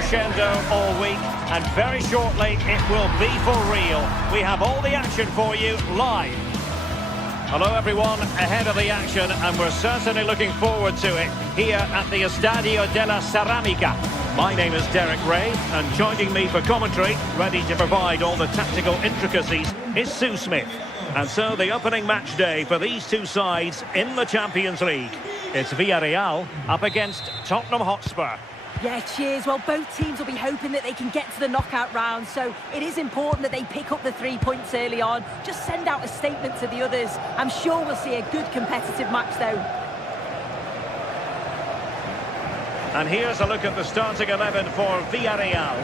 crescendo all week, and very shortly it will be for real. We have all the action for you live. Hello everyone, ahead of the action, and we're certainly looking forward to it here at the Estadio de la Ceramica. My name is Derek Ray, and joining me for commentary, ready to provide all the tactical intricacies, is Sue Smith. And so the opening match day for these two sides in the Champions League. It's Villarreal up against Tottenham Hotspur. Yeah, cheers. Well, both teams will be hoping that they can get to the knockout round, so it is important that they pick up the 3 points early on. Just send out a statement to the others. I'm sure we'll see a good competitive match, though. And here's a look at the starting 11 for Villarreal.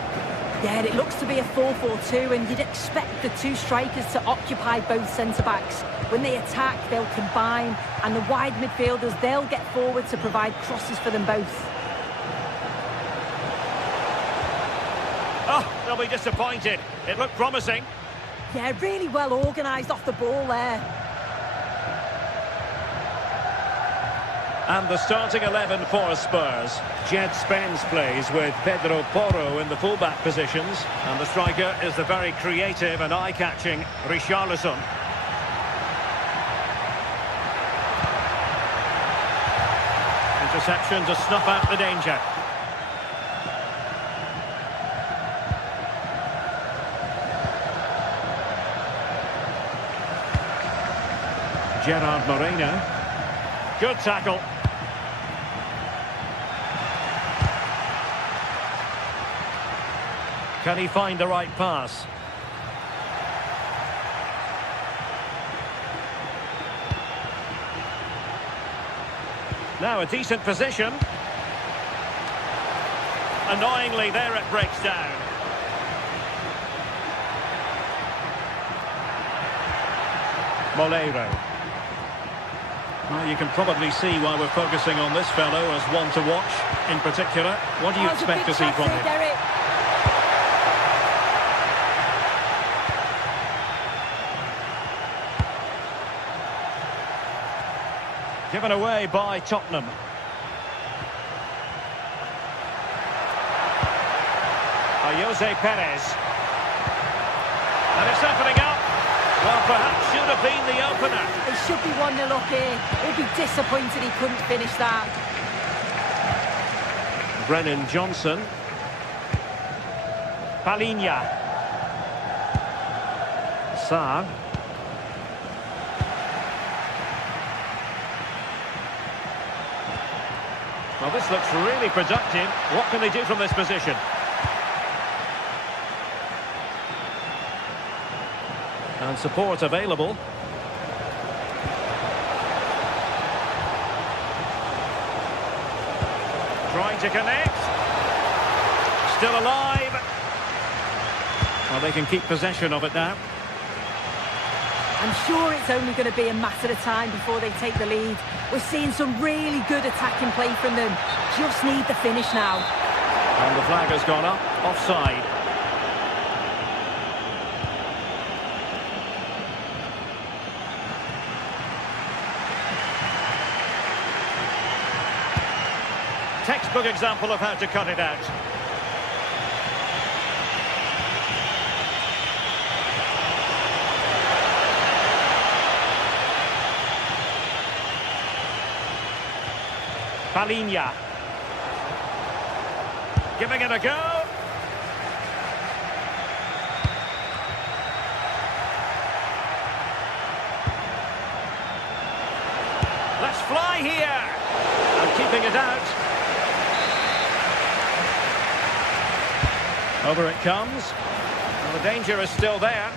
Yeah, it looks to be a 4-4-2, and you'd expect the two strikers to occupy both centre-backs. When they attack, they'll combine, and the wide midfielders, they'll get forward to provide crosses for them both. Oh, they'll be disappointed. It looked promising. Yeah, really well organised off the ball there. And the starting 11 for Spurs. Jed Spence plays with Pedro Porro in the fullback positions. And the striker is the very creative and eye-catching Richarlison. Interception to snuff out the danger. Gerard Moreno. Good tackle. Can he find the right pass? Now a decent position. Annoyingly, there it breaks down. Molero. Well, you can probably see why we're focusing on this fellow as one to watch in particular. What do you expect to see from him? Derek. Given away by Tottenham. Jose Perez. And it's opening up. Well, perhaps should have been the opener. It should be 1-0 up here. He'll be disappointed he couldn't finish that. Brennan Johnson. Palinha. Sarr. Well, this looks really productive. What can they do from this position? And support available. Trying to connect. Still alive. Well, they can keep possession of it now. I'm sure it's only going to be a matter of time before they take the lead. We're seeing some really good attacking play from them. Just need the finish now. And the flag has gone up. Offside. Textbook example of how to cut it out. Palinha. Giving it a go. Let's fly here. And keeping it out. Over it comes. Well, the danger is still there.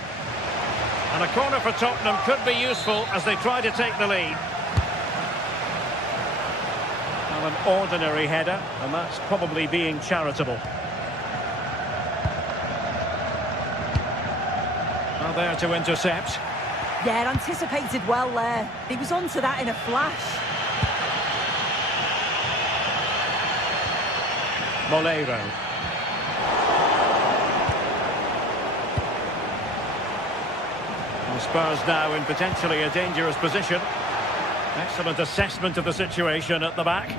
And a corner for Tottenham could be useful as they try to take the lead. Well, an ordinary header, and that's probably being charitable. Well, there to intercept. Yeah, anticipated well there. He was onto that in a flash. Molero. Well, Spurs now in potentially a dangerous position. Excellent assessment of the situation at the back.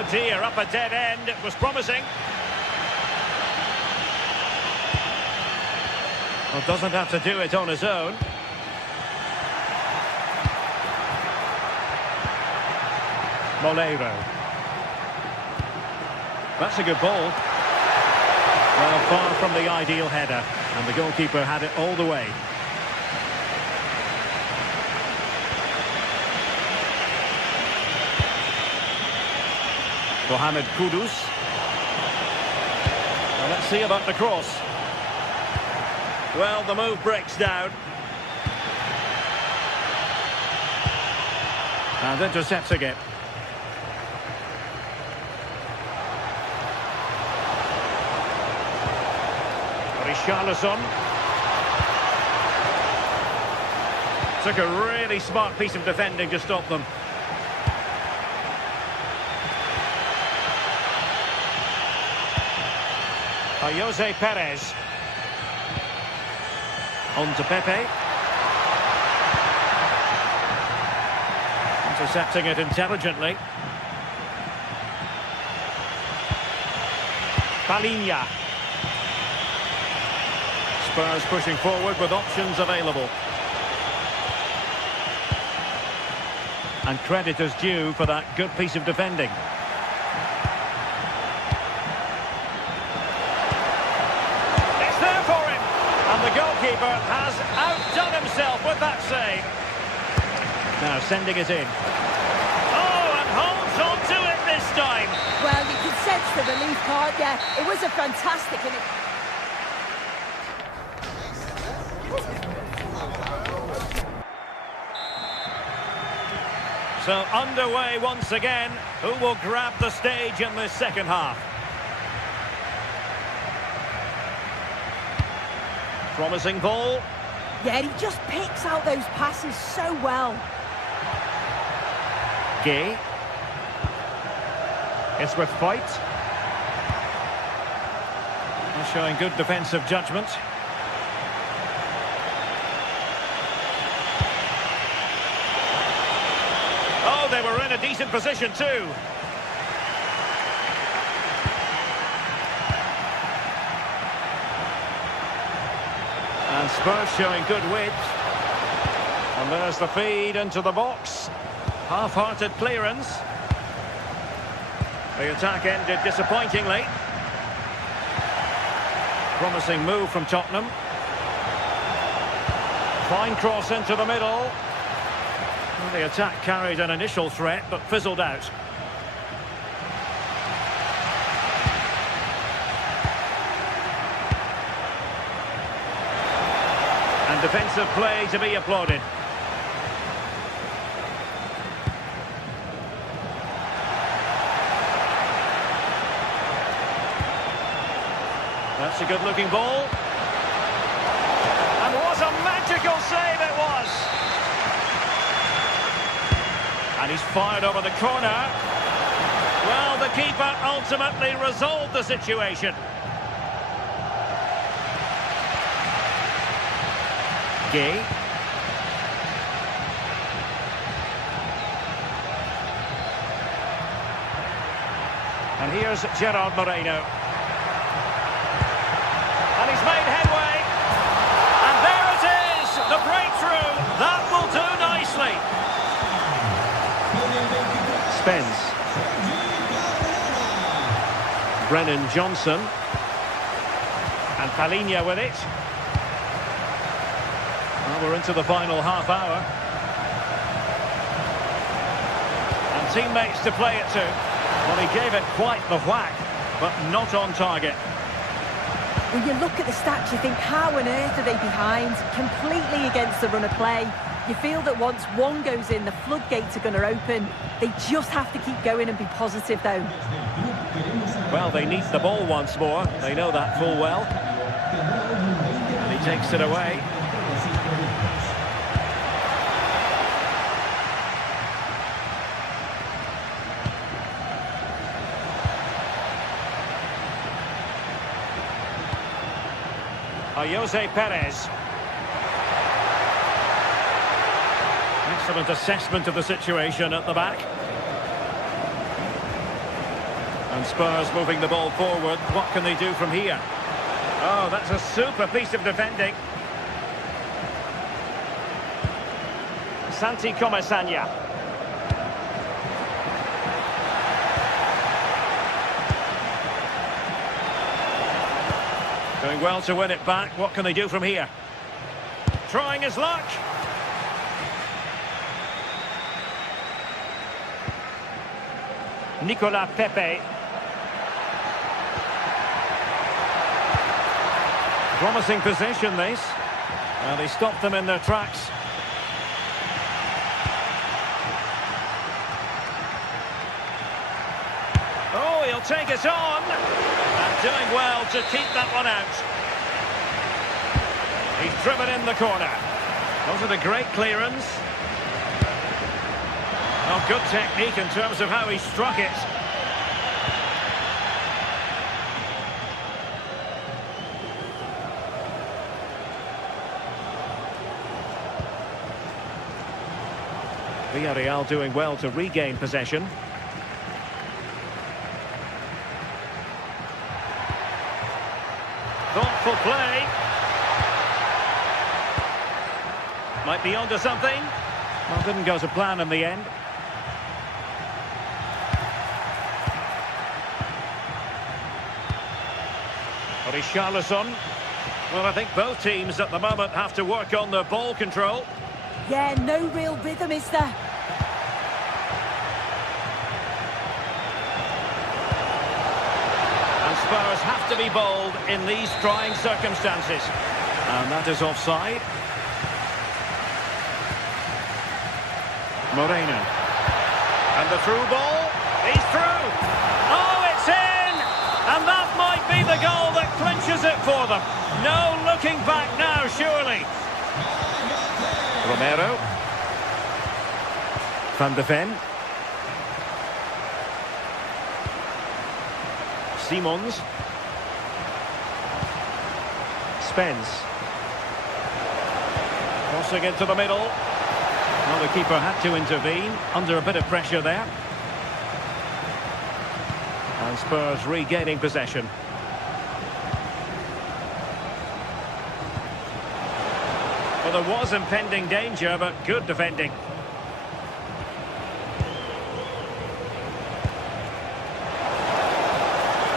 Oh dear, up a dead end. It was promising. Well, doesn't have to do it on his own. Molero. That's a good ball. Well, far from the ideal header. And the goalkeeper had it all the way. Mohamed Kudus. Well, let's see about the cross. Well, the move breaks down. And intercepting it. Richarlison. Took a really smart piece of defending to stop them. Jose Perez. On to Pepe. Intercepting it intelligently. Palinha. Spurs pushing forward with options available. And credit is due for that good piece of defending. It's there for him. And the goalkeeper has outdone himself with that save. Now sending it in. Oh, and holds on to it this time. Well, you can sense the relief, can't you? It was a fantastic... So underway once again. Who will grab the stage in this second half? Promising ball. Yeah, he just picks out those passes so well. Gay. It's with Fight. Showing good defensive judgment. Oh, they were in a decent position too. And Spurs showing good width. And there's the feed into the box. Half-hearted clearance. The attack ended disappointingly. Promising move from Tottenham. Fine cross into the middle. Well, the attack carried an initial threat, but fizzled out. And defensive play to be applauded. That's a good-looking ball. And what a magical save it was! And he's fired over the corner. Well, the keeper ultimately resolved the situation. Gay. And here's Gerard Moreno. And he's made headway. And there it is, the breakthrough. That will do nicely. Spence. Brennan Johnson. And Palinha with it. Well, we're into the final half hour. And teammates to play it to. Well, he gave it quite the whack, but not on target. When you look at the stats, you think, how on earth are they behind? Completely against the run of play. You feel that once one goes in, the floodgates are going to open. They just have to keep going and be positive, though. Well, they need the ball once more. They know that full well. And he takes it away. Jose Perez. Excellent assessment of the situation at the back. And Spurs moving the ball forward. What can they do from here? Oh, that's a super piece of defending. Santi Comasagna. Doing well to win it back. What can they do from here? Trying his luck. Nicolas Pepe. Promising position, this. Well, they stopped them in their tracks. Oh, he'll take it on. And doing well to keep that one out. He's driven in the corner. Wasn't a great clearance. Oh, good technique in terms of how he struck it. Villarreal doing well to regain possession. Thoughtful play. Might be onto something. Well, didn't go to plan in the end. Richarlison. Well, I think both teams at the moment have to work on their ball control. Yeah, no real rhythm, is there? And Spurs have to be bold in these trying circumstances. And that is offside. Moreno. And the through ball. He's through. Oh, it's in! And that might be the goal that clinches it for them. No looking back now, surely. Romero. Van de Ven. Simons. Spence. Crossing into the middle. Well, the keeper had to intervene under a bit of pressure there. And Spurs regaining possession. Well, there was impending danger, but good defending.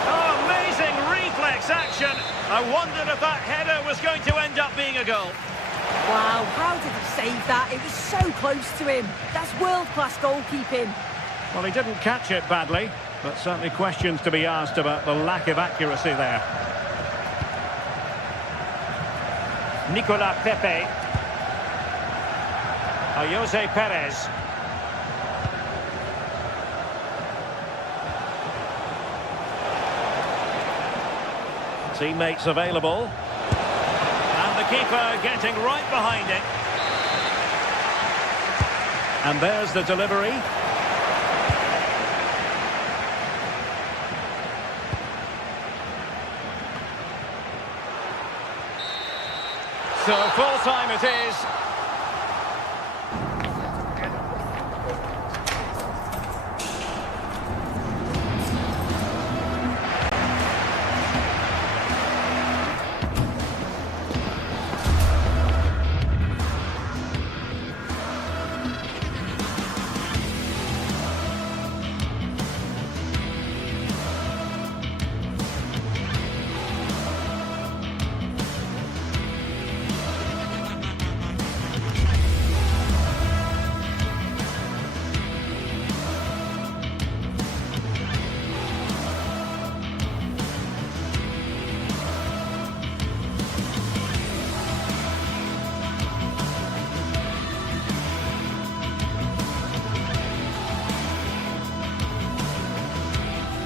Oh, amazing reflex action. I wondered if that header was going to end up being a goal. Wow, how did he save that? It was so close to him. That's world-class goalkeeping. Well, he didn't catch it badly, but certainly questions to be asked about the lack of accuracy there. Nicolas Pepe. Jose Perez. Teammates available. And the keeper getting right behind it. And there's the delivery. So full time it is.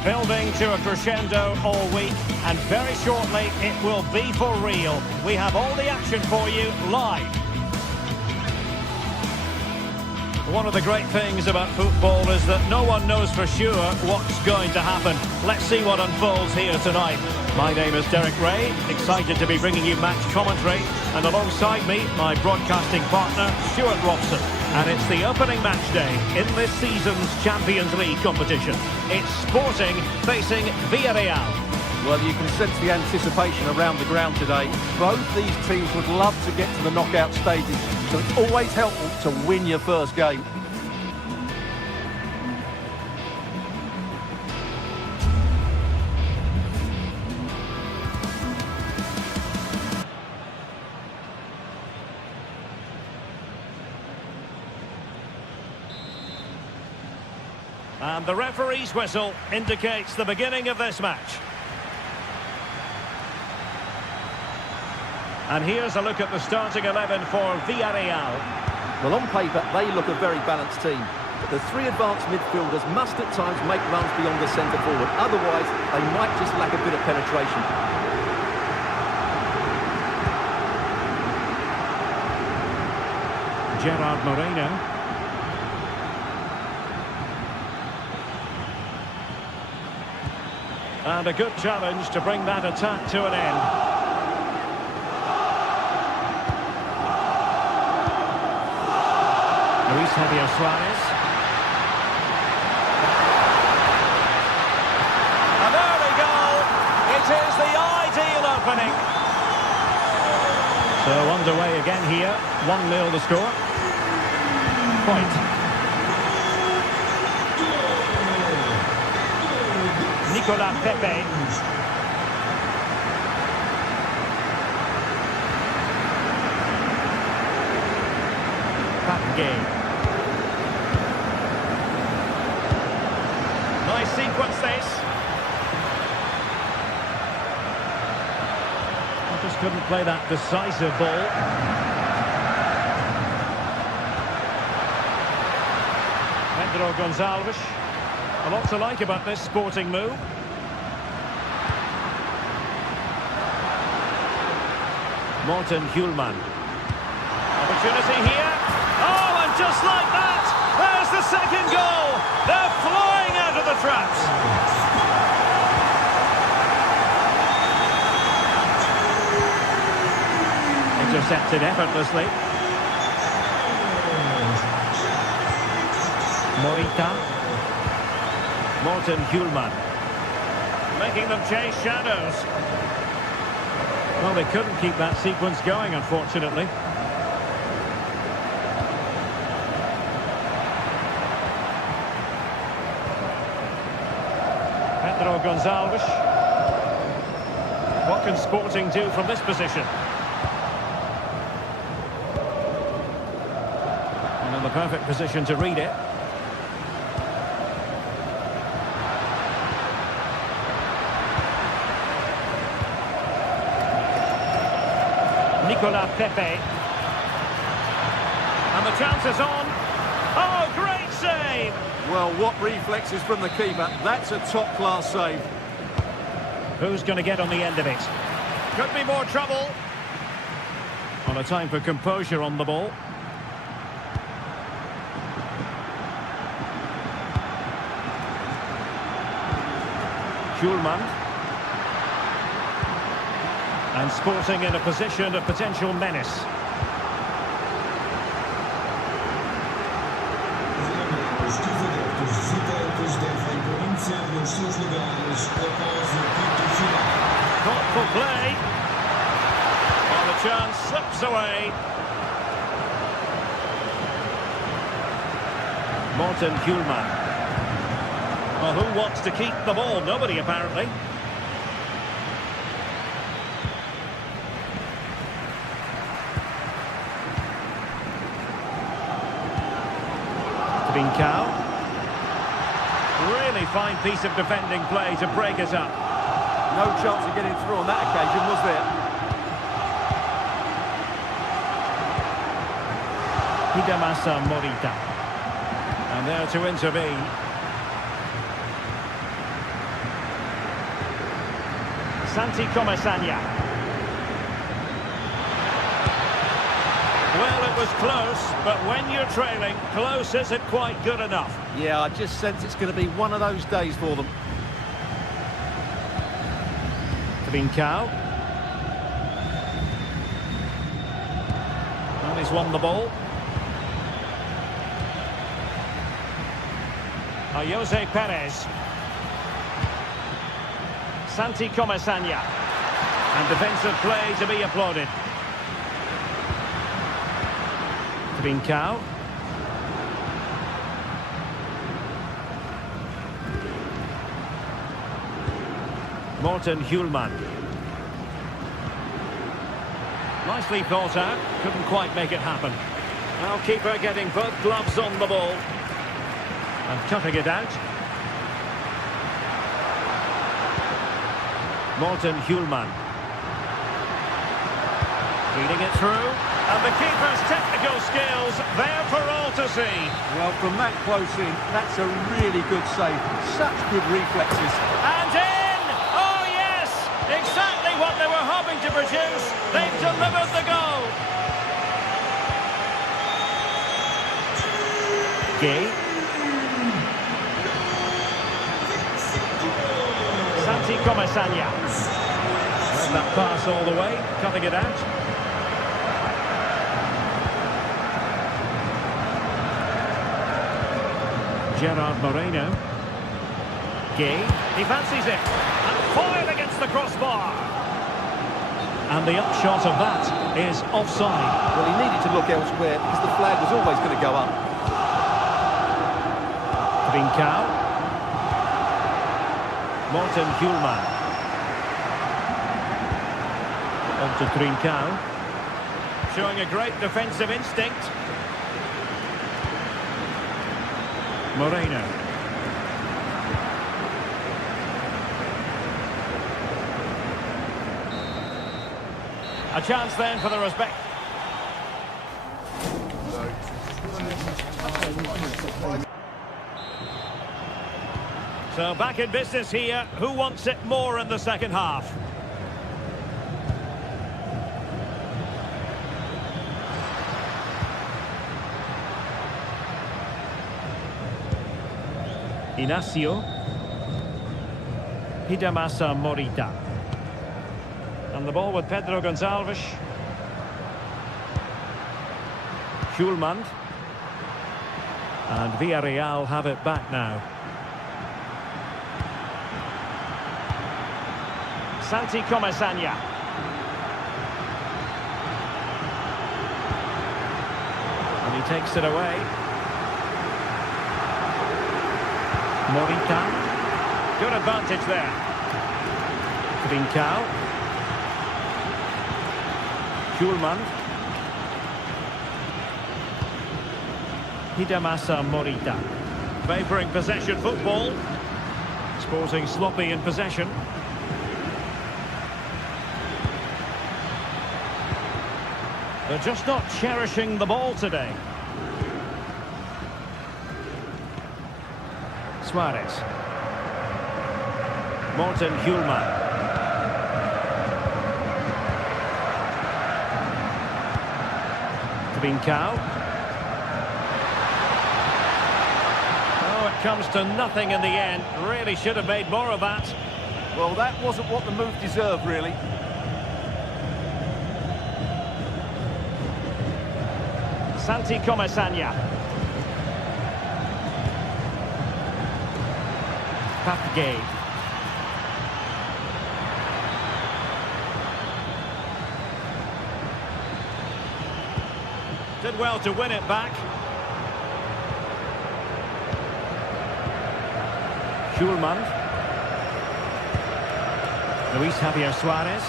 Building to a crescendo all week, and very shortly it will be for real. We have all the action for you live. One of the great things about football is that no one knows for sure what's going to happen. Let's see what unfolds here tonight. My name is Derek Ray, excited to be bringing you match commentary, and alongside me, my broadcasting partner, Stuart Robson. And it's the opening match day in this season's Champions League competition. It's Sporting facing Villarreal. Well, you can sense the anticipation around the ground today. Both these teams would love to get to the knockout stages, so it's always helpful to win your first game. And the referee's whistle indicates the beginning of this match. And here's a look at the starting 11 for Villarreal. Well, on paper, they look a very balanced team. But the three advanced midfielders must at times make runs beyond the centre forward. Otherwise, they might just lack a bit of penetration. Gerard Moreno. And a good challenge to bring that attack to an end. Luis Javier Suarez. And there we go. It is the ideal opening. So underway again here. 1-0 the score. Point. Nicolas Pepe. Game. Nice sequence this. I just couldn't play that decisive ball. Pedro Gonçalves. A lot to like about this Sporting move. Morten Hjulman. Opportunity here. Oh, and just like that, there's the second goal. They're flying out of the traps. Intercepted effortlessly. Morita. Morten Hjulman. Making them chase shadows. Well, they couldn't keep that sequence going, unfortunately. Pedro Gonçalves. What can Sporting do from this position? And in the perfect position to read it. Nicolas Pepe. And the chance is on. Oh, great save! Well, what reflexes from the keeper. That's a top-class save. Who's going to get on the end of it? Could be more trouble. On a time for composure on the ball. Hjulman. And Sporting in a position of potential menace. Thoughtful play. While the chance slips away. Morten Hjulman. Well, who wants to keep the ball? Nobody, apparently. Trincao. Really fine piece of defending play to break us up. No chance of getting through on that occasion, was there? Hidemasa Morita. And there to intervene. Santi Comasagna. Well, it was close, but when you're trailing, close isn't quite good enough. Yeah, I just sense it's going to be one of those days for them. Trincao. And he's won the ball. Jose Perez. Santi Comesaña. And defensive play to be applauded. Trincao. Morten Hjulman. Nicely thought out, couldn't quite make it happen. Now keeper getting both gloves on the ball. And cutting it out. Morten Hjulman. Feeding it through. And the keeper's technical skills there for all to see. Well, from that close in, that's a really good save. Such good reflexes. And in! Oh, yes! Exactly what they were hoping to produce. They've delivered the goal. Gay. Santi Comesaña. That pass all the way, cutting it out. Gerard Moreno. Gay. He fancies it. And foiled against the crossbar. And the upshot of that is offside. Well, he needed to look elsewhere because the flag was always going to go up. Trincao. Morten Hjulman. On to Trincao. Showing a great defensive instinct. Moreno. A chance then for the respect. So back in business here. Who wants it more in the second half? Inacio. Hidemasa Morita. And the ball with Pedro Gonçalves. Hjulman. And Villarreal have it back now. Santi Comesaña. And he takes it away. Morita. Good advantage there. Trincao. Hjulman. Hidemasa Morita. Favouring possession football. Sporting sloppy in possession. They're just not cherishing the ball today. Suarez. Morten Hjulman. Trincao. Oh, it comes to nothing in the end. Really should have made more of that. Well, that wasn't what the move deserved, really. Santi Comesaña. Gay. Did well to win it back. Hjulman. Luis Javier Suarez.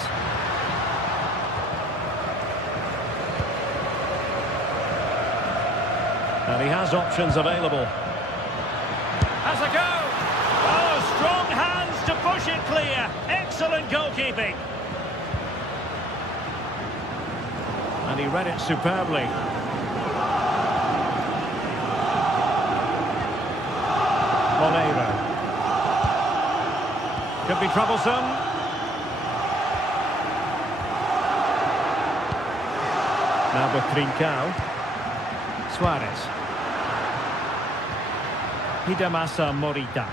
And he has options available. Has a go! Oh, strong hands to push it clear. Excellent goalkeeping. And he read it superbly. Moleiro. Could be troublesome. Now with Trincao. Suarez. Hidemasa Morita.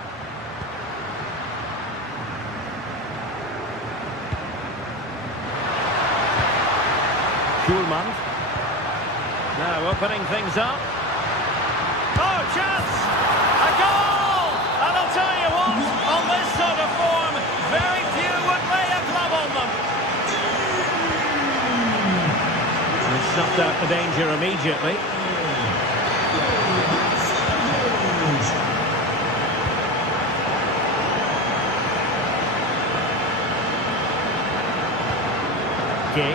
Schulman. Now opening things up. Oh, chance! A goal! And I'll tell you what, on this sort of form, very few would lay a club on them. And snuffed out the danger immediately. Gay.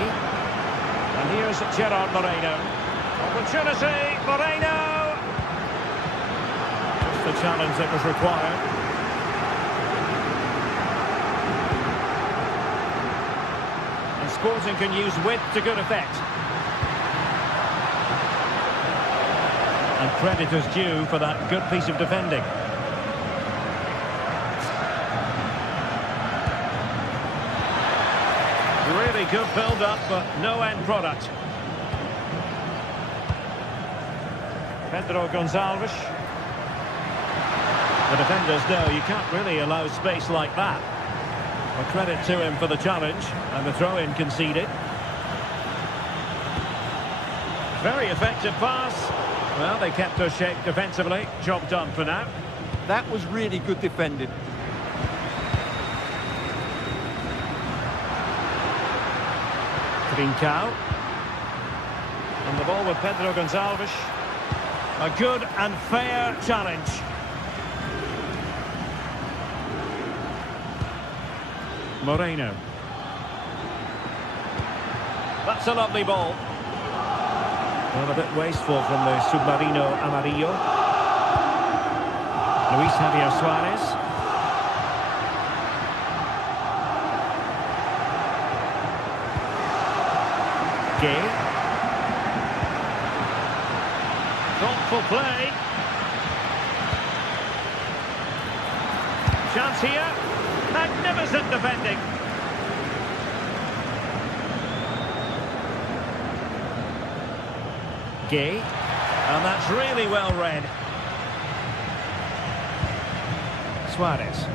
And here's Gerard Moreno. Opportunity, Moreno! Just the challenge that was required. And Sporting can use width to good effect. And credit is due for that good piece of defending. Really good build-up, but no end product. Pedro Gonçalves. The defenders know you can't really allow space like that. Well, credit to him for the challenge, and the throw-in conceded. Very effective pass. Well, they kept their shape defensively. Job done for now. That was really good defending. Trincao. And the ball with Pedro Gonçalves. A good and fair challenge. Moreno. That's a lovely ball. Well, a bit wasteful from the Submarino Amarillo. Luis Javier Suarez. Gay. Thoughtful play. Chance here. Magnificent defending. Gay. And that's really well read. Suarez.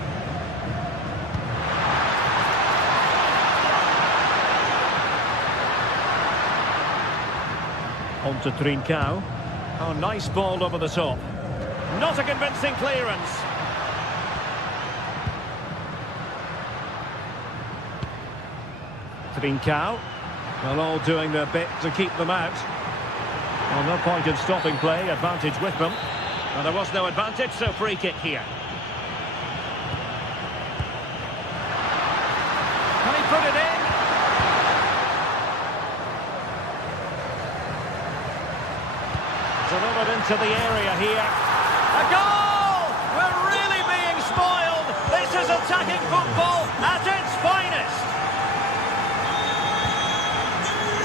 On to Trincao. Oh, nice ball over the top. Not a convincing clearance. Trincao. Well, all doing their bit to keep them out. Well, no point in stopping play. Advantage with them. Well, there was no advantage, so free kick here. Can he put it in? Delivered into the area here. A goal! We're really being spoiled. This is attacking football at its finest.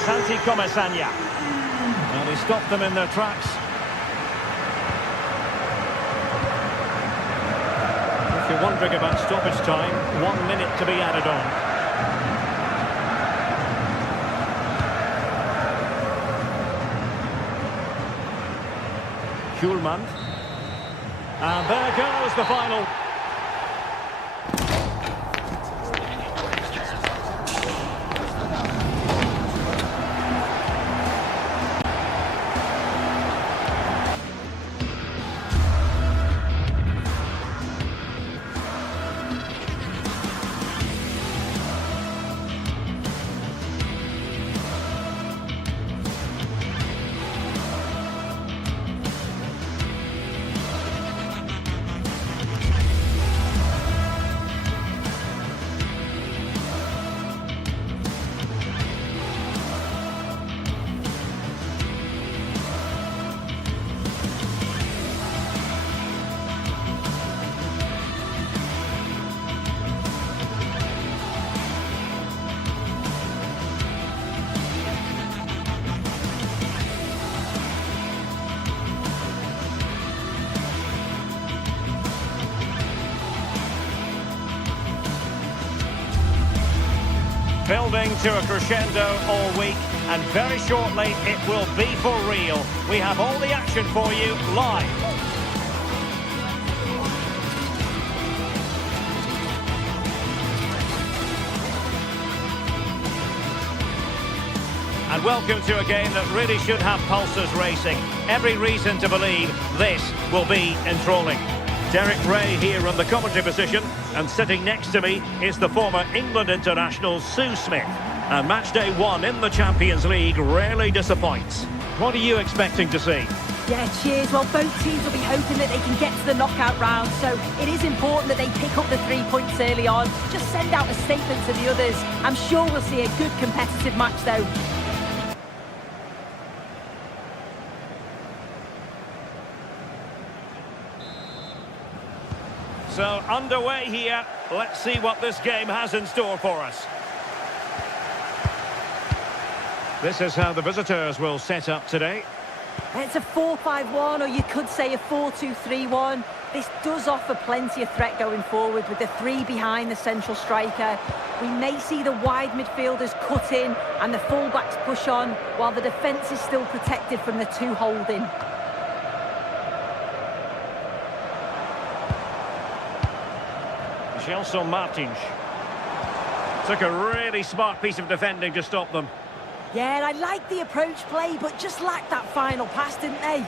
Santi Comesaña. Well, he stopped them in their tracks. If you're wondering about stoppage time, 1 minute to be added on. Schulman. And there goes the final. Building to a crescendo all week. and very shortly it will be for real. We have all the action for you live. And welcome to a game that really should have pulses racing. Every reason to believe this will be enthralling. Derek Ray here on the commentary position, and sitting next to me is the former England international Sue Smith. And match day 1 in the Champions League rarely disappoints. What are you expecting to see? Yeah, cheers. Well, both teams will be hoping that they can get to the knockout round, so it is important that they pick up the 3 points early on. Just send out a statement to the others. I'm sure we'll see a good competitive match, though. So, underway here. Let's see what this game has in store for us. This is how the visitors will set up today. It's a 4-5-1, or you could say a 4-2-3-1. This does offer plenty of threat going forward with the 3 behind the central striker. We may see the wide midfielders cut in and the fullbacks push on, while the defence is still protected from the 2 holding. Gelson Martins. Took a really smart piece of defending to stop them. Yeah, I like the approach play, but just lacked that final pass, didn't they?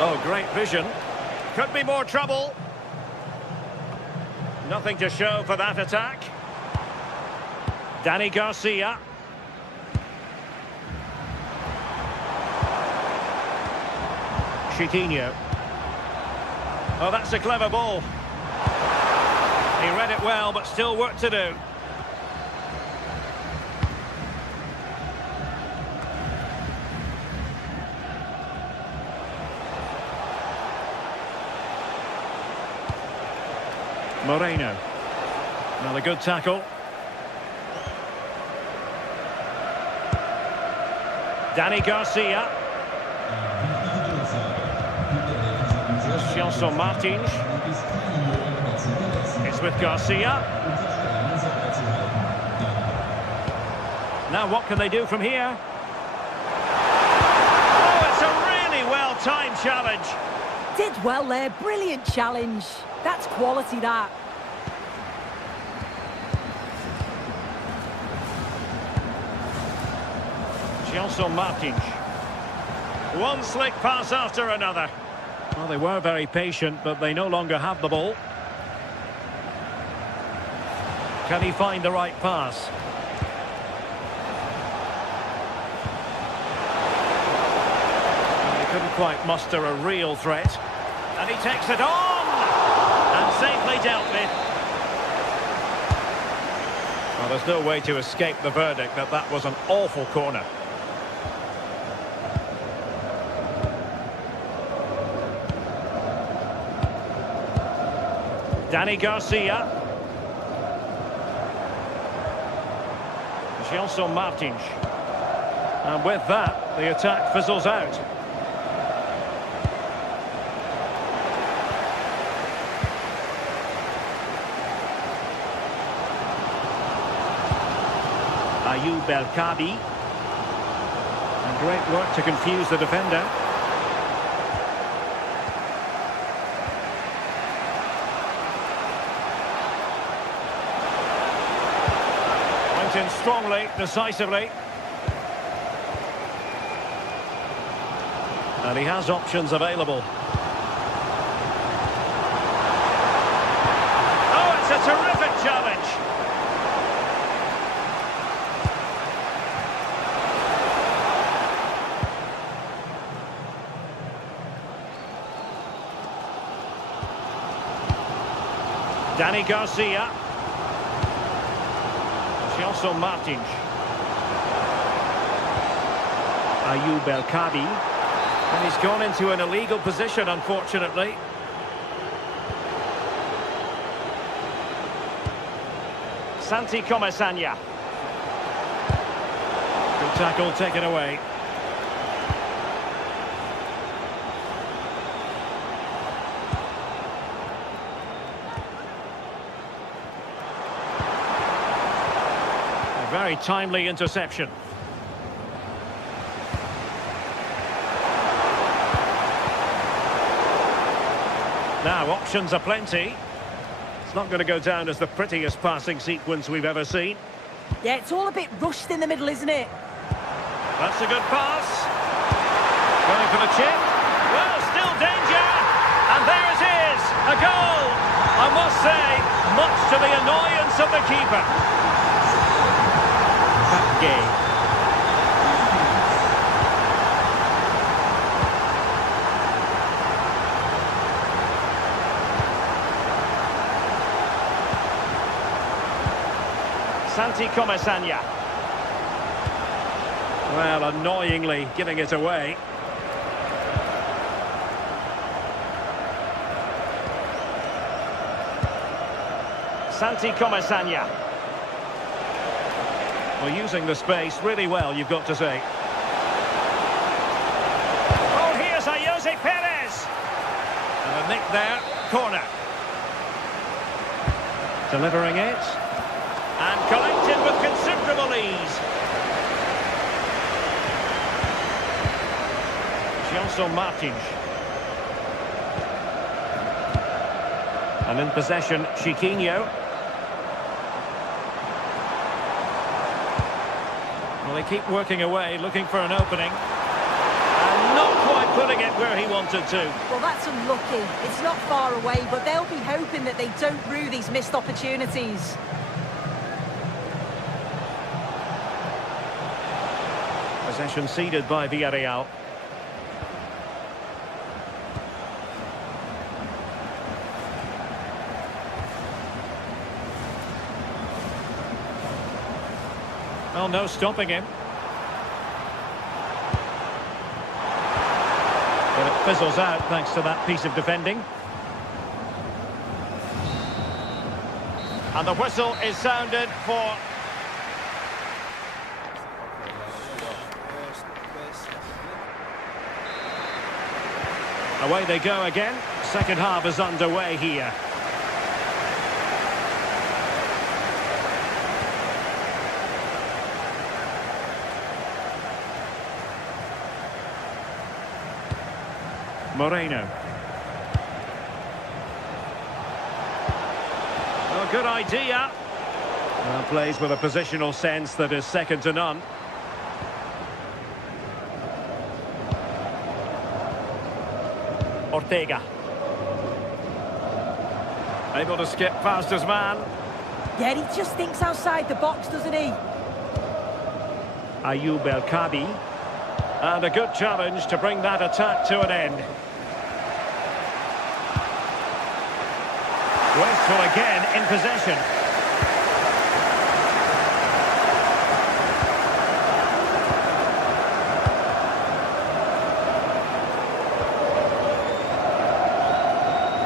Oh, great vision. Could be more trouble. Nothing to show for that attack. Danny Garcia. Chiquinho. Oh, that's a clever ball. He read it well, but still work to do. Moreno. Another good tackle. Danny Garcia. Gelson Martins. It's with Garcia. Now what can they do from here? Oh, it's a really well-timed challenge. Did well there, brilliant challenge. That's quality, that. Gelson Martins. One slick pass after another. Well, they were very patient, but they no longer have the ball. Can he find the right pass? He couldn't quite muster a real threat. And he takes it on! And safely dealt with. Well, there's no way to escape the verdict that that was an awful corner. Danny Garcia. Gelson Martins. And with that, the attack fizzles out. Ayoub El-Kabi. And great work to confuse the defender. In strongly, decisively. And he has options available. Oh, it's a terrific challenge. Danny Garcia. Gelson Martins. Ayoub El-Kabi. And he's gone into an illegal position, unfortunately. Santi Comesaña. Good tackle taken away. very timely interception. Now, options are plenty. It's not going to go down as the prettiest passing sequence we've ever seen. Yeah, it's all a bit rushed in the middle, isn't it? That's a good pass. Going for the chip. Well, still danger. And there it is, a goal. I must say, much to the annoyance of the keeper. That game. Santi Comesaña. Well, annoyingly giving it away. Santi Comesaña. Well, using the space really well, you've got to say. Oh, here's a Jose Perez. And a nick there, corner. Delivering it. And collected with considerable ease. Gelson Martins. And in possession, Chiquinho. Well, they keep working away, looking for an opening. And not quite putting it where he wanted to. Well, that's unlucky. It's not far away, but they'll be hoping that they don't rue these missed opportunities. Possession ceded by Villarreal. Well, no stopping him. But it fizzles out thanks to that piece of defending. And the whistle is sounded for... Away they go again. Second half is underway here. Moreno. Well, good idea. Well, plays with a positional sense that is second to none. Ortega. Able to skip past his man. Yeah, he just thinks outside the box, doesn't he? Ayoub El Kadi. And a good challenge to bring that attack to an end. Wasteful again in possession.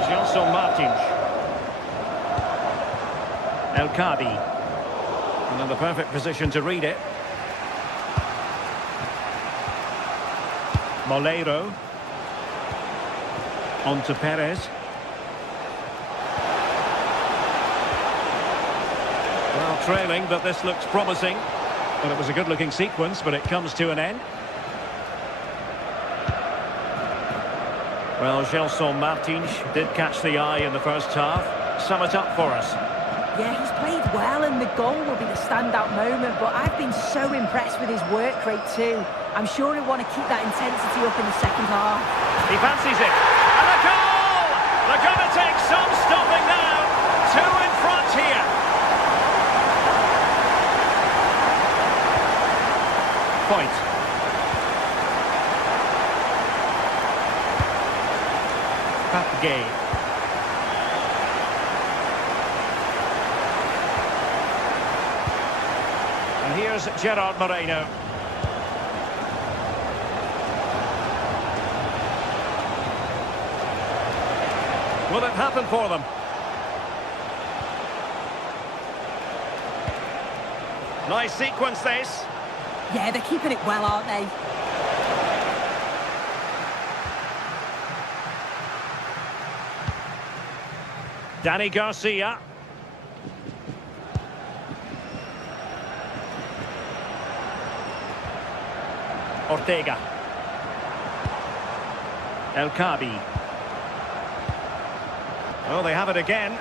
Gelson Martins. El Kadi. And in the perfect position to read it. Moleiro. On to Perez. Well, trailing, but this looks promising. Well, it was a good-looking sequence, but it comes to an end. Well, Gelson Martins did catch the eye in the first half. Sum it up for us. Yeah, he's played well, and the goal will be the standout moment, but I've been so impressed with his work rate too. I'm sure he'll want to keep that intensity up in the second half. He fancies it. And a goal! They're going to take some stopping now. Two in front here. Point. Gay. And here's Gerard Moreno. Will it happen for them? Nice sequence this. Yeah, they're keeping it well, aren't they? Danny Garcia. Ortega. El Kabi. Oh, they have it again.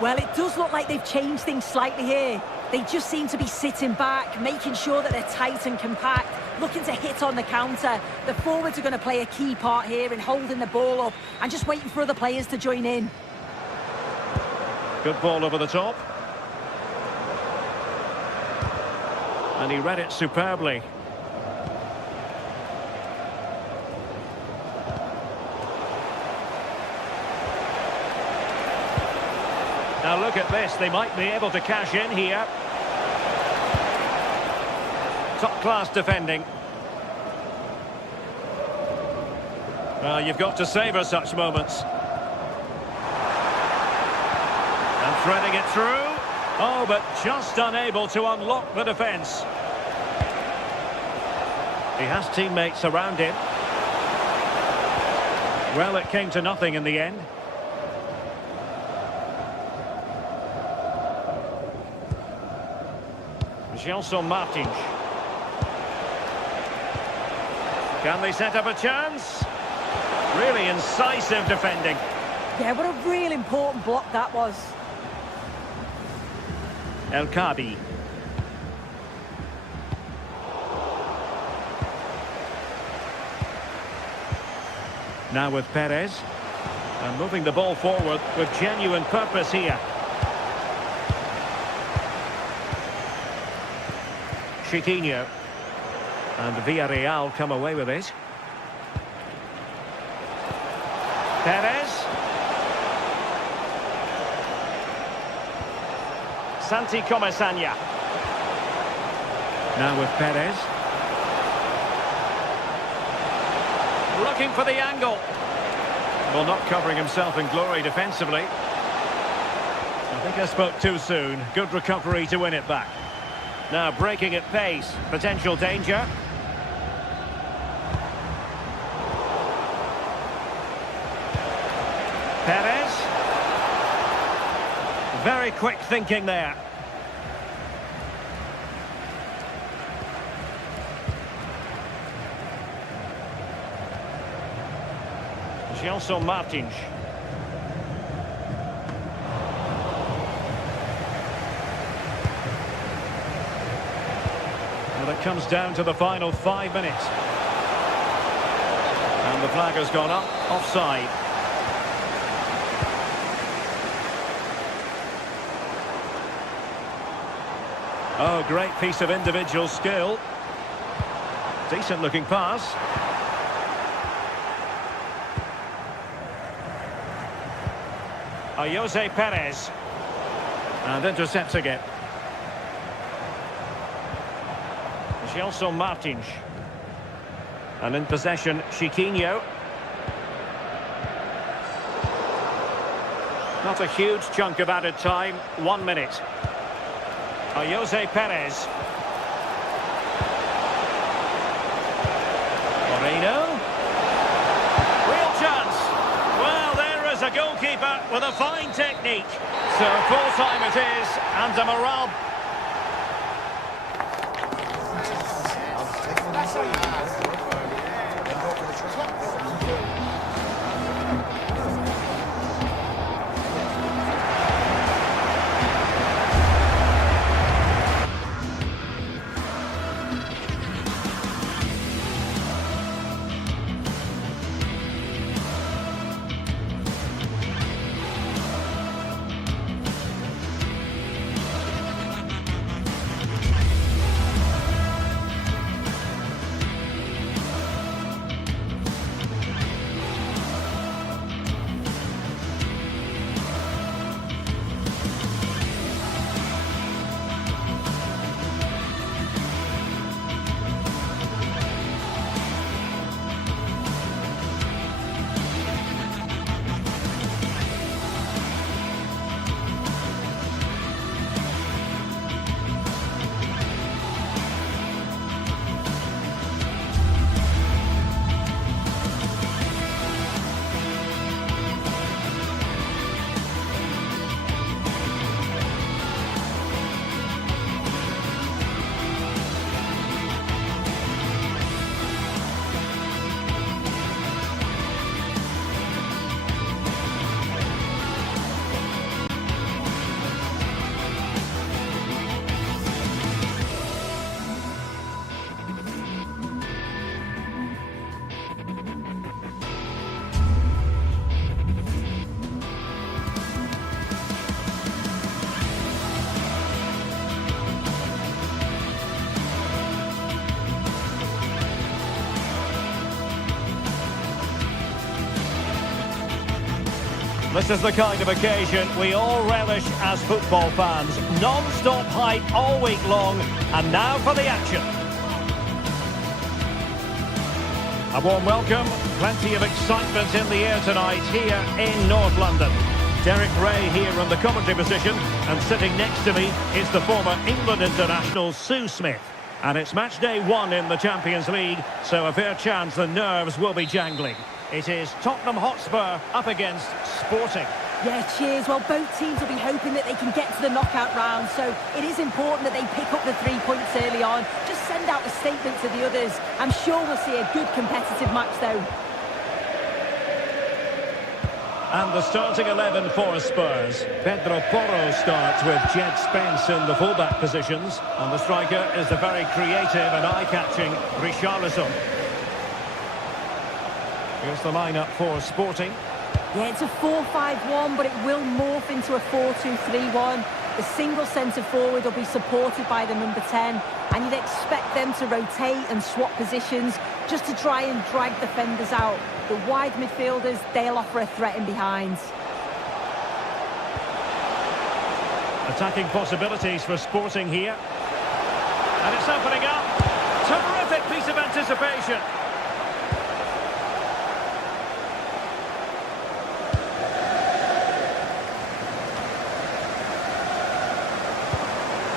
Well, it does look like they've changed things slightly here. They just seem to be sitting back, making sure that they're tight and compact, looking to hit on the counter. The forwards are going to play a key part here in holding the ball up and just waiting for other players to join in. Good ball over the top. And he read it superbly. Now look at this, they might be able to cash in here. Top-class defending. Well, you've got to savour such moments. And threading it through. Oh, but just unable to unlock the defence. He has teammates around him. Well, it came to nothing in the end. Gelson Martins. Can they set up a chance? Really incisive defending. Yeah, what a real important block that was. El Kabi. Now with Perez. And moving the ball forward with genuine purpose here. Chiquinho. And Villarreal come away with it. Perez. Santi Comesaña. Now with Perez. Looking for the angle. Well, not covering himself in glory defensively. I think I spoke too soon. Good recovery to win it back. Now breaking at pace. Potential danger. Perez. Very quick thinking there. Gelson Martins. Well, it comes down to the final 5 minutes. And the flag has gone up, offside. Oh, great piece of individual skill. Decent looking pass. Jose Perez. And intercepting it. Gelson Martins. And in possession, Chiquinho. Not a huge chunk of added time. 1 minute. Jose Perez. Moreno. Real chance. Well, there is a goalkeeper with a fine technique. So full-time it is, and a morale. This is the kind of occasion we all relish as football fans. Non-stop hype all week long, and now for the action. A warm welcome, plenty of excitement in the air tonight here in North London. Derek Ray here in the commentary position, and sitting next to me is the former England international Sue Smith. And it's match day 1 in the Champions League, so a fair chance the nerves will be jangling. It is Tottenham Hotspur up against Sporting. Yeah, cheers. Well, both teams will be hoping that they can get to the knockout round, so it is important that they pick up the 3 points early on. Just send out a statement to the others. I'm sure we'll see a good competitive match, though. And the starting 11 for Spurs. Pedro Porro starts with Jed Spence in the fullback positions. And the striker is the very creative and eye-catching Richarlison. Here's the lineup for Sporting. Yeah, it's a 4-5-1, but it will morph into a 4-2-3-1. The single centre-forward will be supported by the number 10, and you'd expect them to rotate and swap positions just to try and drag defenders out. The wide midfielders, they'll offer a threat in behind. Attacking possibilities for Sporting here. And it's opening up. Terrific piece of anticipation.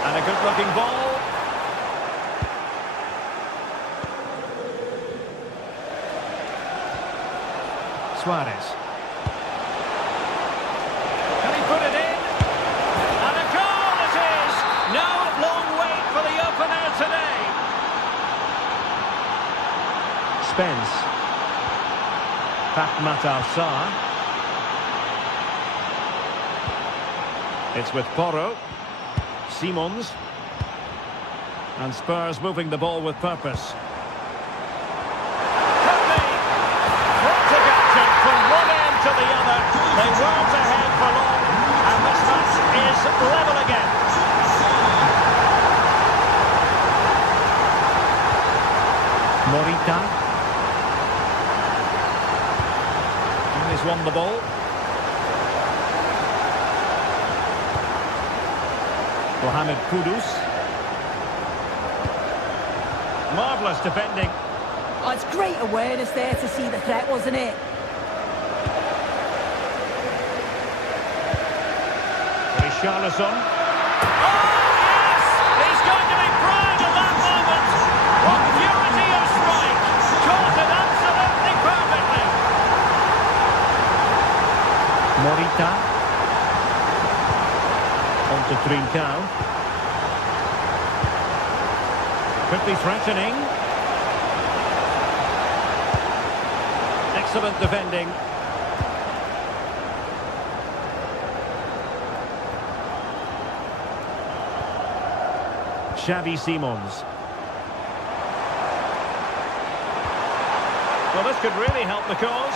And a good-looking ball. Suarez. Can he put it in? And a goal it is! No long wait for the opener today. Spence. Fatmat Al-Sar. It's with Porro. Simons. And Spurs moving the ball with purpose. From one end to the other, they weren't ahead for long, and this match is level again. Morita. And he's won the ball. Mohamed Kudus. Marvellous defending. Oh, it's great awareness there to see the threat, wasn't it? Richarlison. Oh, yes! He's going to be proud of that moment. What purity of strike. Caught it absolutely perfectly. Morita. On to Trincao. Could be threatening. Excellent defending. Xavi Simons. Well, this could really help the cause.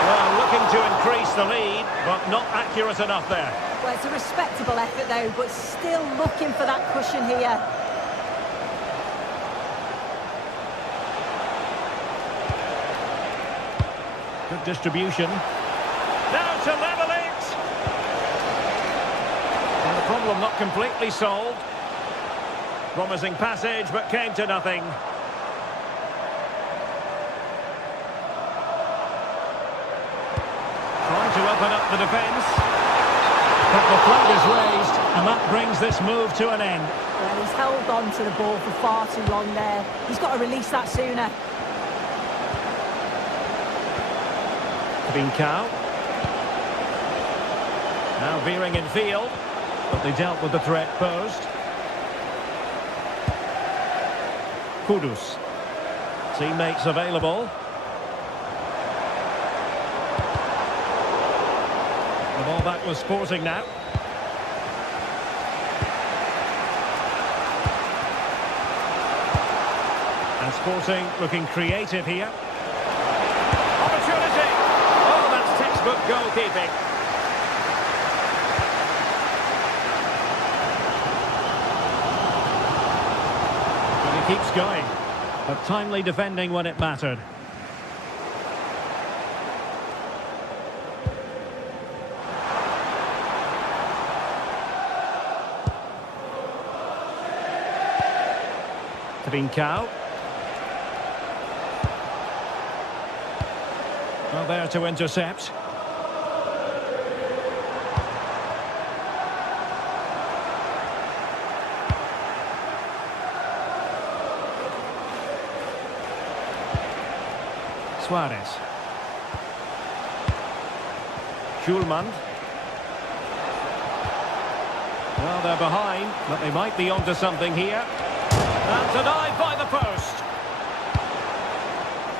Well, looking to increase the lead, but not accurate enough there. Well, it's a respectable effort, though, but still looking for that cushion here. Good distribution. Now to level it! And the problem not completely solved. Promising passage, but came to nothing. Trying to open up the defence. But the flag is raised, and that brings this move to an end. Well, he's held on to the ball for far too long there. He's got to release that sooner. Trincao. Now veering in field, but they dealt with the threat posed. Kudus. Teammates available. The ball back was Sporting now. And Sporting looking creative here. Opportunity! Oh, that's textbook goalkeeping. Keeps going, but timely defending when it mattered. Trincao. Well, there to intercept. Suarez. Schulman. Well, they're behind, but they might be onto something here. And denied by the post.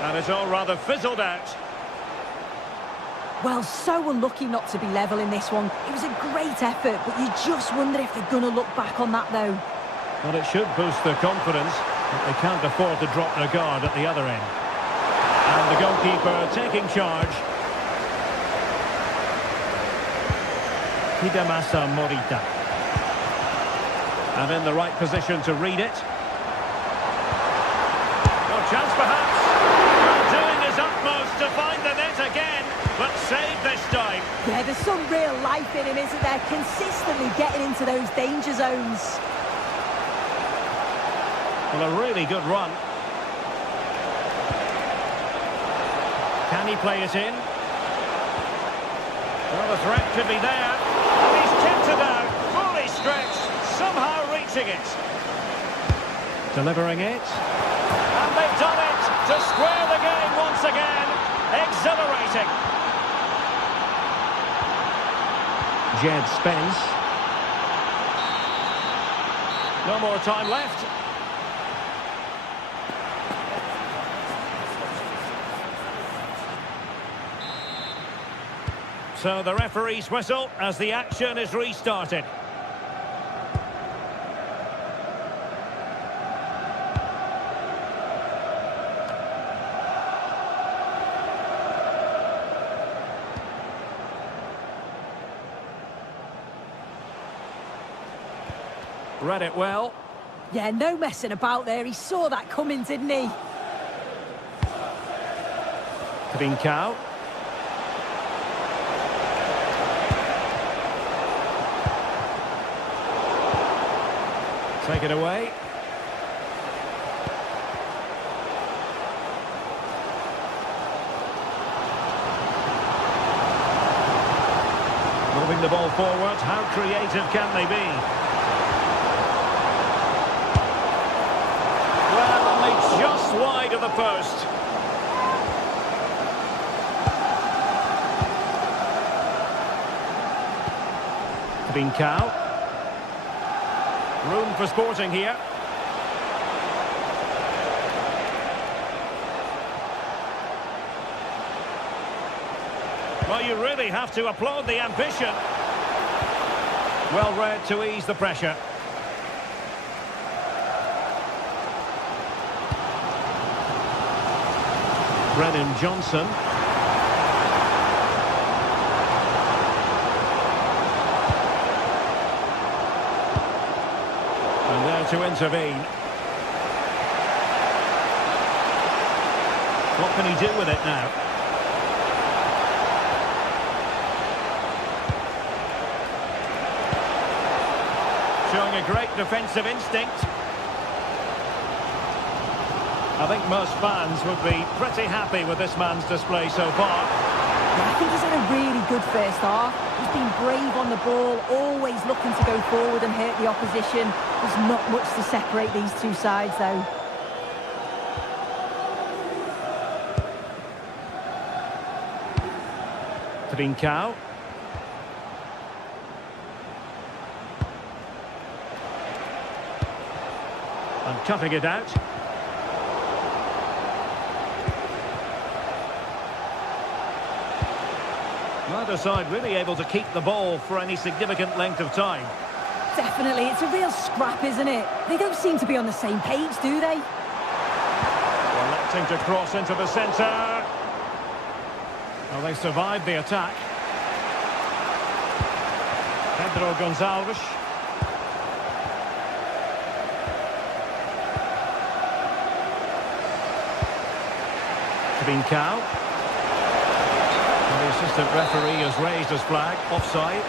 And it's all rather fizzled out. Well, so unlucky not to be level in this one. It was a great effort, but you just wonder if they're going to look back on that, though. Well, it should boost their confidence, but they can't afford to drop their guard at the other end. And the goalkeeper taking charge. Hidemasa Morita. And in the right position to read it. No chance perhaps. Well, doing his utmost to find the net again, but saved this time. Yeah, there's some real life in him, isn't there? Consistently getting into those danger zones. Well, a really good run. Can he play it in? Well, the threat could be there. And he's kept it out. Fully stretched. Somehow reaching it. Delivering it. And they've done it to square the game once again. Exhilarating. Jed Spence. No more time left. So the referee's whistle as the action is restarted. Read it well. Yeah, no messing about there. He saw that coming, didn't he? Trincao. Take it away. Moving the ball forward. How creative can they be? Well, only just wide of the post. Trincao. Room for Sporting here. Well, you really have to applaud the ambition. Well read to ease the pressure. Brennan Johnson. To intervene. What can he do with it now? Showing a great defensive instinct. I think most fans would be pretty happy with this man's display so far. Yeah, I think he's had a really good first half. He's been brave on the ball, always looking to go forward and hurt the opposition. There's not much to separate these two sides, though. Trincao. And cutting it out. Neither side really able to keep the ball for any significant length of time. Definitely, it's a real scrap, isn't it? They don't seem to be on the same page, do they? Electing to cross into the centre. Well, they survived the attack. Pedro Gonçalves. Trincao. The assistant referee has raised his flag, offside.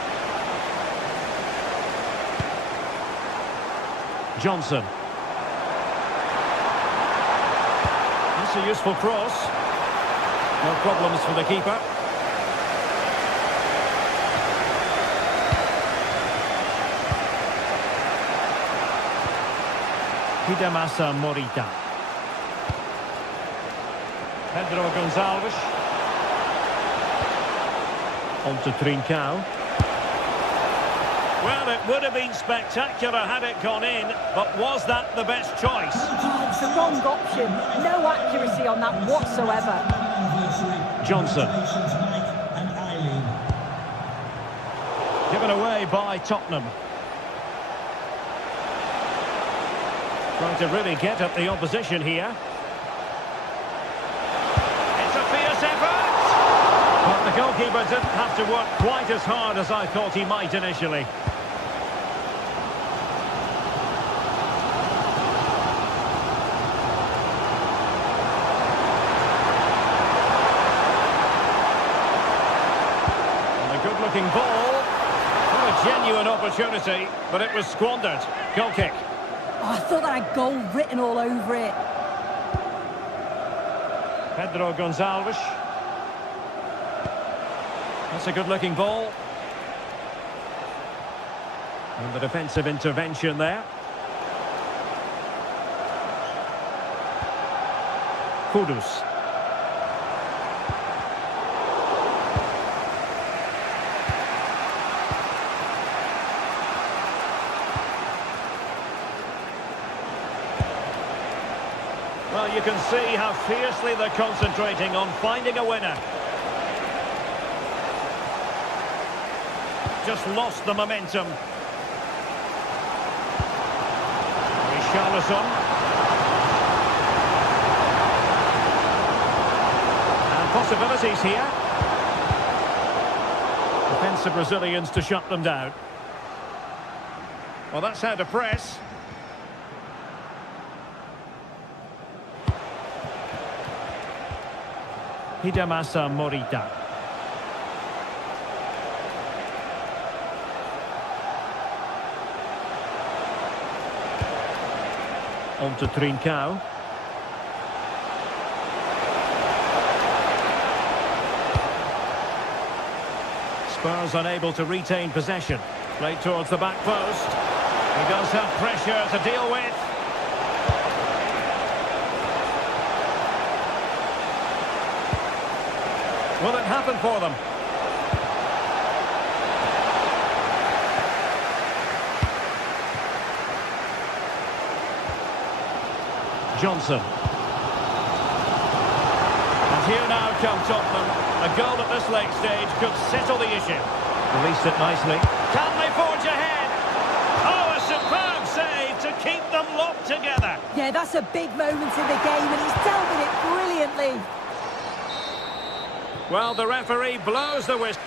Johnson. a useful cross. No problems for the keeper. Hidemasa Morita. Pedro Gonçalves. On to Trincao. Well, it would have been spectacular had it gone in, but was that the best choice? It's the wrong option. No accuracy on that whatsoever. Johnson. Given away by Tottenham. Trying to really get at the opposition here. It's a fierce effort! But the goalkeeper didn't have to work quite as hard as I thought he might initially. And a good-looking ball. What a genuine opportunity, but it was squandered. Goal kick. Oh, I thought that had goal written all over it. Pedro Gonçalves. That's a good-looking ball. And the defensive intervention there. Kudus. Well, you can see how fiercely they're concentrating on finding a winner. Just lost the momentum. Richarlison. And possibilities here. Defensive Brazilians to shut them down. Well, that's how to press. Hidemasa Morita. On to Trincao. Spurs unable to retain possession. Played towards the back post. He does have pressure to deal with. Will it happen for them? Johnson. And here now come Tottenham. A goal at this late stage could settle the issue. Released it nicely. Can they forge ahead? Oh, a superb save to keep them locked together. Yeah, that's a big moment in the game, and he's dealt with it brilliantly. Well, the referee blows the whistle.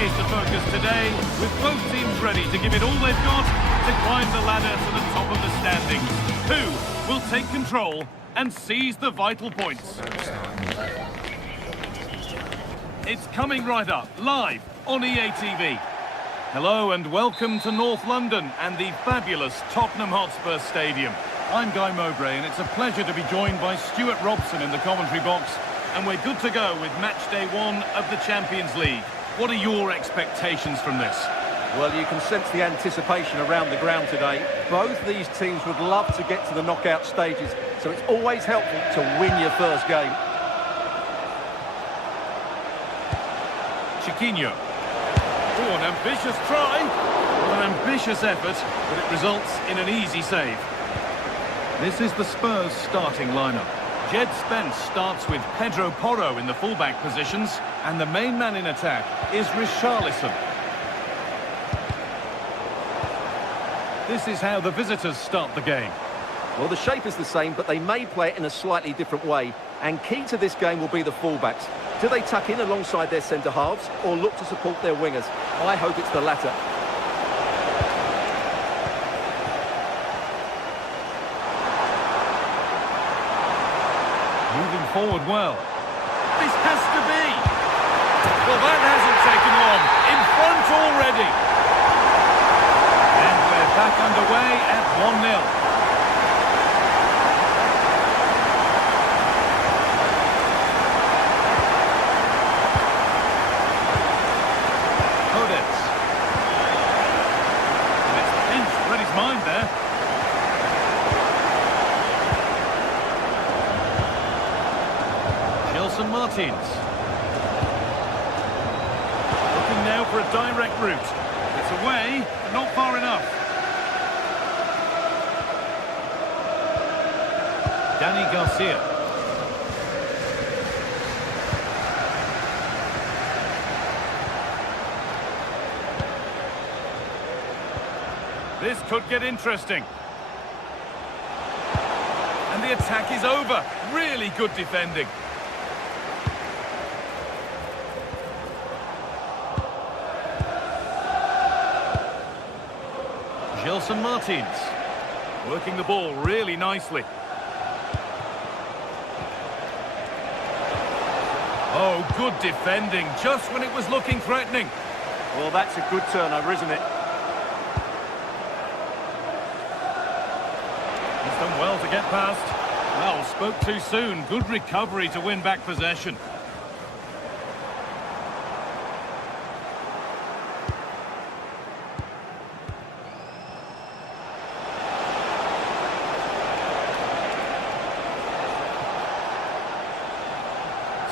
Is the focus today, with both teams ready to give it all they've got to climb the ladder to the top of the standings. Who will take control and seize the vital points? It's coming right up, live on EA TV. Hello and welcome to North London and the fabulous Tottenham Hotspur Stadium. I'm Guy Mowbray and it's a pleasure to be joined by Stuart Robson in the commentary box, and we're good to go with match day 1 of the Champions League. What are your expectations from this? Well, you can sense the anticipation around the ground today. Both these teams would love to get to the knockout stages, so it's always helpful to win your first game. Chiquinho. Oh, an ambitious try. An ambitious effort, but it results in an easy save. This is the Spurs starting lineup. Jed Spence starts with Pedro Porro in the fullback positions, and the main man in attack is Richarlison. This is how the visitors start the game. Well, the shape is the same, but they may play it in a slightly different way. And key to this game will be the fullbacks. Do they tuck in alongside their centre-halves or look to support their wingers? I hope it's the latter. Moving forward well. This has to be. Well, that hasn't taken long. In front already. And we're back underway at 1-0. Mind there. Gelson Martins. Looking now for a direct route. It's away, but not far enough. Danny Garcia. This could get interesting. And the attack is over. Really good defending. Gelson Martins. Working the ball really nicely. Oh, good defending. Just when it was looking threatening. Well, that's a good turnover, isn't it? Done well to get past. Well, spoke too soon. Good recovery to win back possession.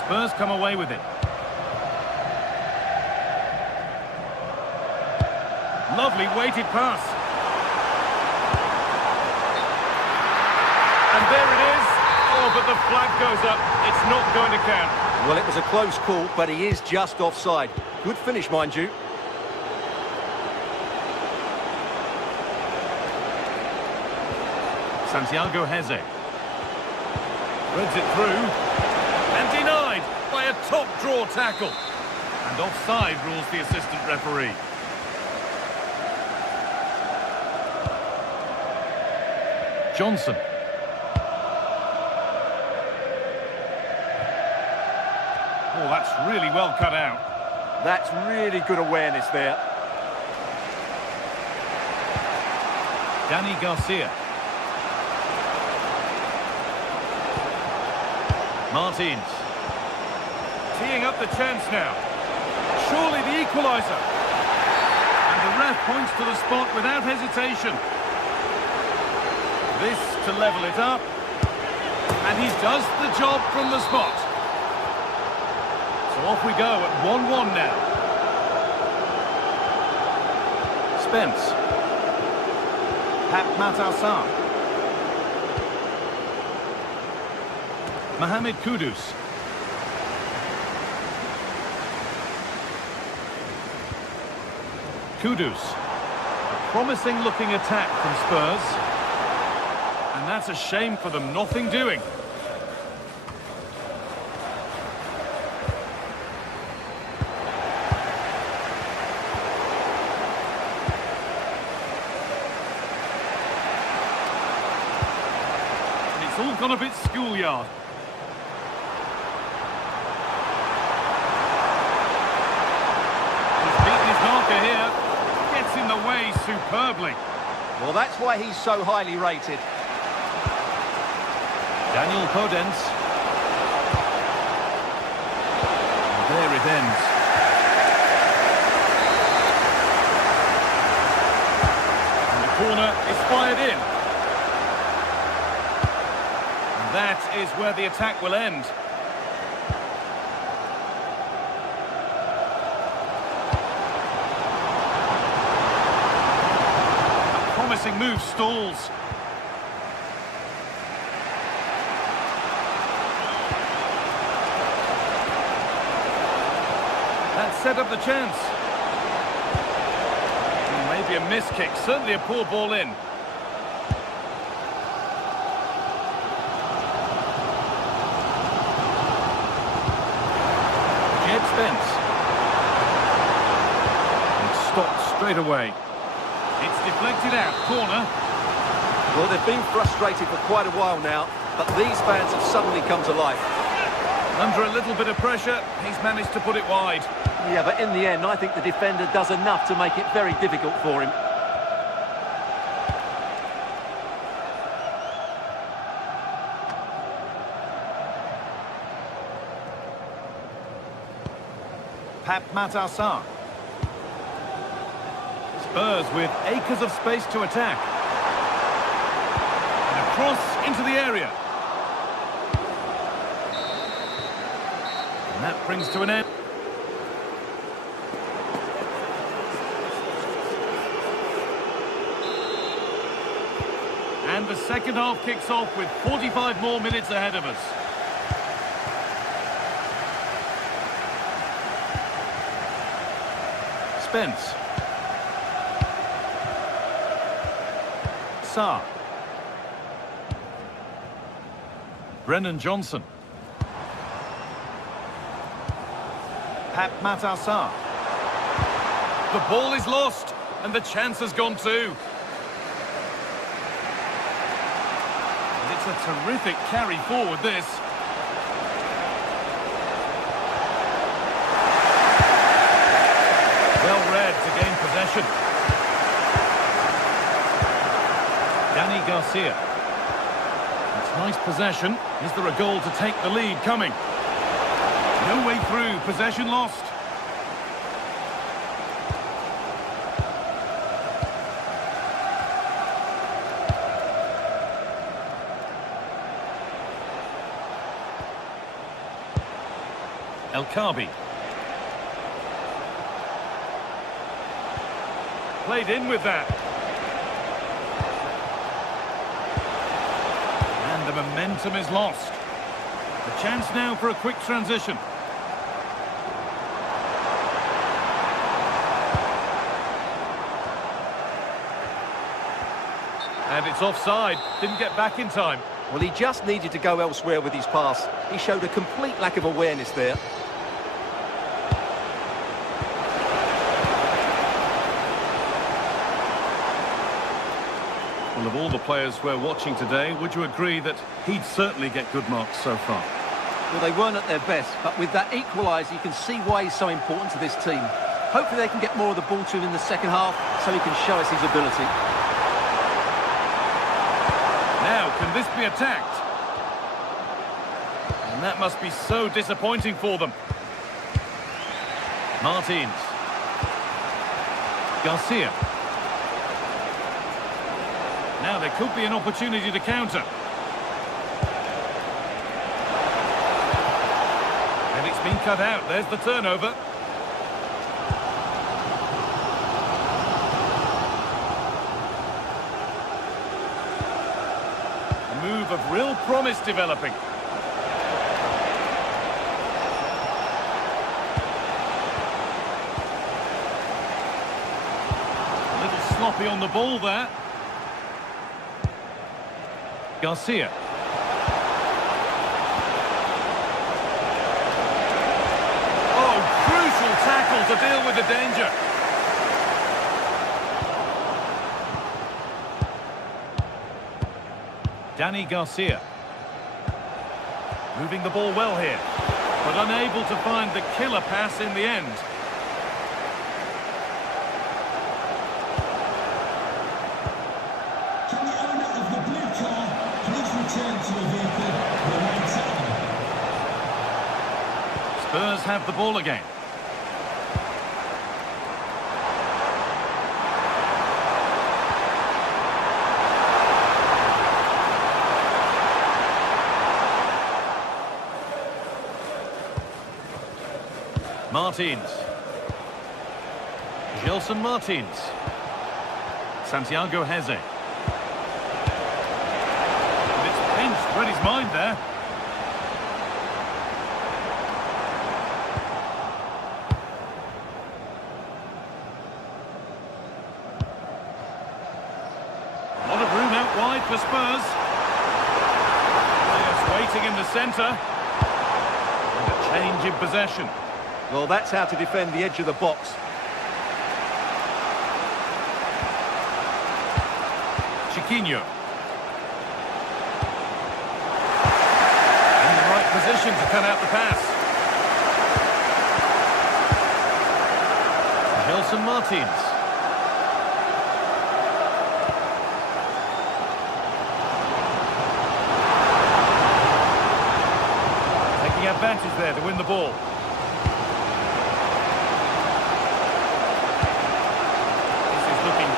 Spurs come away with it. Lovely weighted pass. And there it is. Oh, but the flag goes up. It's not going to count. Well, it was a close call, but he is just offside. Good finish, mind you. Santiago Heze. Threads it through. And denied by a top draw tackle. And offside rules the assistant referee. Johnson. Oh, that's really well cut out. That's really good awareness there. Danny Garcia. Martins. Teeing up the chance now. Surely the equaliser. And the ref points to the spot without hesitation. This to level it up. And he does the job from the spot. So off we go at 1-1 now. Spence. Pap Matassar. Mohamed Kudus. Kudus. A promising looking attack from Spurs. And that's a shame for them, nothing doing. It's all gone a bit schoolyard. superbly. Well, that's why he's so highly rated. Daniel Podence. And there it ends. And the corner is fired in. And that is where the attack will end. A promising move stalls. That set up the chance. Maybe a miss kick, certainly a poor ball in. Jed Spence. And stopped straight away. It's deflected out, corner. Well, they've been frustrated for quite a while now, but these fans have suddenly come to life. Under a little bit of pressure, he's managed to put it wide. Yeah, but in the end, I think the defender does enough to make it very difficult for him. Pap Matassar. Spurs with acres of space to attack. And a cross into the area. And that brings to an end. And the second half kicks off with 45 more minutes ahead of us. Spence. Sarr. Brennan Johnson. Pap Matassar. The ball is lost, and the chance has gone too. And it's a terrific carry forward, this. Well read to gain possession. Danny Garcia. It's nice possession. Is there a goal to take the lead coming? No way through, possession lost. El Khabi. Played in with that. And the momentum is lost. A chance now for a quick transition. And it's offside. Didn't get back in time. Well, he just needed to go elsewhere with his pass. He showed a complete lack of awareness there. Well, of all the players we're watching today, would you agree that he'd certainly get good marks so far? Well, they weren't at their best, but with that equaliser, you can see why he's so important to this team. Hopefully they can get more of the ball to him in the second half, so he can show us his ability. Now, can this be attacked? And that must be so disappointing for them. Martins. Garcia. Now there could be an opportunity to counter. And it's been cut out. There's the turnover. A move of real promise developing. A little sloppy on the ball there. Garcia. Oh, crucial tackle to deal with the danger. Danny Garcia. Moving the ball well here, but unable to find the killer pass in the end. Spurs have the ball again. Martins. Gelson Martins. Santiago Heze. And it's pinched, read his mind there. A lot of room out wide for Spurs. Players waiting in the centre. And a change in possession. Well, that's how to defend the edge of the box. Chiquinho. In the right position to cut out the pass. Gelson Martins. Taking advantage there to win the ball.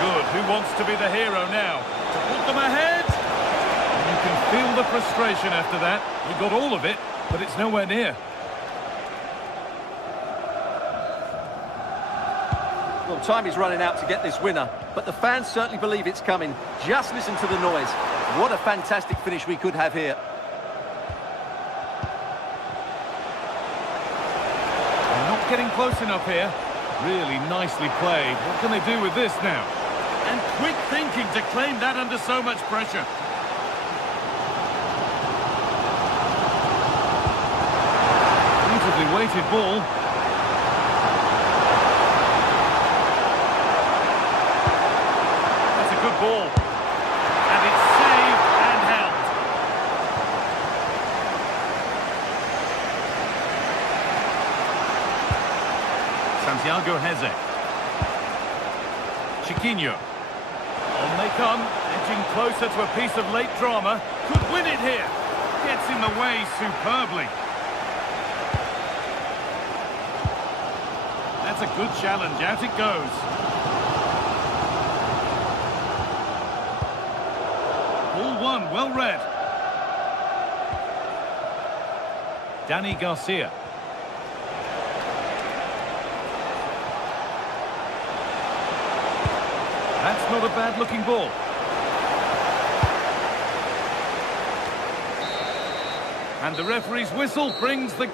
Good. Who wants to be the hero now? To put them ahead! And you can feel the frustration after that. He got all of it, but it's nowhere near. Well, time is running out to get this winner, but the fans certainly believe it's coming. Just listen to the noise. What a fantastic finish we could have here. They're not getting close enough here. Really nicely played. What can they do with this now? And quick thinking to claim that under so much pressure. Beautifully weighted ball. That's a good ball. And it's saved and held. Santiago Heze. Chiquinho. On they come, edging closer to a piece of late drama. Could win it here. Gets in the way superbly. That's a good challenge. Out it goes. Ball one, well read. Dani Garcia. That's not a bad-looking ball. And the referee's whistle brings the...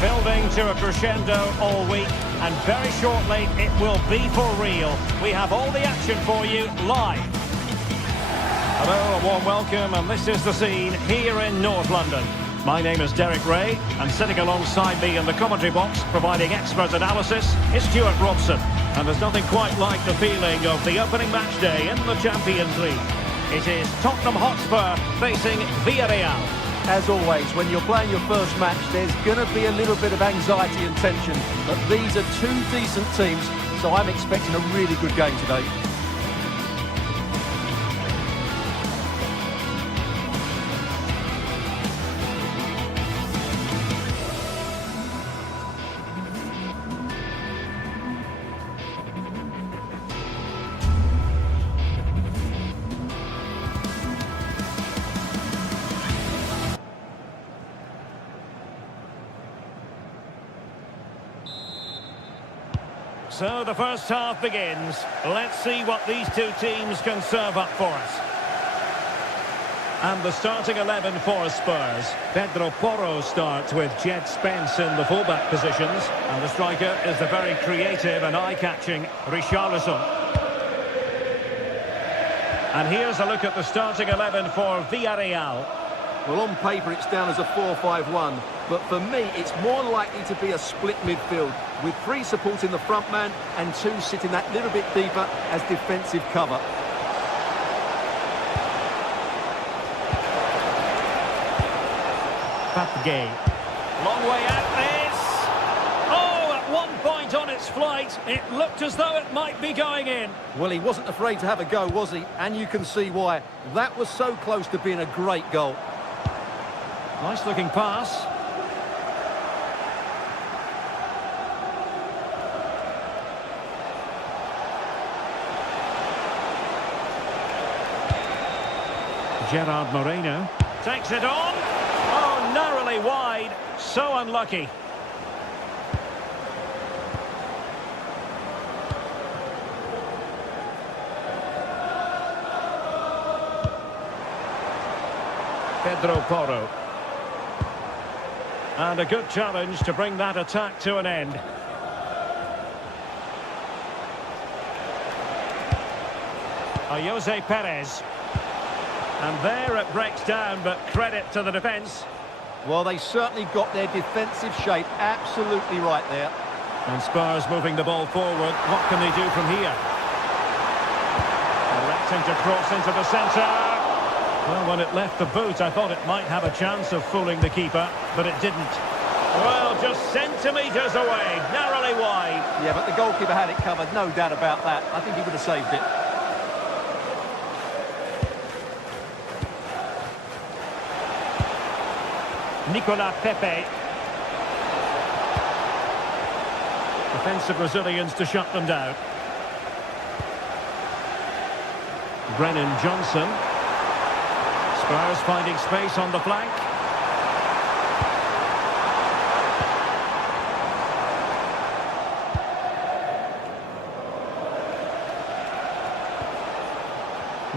Building to a crescendo all week, and very shortly it will be for real. We have all the action for you live. Hello, a warm welcome, and this is the scene here in North London. My name is Derek Ray, and sitting alongside me in the commentary box, providing expert analysis, is Stuart Robson. And there's nothing quite like the feeling of the opening match day in the Champions League. It is Tottenham Hotspur facing Villarreal. As always, when you're playing your first match, there's going to be a little bit of anxiety and tension. But these are two decent teams, so I'm expecting a really good game today. So the first half begins. Let's see what these two teams can serve up for us. And the starting 11 for Spurs. Pedro Porro starts with Jed Spence in the fullback positions. And the striker is the very creative and eye-catching Richarlison. And here's a look at the starting 11 for Villarreal. Well, on paper it's down as a 4-5-1, but for me it's more likely to be a split midfield, with 3 supporting the front man and 2 sitting that little bit deeper as defensive cover. Gay. Long way out this. Oh, at one point on its flight, it looked as though it might be going in. Well, he wasn't afraid to have a go, was he? And you can see why. That was so close to being a great goal. Nice looking pass. Gerard Moreno takes it on. Oh, narrowly wide. So unlucky. Pedro Porro. And a good challenge to bring that attack to an end. Jose Perez. And there it breaks down, but credit to the defence. Well, they certainly got their defensive shape absolutely right there. And Spurs moving the ball forward. What can they do from here? Electing to cross into the centre. Well, when it left the boot, I thought it might have a chance of fooling the keeper, but it didn't. Well, just centimetres away, narrowly wide. Yeah, but the goalkeeper had it covered, no doubt about that. I think he would have saved it. Nicolas Pepe. Defensive Brazilians to shut them down. Brennan Johnson. Spurs finding space on the flank.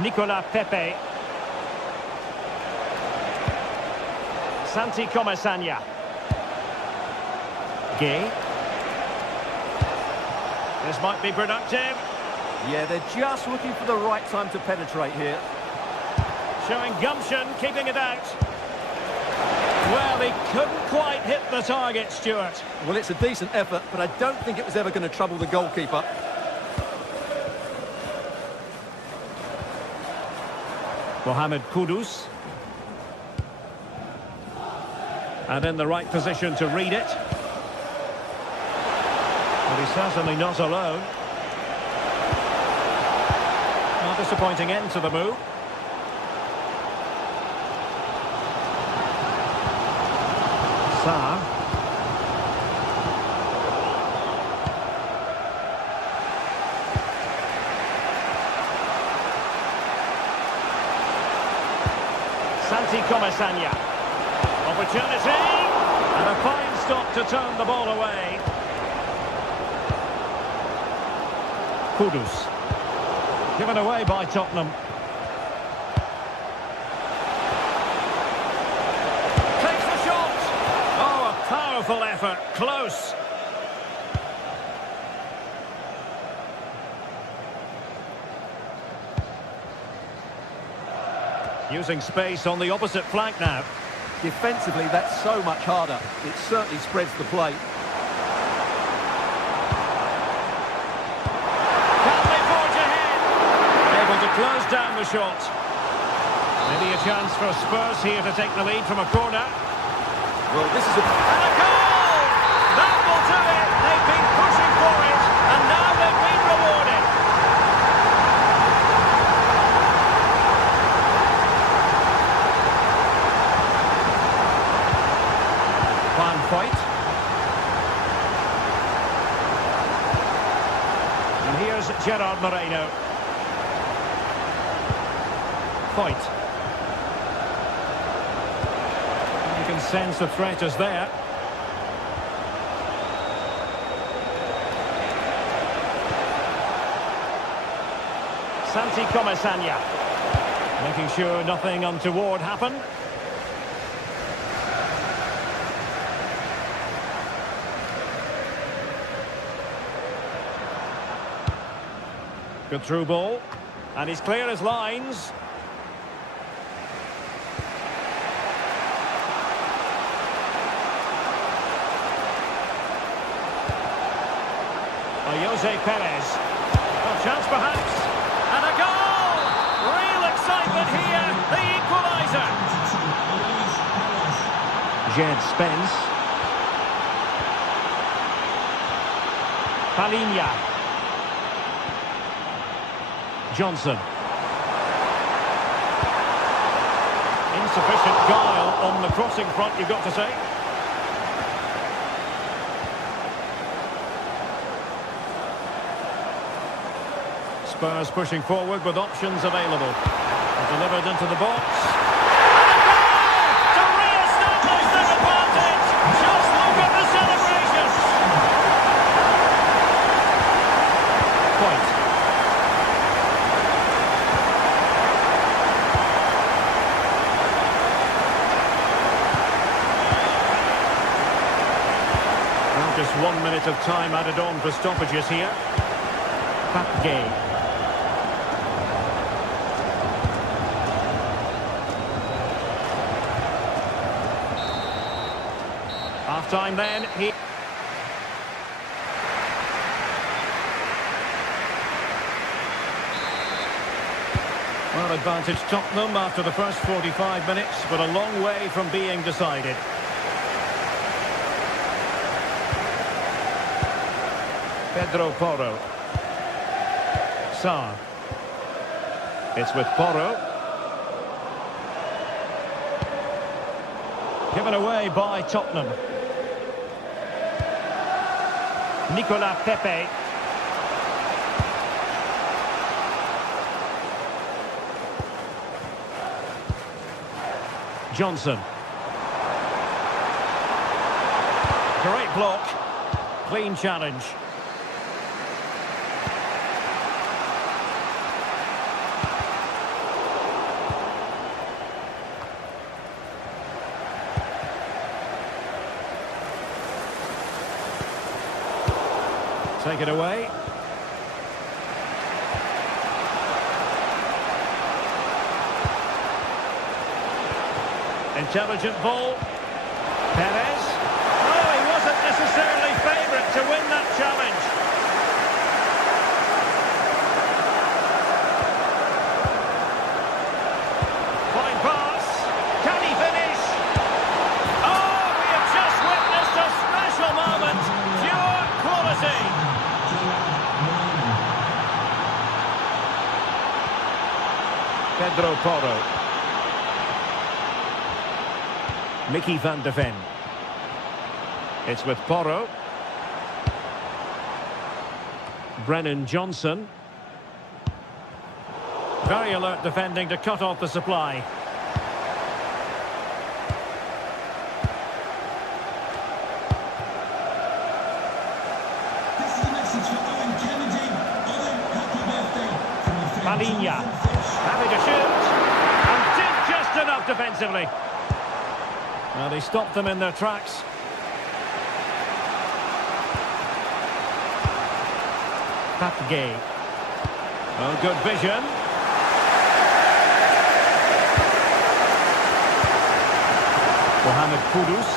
Nicolas Pepe. Santi Comesaña. Gay. This might be productive. Yeah, they're just looking for the right time to penetrate here. Showing gumption, keeping it out. Well, he couldn't quite hit the target, Stuart. Well, it's a decent effort, but I don't think it was ever going to trouble the goalkeeper. Mohamed Kudus. And in the right position to read it. But he's certainly not alone. Well, disappointing end to the move. Sarr. Santi Comesaña. Opportunity, and a fine stop to turn the ball away. Kudus. Given away by Tottenham. Takes the shot. Oh, a powerful effort. Close. Using space on the opposite flank now. Defensively, that's so much harder. It certainly spreads the play. Can they forge ahead? Able to close down the shot. Maybe a chance for Spurs here to take the lead from a corner. Well, this is a... And a goal! That will do it. They've been pushing for it, and now they've been rewarded. Fight. And here's Gerard Moreno. Fight. You can sense the threat is there. Santi Comesaña. Making sure nothing untoward happened. Good through ball. And he's clear as lines. Jose Perez. A chance perhaps. And a goal! Real excitement here. The equaliser. Jed Spence. Palinha. Johnson. Insufficient guile on the crossing front, you've got to say. Spurs pushing forward with options available. Delivered into the box. To re-establish the advantage. Just look at the celebrations. Point. Well, just 1 minute of time added on for stoppages here. Papgay. Time then, well, advantage Tottenham after the first 45 minutes, but a long way from being decided. Pedro Porro. Sarr. It's with Porro. Given away by Tottenham. Nicolas Pepe. Johnson. Great block. Clean challenge. Take it away. Intelligent ball. Perez. Oh, he wasn't necessarily favourite to win that challenge. Fine pass. Can he finish? Oh, we have just witnessed a special moment. Pure quality. Pedro Porro. Mickey van de Ven. It's with Porro. Brennan Johnson. Very alert defending to cut off the supply. This is a message for Owen Kennedy. Owen, happy birthday. Palinha. Happy to shoot. And did just enough defensively. Well, they stopped them in their tracks. Papgay. Oh, good vision. Mohamed Kudus.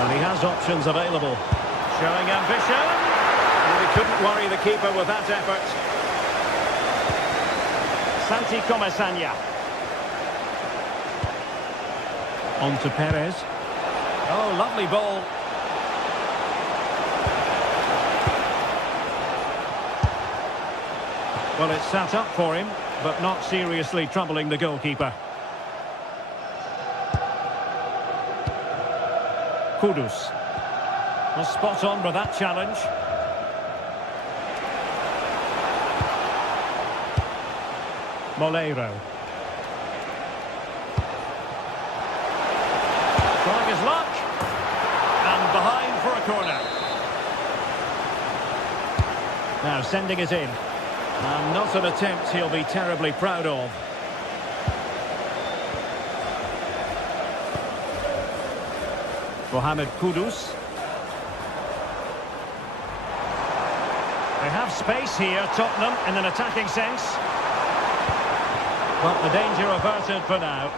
And he has options available. Showing ambition. And he couldn't worry the keeper with that effort. Santi Comesaña. On to Perez. Oh, lovely ball. Well, it's sat up for him, but not seriously troubling the goalkeeper. Kudus. Was spot on with that challenge. Moleiro. Trying his luck. And behind for a corner. Now sending it in. And not an attempt he'll be terribly proud of. Mohamed Kudus. They have space here, Tottenham, in an attacking sense. But the danger averted for now.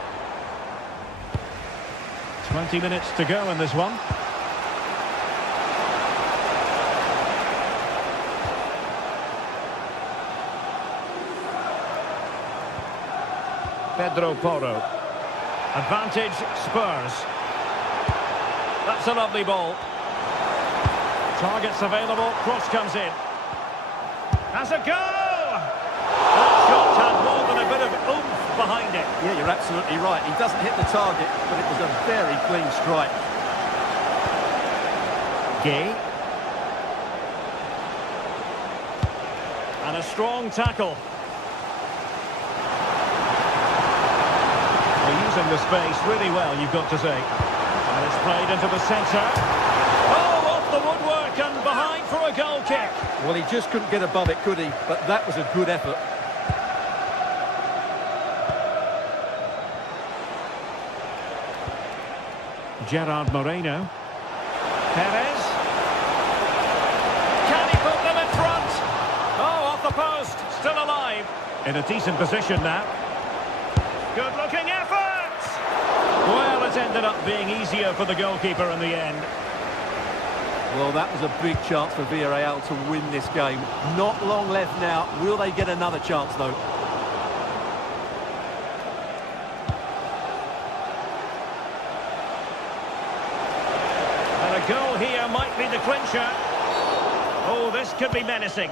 20 minutes to go in this one. Pedro Porro. Advantage, Spurs. That's a lovely ball. Targets available, cross comes in. Has a go! That shot had more than a bit of oomph behind it. Yeah, you're absolutely right. He doesn't hit the target, but it was a very clean strike. Gay. And a strong tackle. They're using the space really well, you've got to say. And it's played into the centre. Oh, off the woodwork and behind for a goal kick. Well, he just couldn't get above it, could he? But that was a good effort. Gerard Moreno. Perez. Can he put them in front? Oh, off the post. Still alive. In a decent position now. Good-looking effort! Well, it ended up being easier for the goalkeeper in the end. Well, that was a big chance for Villarreal to win this game. Not long left now. Will they get another chance, though? And a goal here might be the clincher. Oh, this could be menacing.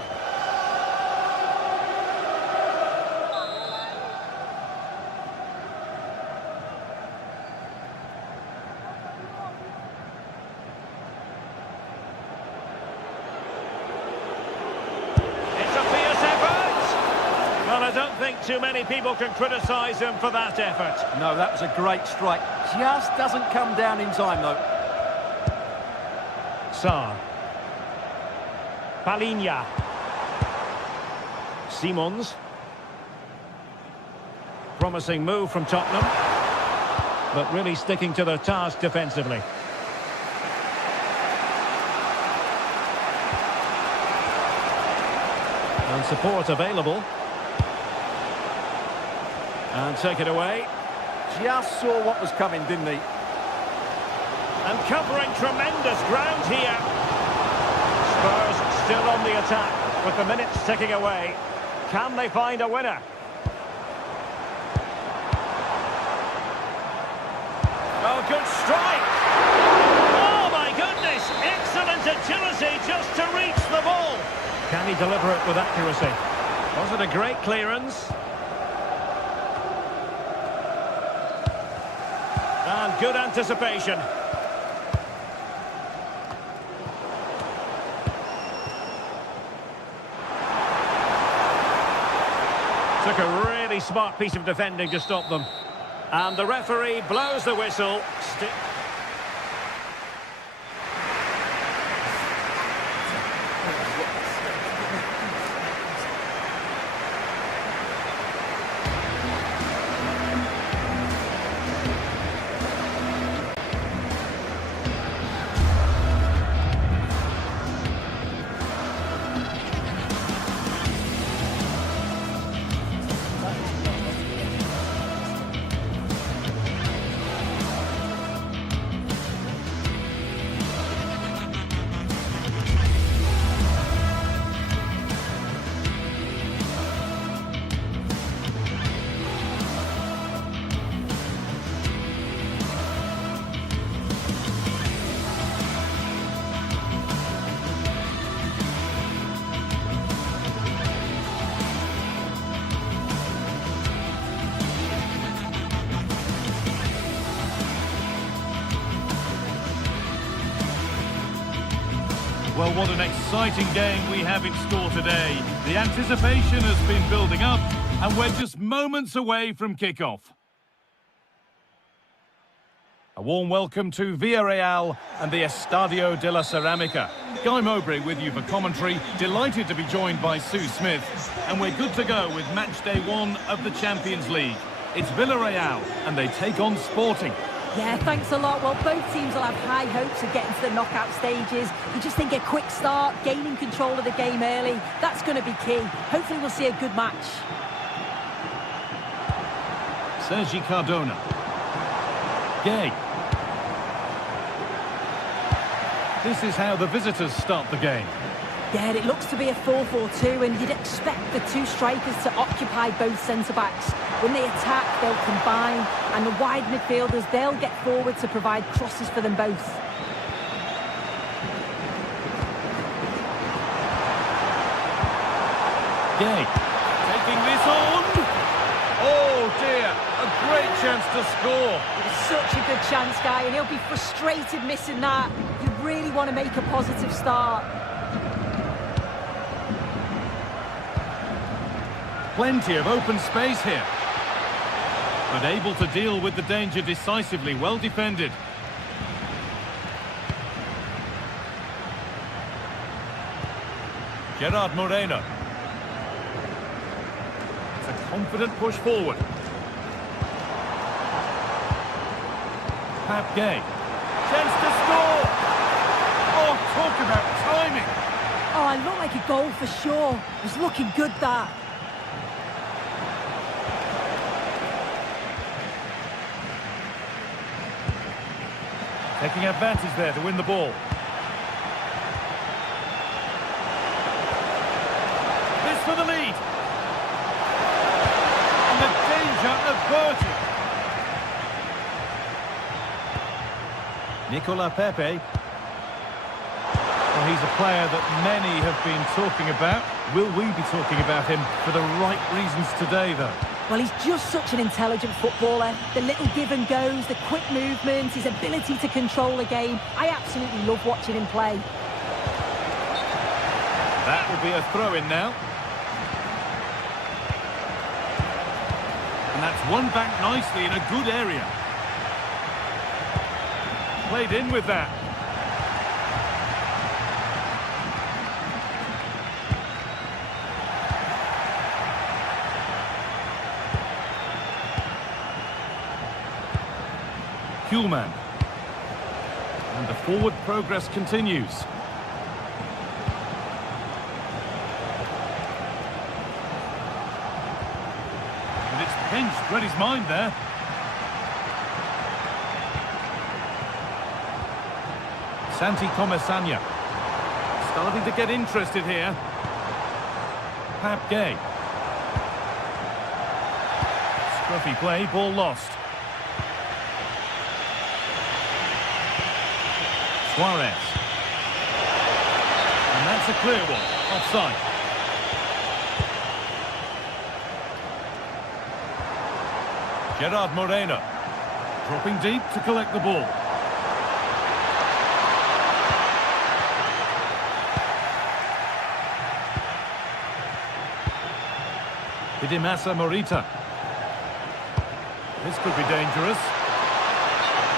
Well, I don't think too many people can criticise him for that effort. No, that was a great strike. Just doesn't come down in time, though. Sarr. Palinha. Simons. Promising move from Tottenham. But really sticking to their task defensively. And support available. And take it away. Just saw what was coming, didn't he? And covering tremendous ground here. Spurs still on the attack with the minutes ticking away. Can they find a winner? Oh, good strike. Oh, my goodness. Excellent agility just to reach the ball. Can he deliver it with accuracy? Was it a great clearance? And good anticipation. Took a really smart piece of defending to stop them. And the referee blows the whistle. Well, what an exciting game we have in store today. The anticipation has been building up, and we're just moments away from kickoff. A warm welcome to Villarreal and the Estadio de la Ceramica. Guy Mowbray with you for commentary. Delighted to be joined by Sue Smith. And we're good to go with match day 1 of the Champions League. It's Villarreal and they take on Sporting. Yeah, thanks a lot. Well, both teams will have high hopes of getting to the knockout stages. You just think a quick start, gaining control of the game early, that's going to be key. Hopefully we'll see a good match. Sergi Cardona. Gay. This is how the visitors start the game. Yeah, it looks to be a 4-4-2, and you'd expect the two strikers to occupy both centre-backs. When they attack, they'll combine, and the wide midfielders, they'll get forward to provide crosses for them both. Gay. Taking this on. Oh dear, a great chance to score. It was such a good chance, Guy, and he'll be frustrated missing that. You really want to make a positive start. Plenty of open space here. But able to deal with the danger decisively, well defended. Gerard Moreno. It's a confident push forward. Pap Gay. Chance to score! Oh, talk about timing! Oh, it looked like a goal for sure. It was looking good, that. Taking advantage there to win the ball. This for the lead. And the danger averted. Nicolas Pepe. Well, he's a player that many have been talking about. Will we be talking about him for the right reasons today, though? Well, he's just such an intelligent footballer. The little give and goes, the quick movements, his ability to control the game. I absolutely love watching him play. That will be a throw-in now. And that's won back nicely in a good area. Played in with that. Kuhlman. And the forward progress continues. And it's pinched, read his mind there. Santi Comesanya. Starting to get interested here. Pap Gay. Scruffy play, ball lost. Suarez. And that's a clear one. Offside. Gerard Moreno. Dropping deep to collect the ball. Hidemasa Morita. This could be dangerous.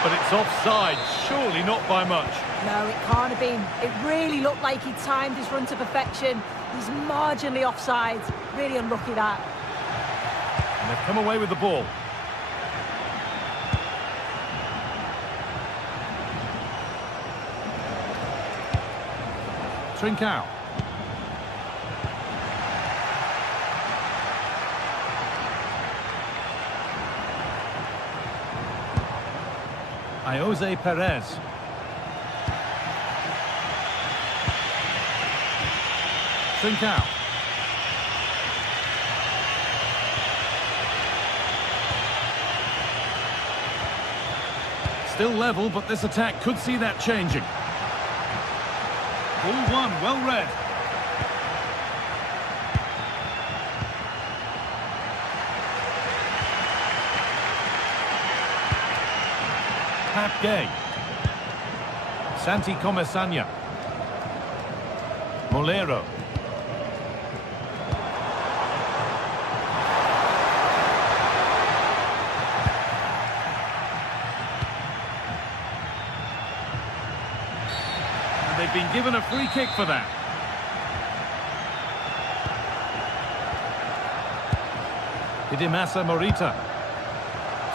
But it's offside, surely not by much. No, it can't have been. It really looked like he timed his run to perfection. He's marginally offside. Really unlucky, that. And they've come away with the ball. Trincao. Jose Perez. Trincao. Still level, but this attack could see that changing. Ball one, well read. Pap Gay. Santi Comesanya. Molero. been given a free kick for that. Hidemasa Morita.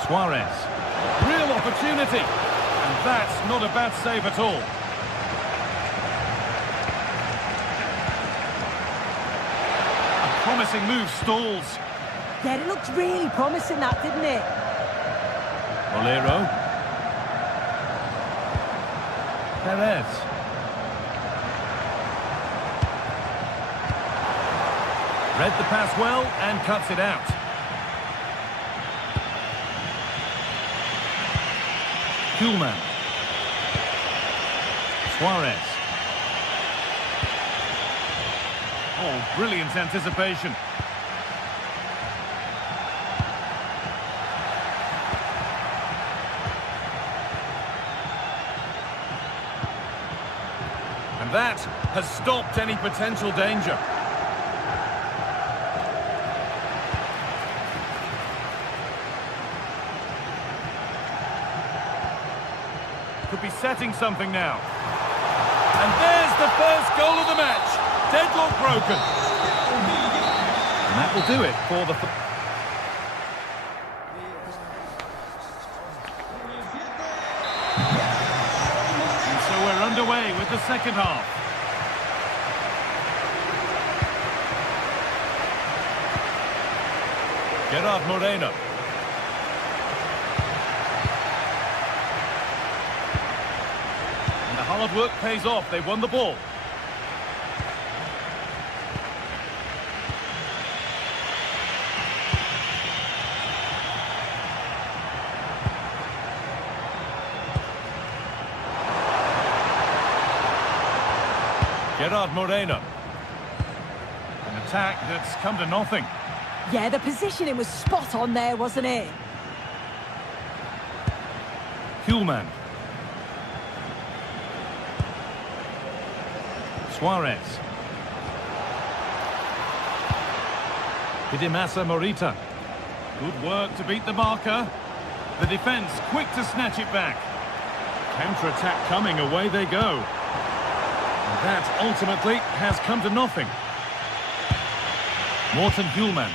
Suarez. Real opportunity. And that's not a bad save at all. A promising move stalls. Yeah, it looked really promising, that, didn't it? Molero. Perez. Read the pass well and cuts it out. Kuhlman. Suarez. Oh, brilliant anticipation. And that has stopped any potential danger. Could be setting something now. And there's the first goal of the match. Deadlock broken. And that will do it for the... And so we're underway with the second half. Gerard Moreno. Hard work pays off. They won the ball. Gerard Moreno. An attack that's come to nothing. Yeah, the positioning was spot on there, wasn't it? Kuhlman. Suarez. Hidemasa Morita. Good work to beat the marker. The defence quick to snatch it back. Counter-attack coming, away they go. And that ultimately has come to nothing. Morten Kuhlman.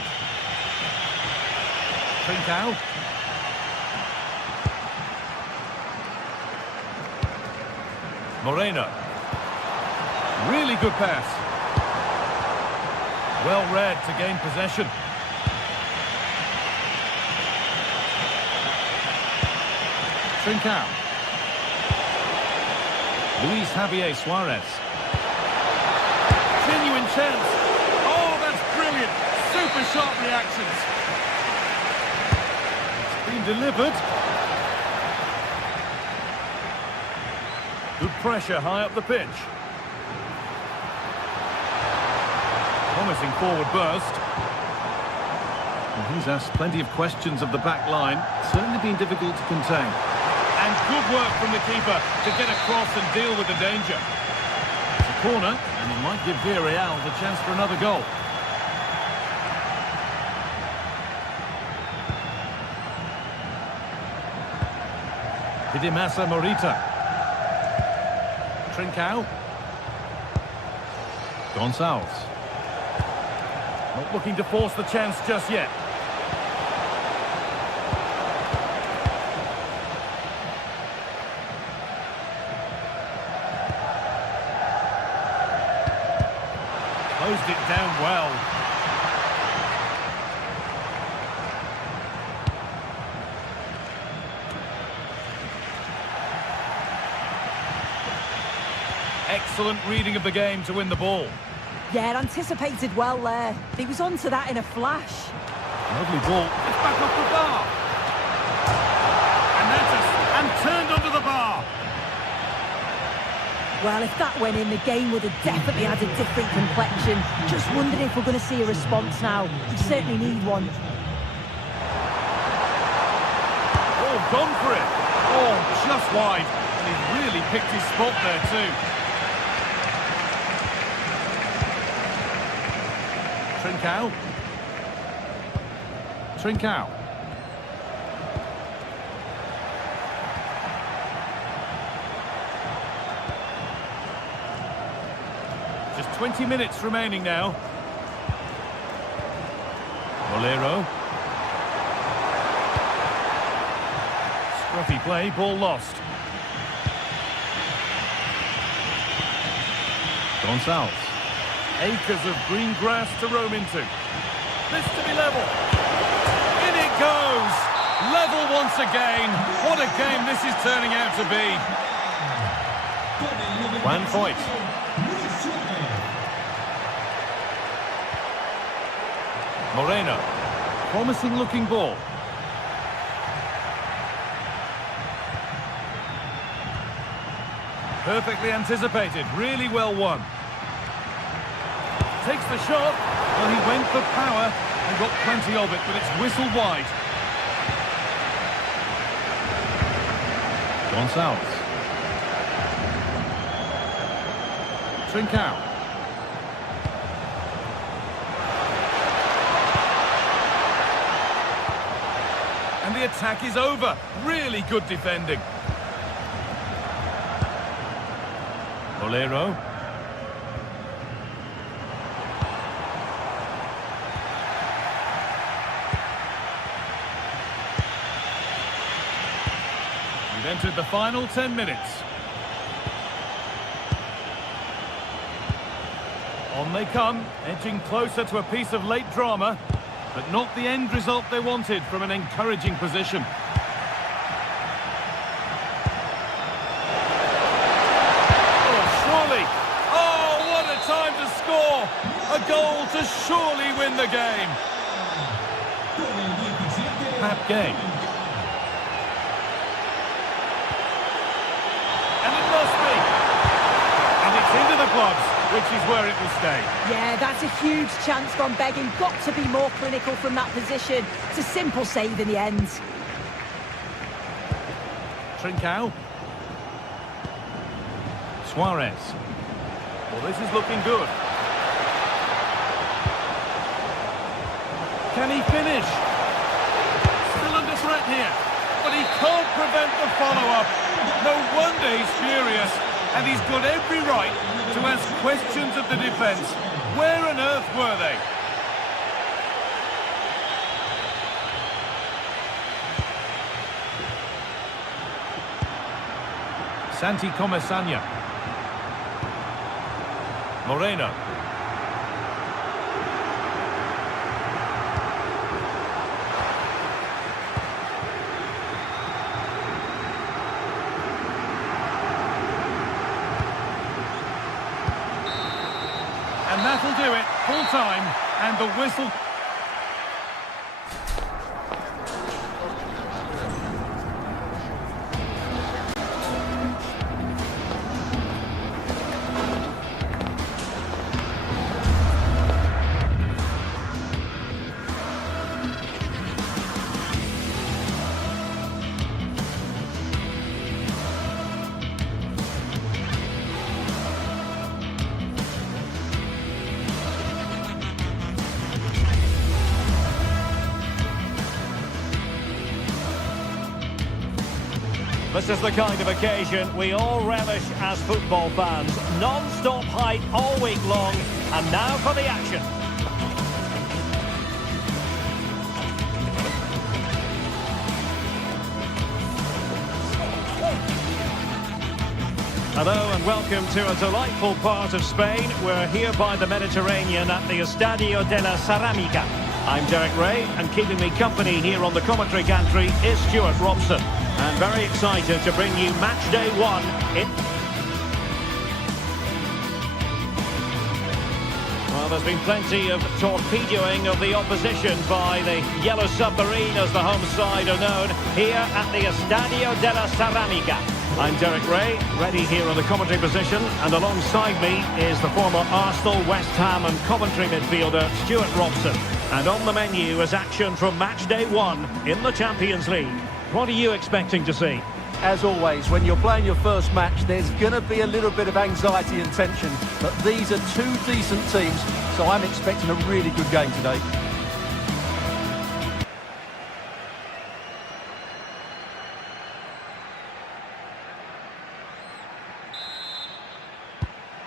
Trincao. Moreno. Really good pass. Well read to gain possession. Trincao. Luis Javier Suarez. Genuine chance. Oh, that's brilliant. Super sharp reactions. It's been delivered. Good pressure high up the pitch. Promising forward burst. And he's asked plenty of questions of the back line. Certainly been difficult to contain. And good work from the keeper to get across and deal with the danger. It's a corner, and it might give Villarreal the chance for another goal. Hidemasa Morita. Trincao. Gonçalves. Not looking to force the chance just yet. Closed it down well. Excellent reading of the game to win the ball. Yeah, anticipated well there. He was onto that in a flash. Lovely ball. It's back off the bar. And turned under the bar. Well, if that went in, the game would have definitely had a different complexion. Just wondering if we're going to see a response now. We certainly need one. Oh, gone for it. Oh, just wide. And he's really picked his spot there too. Trincao. Trincao. 20 minutes remaining now. Bolero. Scruffy play, ball lost. Gonçalves. Acres of green grass to roam into. This to be level. In it goes. Level once again. What a game this is turning out to be. Juan Foyt. Moreno. Promising looking ball. Perfectly anticipated. Really well won. Takes the shot. Well, he went for power and got plenty of it, but it's whistled wide. Gonçalves. Trincao. And the attack is over. Really good defending. Bolero. We've entered the final 10 minutes. On they come, edging closer to a piece of late drama, but not the end result they wanted from an encouraging position. Time to score! A goal to surely win the game. Pap Gay. And it must be. And it's into the gloves, which is where it will stay. Yeah, that's a huge chance from Begging. Got to be more clinical from that position. It's a simple save in the end. Trincao. Suarez. Well, this is looking good. Can he finish? Still under threat here, but he can't prevent the follow-up. No wonder he's furious, and he's got every right to ask questions of the defence. Where on earth were they? Santi Comesanya. Moreno. And that'll do it, full time, and the whistle. This is the kind of occasion we all relish as football fans. Non-stop hype all week long, and now for the action. Hello and welcome to a delightful part of Spain. We're here by the Mediterranean at the Estadio de la Ceramica. I'm Derek Ray, and keeping me company here on the commentary gantry is Stuart Robson. And very excited to bring you match day one in... Well, there's been plenty of torpedoing of the opposition by the Yellow Submarine, as the home side are known, here at the Estadio de la Ceramica. I'm Derek Ray, ready here on the commentary position, and alongside me is the former Arsenal, West Ham and Coventry midfielder, Stuart Robson. And on the menu is action from match day one in the Champions League. What are you expecting to see? As always, when you're playing your first match, there's going to be a little bit of anxiety and tension. But these are two decent teams, so I'm expecting a really good game today.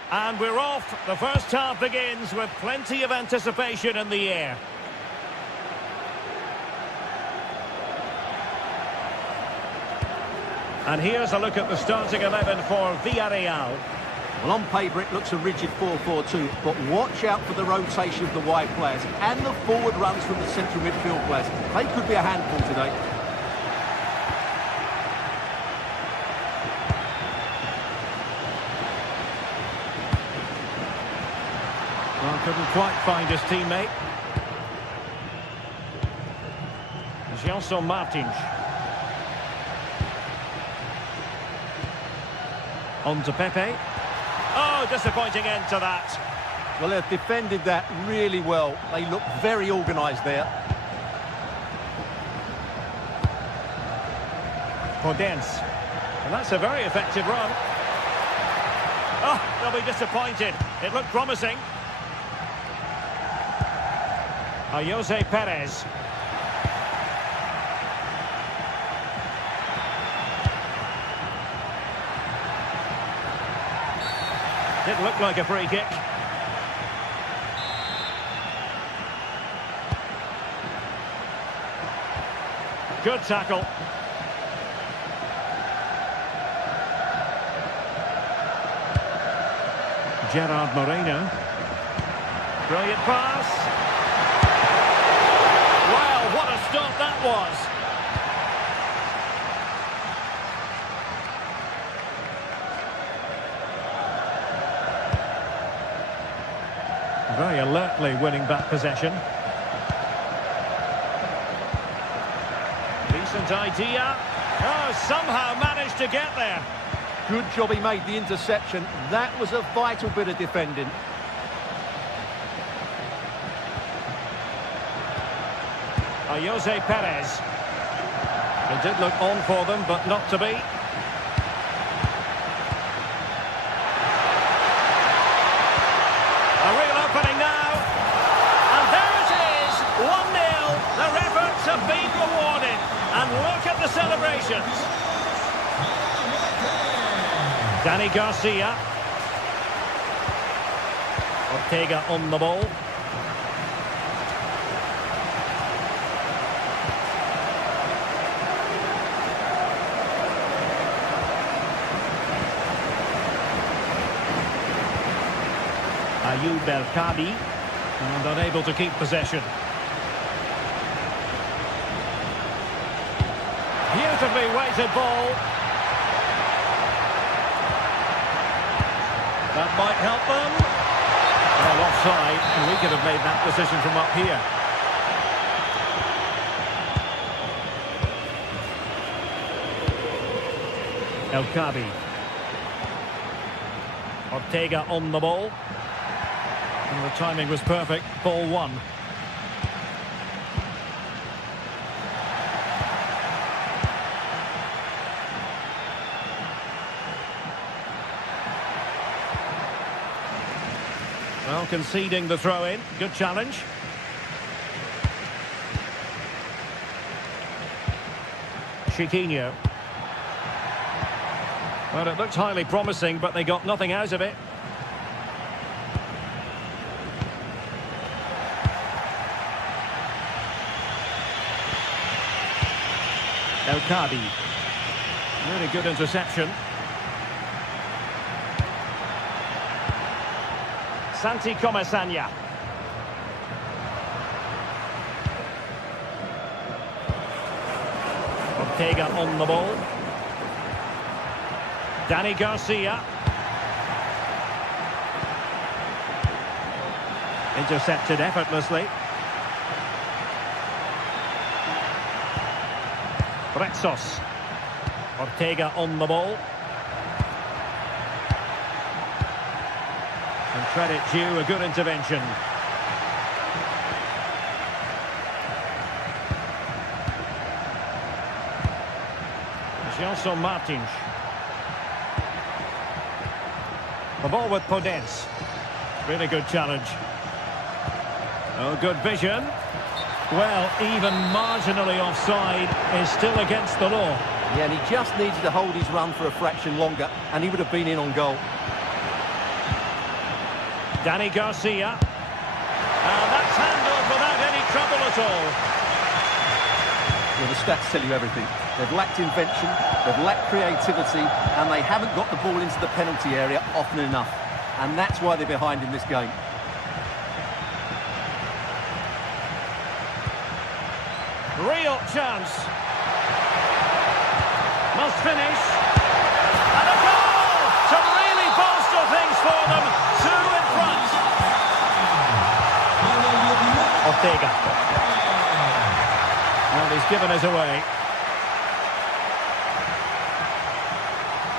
And we're off. The first half begins with plenty of anticipation in the air. And here's a look at the starting 11 for Villarreal. Well, on paper, it looks a rigid 4-4-2, but watch out for the rotation of the wide players and the forward runs from the central midfield players. They could be a handful today. Well, couldn't quite find his teammate. Gelson Martins. On to Pepe. Oh, disappointing end to that. Well, they've defended that really well. They look very organised there. Podence. And that's a very effective run. Oh, they'll be disappointed. It looked promising. Jose Perez. Didn't look like a free kick. Good tackle. Gerard Moreno. Brilliant pass. Well, what a stop that was. Very alertly winning back possession. Decent idea. Oh, somehow managed to get there. Good job he made the interception. That was a vital bit of defending. Jose Perez. It did look on for them, but not to be. A real opening now. And there it is, 1-0. Their efforts have been rewarded. And look at the celebrations. Danny Garcia. Ortega on the ball. Ayoub El Kabi, and unable to keep possession. Beautifully weighted ball. That might help them. Well, offside, and we could have made that decision from up here. El Kabi. Ortega on the ball. And the timing was perfect. Ball one. Well, conceding the throw-in. Good challenge. Chiquinho. Well, it looked highly promising, but they got nothing out of it. El Kabi. Really good interception. Santi Comesaña. Ortega on the ball. Danny Garcia. Intercepted effortlessly. Rexos. Ortega on the ball. And credit due, a good intervention. Gelson Martins. The ball with Podence. Really good challenge. Oh, good vision. Well, even marginally offside is still against the law. Yeah, and he just needed to hold his run for a fraction longer, and he would have been in on goal. Danny Garcia. And that's handled without any trouble at all. Well, the stats tell you everything. They've lacked invention, they've lacked creativity, and they haven't got the ball into the penalty area often enough. And that's why they're behind in this game. Real chance. Must finish. And a goal to really bolster things for them. 2 in front. Ortega. Well, he's given us away.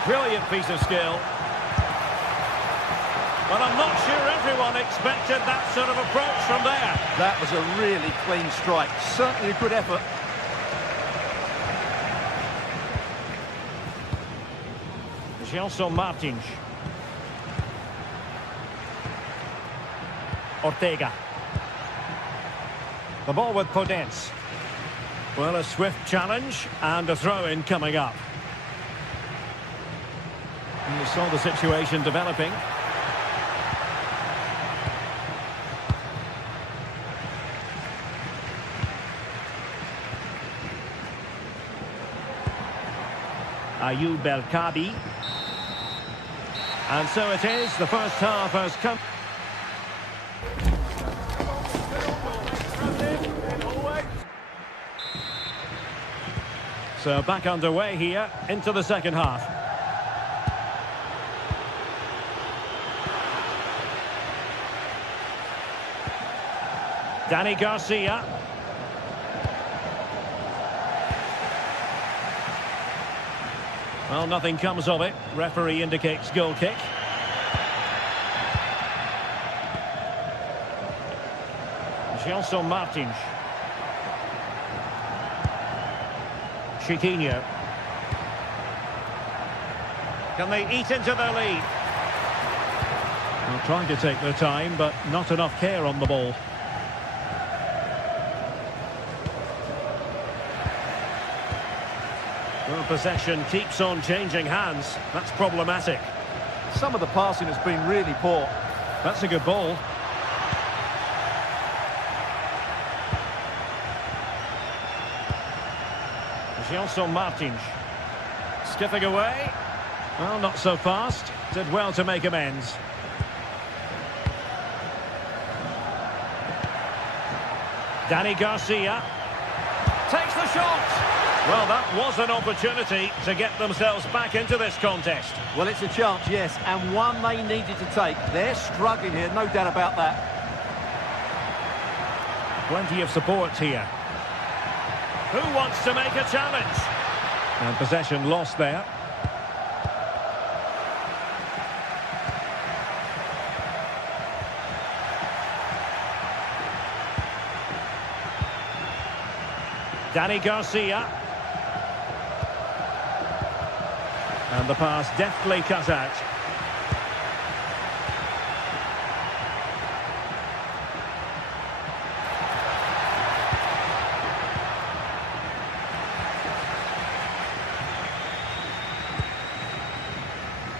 Brilliant piece of skill. But I'm not sure everyone expected that sort of approach from there. That was a really clean strike. Certainly a good effort. Gelson Martins. Ortega. The ball with Podence. Well, a swift challenge and a throw-in coming up. And we saw the situation developing. Ayoub El Kabi. And so it is, the first half has come. So back underway here into the second half. Danny Garcia. Well, nothing comes of it. Referee indicates goal kick. Gelson Martins. Chiquinho. Can they eat into their lead? Well, trying to take their time, but not enough care on the ball. Well, possession keeps on changing hands. That's problematic. Some of the passing has been really poor. That's a good ball. Gelson Martins. Skipping away. Well, not so fast. Did well to make amends. Danny Garcia. Takes the shot. Well, that was an opportunity to get themselves back into this contest. Well, it's a chance, yes, and one they needed to take. They're struggling here, no doubt about that. Plenty of support here. Who wants to make a challenge? And possession lost there. Danny Garcia. And the pass deftly cut out.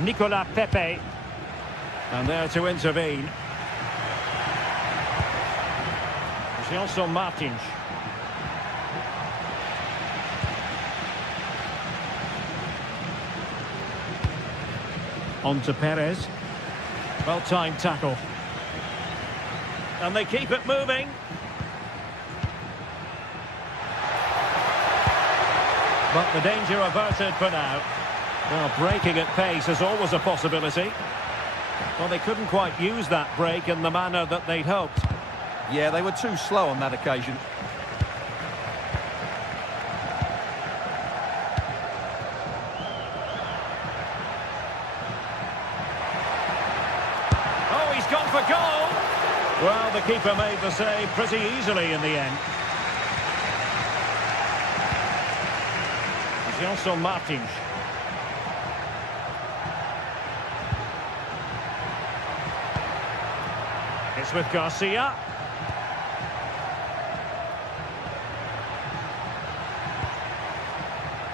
Nicolas Pepe. And there to intervene. Gelson Martins. On to Perez. Well-timed tackle. And they keep it moving. But the danger averted for now. Well, breaking at pace is always a possibility. Well, they couldn't quite use that break in the manner that they'd hoped. Yeah, they were too slow on that occasion. Oh, he's gone for goal! Well, the keeper made the save pretty easily in the end. Gelson Martins. It's with Garcia.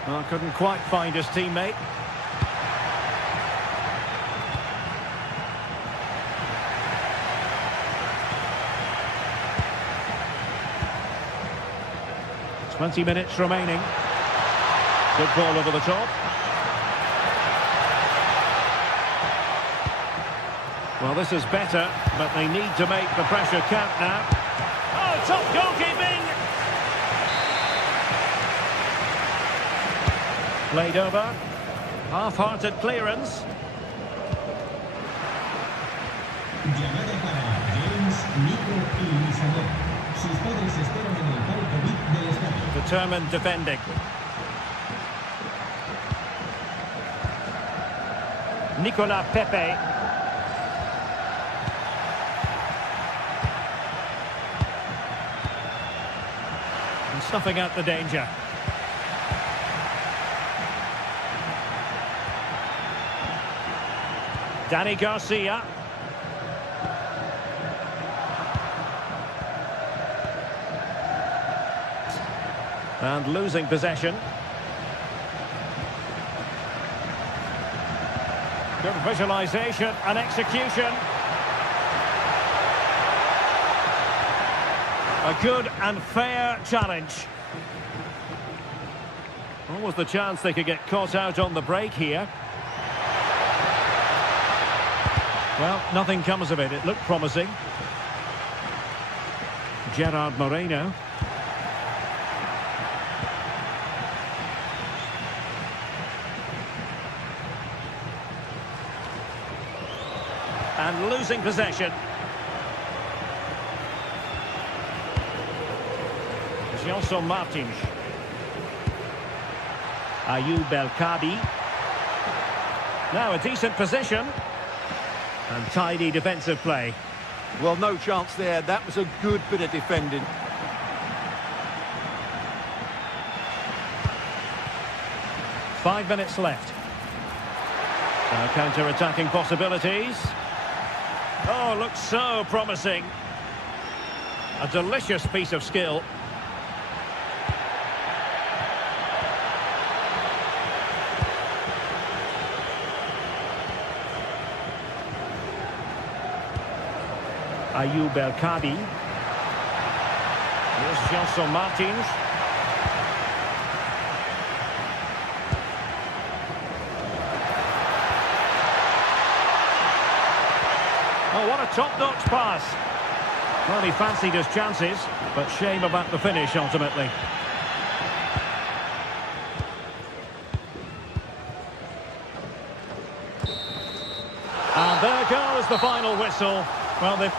Well, couldn't quite find his teammate. 20 minutes remaining. Good ball over the top. Well, this is better, but they need to make the pressure count now. Oh, top goalkeeping! Played over. Half-hearted clearance. Llamada para James, Nico y Isabel. Sus padres esperan en el palco VIP del estadio. Determined defending. Nicolas Pepe. And snuffing out the danger. Danny Garcia. And losing possession. Good visualisation and execution. A good and fair challenge. What was the chance they could get caught out on the break here? Well, nothing comes of it. It looked promising. Gerard Moreno. And losing possession. Janson Martins. Ayoub El-Kabi. Now a decent position. And tidy defensive play. Well, no chance there. That was a good bit of defending. Five minutes left. Now counter-attacking possibilities. Oh, looks so promising. A delicious piece of skill. Ayoub El-Kabi. Here's Janson Martins. Oh, what a top-notch pass. Well, he fancied his chances, but shame about the finish ultimately. And there goes the final whistle. Well, they've...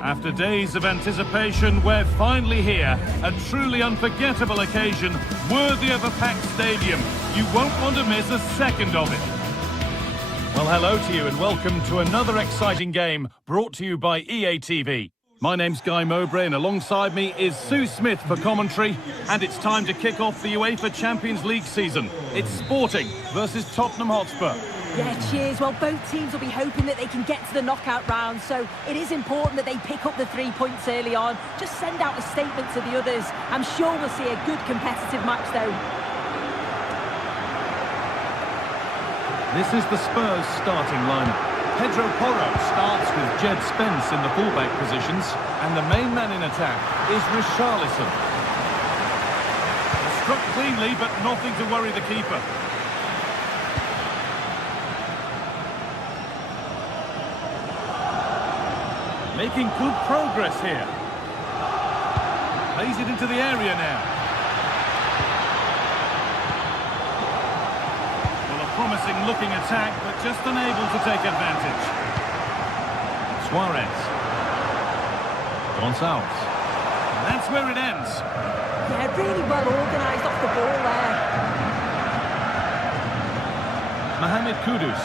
After days of anticipation, we're finally here. A truly unforgettable occasion, worthy of a packed stadium. You won't want to miss a second of it. Well, hello to you and welcome to another exciting game brought to you by EA TV. My name's Guy Mowbray and alongside me is Sue Smith for commentary, and it's time to kick off the UEFA Champions League season. It's Sporting versus Tottenham Hotspur. Yeah, cheers. Well, both teams will be hoping that they can get to the knockout round, so it is important that they pick up the 3 points early on. Just send out a statement to the others. I'm sure we'll see a good competitive match, though. This is the Spurs starting lineup. Pedro Porro starts with Jed Spence in the fullback positions, and the main man in attack is Richarlison. Struck cleanly, but nothing to worry the keeper. Making good progress here. Plays it into the area now. Well, a promising looking attack, but just unable to take advantage. Suarez. Gonçalves. And that's where it ends. Yeah, really well organised off the ball there. Mohamed Kudus.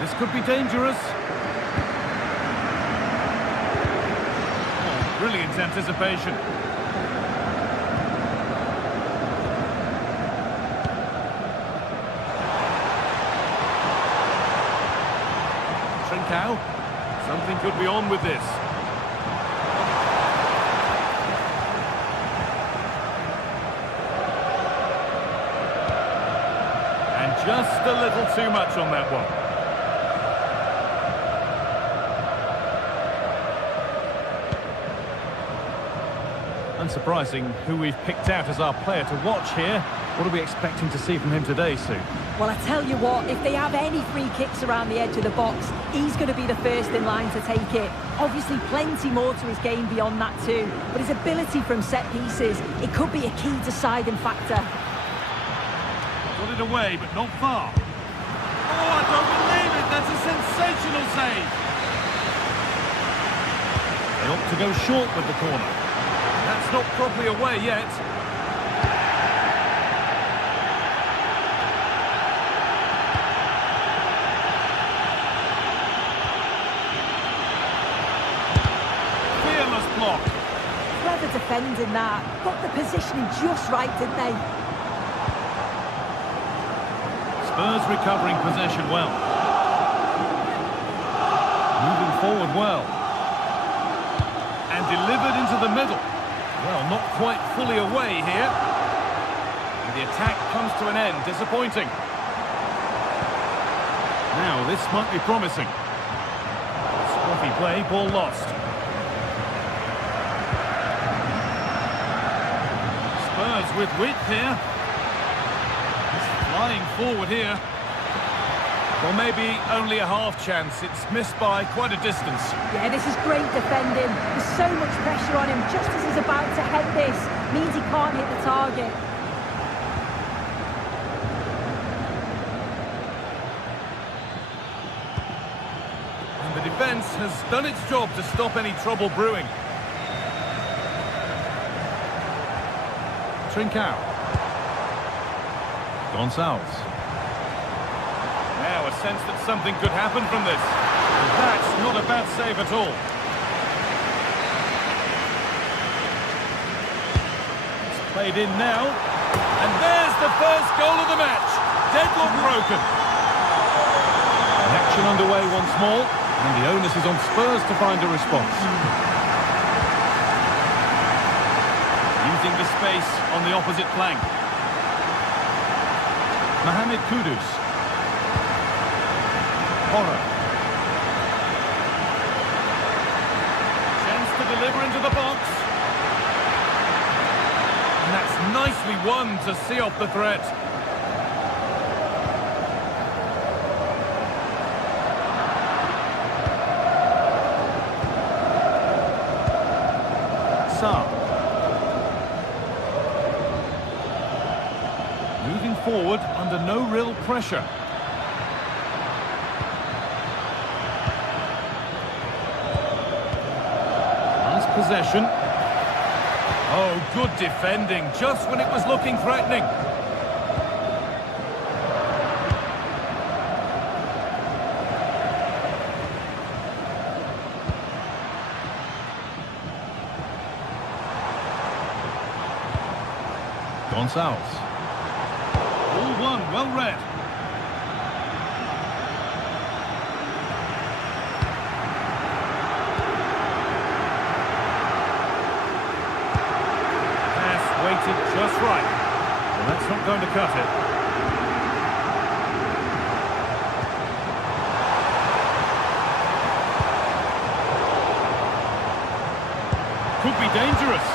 This could be dangerous. Oh, brilliant anticipation. Trincao. Something could be on with this. And just a little too much on that one. Unsurprising who we've picked out as our player to watch here. What are we expecting to see from him today, Sue? Well, I tell you what, if they have any free kicks around the edge of the box, he's going to be the first in line to take it. Obviously, plenty more to his game beyond that too, but his ability from set pieces, it could be a key deciding factor. Got it away, but not far. Oh, I don't believe it! That's a sensational save! They opt to go short with the corner. That's not properly away yet. Fearless block. Clever defending that. Got the positioning just right, didn't they? Spurs recovering possession well. Moving forward well. And delivered into the middle. Well, not quite fully away here. And the attack comes to an end. Disappointing. Now, this might be promising. Scruffy play, ball lost. Spurs with width here. He's flying forward here. Well, maybe only a half chance. It's missed by quite a distance. Yeah, this is great defending. There's so much pressure on him just as he's about to head this. Means he can't hit the target. And the defence has done its job to stop any trouble brewing. Trincao. Gonçalves. Now a sense that something could happen from this. And that's not a bad save at all. It's played in now. And there's the first goal of the match. Deadlock broken. The action underway once more. And the onus is on Spurs to find a response. Using the space on the opposite flank. Mohamed Kudus. Porro. Chance to deliver into the box. And that's nicely won to see off the threat. Sarr. Moving forward under no real pressure. Possession. Oh, good defending, just when it was looking threatening. Gonçalves. All one, well read. Pass weighted just right. Well, that's not going to cut it. Could be dangerous.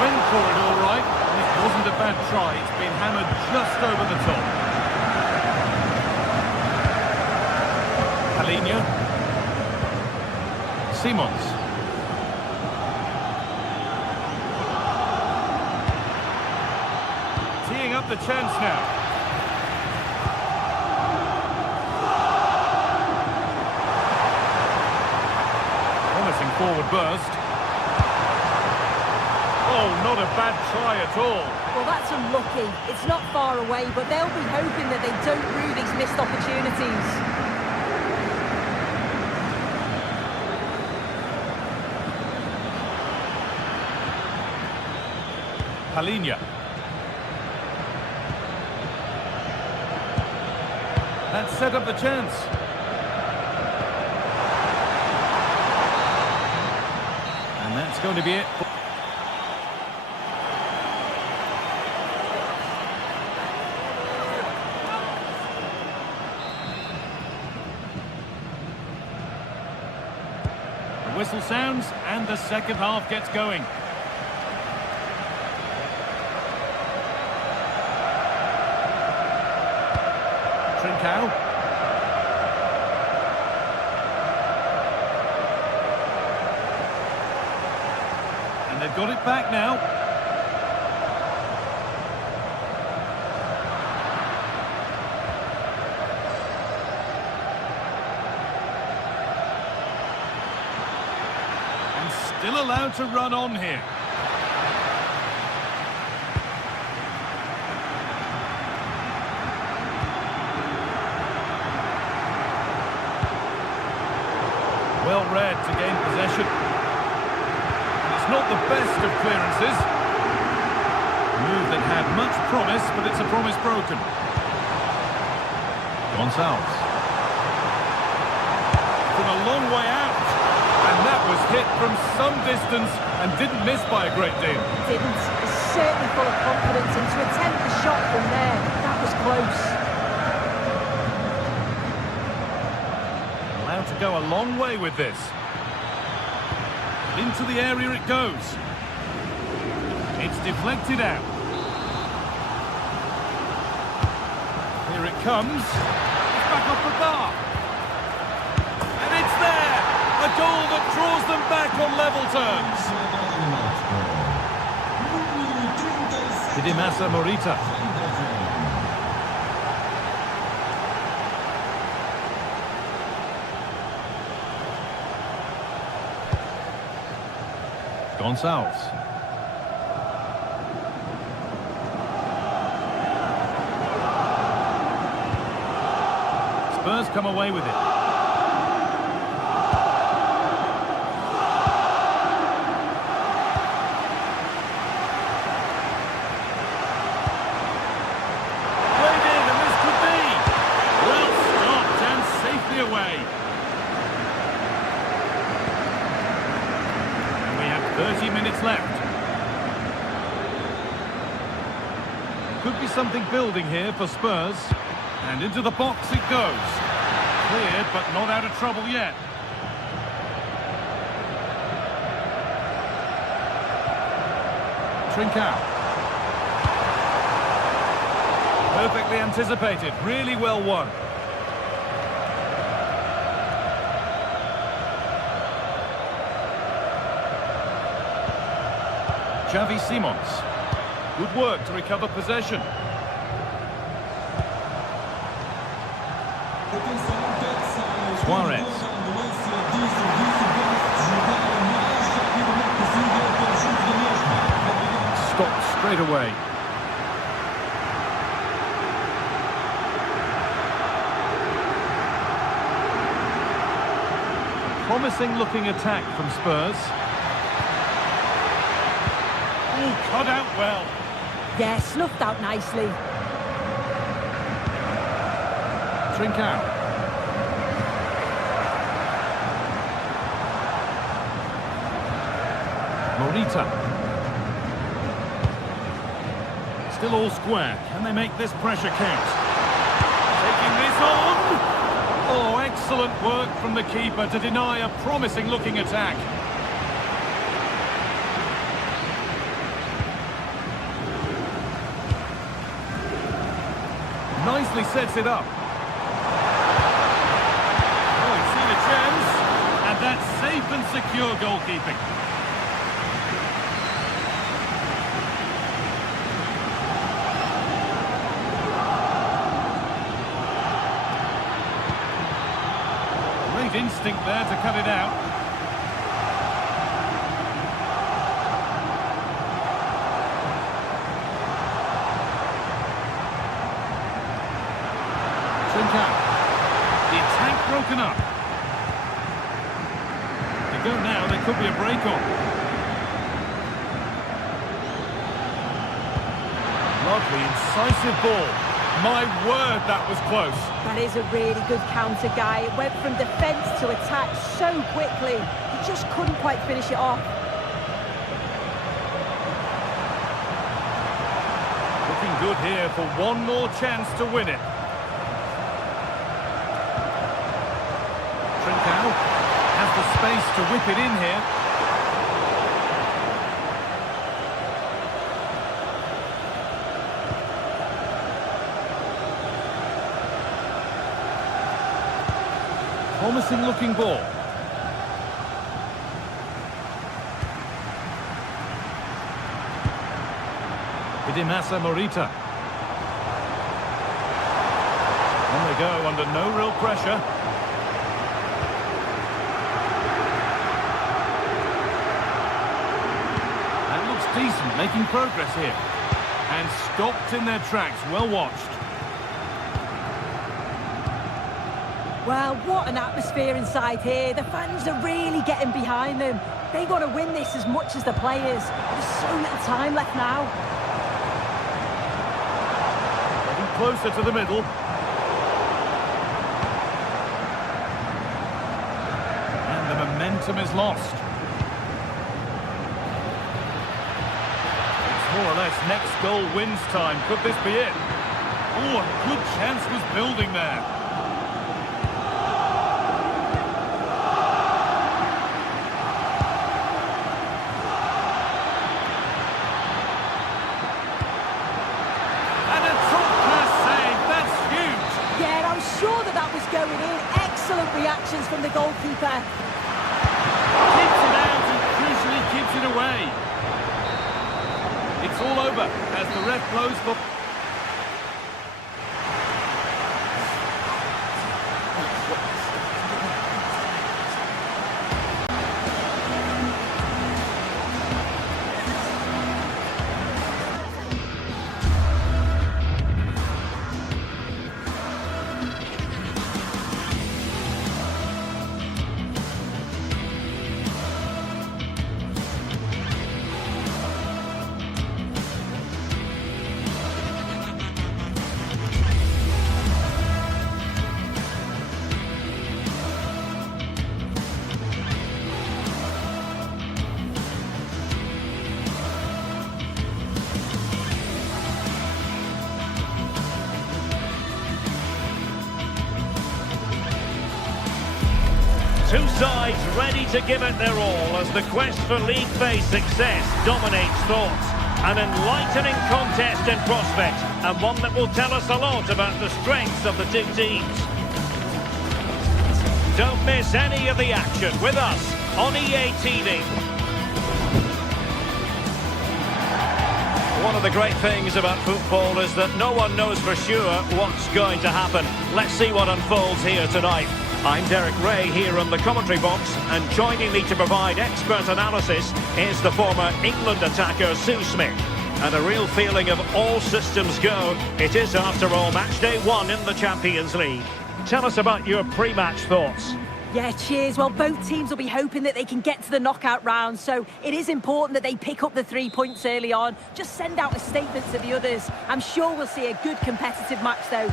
Went for it all right. It wasn't a bad try. It's been hammered just over the top. Palinha. Simons. Teeing up the chance now. Promising forward burst. Oh, not a bad try at all. Well, that's unlucky. It's not far away, but they'll be hoping that they don't rue these missed opportunities. Palinha. That set up the chance. And that's going to be it. The whistle sounds and the second half gets going. Trincao. And they've got it back now. And still allowed to run on here. Well read to gain possession. And it's not the best of clearances. Move that had much promise, but it's a promise broken. Gonçalves. From a long way out. And that was hit from some distance and didn't miss by a great deal. Didn't. He's certainly full of confidence, and to attempt the shot from there, that was close. To go a long way with this. Into the area it goes. It's deflected out. Here it comes. It's back off the bar. And it's there! A goal that draws them back on level terms. Didimasa Morita. Gonçalves. Spurs come away with it. Played in, and this could be. Well stopped and safely away. 30 minutes left. Could be something building here for Spurs. And into the box it goes. Cleared, but not out of trouble yet. Trincao. Perfectly anticipated. Really well won. Xavi Simons. Good work to recover possession. Suarez. Stopped straight away. Promising looking attack from Spurs. Oh, cut out well. Yeah, snuffed out nicely. Trincao. Morita. Still all square. Can they make this pressure count? Taking this on. Oh, excellent work from the keeper to deny a promising-looking attack. Nicely sets it up. Oh, he's seen a chance. And that's safe and secure goalkeeping. Great instinct there to cut it out. Trincao. The attack broken up. To go now, there could be a break on. Lovely, incisive ball. My word, that was close. That is a really good counter, Guy. It went from defence to attack so quickly. He just couldn't quite finish it off. Looking good here for one more chance to win it. Trincao has the space to whip it in here. Promising looking ball. Idimasa Morita. On they go under no real pressure. That looks decent, making progress here. And stopped in their tracks, well watched. Well, what an atmosphere inside here. The fans are really getting behind them. They want to win this as much as the players. There's so little time left now. Getting closer to the middle. And the momentum is lost. It's more or less next goal wins time. Could this be it? Oh, a good chance was building there. Going in, excellent reactions from the goalkeeper. Keeps it out and crucially keeps it away. It's all over as the ref blows for... Two sides ready to give it their all as the quest for league phase success dominates thoughts. An enlightening contest in prospect, and one that will tell us a lot about the strengths of the two teams. Don't miss any of the action with us on EA TV. One of the great things about football is that no one knows for sure what's going to happen. Let's see what unfolds here tonight. I'm Derek Ray here in the commentary box, and joining me to provide expert analysis is the former England attacker Sue Smith. And a real feeling of all systems go. It is, after all, match day 1 in the Champions League. Tell us about your pre-match thoughts. Yeah, cheers. Well, both teams will be hoping that they can get to the knockout round, so it is important that they pick up the 3 points early on. Just send out a statement to the others. I'm sure we'll see a good competitive match, though.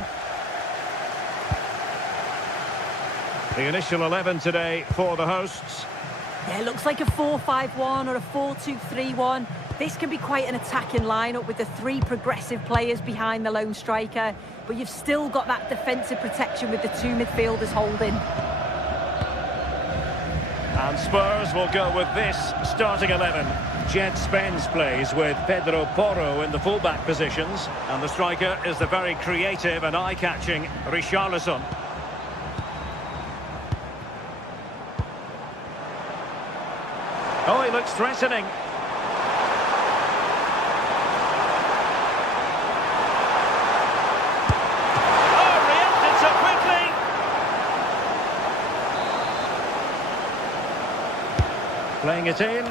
The initial 11 today for the hosts. Yeah, it looks like a 4-5-1 or a 4-2-3-1. This can be quite an attacking lineup with the 3 progressive players behind the lone striker, but you've still got that defensive protection with the 2 midfielders holding. And Spurs will go with this starting 11. Jed Spence plays with Pedro Porro in the fullback positions, and the striker is the very creative and eye-catching Richarlison. Oh, he looks threatening. Oh, reacted so quickly. Playing it in.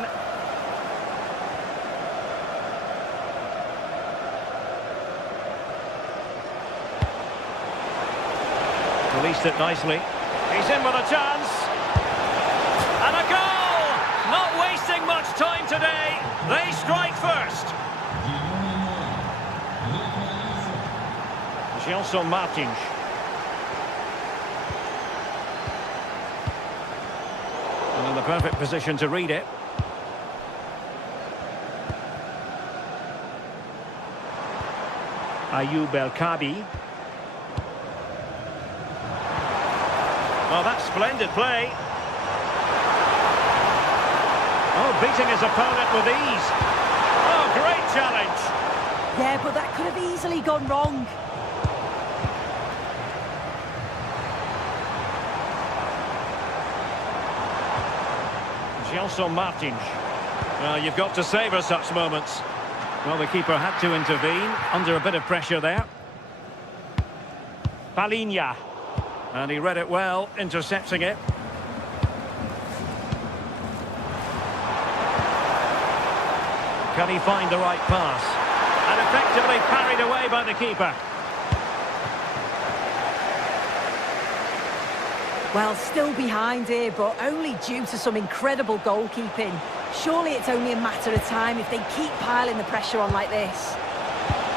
Released it nicely. He's in with a chance. And a goal! Not wasting much time today. They strike first. Gelson Martins. And in the perfect position to read it. Ayoub El Kabi. Oh, that's splendid play. Oh, beating his opponent with ease. Oh, great challenge. Yeah, but that could have easily gone wrong. Gelson Martins. Well, you've got to savour such moments. Well, the keeper had to intervene, under a bit of pressure there. Palinha. And he read it well, intercepting it. Can he find the right pass? And effectively parried away by the keeper. Well, still behind here, but only due to some incredible goalkeeping. Surely it's only a matter of time if they keep piling the pressure on like this.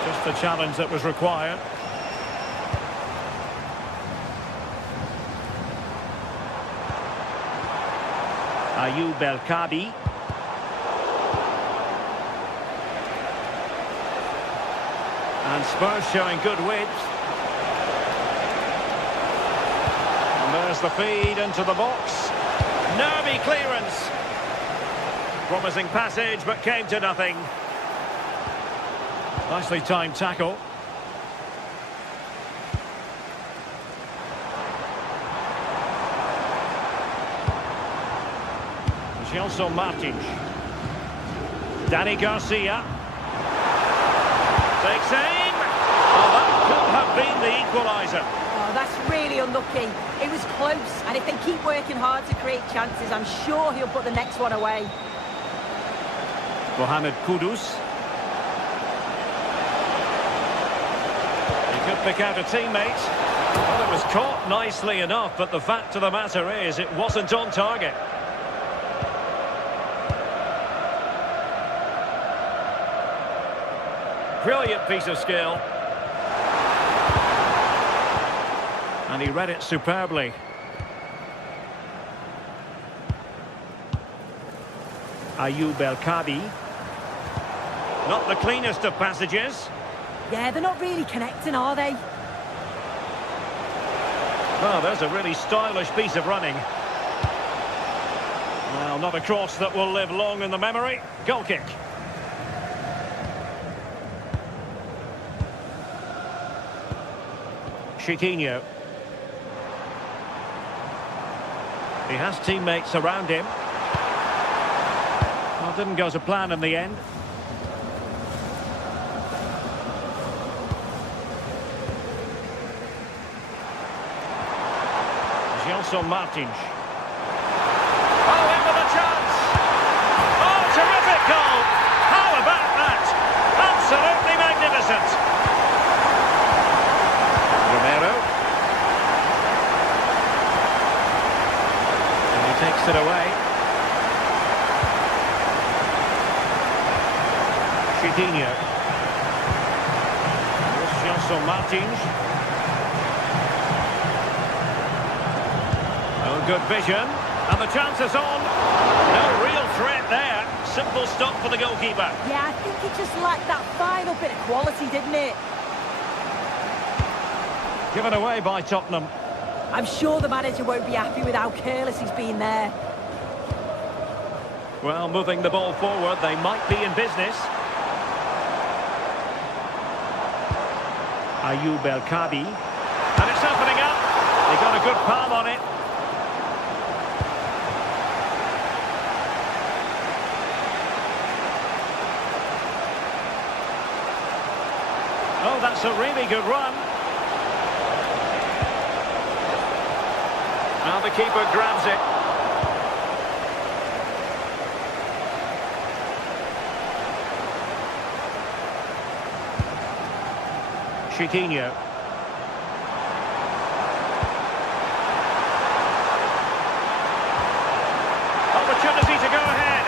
Just the challenge that was required. Ayoub El Kabi. And Spurs showing good width. And there's the feed into the box. Nervy clearance. Promising passage, but came to nothing. Nicely timed tackle. Gelson Martins. Danny Garcia. Takes aim. Oh, that could have been the equaliser. Oh, that's really unlucky. It was close, and if they keep working hard to create chances, I'm sure he'll put the next one away. Mohamed Kudus. He could pick out a teammate. Well, it was caught nicely enough, but the fact of the matter is it wasn't on target. Brilliant piece of skill. And he read it superbly. Ayoub El Kabi. Not the cleanest of passages. Yeah, they're not really connecting, are they? Oh, there's a really stylish piece of running. Well, not a cross that will live long in the memory. Goal kick. Chiquinho. He has teammates around him. Well, didn't go to plan in the end. Gelson Martins. Oh, in with a chance! Oh, terrific goal! How about that? Absolutely magnificent! Romero. it away. Coutinho. Gelson Martins. Oh, good vision. And the chance is on. No real threat there. Simple stop for the goalkeeper. Yeah, I think it just lacked that final bit of quality, didn't it? Given away by Tottenham. I'm sure the manager won't be happy with how careless he's been there. Well, moving the ball forward, they might be in business. Ayoub El Kabi. And it's opening up. They got a good palm on it. Oh, that's a really good run. Now the keeper grabs it. Coutinho. Opportunity to go ahead.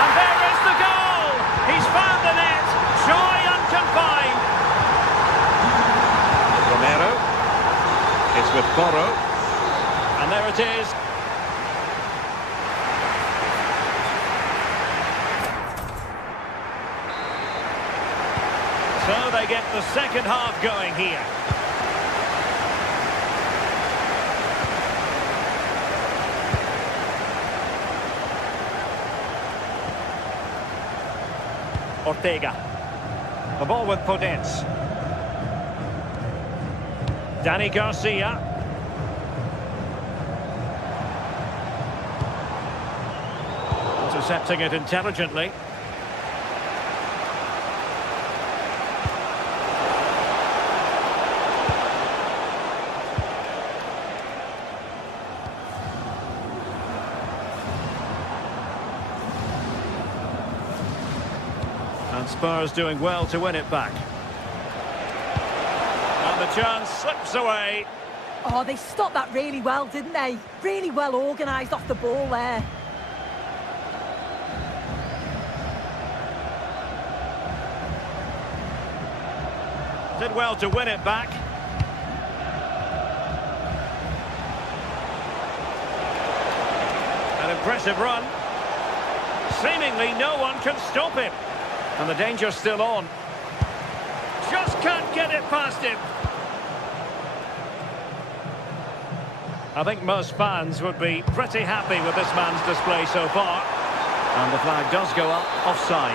And there is the goal! He's found the net. Joy unconfined. Romero. It's with Porro. And there it is. So they get the second half going here. Ortega. The ball with Podence. Danny Garcia. Intercepting it intelligently. And Spurs doing well to win it back. And the chance slips away. Oh, they stopped that really well, didn't they? Really well organised off the ball there. Did well to win it back. An impressive run. Seemingly no one can stop him. And the danger's still on. Just can't get it past him. I think most fans would be pretty happy with this man's display so far. And the flag does go up offside.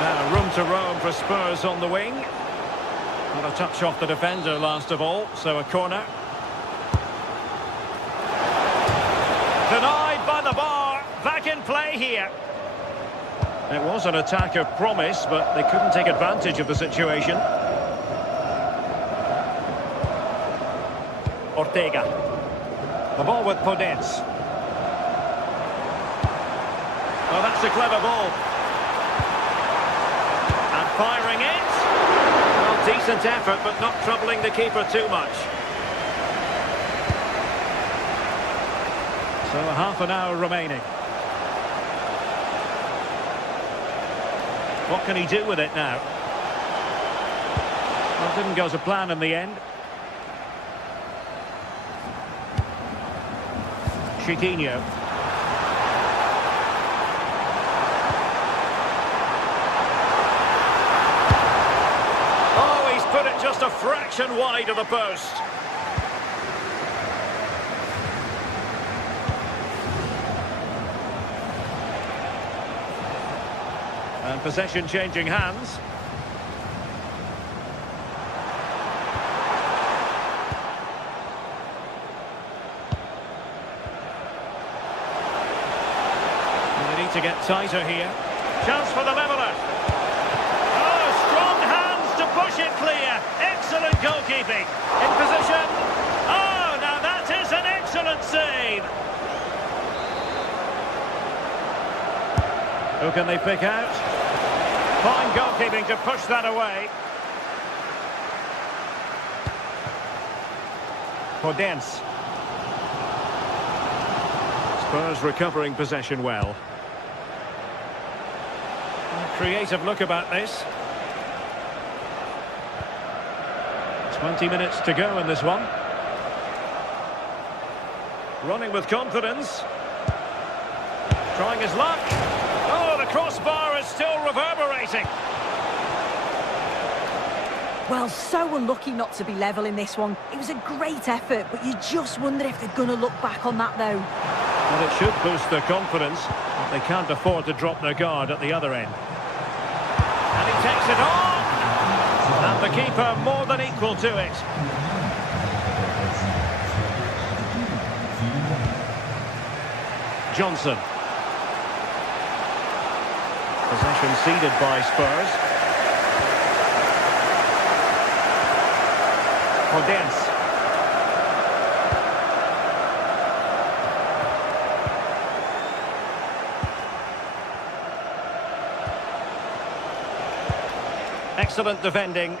Now room to roam for Spurs on the wing. Not a touch off the defender last of all, so a corner. Denied by the bar. Back in play here. It was an attack of promise, but they couldn't take advantage of the situation. Ortega. The ball with Podence. Oh, that's a clever ball. And firing it. Well, decent effort, but not troubling the keeper too much. So half an hour remaining. What can he do with it now? Well, it didn't go to plan in the end. Coutinho. Oh, he's put it just a fraction wide of the post. And possession changing hands. And they need to get tighter here. Chance for the leveller. Oh, strong hands to push it clear. Excellent goalkeeping. In position. Oh, now that is an excellent save. Who can they pick out? Fine goalkeeping to push that away. Podence. Spurs recovering possession well. A creative look about this. 20 minutes to go in this one. Running with confidence. Trying his luck. Oh, the crossbar is still reverberating. Well, so unlucky not to be level in this one. It was a great effort, but you just wonder if they're going to look back on that, though. Well, it should boost their confidence, but they can't afford to drop their guard at the other end. And he takes it on! And the keeper more than equal to it. Johnson. Possession ceded by Spurs. Podence. Excellent defending.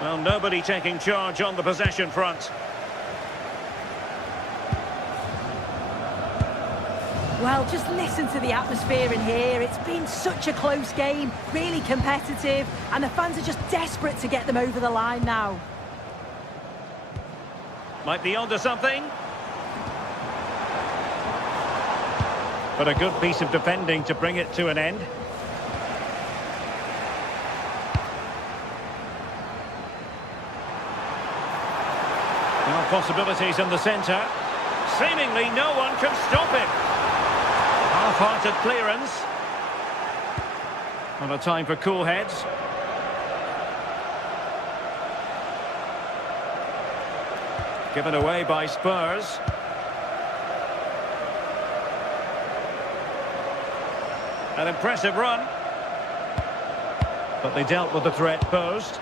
Well, nobody taking charge on the possession front. Well, just listen to the atmosphere in here. It's been such a close game, really competitive, and the fans are just desperate to get them over the line now. Might be onto something. But a good piece of defending to bring it to an end. Now possibilities in the centre. Seemingly no one can stop him. Half-hearted clearance. Not a time for cool heads. Given away by Spurs. An impressive run. But they dealt with the threat posed.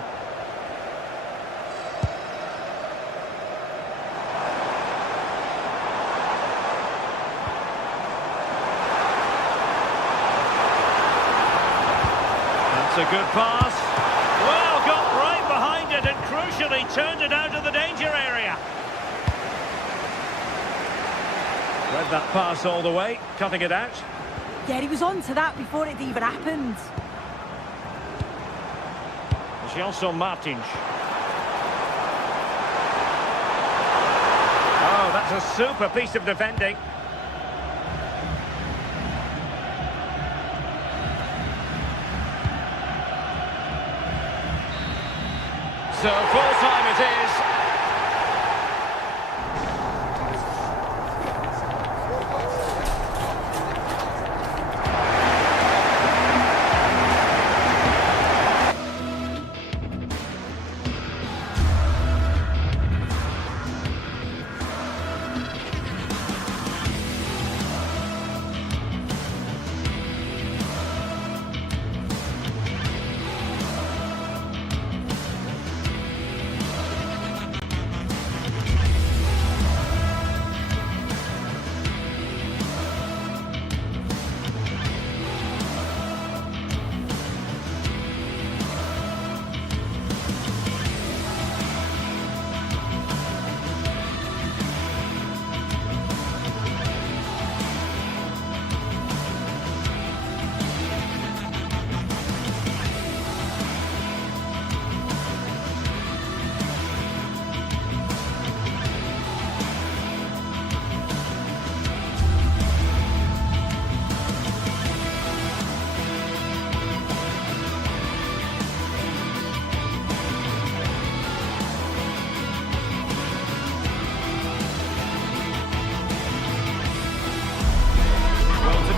A good pass. Well, got right behind it and crucially turned it out of the danger area. Read that pass all the way, cutting it out. Yeah, he was on to that before it even happened. Gelson Martins. Oh, that's a super piece of defending. So full time it is.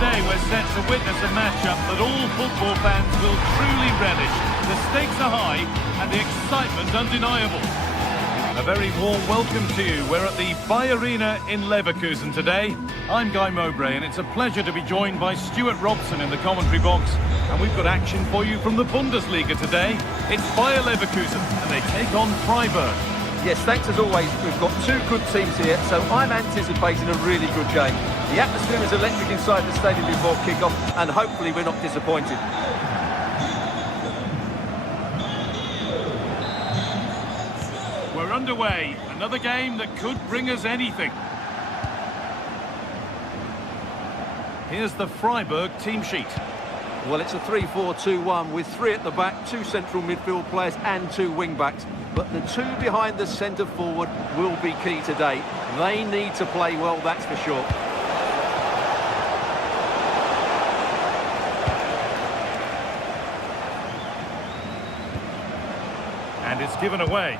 Today we're set to witness a matchup that all football fans will truly relish. The stakes are high and the excitement undeniable. A very warm welcome to you. We're at the Bay Arena in Leverkusen today. I'm Guy Mowbray and it's a pleasure to be joined by Stuart Robson in the commentary box. And we've got action for you from the Bundesliga today. It's Bayer Leverkusen and they take on Freiburg. Yes, thanks as always. We've got two good teams here, so I'm anticipating a really good game. The atmosphere is electric inside the stadium before kick-off, and hopefully we're not disappointed. we're underway. Another game that could bring us anything. Here's the Freiburg team sheet. Well, it's a 3-4-2-1 with 3 at the back, 2 central midfield players and 2 wing-backs. But the 2 behind the centre forward will be key today. They need to play well, that's for sure. And it's given away.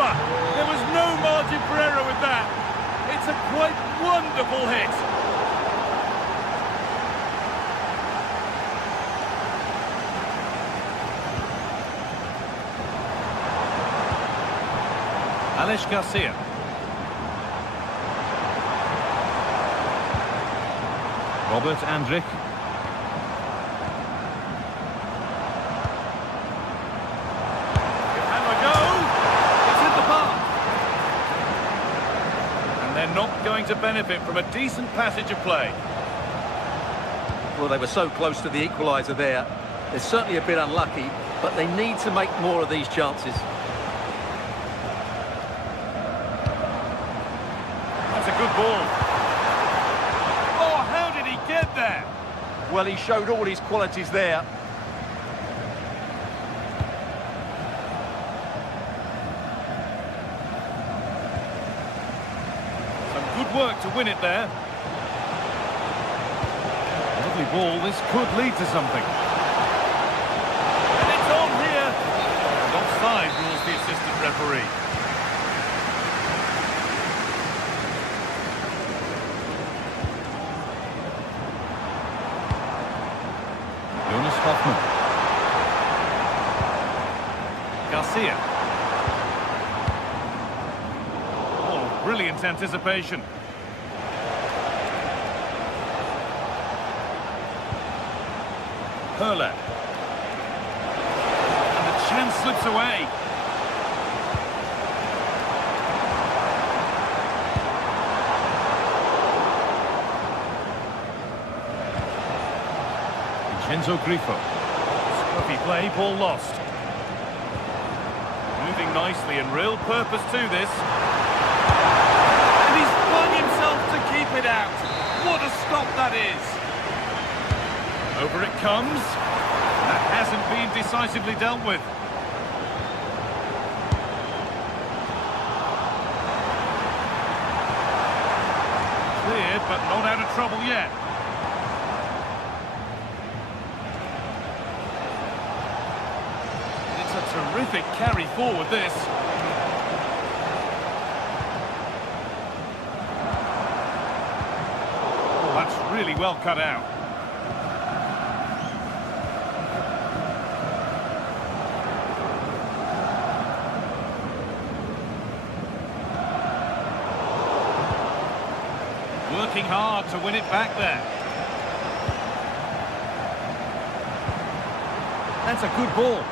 There was no margin for error with that. It's a quite wonderful hit. Alex Garcia. Robert Andrich. They're not going to benefit from a decent passage of play. Well, they were so close to the equaliser there. They're certainly a bit unlucky, but they need to make more of these chances. That's a good ball. Oh, how did he get there? Well, he showed all his qualities there. Good work to win it there. Lovely ball, this could lead to something. And it's on here. And offside rules the assistant referee. Jonas Hoffmann. Garcia. Brilliant anticipation. Hurler. And the chance slips away. Vincenzo Grifo. Scruffy play, ball lost. Moving nicely and real purpose to this. To keep it out. What a stop that is. Over it comes. That hasn't been decisively dealt with. Cleared, but not out of trouble yet. It's a terrific carry forward, this. Really well cut out. Working hard to win it back there. That's a good ball.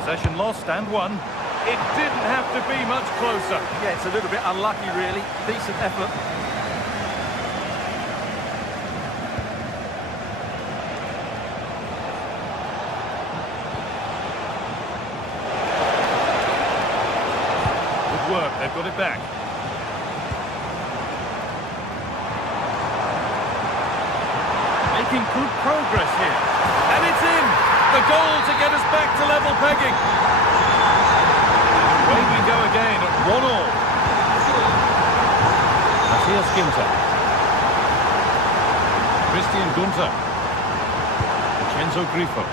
Possession lost and won. It didn't have to be much closer. Yeah, it's a little bit unlucky, really. Decent effort. Good work, they've got it back. Making good progress here. And it's in! The goal to get us back to level pegging. Away we go again at 1-1. Matthias Ginter. Christian Gunter. Vincenzo Grifo.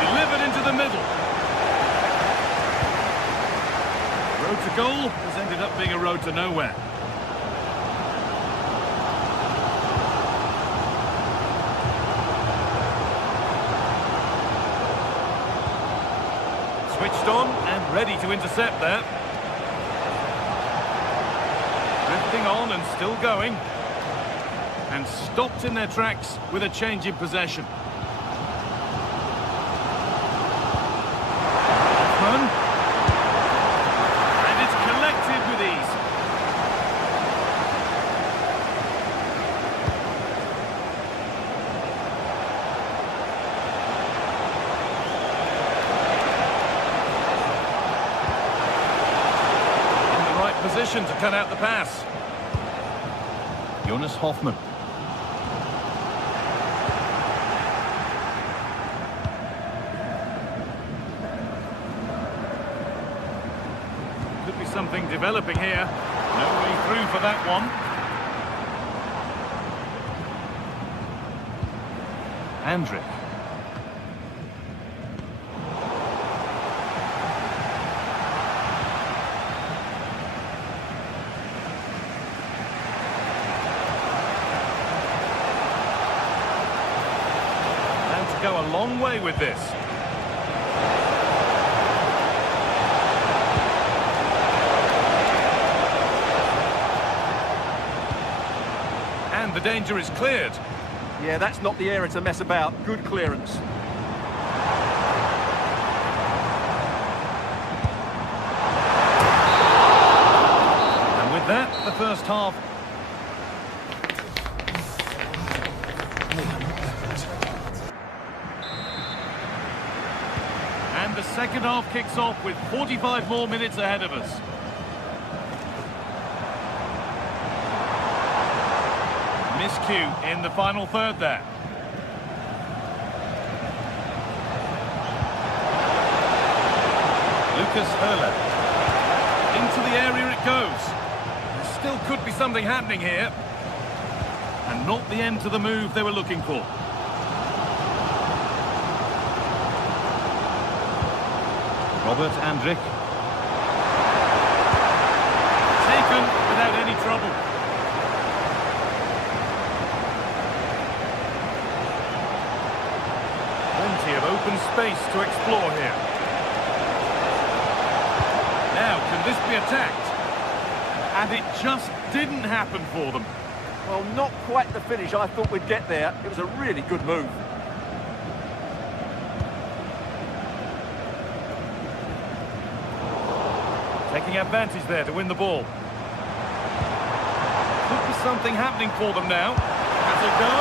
Delivered into the middle. Road to goal has ended up being a road to nowhere. Switched on and ready to intercept there. Drifting on and still going. And stopped in their tracks with a change in possession. Hoffmann. position to cut out the pass. Jonas Hoffmann. Could be something developing here. No way through for that one. Andrick. And to go a long way with this. And the danger is cleared. Yeah, that's not the area to mess about. Good clearance. And with that, the first half. And the second half kicks off with 45 more minutes ahead of us. Miscue in the final third there. Lucas Hurler. Into the area it goes. There still could be something happening here. And not the end to the move they were looking for. Robert Andrick. Taken without any trouble. Plenty of open space to explore here. Now, can this be attacked? And it just didn't happen for them. Well, not quite the finish I thought we'd get there. It was a really good move. Taking advantage there to win the ball. Could be something happening for them now. Has a go.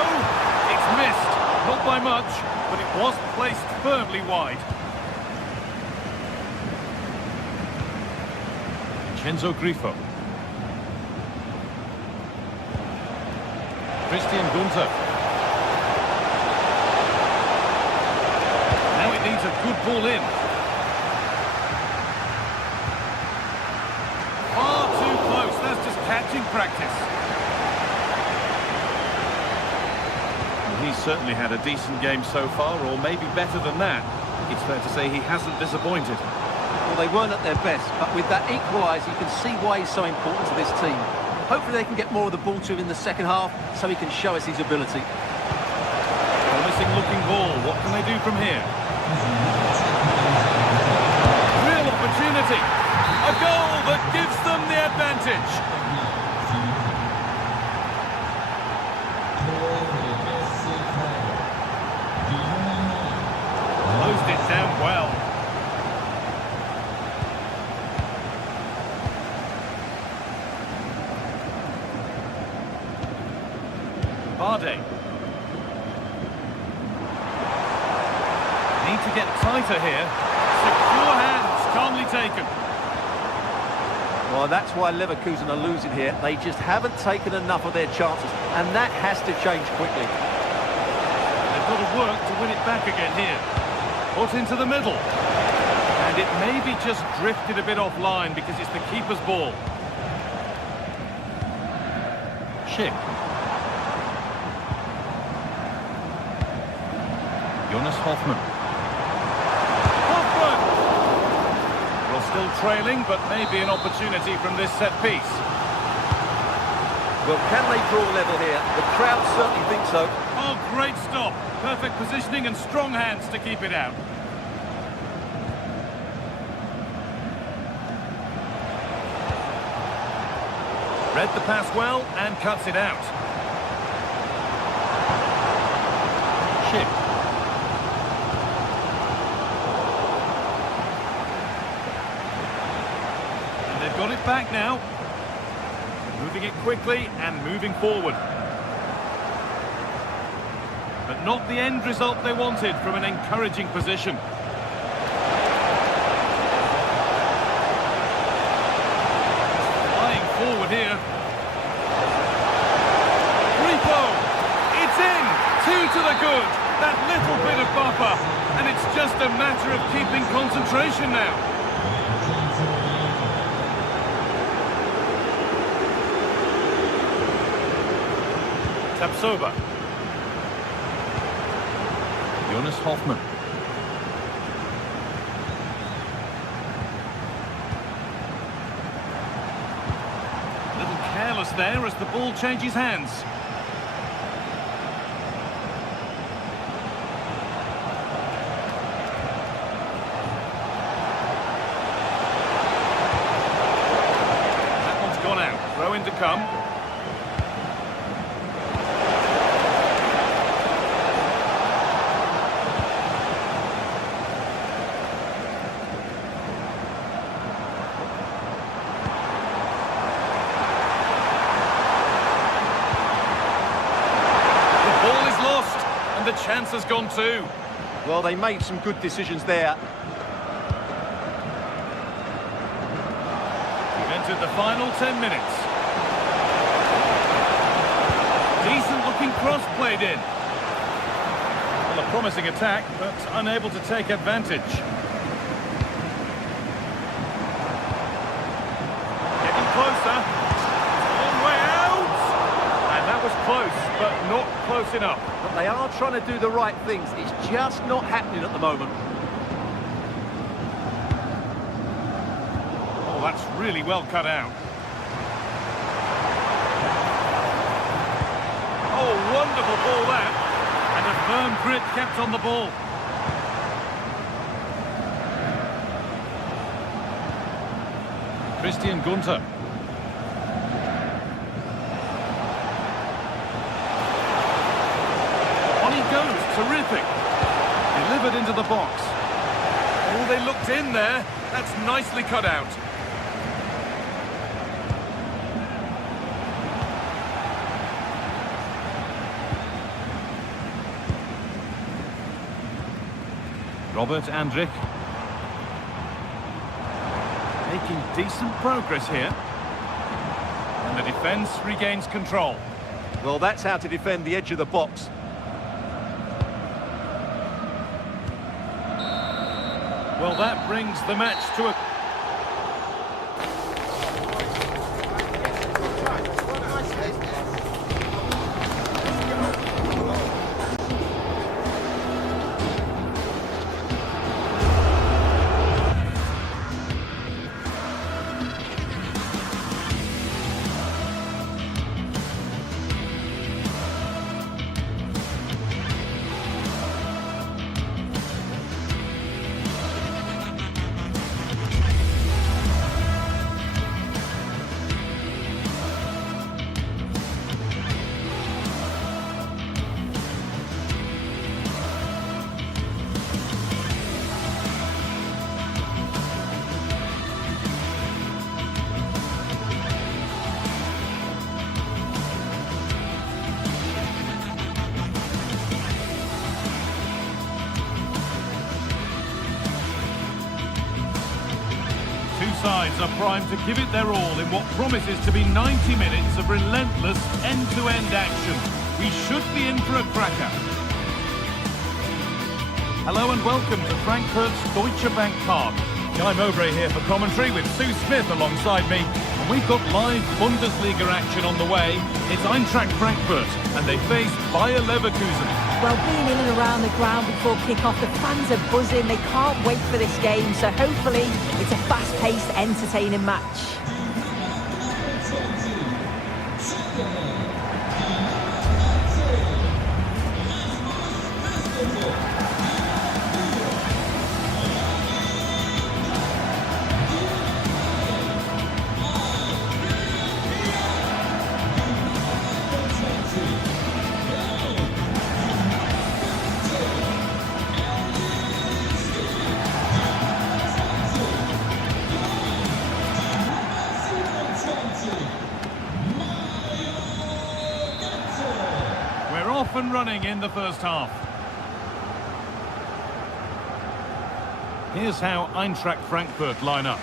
It's missed. Not by much, but it was placed firmly wide. Vincenzo Grifo. Christian Gunther. Now it needs a good ball in. Far too close. That's just catching practice. He's certainly had a decent game so far, or maybe better than that. It's fair to say he hasn't disappointed. Well, they weren't at their best, but with that equaliser, you can see why he's so important to this team. Hopefully they can get more of the ball to him in the second half, so he can show us his ability. Promising looking ball. What can they do from here? Real opportunity. A goal that gives them the advantage. Closed it down well. Vardy. Need to get tighter here. Secure hands, calmly taken. Well, that's why Leverkusen are losing here. They just haven't taken enough of their chances, and that has to change quickly. They've got to work to win it back again here. Put into the middle. And it maybe just drifted a bit offline because it's the keeper's ball. Schick. Jonas Hoffmann. Hoffmann! Well, still trailing, but maybe an opportunity from this set piece. Well, can they draw level here? The crowd certainly think so. Oh, great stop. Perfect positioning and strong hands to keep it out. Read the pass well and cuts it out. Schick. And they've got it back now. Moving it quickly and moving forward. But not the end result they wanted from an encouraging position. Flying here. Repo! It's in! 2 to the good! That little bit of buffer. And it's just a matter of keeping concentration now. Tapsoba. Jonas Hoffmann. A little careless there as the ball changes hands. That one's gone out. Throw in to come. And the chance has gone too. Well, they made some good decisions there. We've entered the final 10 minutes. Decent looking cross played in. Well, a promising attack, but unable to take advantage. Getting closer. Long way out. And that was close, but not close enough. But they are trying to do the right things. It's just not happening at the moment. Oh, that's really well cut out. Oh, wonderful ball that. And a firm grip kept on the ball. Christian Gunter. Terrific. Delivered into the box. Oh, they looked in there. That's nicely cut out. Robert Andrich. Making decent progress here. And the defence regains control. Well, that's how to defend the edge of the box. Well, that brings the match to a... Sides are primed to give it their all in what promises to be 90 minutes of relentless end-to-end action. We should be in for a cracker. Hello and welcome to Frankfurt's Deutsche Bank Park. Guy Mowbray here for commentary with Sue Smith alongside me. And we've got live Bundesliga action on the way. It's Eintracht Frankfurt and they face Bayer Leverkusen. Well, being in and around the ground before kick-off, the fans are buzzing. They can't wait for this game, so hopefully it's a fast-paced, entertaining match. Off and running in the first half. Here's how Eintracht Frankfurt line up.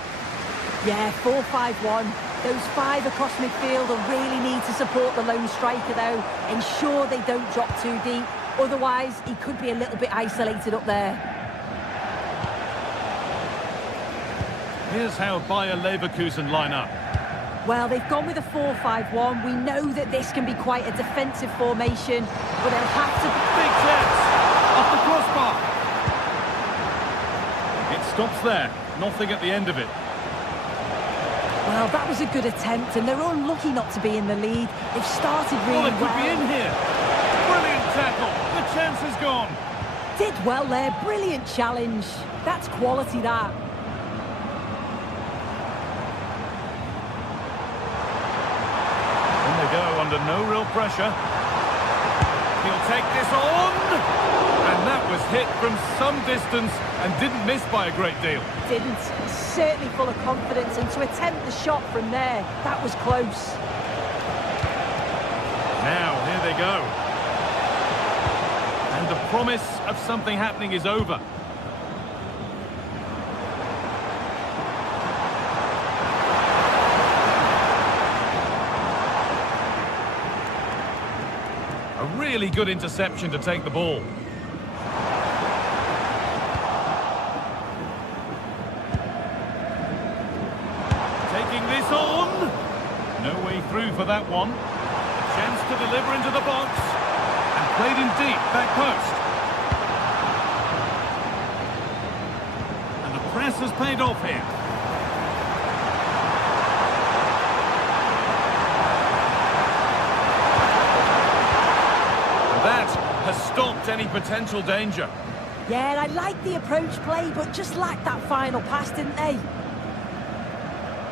Yeah, 4-5-1. Those 5 across midfield will really need to support the lone striker, though. Ensure they don't drop too deep. Otherwise, he could be a little bit isolated up there. Here's how Bayer Leverkusen line up. Well, they've gone with a 4-5-1. We know that this can be quite a defensive formation, but they'll have to... Big chance! Off the crossbar! It stops there. Nothing at the end of it. Well, that was a good attempt, and they're unlucky not to be in the lead. They've started really Well, it could be in here. Brilliant tackle. The chance is gone. Did well there. Brilliant challenge. That's quality, that. They go under no real pressure. He'll take this on, and that was hit from some distance and didn't miss by a great deal. Didn't. Certainly full of confidence, and to attempt the shot from there, that was close. Now, here they go. And the promise of something happening is over. A really good interception to take the ball. Taking this on. No way through for that one. A chance to deliver into the box. And played in deep, back post. And the press has paid off here. That has stopped any potential danger. Yeah, and I like the approach play, but just lacked that final pass, didn't they?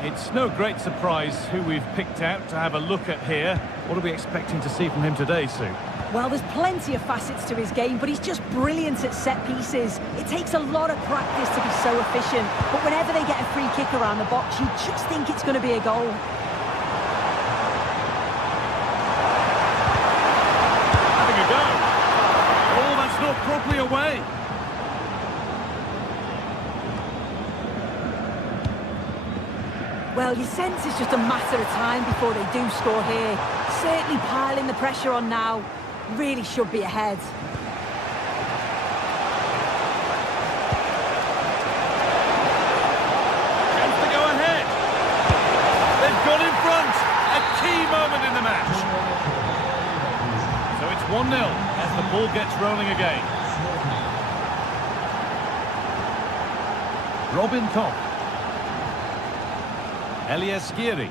It's no great surprise who we've picked out to have a look at here. What are we expecting to see from him today, Sue? Well, there's plenty of facets to his game, but he's just brilliant at set pieces. It takes a lot of practice to be so efficient, but whenever they get a free kick around the box, you just think it's going to be a goal. Having a go. Oh, that's not properly away. Well, you sense it's just a matter of time before they do score here. Certainly piling the pressure on now. Really should be ahead. Chance to go ahead. They've gone in front. A key moment in the match. So it's 1-0 as the ball gets rolling again. Robin Koch. Elias Giri.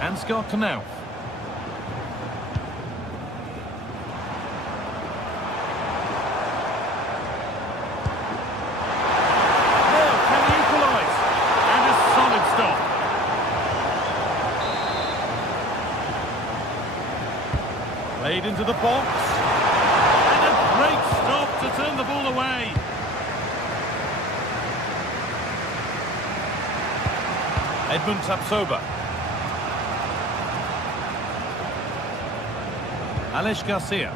Ansgar Knauf. Now can he equalise? And a solid stop. Played into the box. And a great stop to turn the ball away. Edmund Tapsoba. Alex Garcia.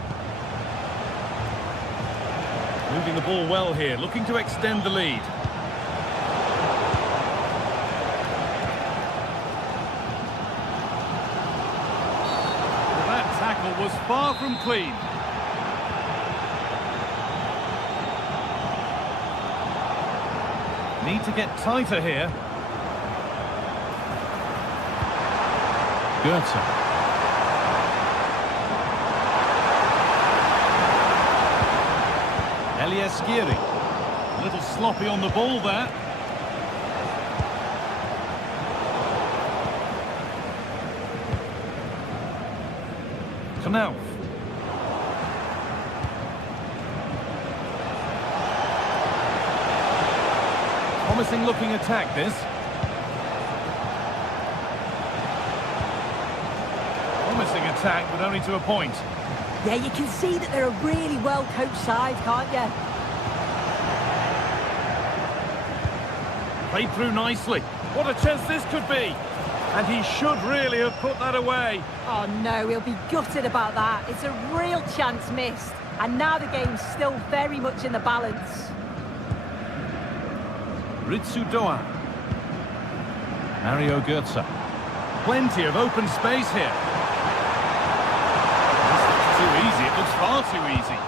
Moving the ball well here, looking to extend the lead. Well, that tackle was far from clean. Need to get tighter here. Goethe. Elias Giri. A little sloppy on the ball there. Knauf. Promising looking attack this. Promising attack, but only to a point. Yeah, you can see that they're a really well-coached side, can't you? Played through nicely. What a chance this could be. And he should really have put that away. Oh no, he'll be gutted about that. It's a real chance missed. And now the game's still very much in the balance. Ritsu Doan. Mario Götze. Plenty of open space here. This looks too easy. It looks far too easy.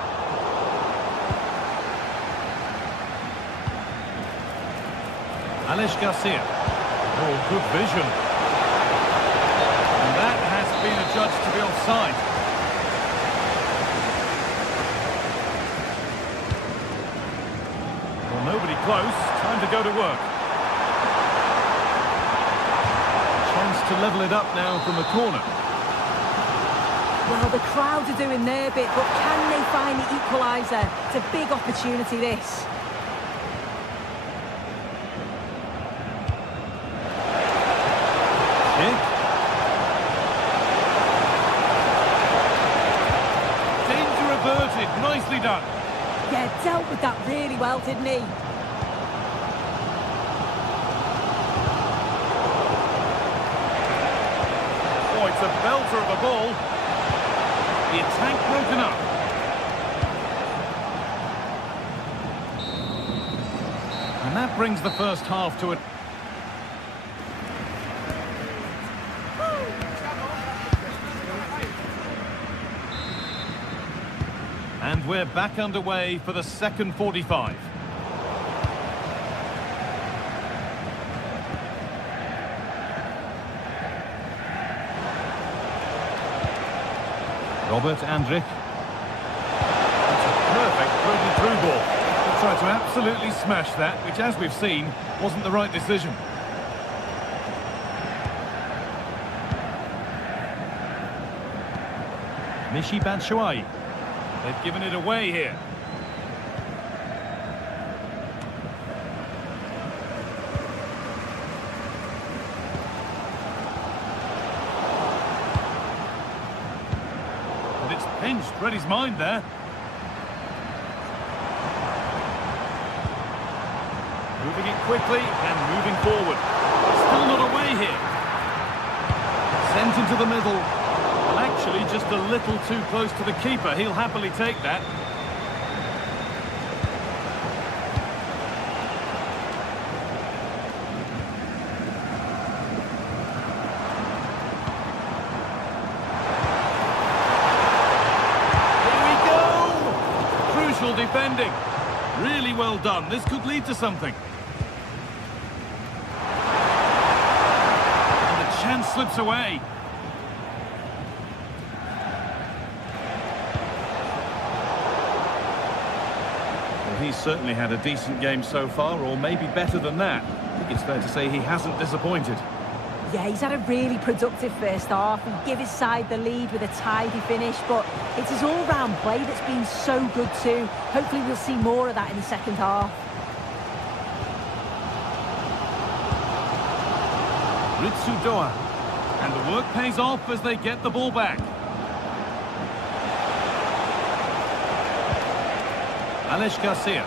Alex Garcia. Oh, good vision. And that has been adjudged to be offside. Well, nobody close. Time to go to work. Chance to level it up now from the corner. Well, the crowd are doing their bit, but can they find the equaliser? It's a big opportunity, this. Danger averted. Nicely done. Yeah, dealt with that really well, didn't he? Oh, it's a belter of a ball. The attack broken up. And that brings the first half to a... And we're back underway for the second 45. Robert Andrich. That's a perfect through ball. He tried to absolutely smash that, which, as we've seen, wasn't the right decision. Michy Batshuayi. They've given it away here. But it's pinched. Read his mind there. Moving it quickly and moving forward. Still not away here. Sent into the middle. Well, actually, just a little too close to the keeper. He'll happily take that. Here we go! Crucial defending. Really well done. This could lead to something. And the chance slips away. He's certainly had a decent game so far, or maybe better than that. I think it's fair to say he hasn't disappointed. Yeah, he's had a really productive first half and give his side the lead with a tidy finish, but it's his all-round play that's been so good too. Hopefully we'll see more of that in the second half. Ritsu Doha. And the work pays off as they get the ball back. Alex Garcia.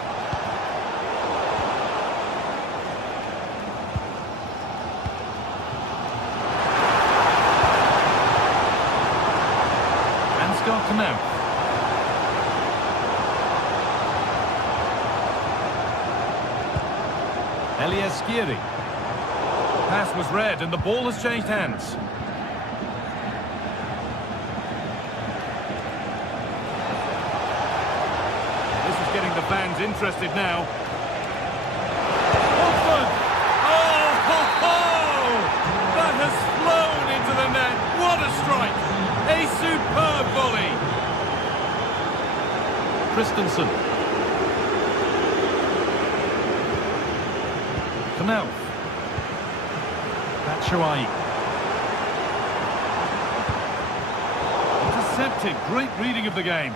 Ansgar Knauff. Elias Skiri. Pass was read and the ball has changed hands. Getting the fans interested now. Watford! Oh, ho, ho! That has flown into the net. What a strike! A superb volley. Christensen. Knauff. Batshuayi. Intercepted. Great reading of the game.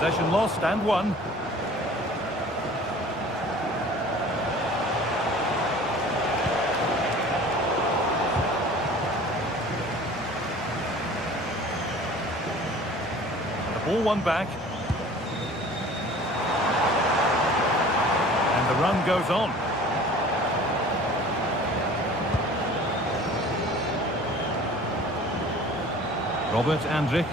Possession lost and won. And the ball won back. And the run goes on. Robert Andrich.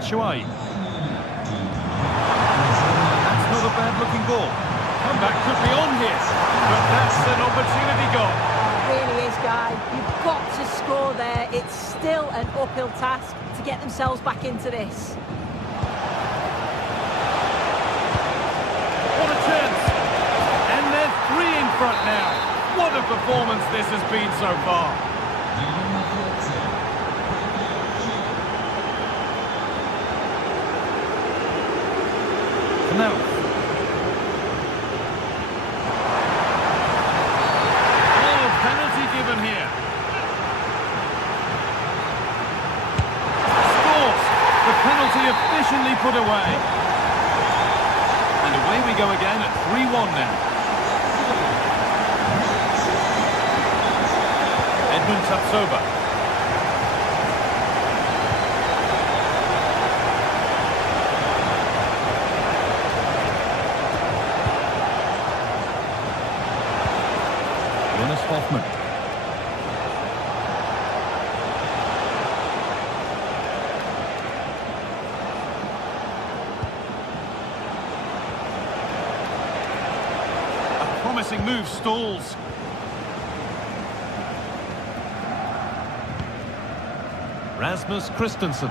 Batshuayi. That's not a bad-looking ball. Comeback could be on here, but that's an opportunity gone. It really is, Guy. You've got to score there. It's still an uphill task to get themselves back into this. What a chance! And they're 3 in front now. What a performance this has been so far. Now. Oh, penalty given here. Scores! The penalty efficiently put away. And away we go again at 3-1 now. Edmund Tapsoba. Hoffman. A promising move stalls. Rasmus Christensen.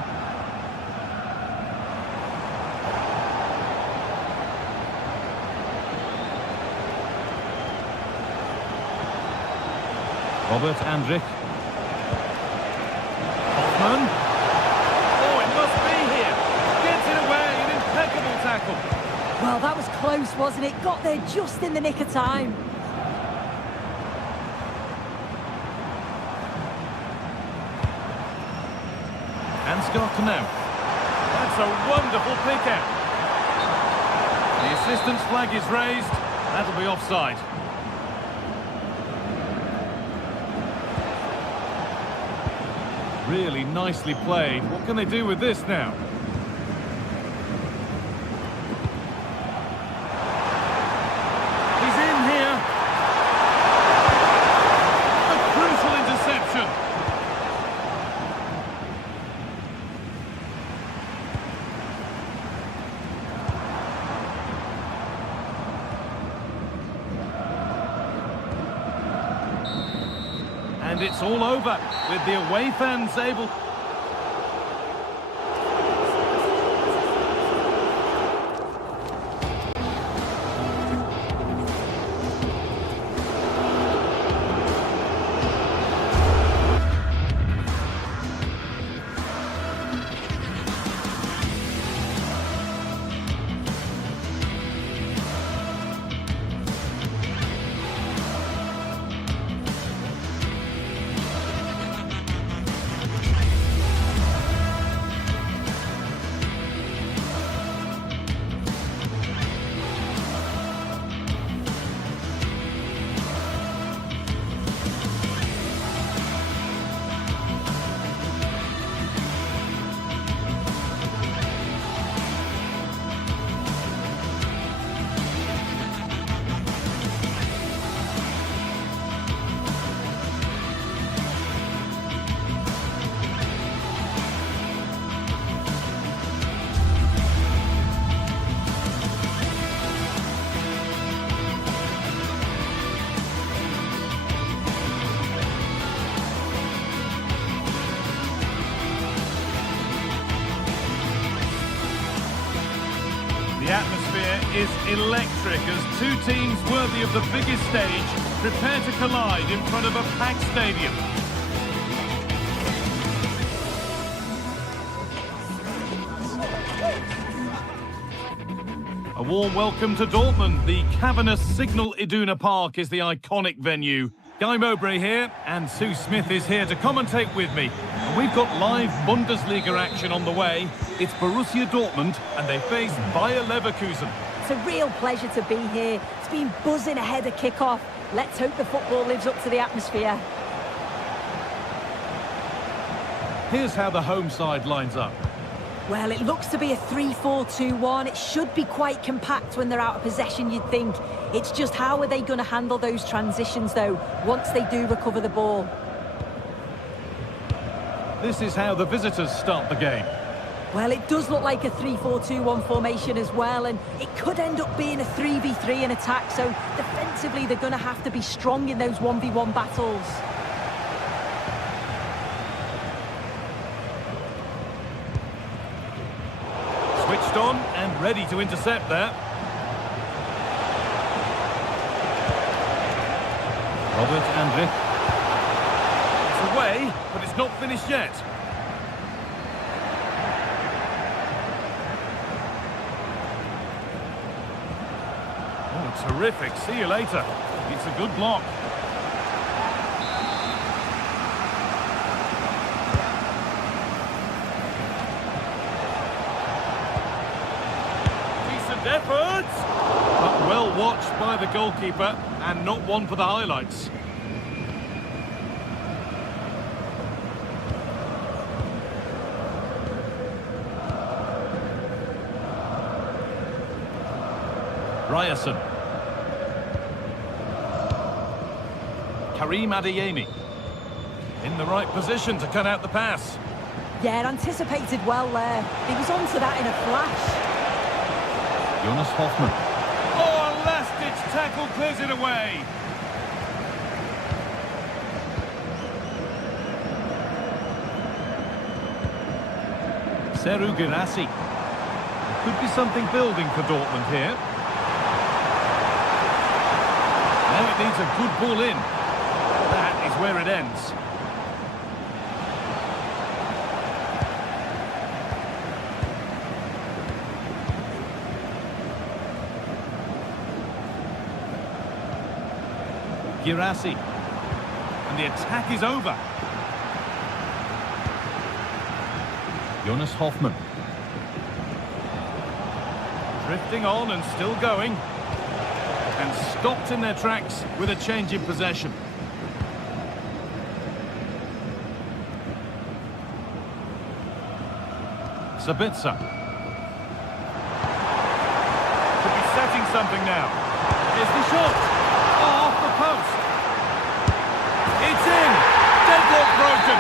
Robert Andrich. Hoffman. Oh, it must be here. Gets it away, an impeccable tackle. Well, that was close, wasn't it? Got there just in the nick of time. Ansgar Knauf. That's a wonderful pick out. The assistant's flag is raised. That'll be offside. Really nicely played. What can they do with this now? He's in here. A crucial interception. And it's all over with the away fans able... The atmosphere is electric as two teams worthy of the biggest stage prepare to collide in front of a packed stadium. A warm welcome to Dortmund. The cavernous Signal Iduna Park is the iconic venue. Guy Mowbray here, and Sue Smith is here to commentate with me. And we've got live Bundesliga action on the way. It's Borussia Dortmund, and they face Bayer Leverkusen. It's a real pleasure to be here. It's been buzzing ahead of kick-off. Let's hope the football lives up to the atmosphere. Here's how the home side lines up. Well, it looks to be a 3-4-2-1. It should be quite compact when they're out of possession, you'd think. It's just how are they going to handle those transitions, though, once they do recover the ball? This is how the visitors start the game. Well, it does look like a 3-4-2-1 formation as well, and it could end up being a 3v3 in attack, so defensively they're going to have to be strong in those 1v1 battles. Switched on and ready to intercept there. Robert Andrich. It's away, but it's not finished yet. Oh, terrific. See you later. It's a good block. Decent effort! But well watched by the goalkeeper, and not one for the highlights. Ryerson. Karim Adeyemi. In the right position to cut out the pass. Yeah, anticipated well there. He was onto that in a flash. Jonas Hoffmann. Oh, a last-ditch tackle clears it away. Seru Girassi. Could be something building for Dortmund here. Now it needs a good ball in. That is where it ends. Girassi. And the attack is over. Jonas Hoffmann. Drifting on and still going. And stopped in their tracks with a change in possession. Sabitzer. Could be setting something now. Here's the shot. Oh, off the post. It's in. Deadlock broken.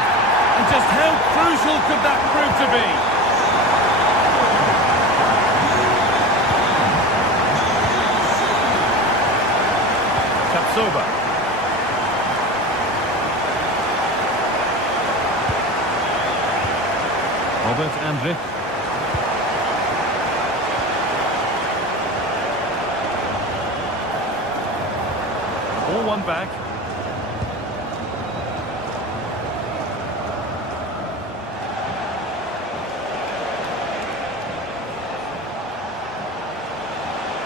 And just how crucial could that prove to be? Tapsoba. Robert Andrich. All one back.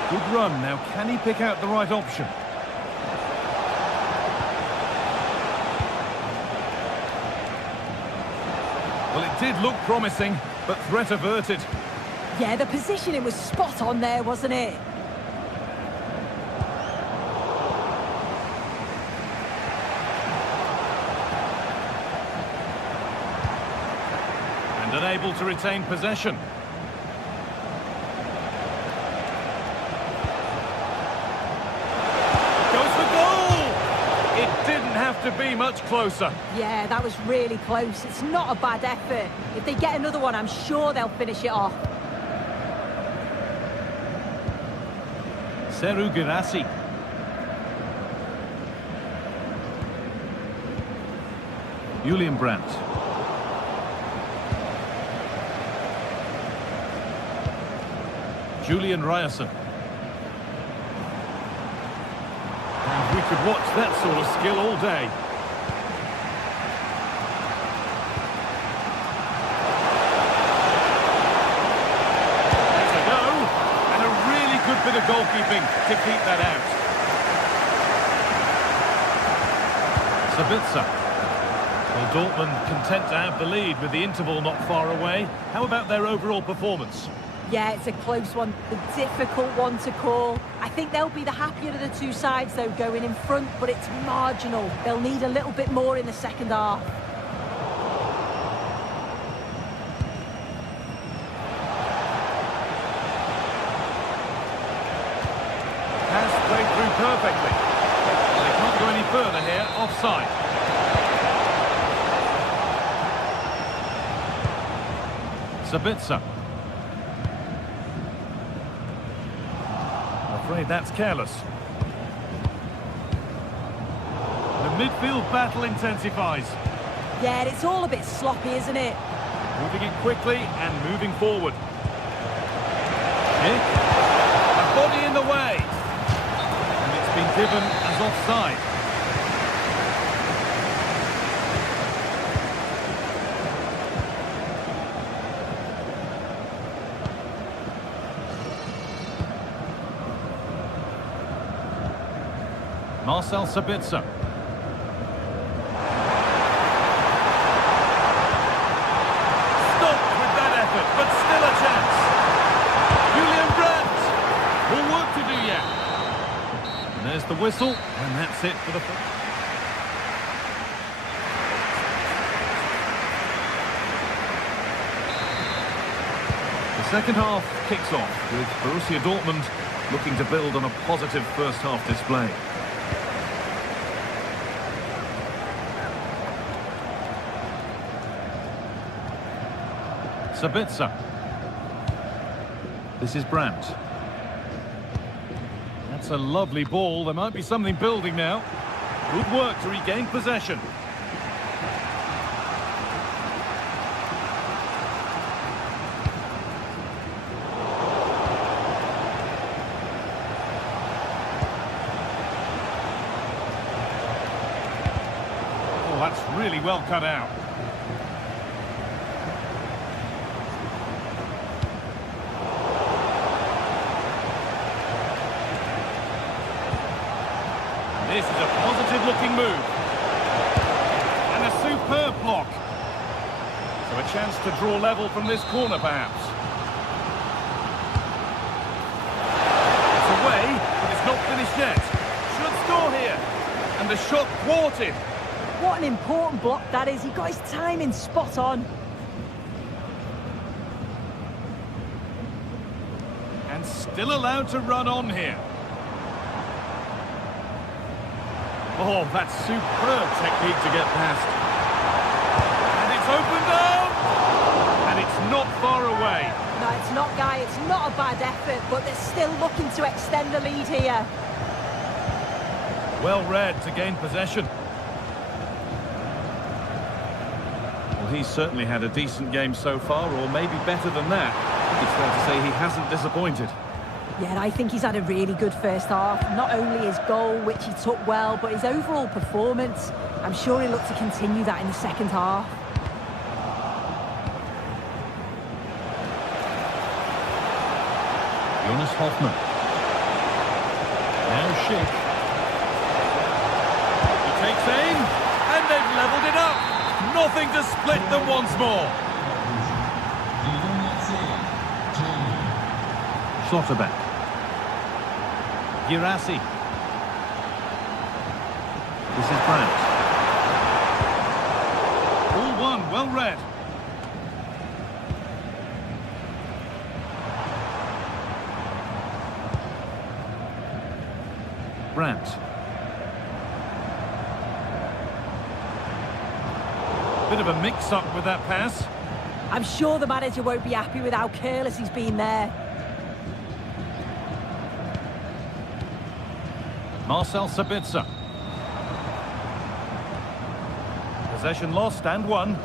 Good run. Now, can he pick out the right option? Well, it did look promising, but threat averted. Yeah, the positioning was spot on there, wasn't it? And unable to retain possession. To be much closer. Yeah, that was really close. It's not a bad effort. If they get another one, I'm sure they'll finish it off. Seru Girassi. Julian Brandt. Julian Ryerson. We could watch that sort of skill all day. That's a go, and a really good bit of goalkeeping to keep that out. Sabitzer. Well, Dortmund content to have the lead with the interval not far away. How about their overall performance? Yeah, it's a close one, a difficult one to call. I think they'll be the happier of the two sides, though, going in front, but it's marginal. They'll need a little bit more in the second half. Pass played through perfectly. They can't go any further here, offside. Sabitzer. I'm afraid that's careless. The midfield battle intensifies. Yeah, it's all a bit sloppy, isn't it? Moving it quickly and moving forward. Kick. A body in the way. And it's been given as offside. Marcel Sabitzer. But still a chance. Julian Brandt. More work to do yet. And there's the whistle, and that's it for the... The second half kicks off with Borussia Dortmund looking to build on a positive first half display. Sabitzer. This is Brandt. That's a lovely ball. There might be something building now. Good work to regain possession. Oh, that's really well cut out. This is a positive-looking move. And a superb block. So a chance to draw level from this corner, perhaps. It's away, but it's not finished yet. Should score here. And the shot thwarted. What an important block that is. He got his timing spot on. And still allowed to run on here. Oh, that's superb technique to get past. And it's opened up! And it's not far away. No, it's not, Guy. It's not a bad effort, but they're still looking to extend the lead here. Well read to gain possession. Well, he's certainly had a decent game so far, or maybe better than that. It's fair to say he hasn't disappointed. Yeah, I think he's had a really good first half. Not only his goal, which he took well, but his overall performance. I'm sure he'll look to continue that in the second half. Jonas Hoffmann. Now Schick. He takes aim, and they've levelled it up. Nothing to split them once more. Schlotterbeck. Girassi. This is Brandt. All one, well read. Brandt. Bit of a mix-up with that pass. I'm sure the manager won't be happy with how careless he's been there. Marcel Sabitzer. Possession lost and won.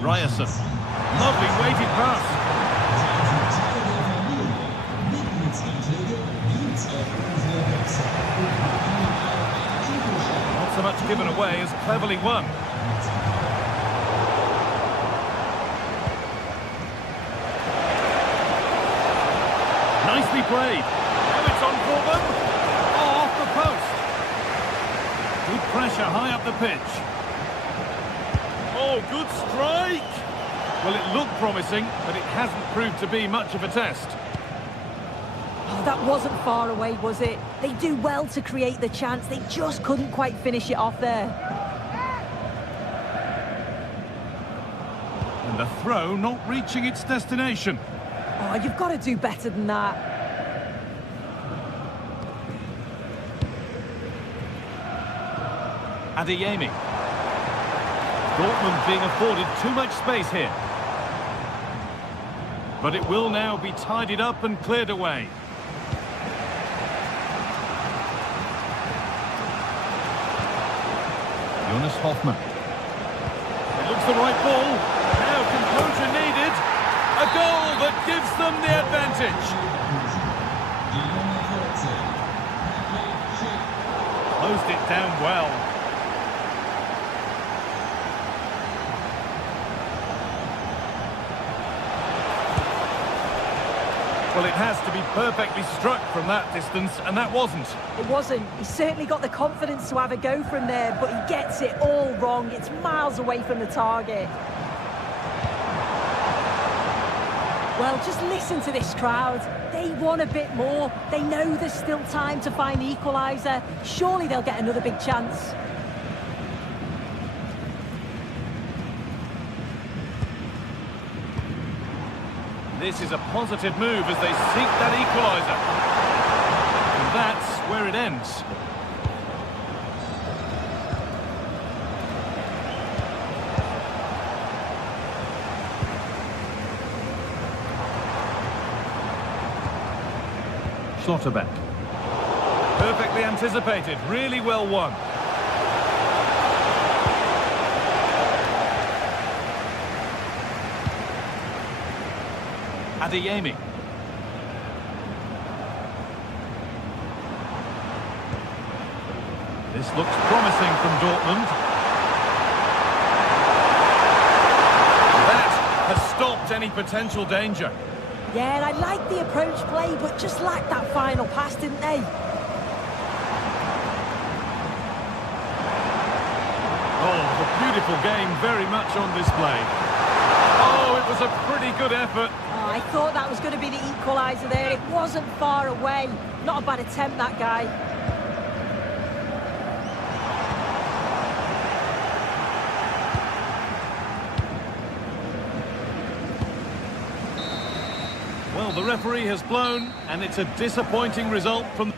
Ryerson. Lovely weighted pass. Not so much given away as cleverly won. Nicely played. Now it's on for them. Oh, off the post. Good pressure high up the pitch. Oh, good strike. Well, it looked promising, but it hasn't proved to be much of a test. Oh, that wasn't far away, was it? They do well to create the chance. They just couldn't quite finish it off there. And a throw not reaching its destination. Oh, you've got to do better than that. Adeyemi. Dortmund being afforded too much space here. But it will now be tidied up and cleared away. Jonas Hoffmann. It looks the right ball. Now composure needed. A goal that gives them the advantage. Closed it down well. Well, it has to be perfectly struck from that distance, and that wasn't. It wasn't. He certainly got the confidence to have a go from there, but he gets it all wrong. It's miles away from the target. Well, just listen to this crowd. They want a bit more. They know there's still time to find the equaliser. Surely they'll get another big chance. This is a positive move as they seek that equaliser. And that's where it ends. Schlotterbeck. Perfectly anticipated, really well won. Adeyemi. This looks promising from Dortmund. That has stopped any potential danger. Yeah, and I like the approach play, but just lacked that final pass, didn't they? Oh, the beautiful game very much on display. Oh, it was a pretty good effort. Oh, I thought that was going to be the equaliser there. It wasn't far away. Not a bad attempt, that guy. Well, the referee has blown, and it's a disappointing result from...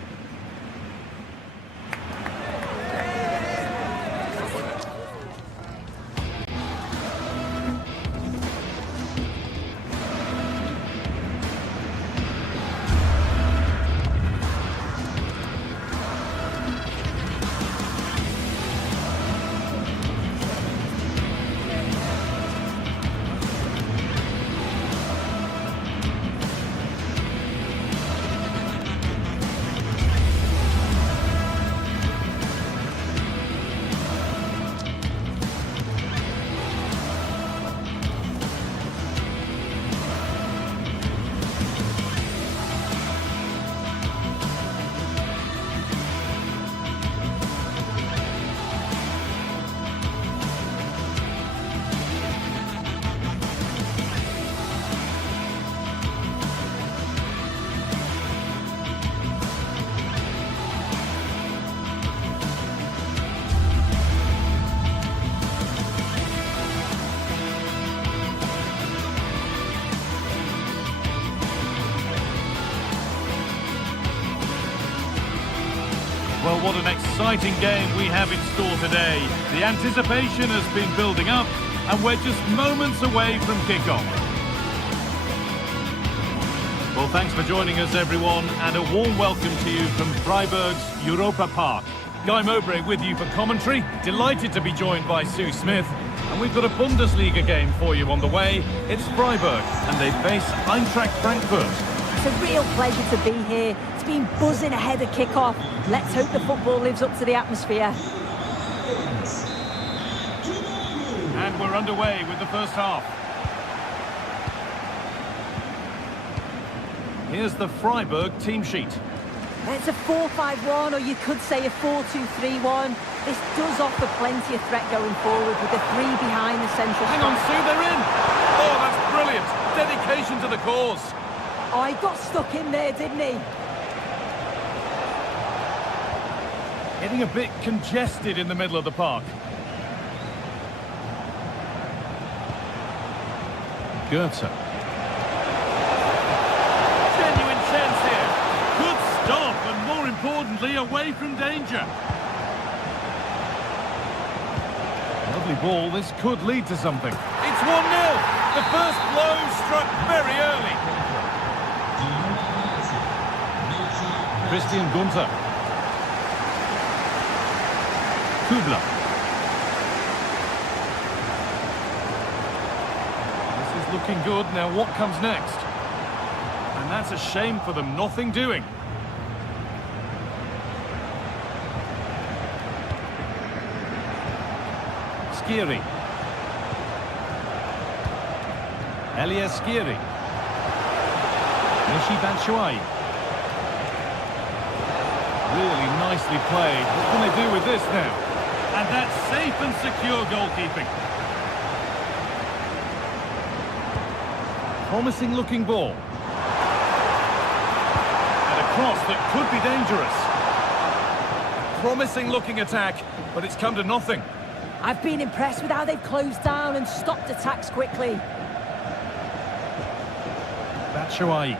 Well, what an exciting game we have in store today. The anticipation has been building up, and we're just moments away from kickoff. Well, thanks for joining us, everyone, and a warm welcome to you from Freiburg's Europa Park. Guy Mowbray with you for commentary. Delighted to be joined by Sue Smith. And we've got a Bundesliga game for you on the way. It's Freiburg, and they face Eintracht Frankfurt. It's a real pleasure to be here. It's been buzzing ahead of kick-off. Let's hope the football lives up to the atmosphere. And we're underway with the first half. Here's the Freiburg team sheet. It's a 4-5-1, or you could say a 4-2-3-1. This does offer plenty of threat going forward with the three behind the central. Hang on, Sue, they're in! Oh, that's brilliant! Dedication to the cause. Oh, he got stuck in there, didn't he? Getting a bit congested in the middle of the park. Goetze. Genuine chance here. Good stop, and more importantly, away from danger. Lovely ball. This could lead to something. It's 1-0. The first blow struck very early. Christian Gunther. Kubler. This is looking good. Now what comes next? And that's a shame for them. Nothing doing. Skiri. Elias Skiri. Michy Batshuayi. Really nicely played. What can they do with this now? And that's safe and secure goalkeeping. Promising looking ball. And a cross that could be dangerous. Promising looking attack, but it's come to nothing. I've been impressed with how they've closed down and stopped attacks quickly. Batshuayi.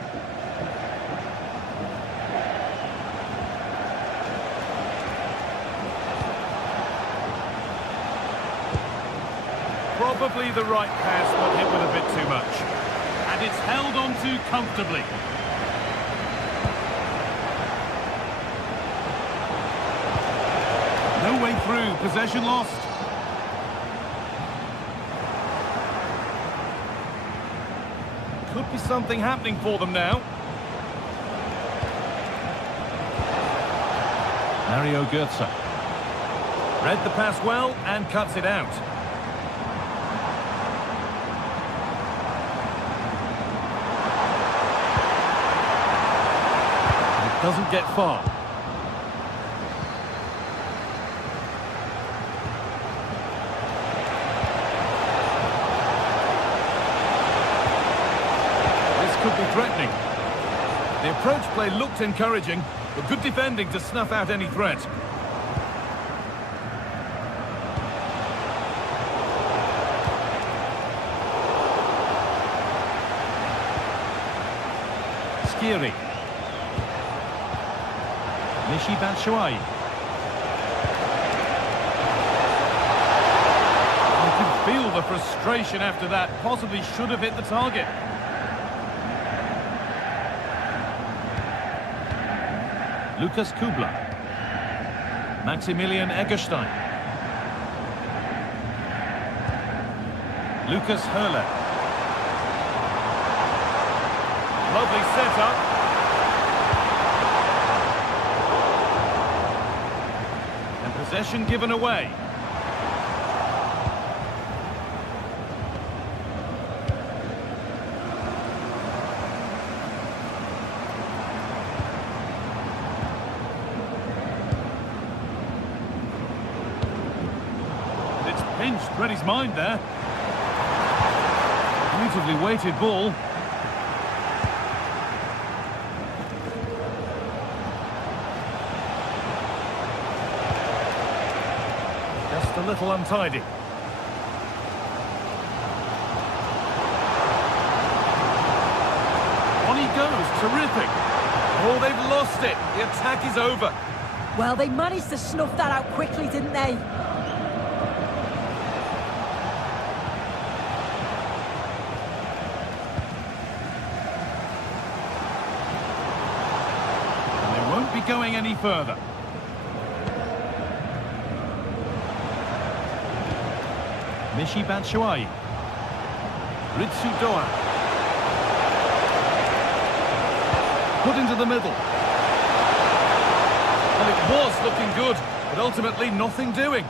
Probably the right pass, but hit with a bit too much. And it's held on to comfortably. No way through, possession lost. Could be something happening for them now. Mario Goetze. Read the pass well and cuts it out. It doesn't get far. Could be threatening. The approach play looked encouraging, but good defending to snuff out any threat. Skiri. Michy Batshuayi. You can feel the frustration after that. Possibly should have hit the target. Lucas Kubler. Maximilian Eggestein. Lucas Höhler. Lovely setup. And possession given away. Pinched, read his mind there. Beautifully weighted ball. Just a little untidy. On he goes, terrific. Oh, they've lost it. The attack is over. Well, they managed to snuff that out quickly, didn't they? Going any further. Michy Batshuayi. Ritsu Doan. Put into the middle. Well, it was looking good, but ultimately nothing doing.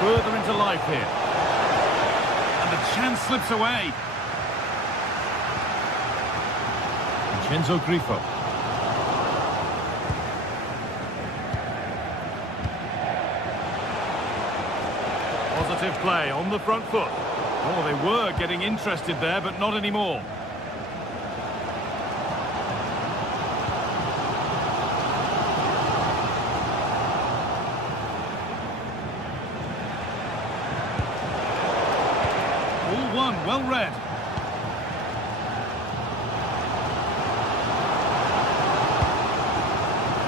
Further into life here. And the chance slips away. Vincenzo Grifo. play on the front foot. Oh, they were getting interested there, but not anymore. All one, well read.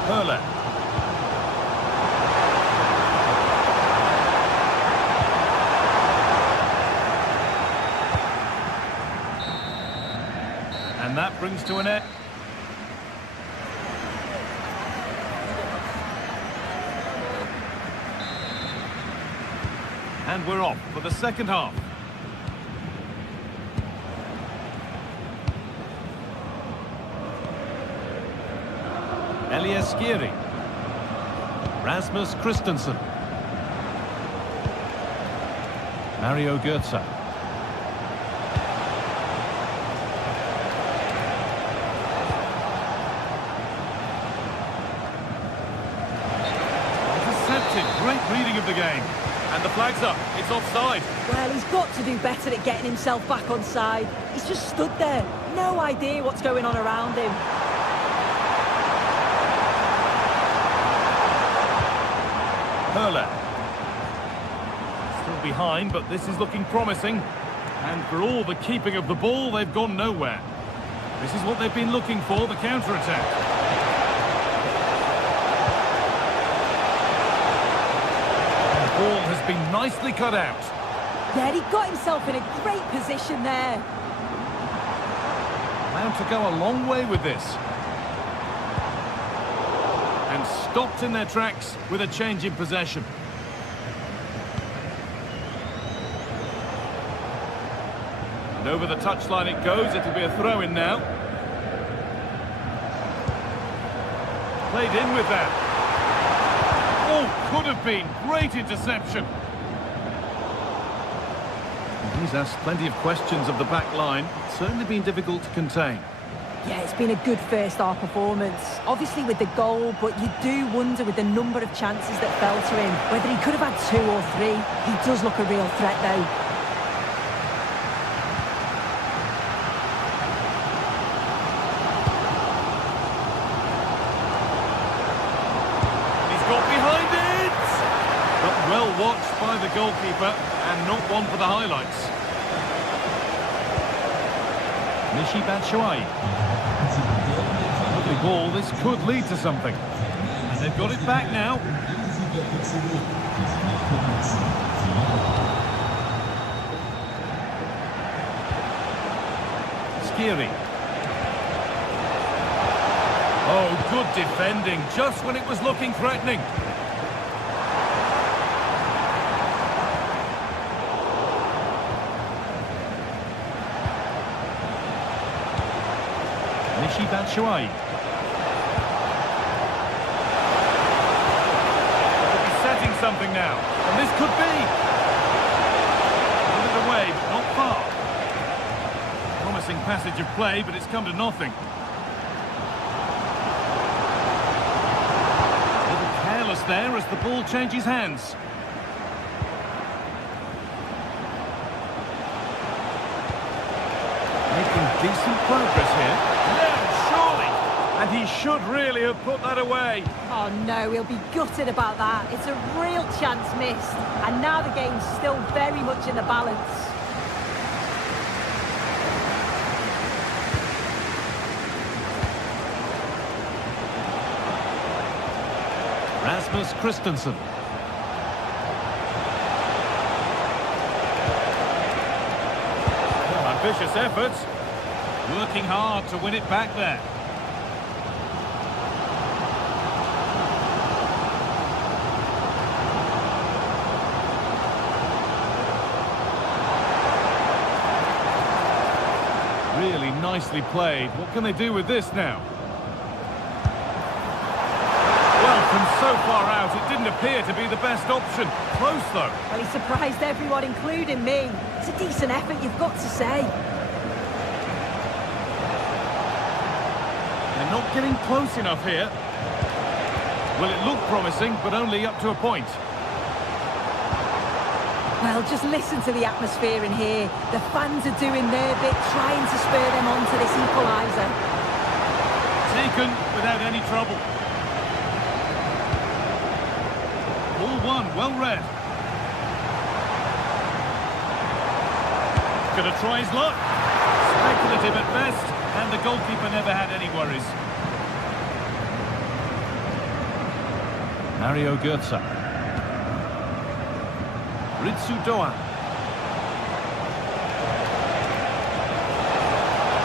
Hurler. And that brings to an end. And we're off for the second half. Elias Skiri. Rasmus Christensen. Mario Götze. Intercepted. Great reading of the game. And the flag's up. It's offside. Well, he's got to do better at getting himself back on side. He's just stood there. No idea what's going on around him. Hurler. Still behind, but this is looking promising. And for all the keeping of the ball, they've gone nowhere. This is what they've been looking for, the counter-attack. The ball has been nicely cut out. Yeah, he got himself in a great position there. Allowed to go a long way with this. And stopped in their tracks with a change in possession. And over the touchline it goes. It'll be a throw-in now. Played in with that. Oh, could have been. Great interception. He's asked plenty of questions of the back line. It's certainly been difficult to contain. Yeah, it's been a good first half performance. Obviously with the goal, but you do wonder with the number of chances that fell to him, whether he could have had 2 or 3. He does look a real threat though. He's got behind it! But well watched by the goalkeeper and not one for the highlights. Michy Batshuayi. Lovely ball, this could lead to something. And they've got it back now. Skiri. Oh, good defending, just when it was looking threatening. Michy Batshuayi. Could be setting something now, and this could be. Put it away, but not far. Promising passage of play, but it's come to nothing. A little careless there as the ball changes hands. Making decent progress here. And he should really have put that away. Oh no, he'll be gutted about that. It's a real chance missed. And now the game's still very much in the balance. Rasmus Christensen. Oh, ambitious effort. Working hard to win it back there. Really nicely played. What can they do with this now? Well, from so far out, it didn't appear to be the best option. Close, though. Well, he surprised everyone, including me. It's a decent effort, you've got to say. They're not getting close enough here. Well, it looked promising, but only up to a point. Well, just listen to the atmosphere in here. The fans are doing their bit, trying to spur them on to this equaliser. Taken without any trouble. Ball one, well read. Gonna try his luck. Speculative at best, and the goalkeeper never had any worries. Mario Götze. Ritsu Doan.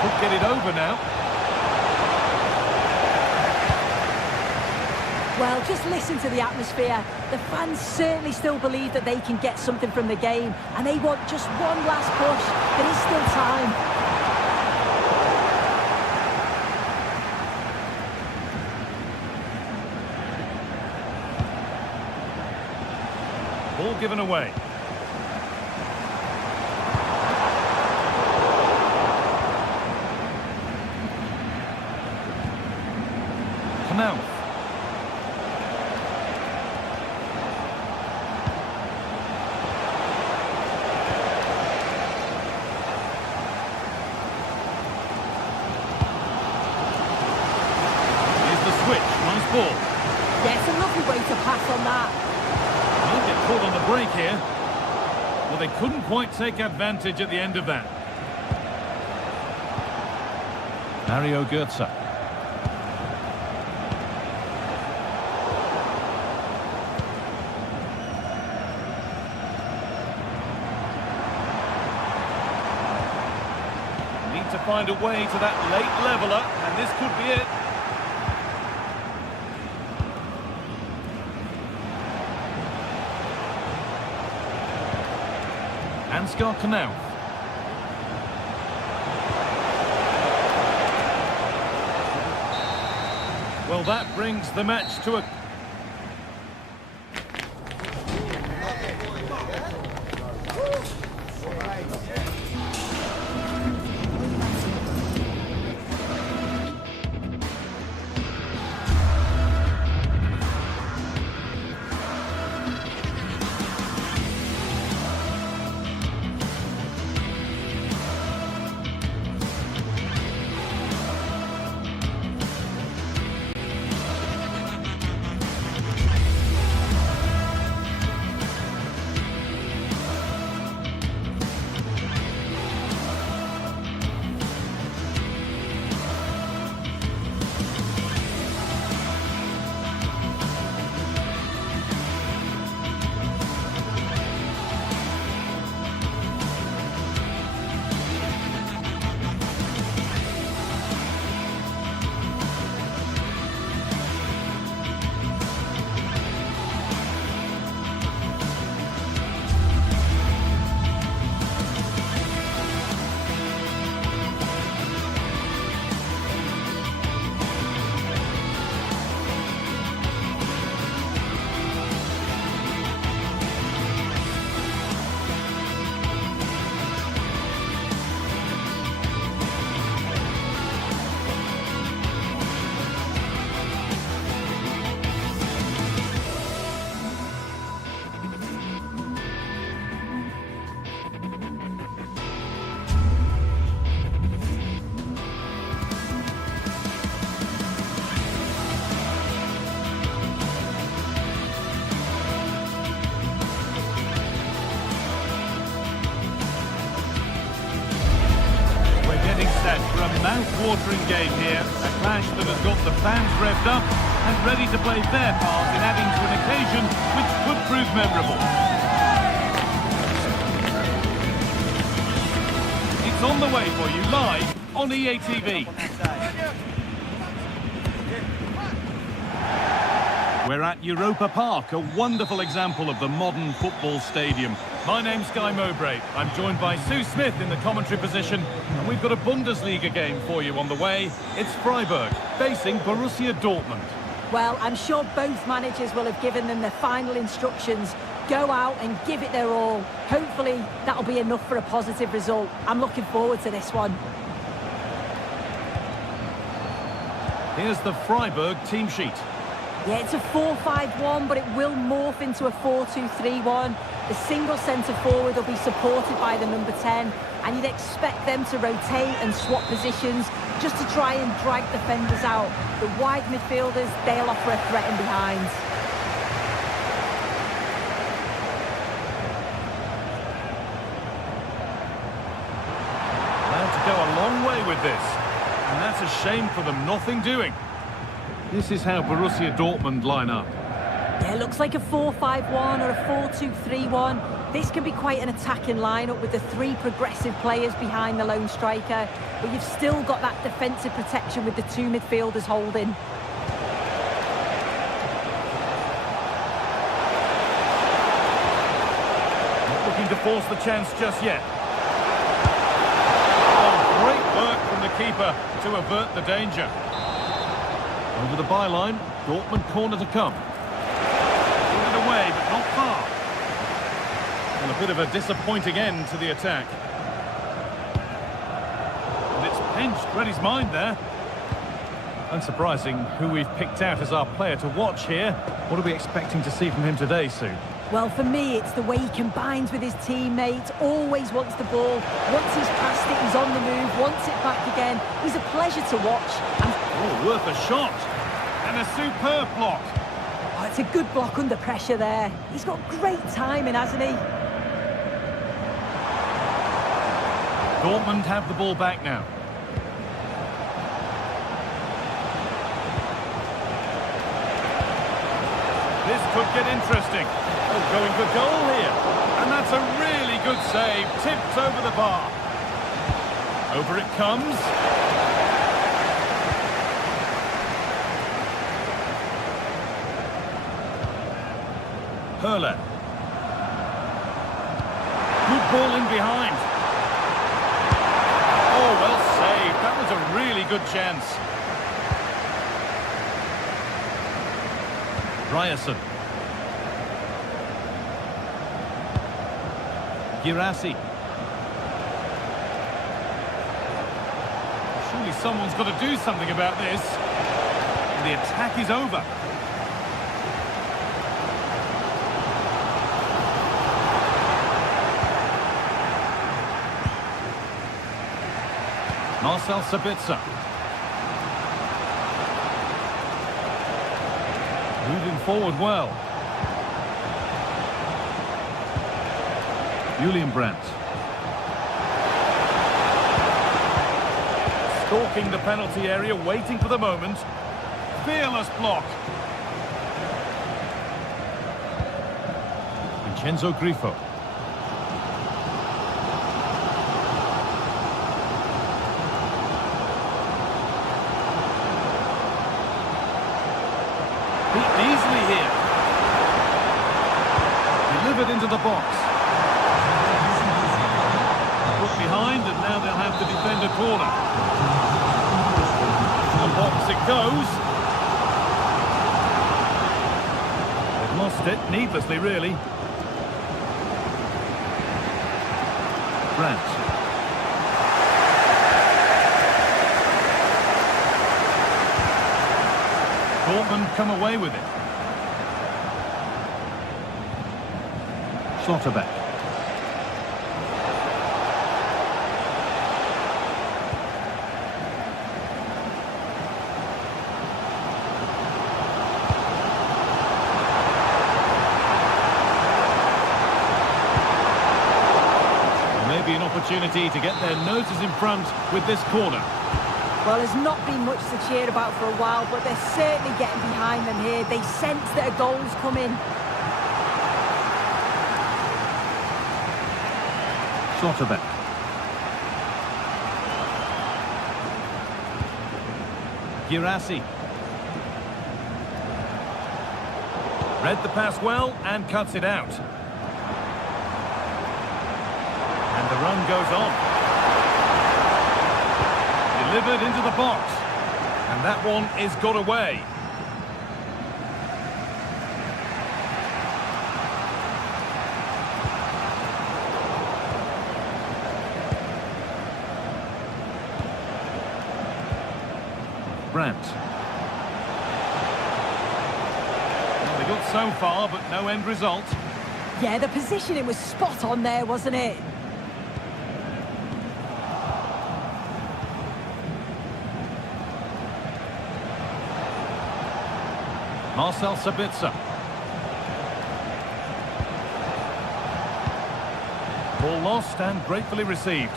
Could get it over now. Well, just listen to the atmosphere. The fans certainly still believe that they can get something from the game, and they want just one last push. There is still time. Ball given away. Canal. Nice ball. Yeah, it's a lovely way to pass on that. They'll get caught on the break here. Well, they couldn't quite take advantage at the end of that. Mario Götze. Need to find a way to that late leveller, and this could be it. Ansgar Knauf. Well, that brings the match to a... Set for a mouth-watering game here, a clash that has got the fans revved up and ready to play their part in adding to an occasion which could prove memorable. It's on the way for you live on EA TV. We're at Europa Park, a wonderful example of the modern football stadium. My name's Guy Mowbray. I'm joined by Sue Smith in the commentary position, and we've got a Bundesliga game for you on the way. It's Freiburg, facing Borussia Dortmund. Well, I'm sure both managers will have given them their final instructions. Go out and give it their all. Hopefully, that'll be enough for a positive result. I'm looking forward to this one. Here's the Freiburg team sheet. Yeah, it's a 4-5-1, but it will morph into a 4-2-3-1. The single centre-forward will be supported by the number 10, and you'd expect them to rotate and swap positions just to try and drag defenders out. The wide midfielders, they'll offer a threat in behind. To go a long way with this, and that's a shame for them. Nothing doing. This is how Borussia Dortmund line up. Yeah, it looks like a 4-5-1 or a 4-2-3-1. This can be quite an attacking lineup with the three progressive players behind the lone striker, but you've still got that defensive protection with the two midfielders holding. Not looking to force the chance just yet. Great work from the keeper to avert the danger. Over the byline, Dortmund corner to come. Put it away, but not far. And a bit of a disappointing end to the attack. And it's pinched, read his mind there. Unsurprising who we've picked out as our player to watch here. What are we expecting to see from him today, Sue? Well, for me, it's the way he combines with his teammates, always wants the ball. Once he's passed it, he's on the move, wants it back again. He's a pleasure to watch. And oh, worth a shot. And a superb block. oh, it's a good block under pressure there. He's got great timing, hasn't he? Dortmund have the ball back now. This could get interesting. Oh, going for goal here. And that's a really good save. Tipped over the bar. Over it comes. Hurler. Good ball in behind. Oh, well saved. That was a really good chance. Ryerson. Girassi. Surely someone's got to do something about this. And the attack is over. Marcel Sabitzer. Moving forward well. Julian Brandt. Stalking the penalty area, waiting for the moment. Fearless block. Vincenzo Grifo. Beat easily here. Delivered into the box. Put behind, and now they'll have to defend a corner. The box it goes. They've lost it, needlessly really. Brandt. Dortmund come away with it. Schlotterbeck. Maybe an opportunity to get their noses in front with this corner. Well, there's not been much to cheer about for a while, but they're certainly getting behind them here. They sense that a goal's coming. Schlotterbeck. Girassi. Read the pass well and cuts it out. And the run goes on. Delivered into the box. And that one is got away. Brandt. Well, they got so far, but no end result. Yeah, the positioning was spot on there, wasn't it? Marcel Sabitzer. Ball lost and gratefully received.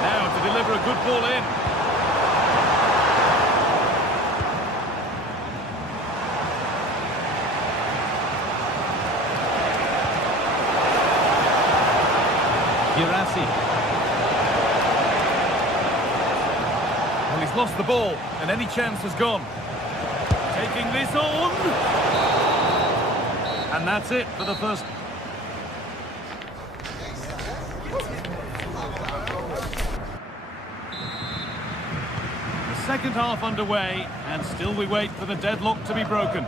Now to deliver a good ball in. Girassi. Well, he's lost the ball, and any chance has gone. Taking this on. And that's it for the first. The second half underway, and still we wait for the deadlock to be broken.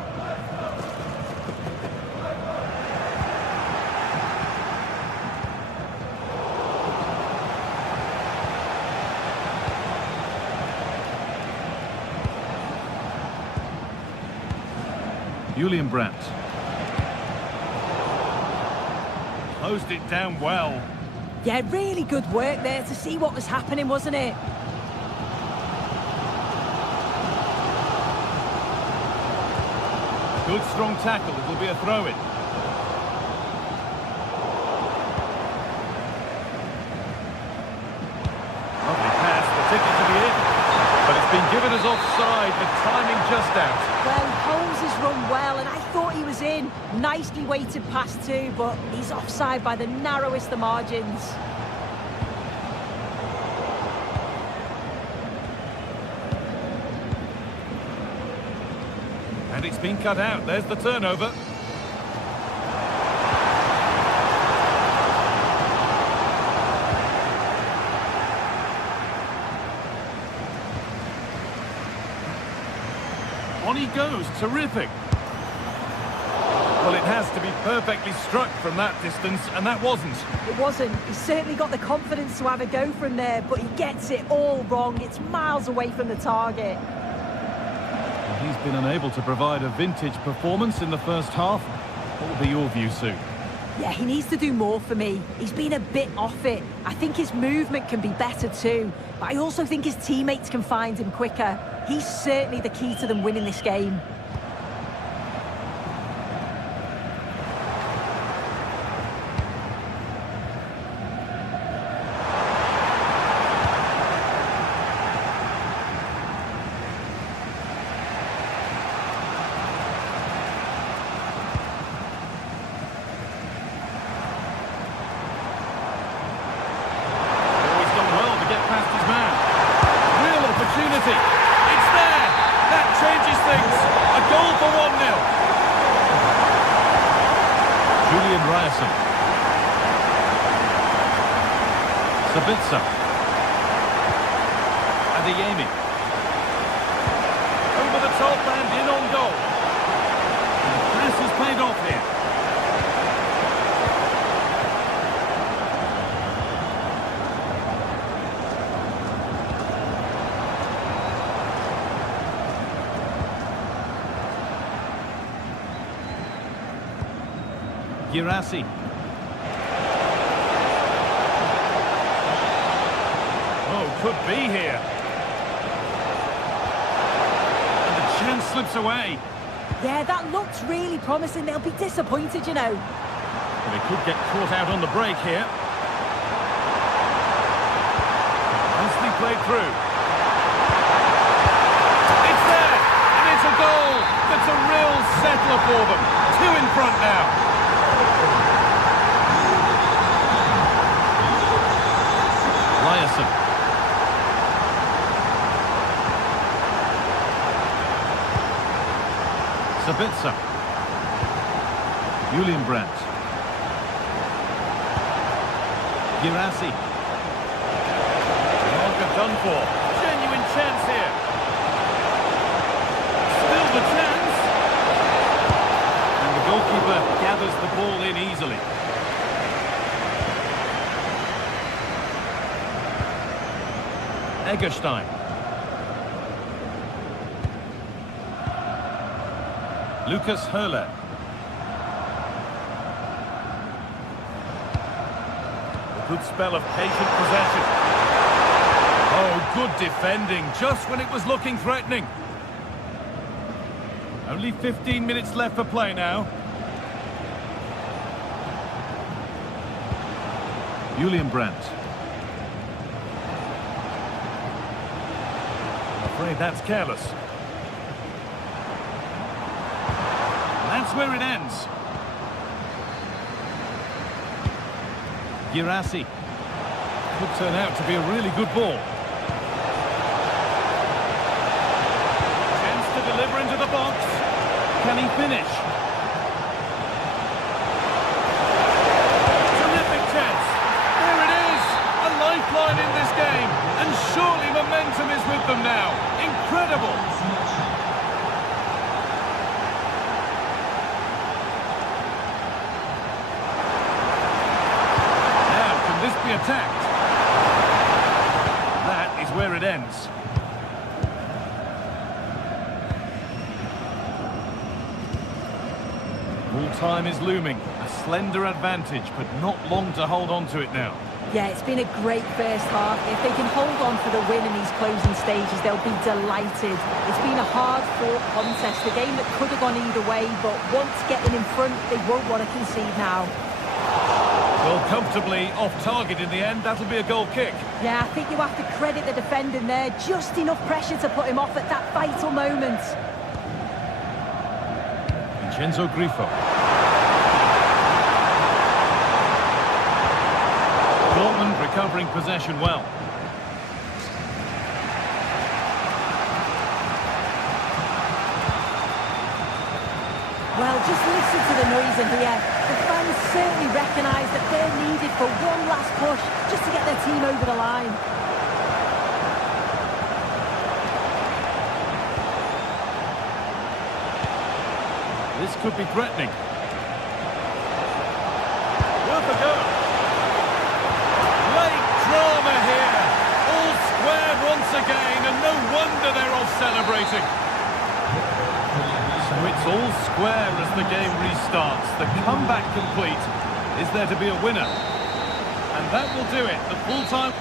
Julian Brandt. Closed it down well. Yeah, really good work there to see what was happening, wasn't it? Good strong tackle, it'll be a throw-in. Lovely pass, the ticket to be in. But it's been given as offside, the timing just out. Well, Holmes has run well, and I thought he was in. Nicely weighted pass too, but he's offside by the narrowest of margins. And it's been cut out, there's the turnover. On he goes, terrific. Well, it has to be perfectly struck from that distance, and that wasn't. It wasn't. He's certainly got the confidence to have a go from there, but he gets it all wrong. It's miles away from the target. He's been unable to provide a vintage performance in the first half. What will be your view, Sue? Yeah, he needs to do more for me. He's been a bit off it. I think his movement can be better too, but I also think his teammates can find him quicker. He's certainly the key to them winning this game. Sabitzer. Adeyemi. Over the top and in on goal. And the pass has paid off here. Girassi. Could be here. And the chance slips away. Yeah, that looks really promising. They'll be disappointed, you know. Well, they could get caught out on the break here. Nicely played through. It's there! And it's a goal! That's a real settler for them. 2 in front now. Ryerson. Sabitzer. Julian Brandt. Girassi. Marker done for. Genuine chance here. Still the chance. And the goalkeeper gathers the ball in easily. Egerstein. Lucas Höhle. A good spell of patient possession. Oh, good defending, just when it was looking threatening. Only 15 minutes left for play now. Julian Brandt. I'm afraid that's careless. That's where it ends. Girassi. Could turn out to be a really good ball. Chance to deliver into the box. Can he finish? Terrific chance. There it is. A lifeline in this game. And surely momentum is with them now. Incredible. Be attacked. That is where it ends. Full time is looming. A slender advantage, but not long to hold on to it now. Yeah, it's been a great first half. If they can hold on for the win in these closing stages, they'll be delighted. It's been a hard-fought contest, a game that could have gone either way, but once getting in front, they won't want to concede now. Well, comfortably off target in the end. That'll be a goal kick. Yeah, I think you have to credit the defending there. Just enough pressure to put him off at that vital moment. Vincenzo Grifo. Dortmund recovering possession well. Well, just listen to the noise in here. The fans certainly recognise that they're needed for one last push just to get their team over the line. This could be threatening. Worth a go. Late drama here. All square once again, and no wonder they're off celebrating. So it's all square as the game restarts. The comeback complete. Is there to be a winner? And that will do it. The full-time...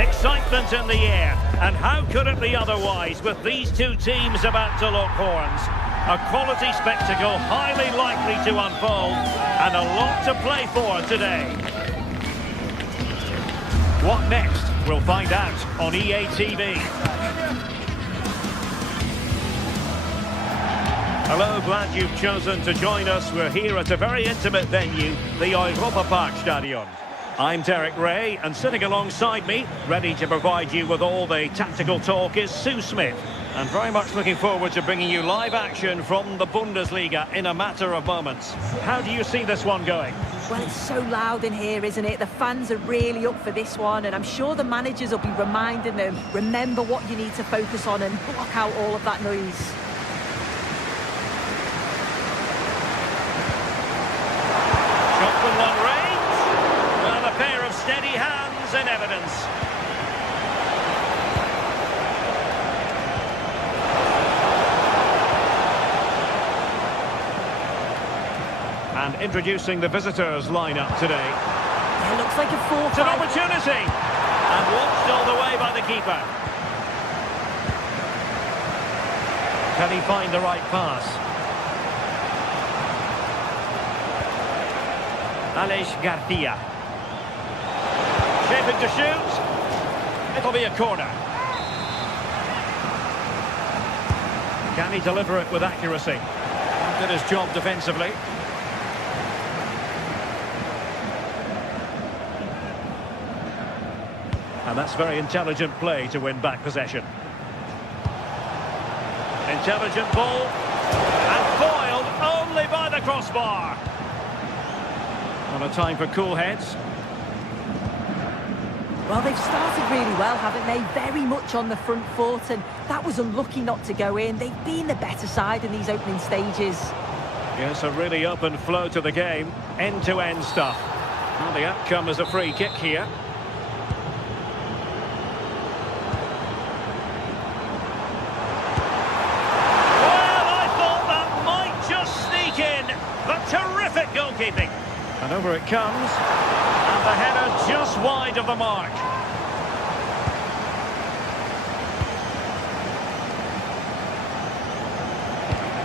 Excitement in the air, and how could it be otherwise with these two teams about to lock horns? A quality spectacle highly likely to unfold, and a lot to play for today. What next? We'll find out on EA TV. Hello, glad you've chosen to join us. We're here at a very intimate venue, the Europa Park Stadion. I'm Derek Ray, and sitting alongside me, ready to provide you with all the tactical talk, is Sue Smith. And very much looking forward to bringing you live action from the Bundesliga in a matter of moments. How do you see this one going? Well, it's so loud in here, isn't it? The fans are really up for this one, and I'm sure the managers will be reminding them, remember what you need to focus on and block out all of that noise. Shot from long range, and a pair of steady hands in evidence. And introducing the visitors lineup today. It looks like a 4-5. It's an opportunity, and watched all the way by the keeper. Can he find the right pass? Aleix Garcia. Shaping to shoot. It'll be a corner. Can he deliver it with accuracy? Did his job defensively. And that's very intelligent play to win back possession. Intelligent ball. And foiled only by the crossbar. On a time for cool heads. Well, they've started really well, haven't they? Very much on the front foot, and that was unlucky not to go in. They've been the better side in these opening stages. Yes, a really open flow to the game. End-to-end stuff. Well, the outcome is a free kick here. Terrific goalkeeping. And over it comes. And the header just wide of the mark.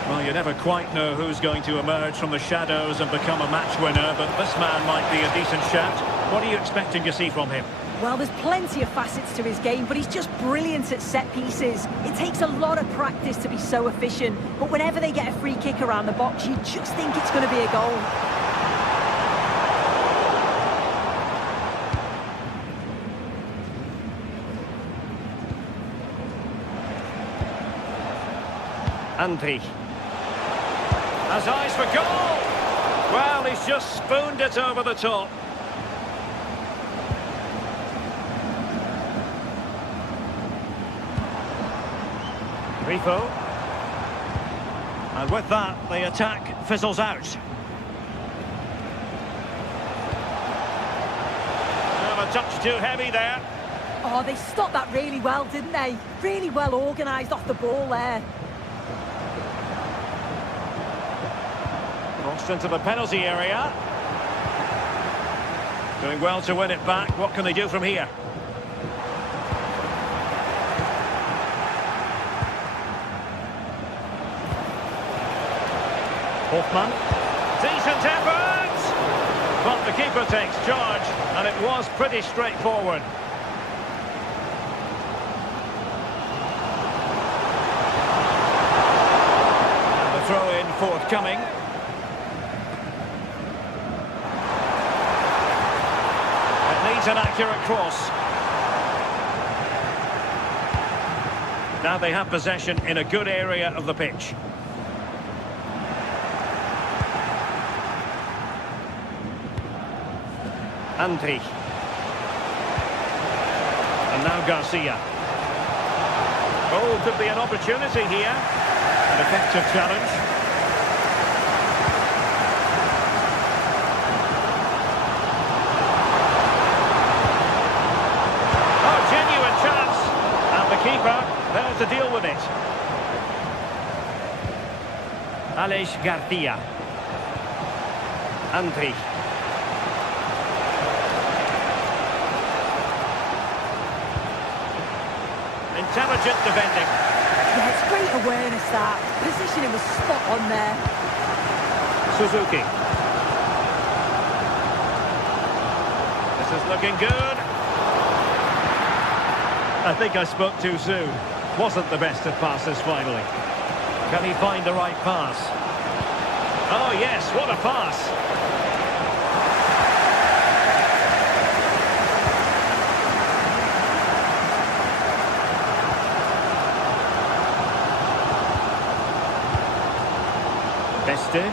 Well, you never quite know who's going to emerge from the shadows and become a match winner, but this man might be a decent shout. What are you expecting to see from him? Well, there's plenty of facets to his game, but he's just brilliant at set pieces. It takes a lot of practice to be so efficient, but whenever they get a free kick around the box, you just think it's going to be a goal. Andy has eyes for goal. Well, he's just spooned it over the top. Rifo. And with that, the attack fizzles out. A touch too heavy there. Oh, they stopped that really well, didn't they? Really well organised off the ball there. Crossed into the penalty area. Doing well to win it back. What can they do from here? Hoffman, decent effort, but the keeper takes charge, and it was pretty straightforward. And the throw-in forthcoming. It needs an accurate cross. Now they have possession in a good area of the pitch. Andy. And now Garcia. Oh, could be an opportunity here. An effective challenge. Oh, genuine chance. And the keeper there to deal with it. Aleix Garcia. Andy. Intelligent defending. Yeah, it's great awareness, that. Positioning was spot on there. Suzuki. This is looking good. I think I spoke too soon. Wasn't the best of passes finally. Can he find the right pass? Oh yes, what a pass. Beste.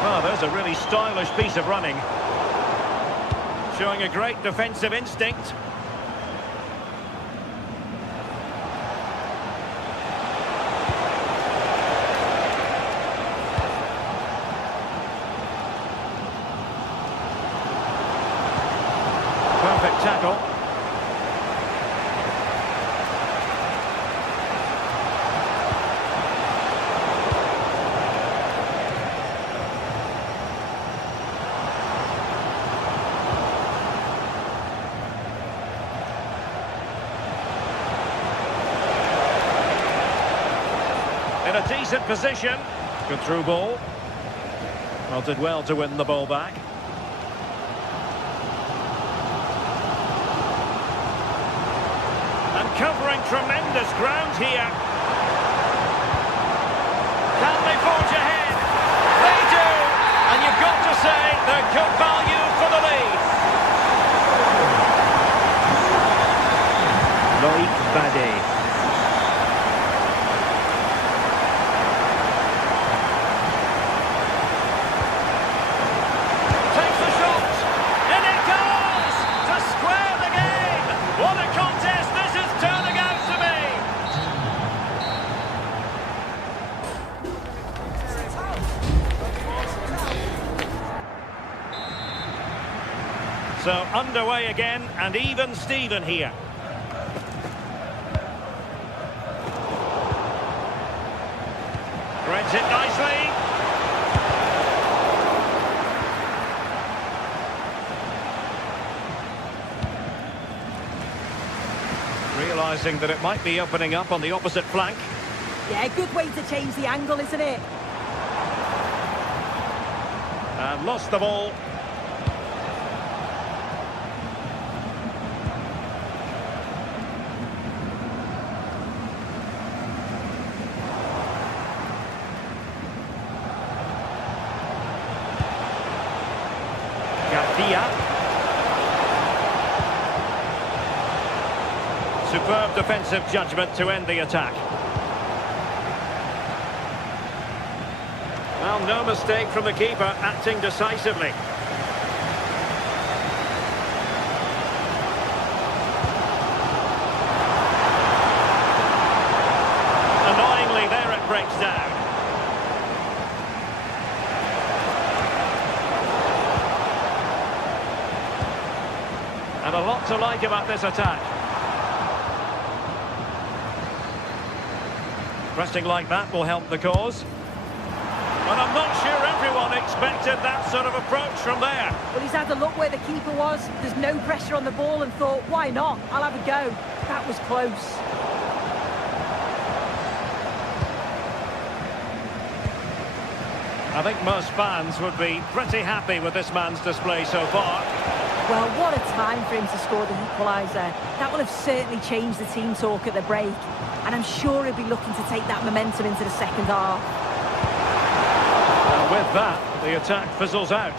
Oh, there's a really stylish piece of running. Showing a great defensive instinct. Perfect tackle. In a decent position. Good through ball. Well, did well to win the ball back. And covering tremendous ground here. Can they forge ahead? They do! And you've got to say they're good value for the lead. Loic Bade. So underway again, and even Steven here. Threads it nicely. Realising that it might be opening up on the opposite flank. Yeah, good way to change the angle, isn't it? And lost the ball. Superb defensive judgment to end the attack. Well, no mistake from the keeper, acting decisively. Annoyingly, there it breaks down. And a lot to like about this attack. Pressing like that will help the cause. But I'm not sure everyone expected that sort of approach from there. Well, he's had a look where the keeper was. There's no pressure on the ball and thought, why not? I'll have a go. That was close. I think most fans would be pretty happy with this man's display so far. Well, what a time for him to score the equaliser. That will have certainly changed the team talk at the break. And I'm sure he'll be looking to take that momentum into the second half. And with that, the attack fizzles out.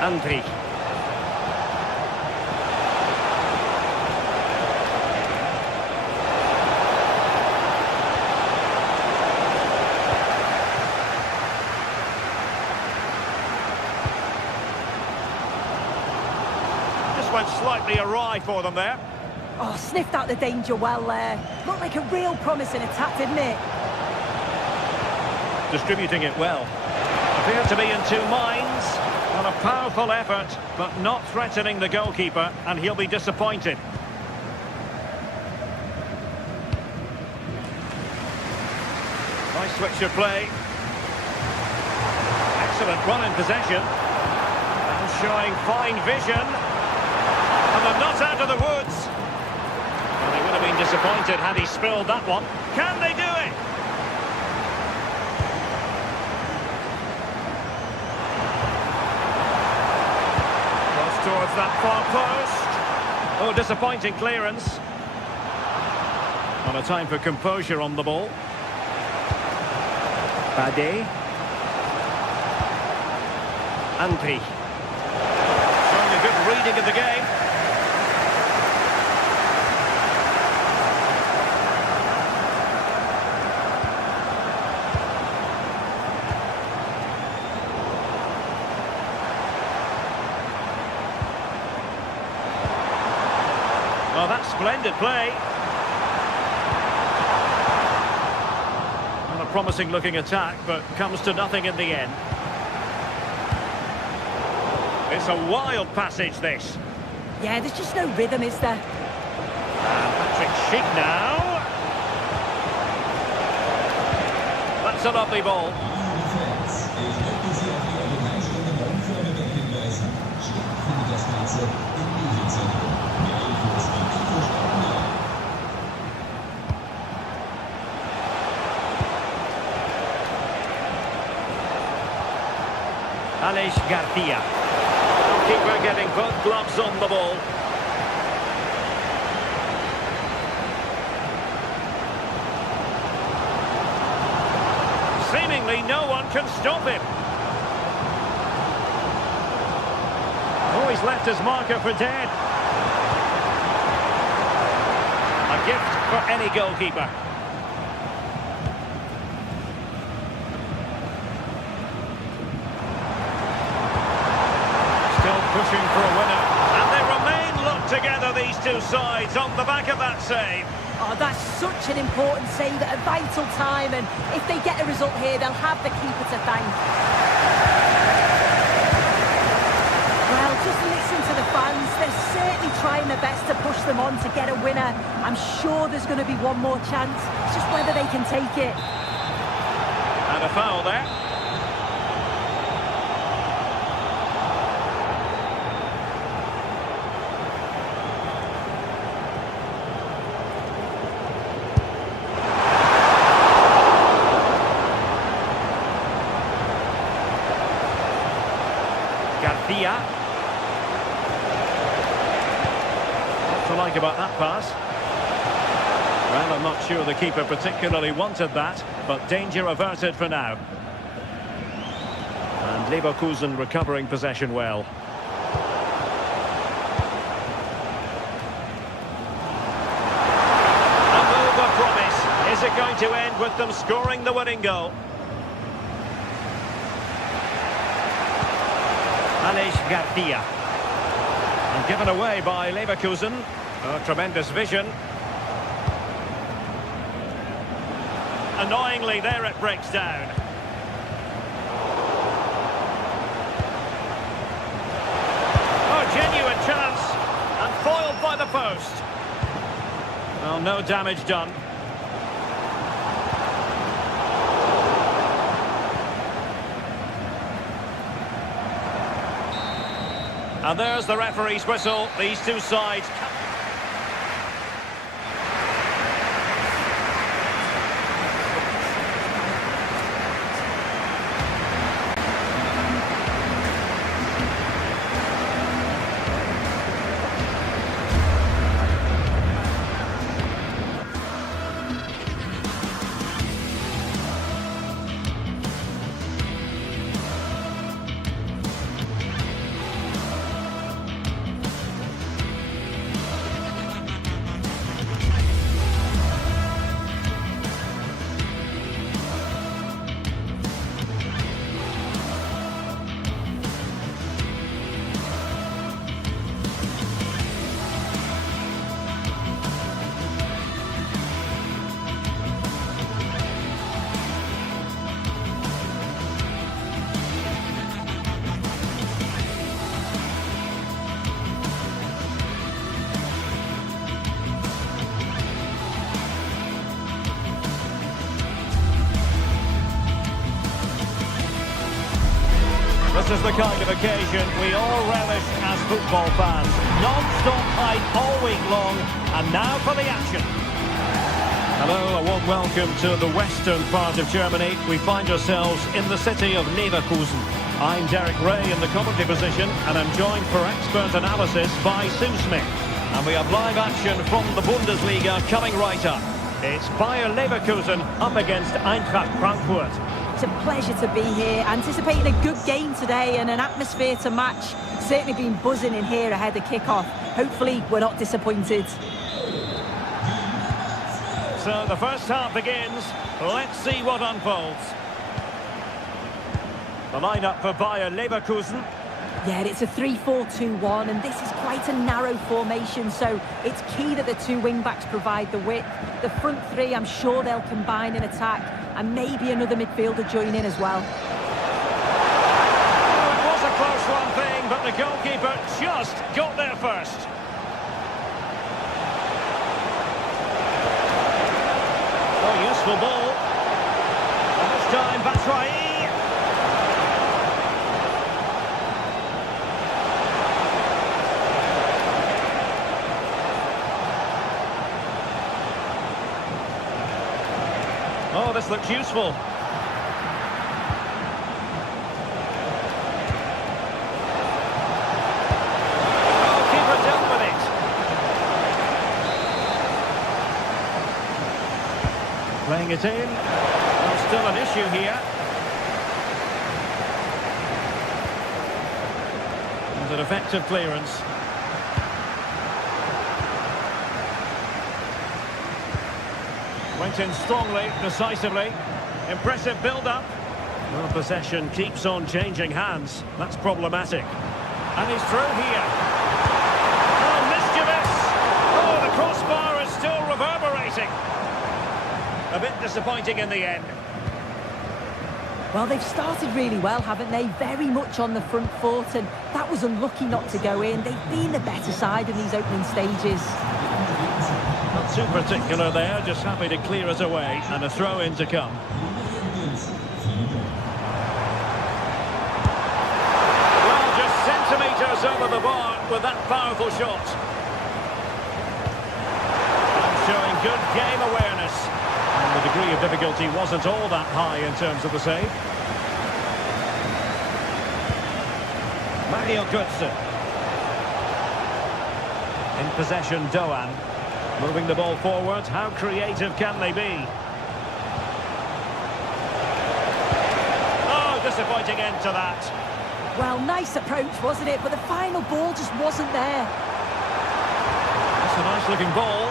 Andri. Just went slightly awry for them there. Oh, sniffed out the danger well there. Looked like a real promising attack, didn't it? Distributing it well. Appear to be in two minds. On a powerful effort, but not threatening the goalkeeper, and he'll be disappointed. Nice switch of play. Excellent run in possession. And showing fine vision. And they're not out of the woods. Well, he would have been disappointed had he spilled that one. Can they do it? Close towards that far post. Oh, disappointing clearance. Not a time for composure on the ball. Bade. Antri. Showing a good reading of the game. Well, that's splendid play. Well, a promising looking attack, but comes to nothing in the end. It's a wild passage, this. Yeah, there's just no rhythm, is there? Patrick Schick now. That's a lovely ball. Aleix Garcia. Keeper getting both gloves on the ball. Seemingly no one can stop him. Oh, he's left his marker for dead. A gift for any goalkeeper. Pushing for a winner, and they remain locked together, these two sides, on the back of that save. Oh, that's such an important save at a vital time, and if they get a result here, they'll have the keeper to thank. Well, just listen to the fans. They're certainly trying their best to push them on to get a winner. I'm sure there's going to be one more chance. It's just whether they can take it. And a foul there. Garcia. What to like about that pass? Well, I'm not sure the keeper particularly wanted that, but danger averted for now. And Leverkusen recovering possession well. A move of promise. Is it going to end with them scoring the winning goal? Aleix Garcia. And given away by Leverkusen. Oh, tremendous vision. Annoyingly, there it breaks down. Oh, genuine chance. And foiled by the post. Well, no damage done. And there's the referee's whistle. These two sides. is the kind of occasion we all relish as football fans. Non-stop hype all week long, and now for the action. Hello, a warm welcome to the western part of Germany. We find ourselves in the city of Leverkusen. I'm Derek Ray in the commentary position, and I'm joined for expert analysis by Sue Smith. And we have live action from the Bundesliga coming right up. It's Bayer Leverkusen up against Eintracht Frankfurt. It's a pleasure to be here, anticipating a good game today and an atmosphere to match. Certainly been buzzing in here ahead of kick-off. Hopefully we're not disappointed. So the first half begins. Let's see what unfolds. The lineup for Bayer Leverkusen. Yeah, it's a 3-4-2-1, and this is quite a narrow formation, so it's key that the two wing-backs provide the width. The front three, I'm sure they'll combine in attack, and maybe another midfielder join in as well. Oh, it was a close one thing, but the goalkeeper just got there first. Oh, useful ball. And this time, Batshuayi. Oh, this looks useful. Oh, keeper dealt with it. Playing it in. Well, still an issue here. And an effective clearance. Went in strongly, decisively. Impressive build-up. Well, possession keeps on changing hands. That's problematic. And he's through here. Oh, mischievous! Oh, the crossbar is still reverberating. A bit disappointing in the end. Well, they've started really well, haven't they? Very much on the front foot, and that was unlucky not to go in. They've been the better side in these opening stages. Not too particular there, just happy to clear us away, and a throw-in to come. Well, just centimetres over the bar with that powerful shot. And showing good game awareness. And the degree of difficulty wasn't all that high in terms of the save. Mario Götze. In possession, Doan. Moving the ball forward, how creative can they be? Oh, disappointing end to that. Well, nice approach, wasn't it? But the final ball just wasn't there. That's a nice-looking ball.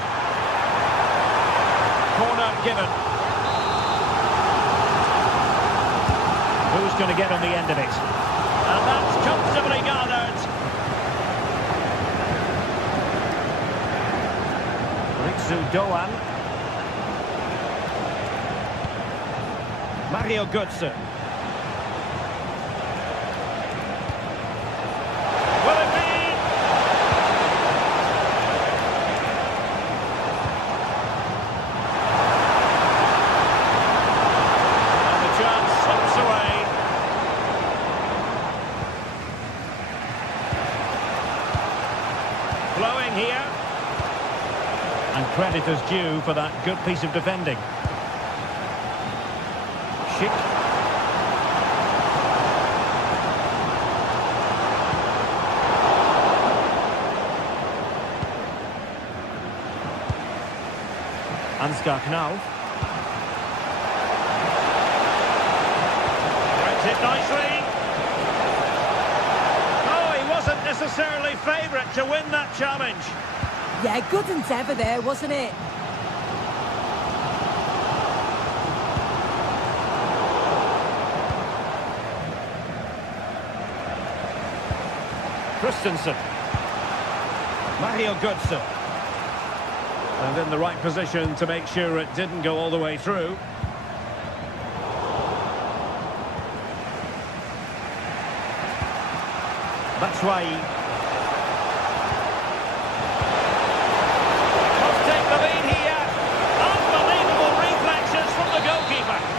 Corner given. Who's going to get on the end of it? And that's comfortably gathered. Doan. Mario Götze. Will it be? And the chance slips away. Flowing here. And credit is due for that good piece of defending. Schick. Ansgar Knauf. Reads it nicely. Oh, he wasn't necessarily favourite to win that challenge. Yeah, good endeavour there, wasn't it? Christensen. Mario Götze. And in the right position to make sure it didn't go all the way through. Batshuayi.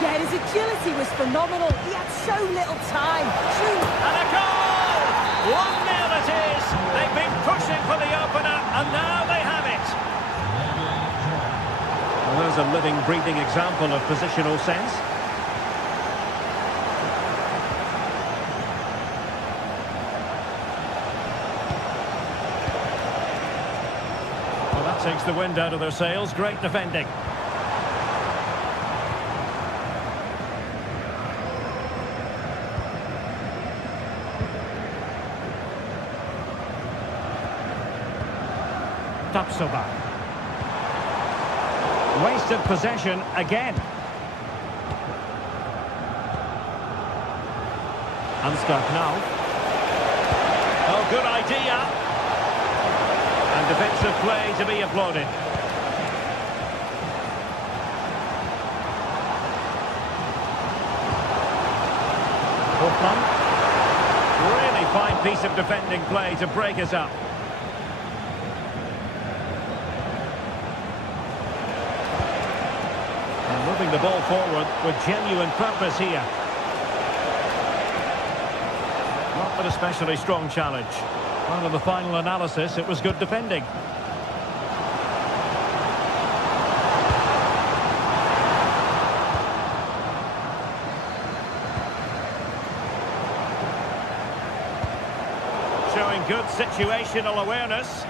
Yeah, his agility was phenomenal. He had so little time. And a goal! 1-0 it is. They've been pushing for the opener, and now they have it. Well, there's a living, breathing example of positional sense. Well, that takes the wind out of their sails. Great defending. Tapsoba. Wasted possession again. Ansgar Knau. Oh, good idea. And defensive play to be applauded. Hoffmann. Really fine piece of defending play to break us up. Moving the ball forward with genuine purpose here. Not an especially strong challenge. Well, in the final analysis, it was good defending. Showing good situational awareness.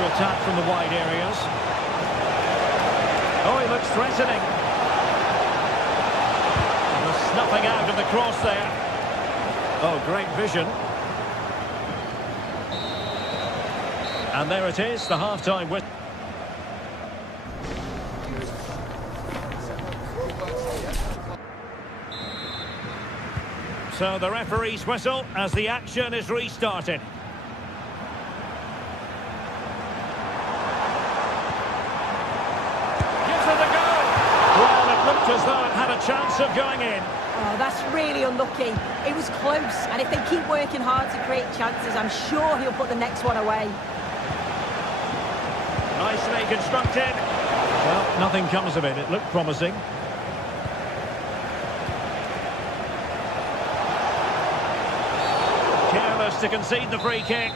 Attack from the wide areas. Oh, he looks threatening. And the snuffing out of the cross there. Oh, great vision. And there it is, the half-time whistle. So the referee's whistle as the action is restarted. As though it had a chance of going in. Oh, that's really unlucky. It was close, and if they keep working hard to create chances, I'm sure he'll put the next one away. Nicely constructed. Well, nothing comes of it. It looked promising. Careless to concede the free kick.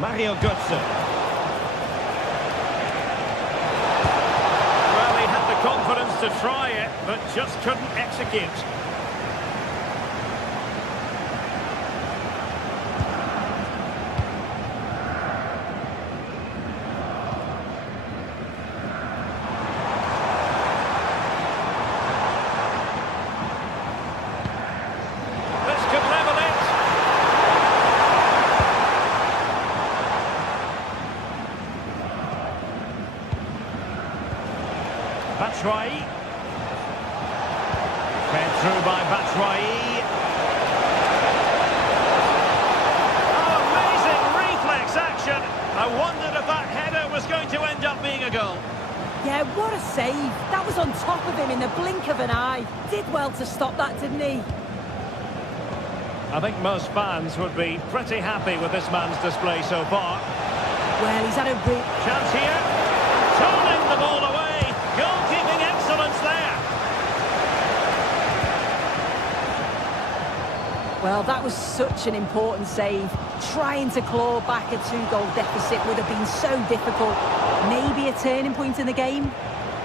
Mario Götze. Well, he had the confidence to try it, but just couldn't execute. This could level it. Batshuayi. Fed through by Batshuayi. Oh, amazing reflex action. I wondered if that header was going to end up being a goal. Yeah, what a save. That was on top of him in the blink of an eye. Did well to stop that, didn't he? I think most fans would be pretty happy with this man's display so far. Well, he's had a real Chance here. Turning the ball away. Goalkeeping excellence there. Well, that was such an important save. Trying to claw back a 2-goal deficit would have been so difficult. Maybe a turning point in the game.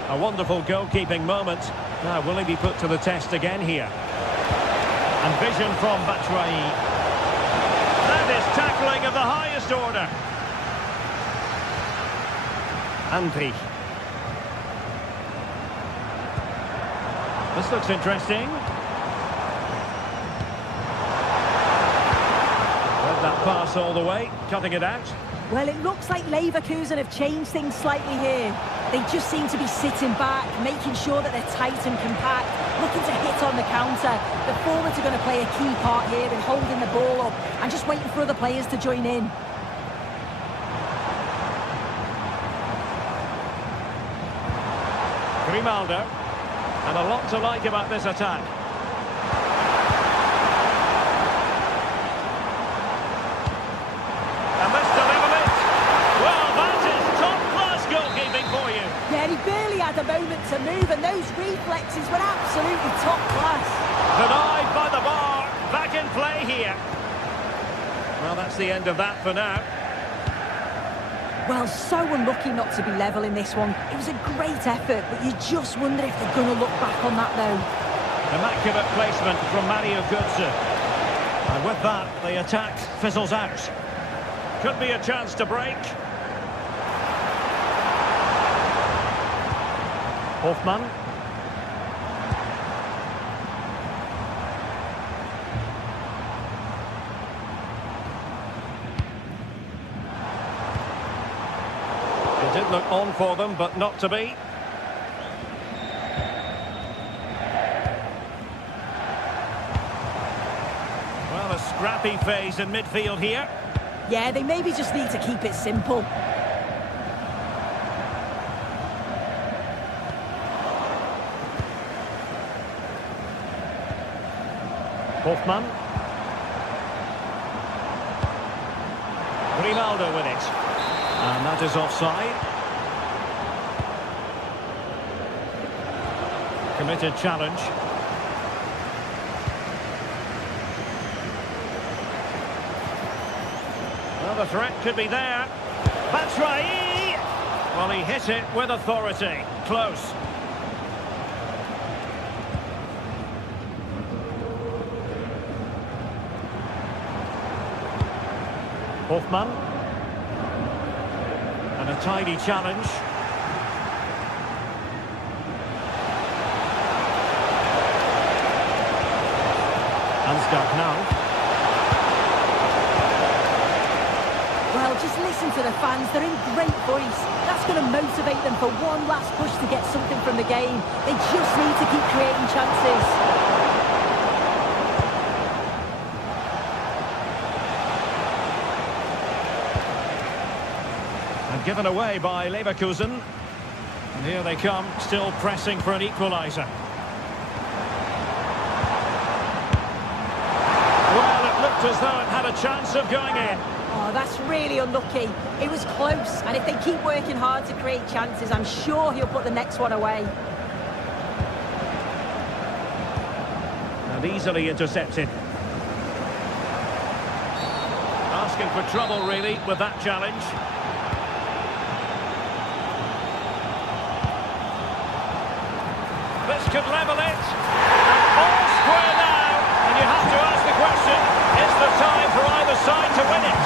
A wonderful goalkeeping moment. Now, will he be put to the test again here? And vision from Batshuayi. That is tackling of the highest order. Andri. This looks interesting. Read that pass all the way, cutting it out. Well, it looks like Leverkusen have changed things slightly here. They just seem to be sitting back, making sure that they're tight and compact, looking to hit on the counter. The forwards are going to play a key part here in holding the ball up and just waiting for other players to join in. Grimaldo. And a lot to like about this attack. And this delivered it. Well, that is top-class goalkeeping for you. Yeah, he barely had a moment to move, and those reflexes were absolutely top class. Denied by the bar. Back in play here. Well, that's the end of that for now. Well, so unlucky not to be level in this one. It was a great effort, but you just wonder if they're going to look back on that, though. Immaculate placement from Mario Götze. And with that, the attack fizzles out. Could be a chance to break. Hoffmann. It did look on for them, but not to be. Well, a scrappy phase in midfield here. Yeah, they maybe just need to keep it simple. Hoffmann. Grimaldo with it. And that is offside. Committed challenge. Well, the threat could be there. Batshuayi! Well, he hit it with authority. Close. Hoffmann. And a tidy challenge. Ansgar now. Well, just listen to the fans. They're in great voice. That's going to motivate them for one last push to get something from the game. They just need to keep creating chances. Given away by Leverkusen. And here they come, still pressing for an equaliser. Well, it looked as though it had a chance of going in. Oh, that's really unlucky. It was close, and if they keep working hard to create chances, I'm sure he'll put the next one away. And easily intercepted. Asking for trouble, really, with that challenge. This could level it. And all square now. And you have to ask the question, is the time for either side to win it?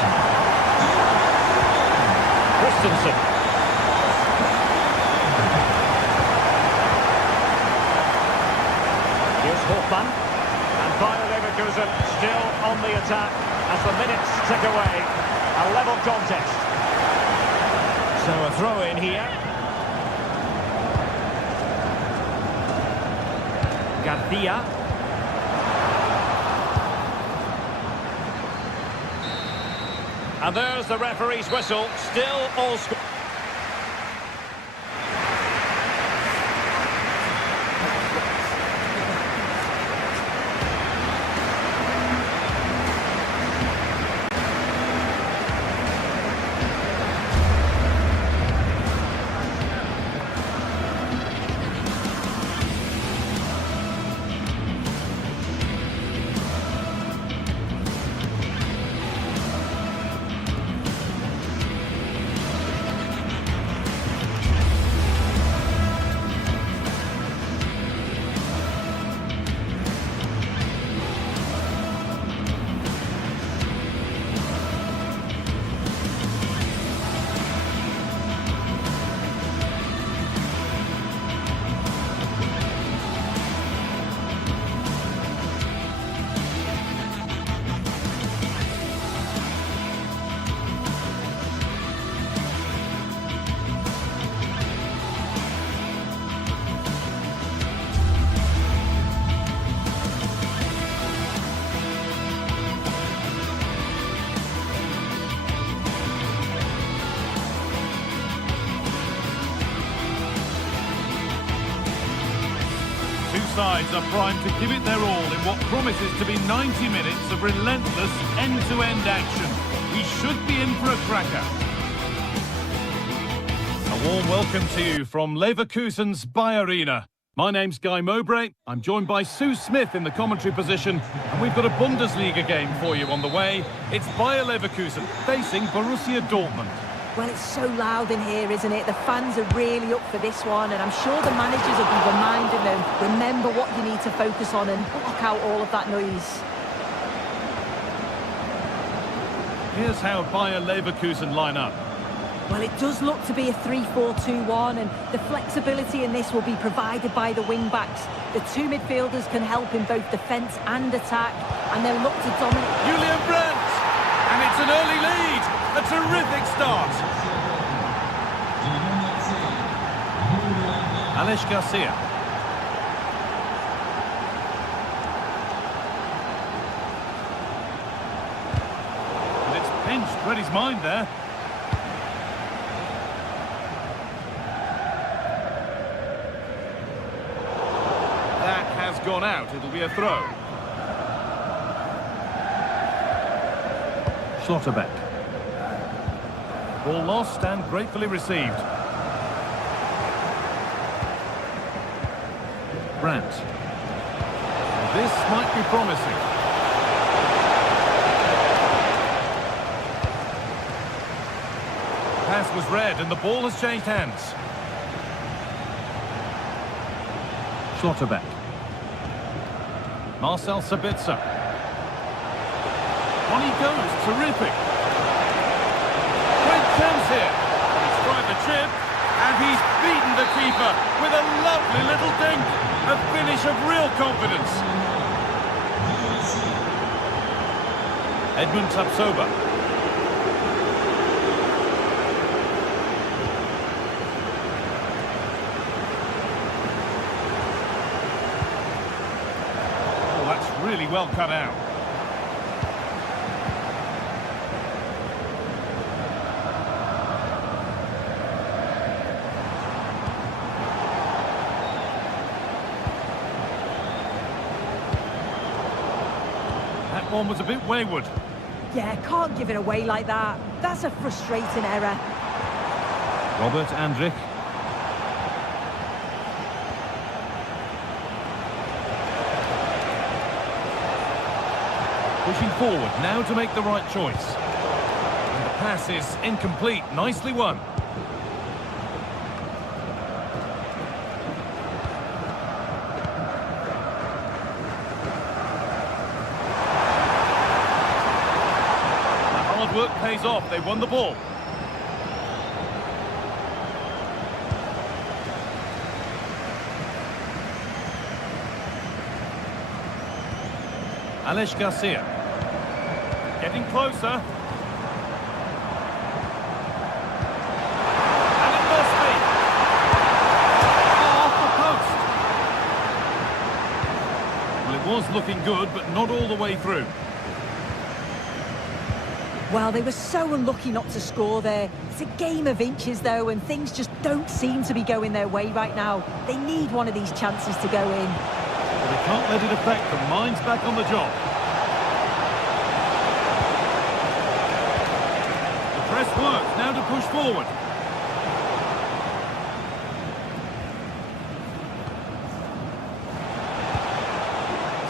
Christensen. Here's Hoffmann. And Bayer Leverkusen still on the attack as the minutes tick away. A level contest. So a throw in here. Garcia. And there's the referee's whistle, still all square. sides are primed to give it their all in what promises to be 90 minutes of relentless end-to-end action. We should be in for a cracker. A warm welcome to you from Leverkusen's Bayer Arena. My name's Guy Mowbray. I'm joined by Sue Smith in the commentary position, and we've got a Bundesliga game for you on the way. It's Bayer Leverkusen facing Borussia Dortmund. Well, it's so loud in here, isn't it? The fans are really up for this one, and I'm sure the managers will be reminding them, remember what you need to focus on and block out all of that noise. Here's how Bayer Leverkusen line up. Well, it does look to be a 3-4-2-1, and the flexibility in this will be provided by the wing-backs. The two midfielders can help in both defence and attack, and they'll look to dominate. Julian Brandt! And it's an early lead! A terrific start! Alex Garcia. And it's pinched, read his mind there. Gone out, it'll be a throw. Schlotterbeck. Ball lost and gratefully received. Brandt. This might be promising. Pass was read and the ball has changed hands. Schlotterbeck. Marcel Sabitzer. On he goes, terrific. Great chance here. He's tried the chip, and he's beaten the keeper with a lovely little dink. A finish of real confidence. Edmund Tapsoba. Really well cut out. That one was a bit wayward. Yeah, can't give it away like that. That's a frustrating error. Robert Andrich. Pushing forward, now to make the right choice. And the pass is incomplete, nicely won. The hard work pays off, they won the ball. Alex Garcia. Getting closer. And it must be. Oh, off the post. Well, it was looking good, but not all the way through. Well, they were so unlucky not to score there. It's a game of inches, though, and things just don't seem to be going their way right now. They need one of these chances to go in. But they can't let it affect them. Mind's back on the job. Press works, now to push forward.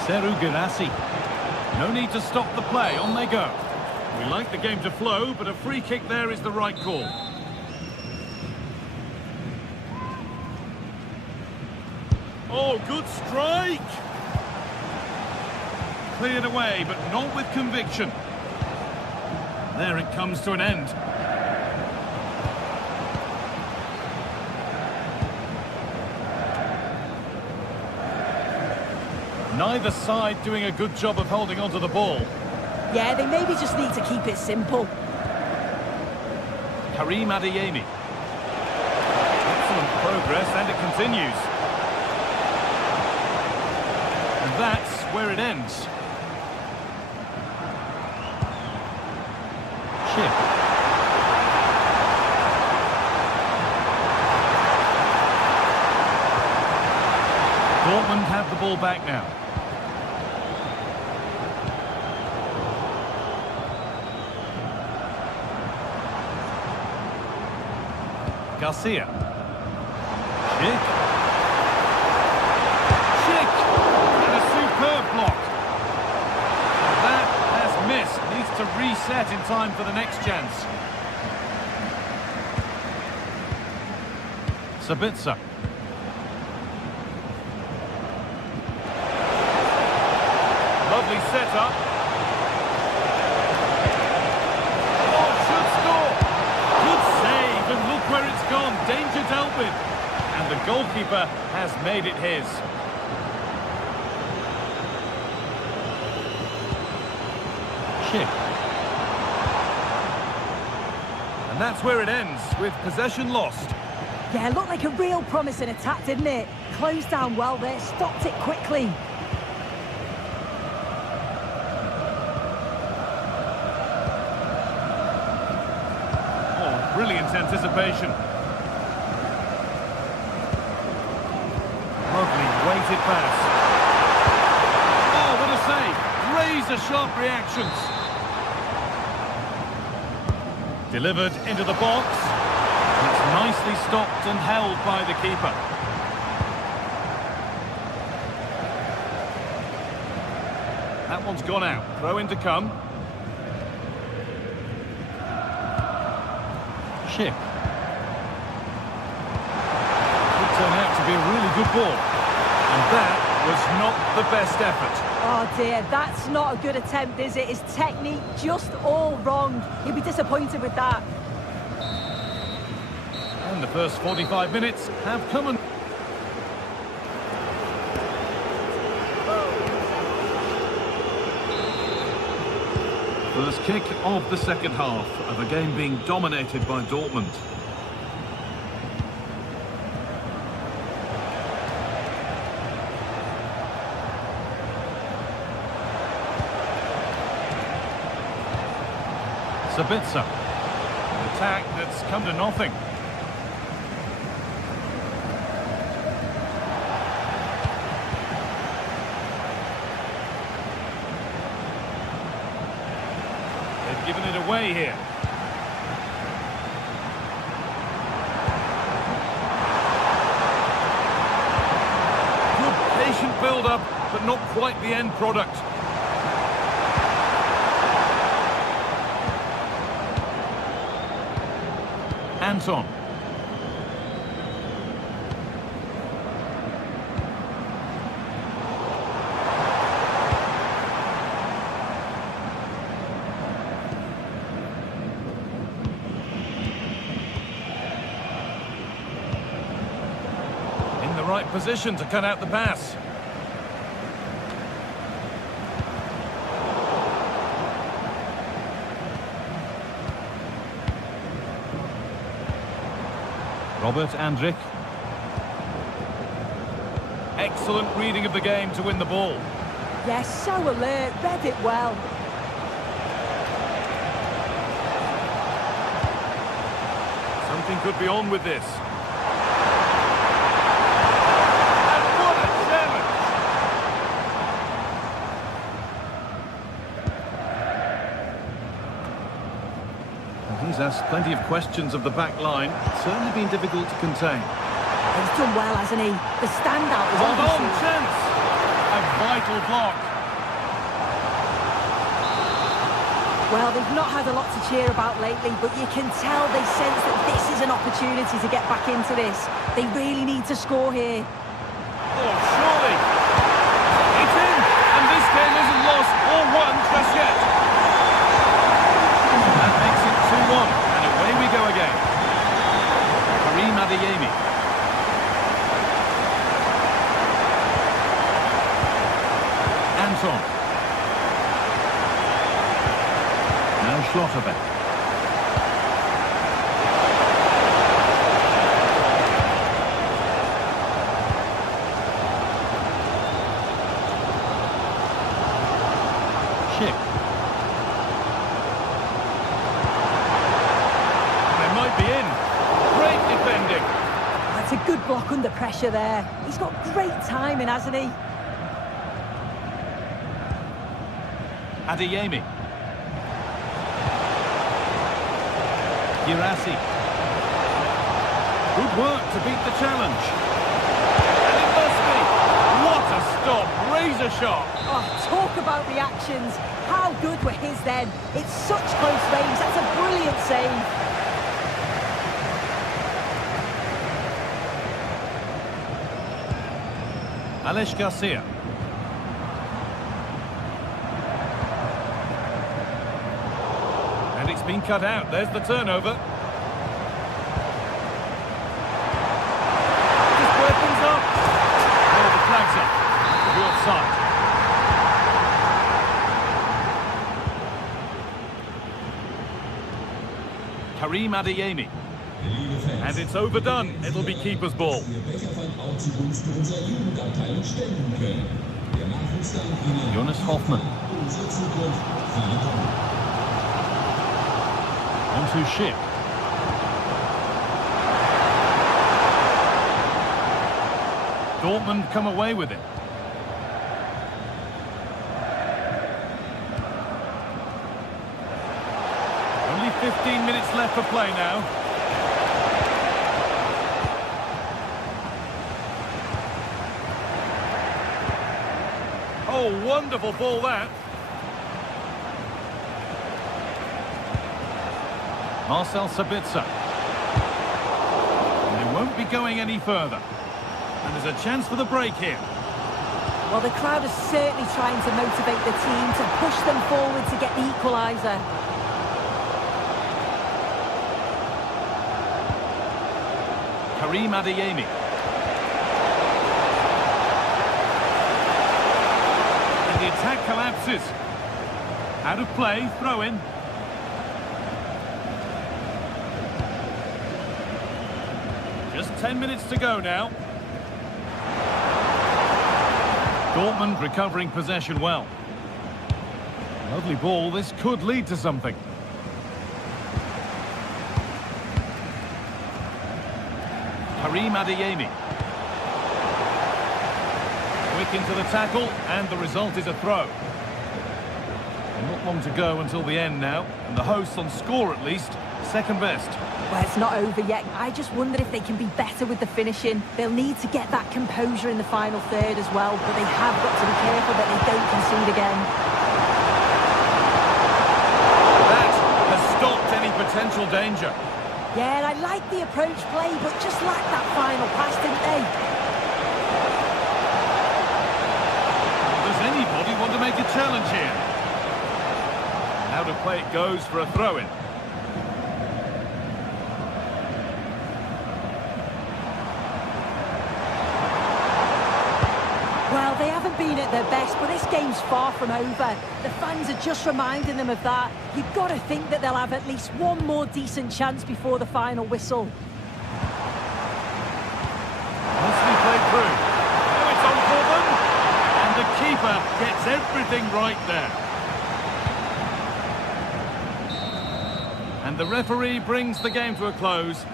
Seru Girassi. No need to stop the play, on they go. We like the game to flow, but a free kick there is the right call. Oh, good strike! Cleared away, but not with conviction. There it comes to an end. Neither side doing a good job of holding onto the ball. Yeah, they maybe just need to keep it simple. Karim Adeyemi. Excellent progress, and it continues. And that's where it ends. Dortmund have the ball back now. Garcia. Schick. Schick! And a superb block. That has missed. Needs to reset in time for the next chance. Sabitzer. Lovely setup. Oh, should score. Good save, and look where it's gone. Danger dealt with. And the goalkeeper has made it his. Schick. And that's where it ends, with possession lost. Yeah, looked like a real promising attack, didn't it? Closed down well there, stopped it quickly. Oh, brilliant anticipation. Lovely weighted pass. Oh, what a save. Razor-sharp reactions. Delivered into the box. It's nicely stopped and held by the keeper. That one's gone out. Throw in to come. Schick. Could turn out to be a really good ball. And that was not the best effort. Oh dear, that's not a good attempt, is it? His technique just all wrong. He'll be disappointed with that. And the first 45 minutes have come and... First kick of the second half of a game being dominated by Dortmund. Sabitzer. An attack that's come to nothing. They've given it away here. Good patient build-up, but not quite the end product. Anton. In the right position to cut out the pass. Robert Andrik. Excellent reading of the game to win the ball. Yes, so alert, read it well. Something could be on with this. And what a challenge! He's asked plenty of questions of the back line. It's certainly been difficult to contain. He's done well, hasn't he? The standout is Hold on, obviously... chance! A vital block. Well, they've not had a lot to cheer about lately, but you can tell they sense that this is an opportunity to get back into this. They really need to score here. Oh, surely! It's in! And this game isn't lost or won just yet. That makes it 2-1, and away we go again. Karim Adeyemi. Anton. Now Schlotterbeck. Schick. They might be in. Great defending. That's a good block stuck under pressure there. He's got great timing, hasn't he? Adeyemi. Girassi. Good work to beat the challenge. And it must be. What a stop. Razor sharp. Oh, talk about reactions. How good were his then? It's such close range. That's a brilliant save. Alex Garcia. And it's been cut out. There's the turnover. Just square things up. Oh, the flag's up. The offside. Karim Adeyemi. And it's overdone. It'll be keeper's ball. Jonas Hoffmann. Onto Schick. Dortmund come away with it. Only 15 minutes left for play now. Oh, wonderful ball that. Marcel Sabitzer. And they won't be going any further. And there's a chance for the break here. Well, the crowd is certainly trying to motivate the team to push them forward to get the equaliser. Karim Adeyemi. And the attack collapses. Out of play, throw in. Just 10 minutes to go now. Dortmund recovering possession well. Lovely ball, this could lead to something. Karim Adeyemi. Quick into the tackle, and the result is a throw. Not long to go until the end now, and the hosts on score at least, second best. Well, it's not over yet. I just wonder if they can be better with the finishing. They'll need to get that composure in the final third as well, but they have got to be careful that they don't concede again. That has stopped any potential danger. Yeah, and I like the approach play, but just lacked that final pass, didn't they? Does anybody want to make a challenge here? Out of play it goes for a throw-in. Well, they haven't been at their best, but this game's far from over. The fans are just reminding them of that. You've got to think that they'll have at least one more decent chance before the final whistle. Nicely played through. Oh, it's on for them. And the keeper gets everything right there. And the referee brings the game to a close.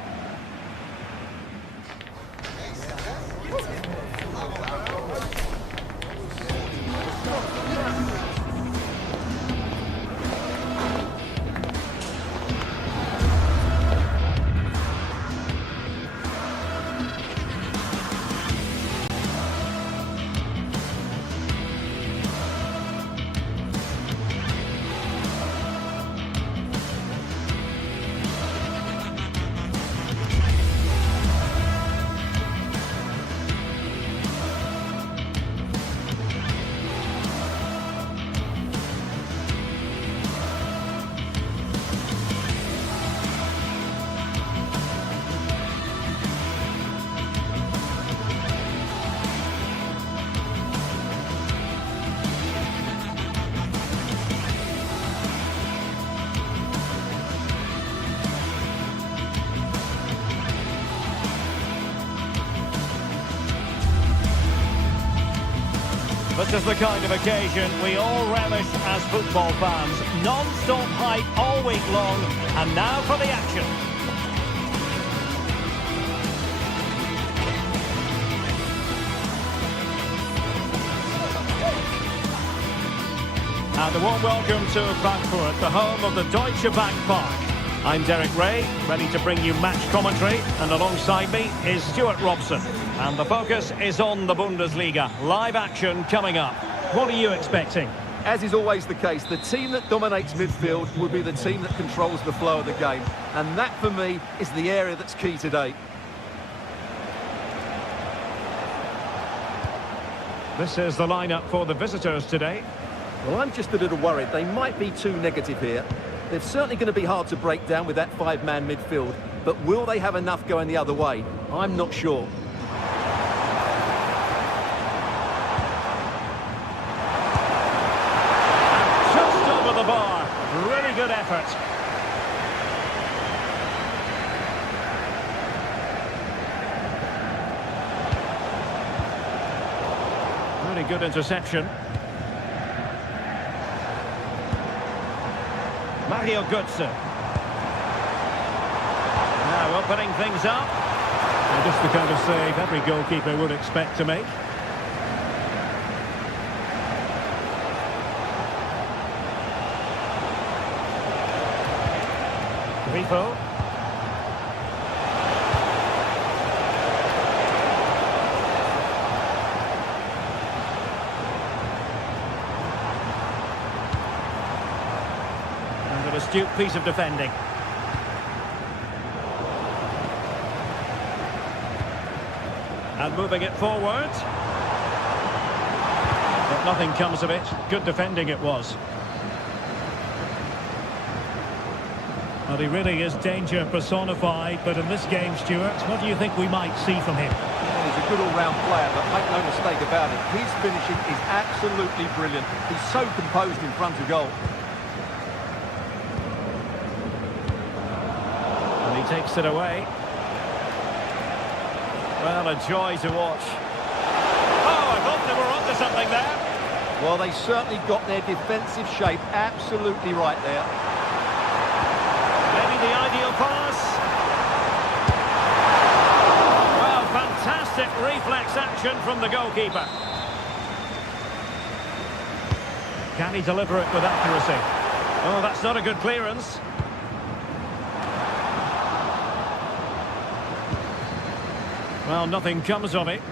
This is the kind of occasion we all relish as football fans. Non-stop hype all week long, and now for the action. And a warm welcome to Frankfurt, the home of the Deutsche Bank Park. I'm Derek Ray, ready to bring you match commentary, and alongside me is Stuart Robson. And the focus is on the Bundesliga. Live action coming up. What are you expecting? As is always the case, the team that dominates midfield will be the team that controls the flow of the game. And that, for me, is the area that's key today. This is the lineup for the visitors today. Well, I'm just a little worried. They might be too negative here. They're certainly going to be hard to break down with that five-man midfield. But will they have enough going the other way? I'm not sure. Just over the bar. Really good effort. Really good interception. Mario Götze. Now opening things up. And just the kind of save every goalkeeper would expect to make. Grifo. An astute piece of defending. And moving it forward. But nothing comes of it. Good defending it was. Well, he really is danger personified, but in this game, Stuart, what do you think we might see from him? Well, he's a good all-round player, but make no mistake about it, his finishing is absolutely brilliant. He's so composed in front of goal. And he takes it away. Well, a joy to watch. Oh, I thought they were onto something there. Well, they certainly got their defensive shape absolutely right there. Maybe the ideal pass. Well, fantastic reflex action from the goalkeeper. Can he deliver it with accuracy? Oh, that's not a good clearance. Well, nothing comes of it.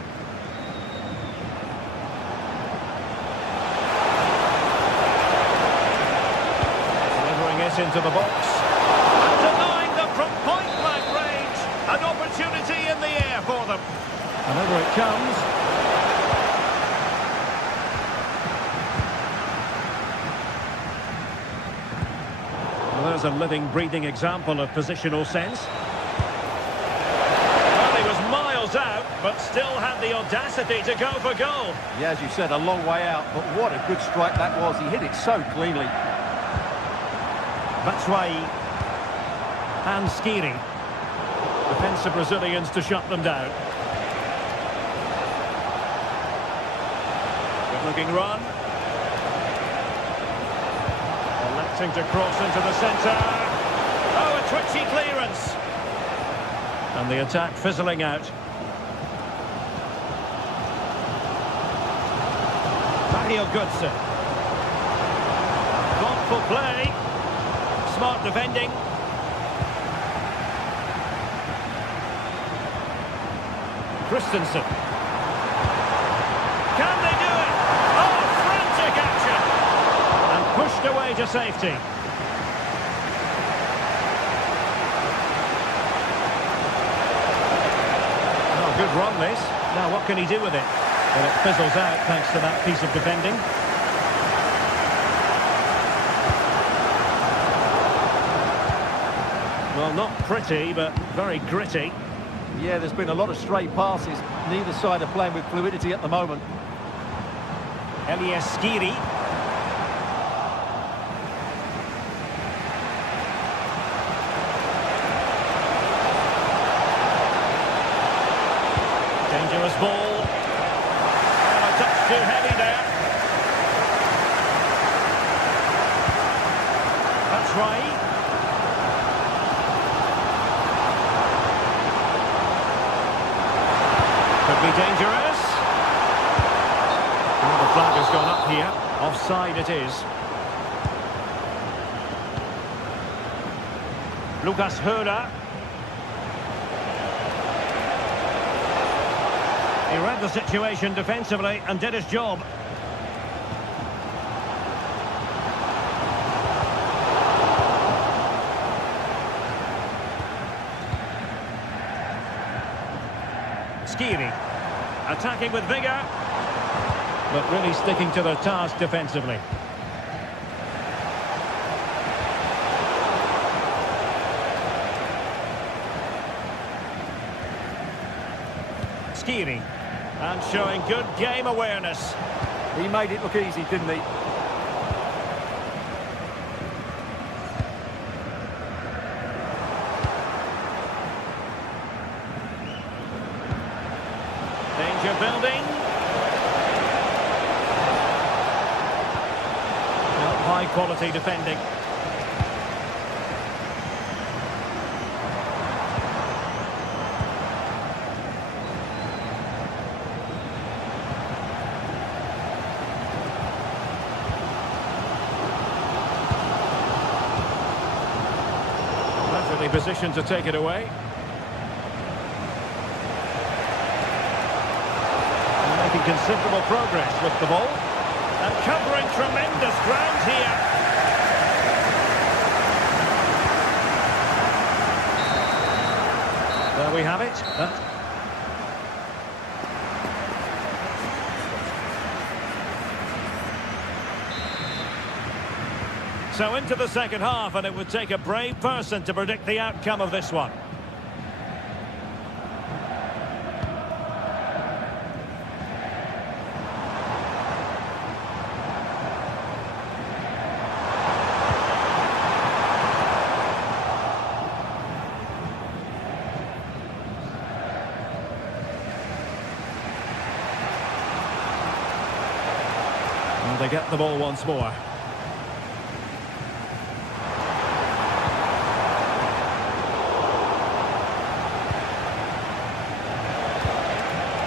Delivering it into the box. And denying them from point-blank range. An opportunity in the air for them. And over it comes. Well, there's a living, breathing example of positional sense. Out, but still had the audacity to go for goal. Yeah, as you said, a long way out, but what a good strike that was. He hit it so cleanly. Batshuayi and Skiri. Defensive Brazilians to shut them down. Good looking run. Electing to cross into the centre. Oh, a twitchy clearance. And the attack fizzling out. Mario Götze. Thoughtful play. Smart defending. Christensen. Can they do it? Oh, frantic action. And pushed away to safety. Oh, good run this. Now what can he do with it? Well, it fizzles out thanks to that piece of defending. Well, not pretty, but very gritty. Yeah, there's been a lot of stray passes. Neither side are playing with fluidity at the moment. Elias Skiri. Dangerous ball. Too heavy there. That's right. Could be dangerous. Well, the flag has gone up here. Offside it is. Lucas Höra. He read the situation defensively and did his job. Skiri. Attacking with vigour. But really sticking to their task defensively. Skiri. And showing good game awareness. He made it look easy, didn't he? Danger building. Well, high quality defending. Position to take it away. And making considerable progress with the ball. And covering tremendous ground here. There we have it. So into the second half, and it would take a brave person to predict the outcome of this one. And they get the ball once more.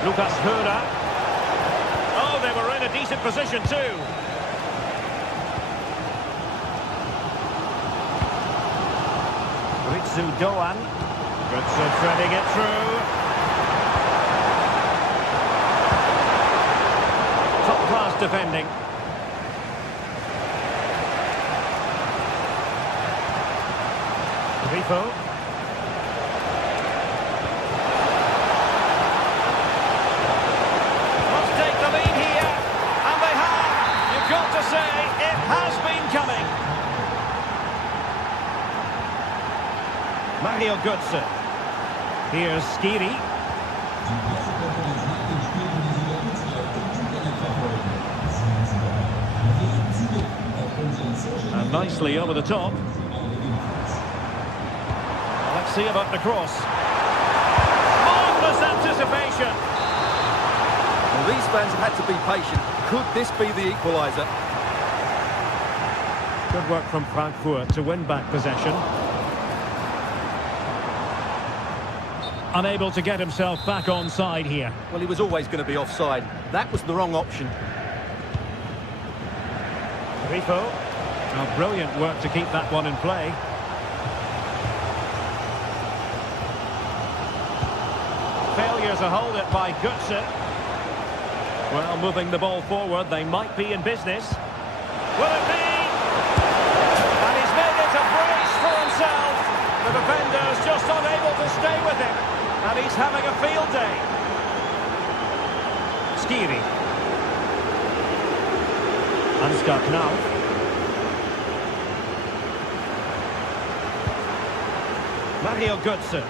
Lucas Höra. Oh, they were in a decent position too. Ritsu Doan. Ritsu threading it through. Top-class defending. Rifo. Mario Götze. Here's Skiri. And nicely over the top. Let's see about the cross. Marvellous anticipation. Well, these fans have had to be patient. Could this be the equaliser? Good work from Frankfurt to win back possession. Unable to get himself back onside here. Well, he was always going to be offside. That was the wrong option. Rifo. Oh, brilliant work to keep that one in play. Failure to hold it by Götze. Well, moving the ball forward, they might be in business. Will it be? And he's made it a brace for himself. The defender's just unable to stay with him. And he's having a field day. Skiri. Ansgar Knauf. Mario Götze.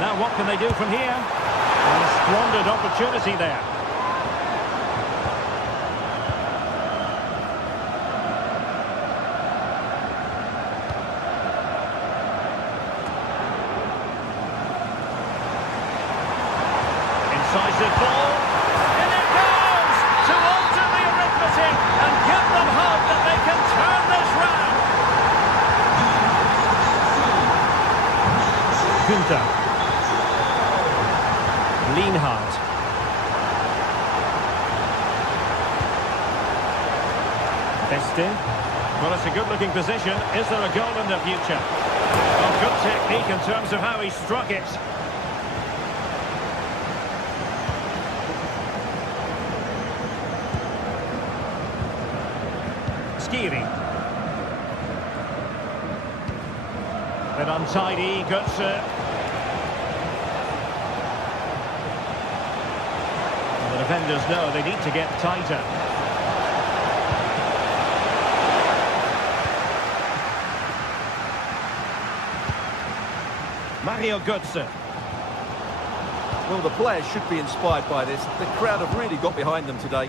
Now what can they do from here? A squandered opportunity there. Incisive ball. And it goes to alter the arithmetic and give them hope that they can turn this round. Günther. Lienhardt. Testing. Well, it's a good-looking position. Is there a goal in the future? Oh, good technique in terms of how he struck it. Skiri. Bit untidy, Götze. The defenders know they need to get tighter. Mario Götze. Well, the players should be inspired by this. The crowd have really got behind them today.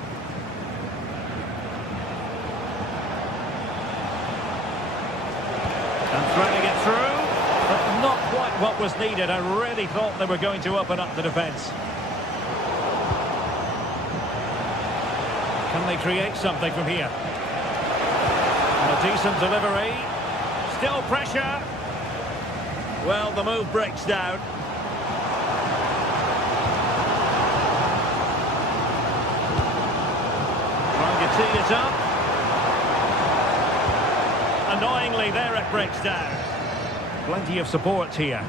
And threading it through, but not quite what was needed. I really thought they were going to open up the defence. Can they create something from here? And a decent delivery. Still pressure. Well, the move breaks down. Trying to tee it up. Annoyingly, there it breaks down. Plenty of support here.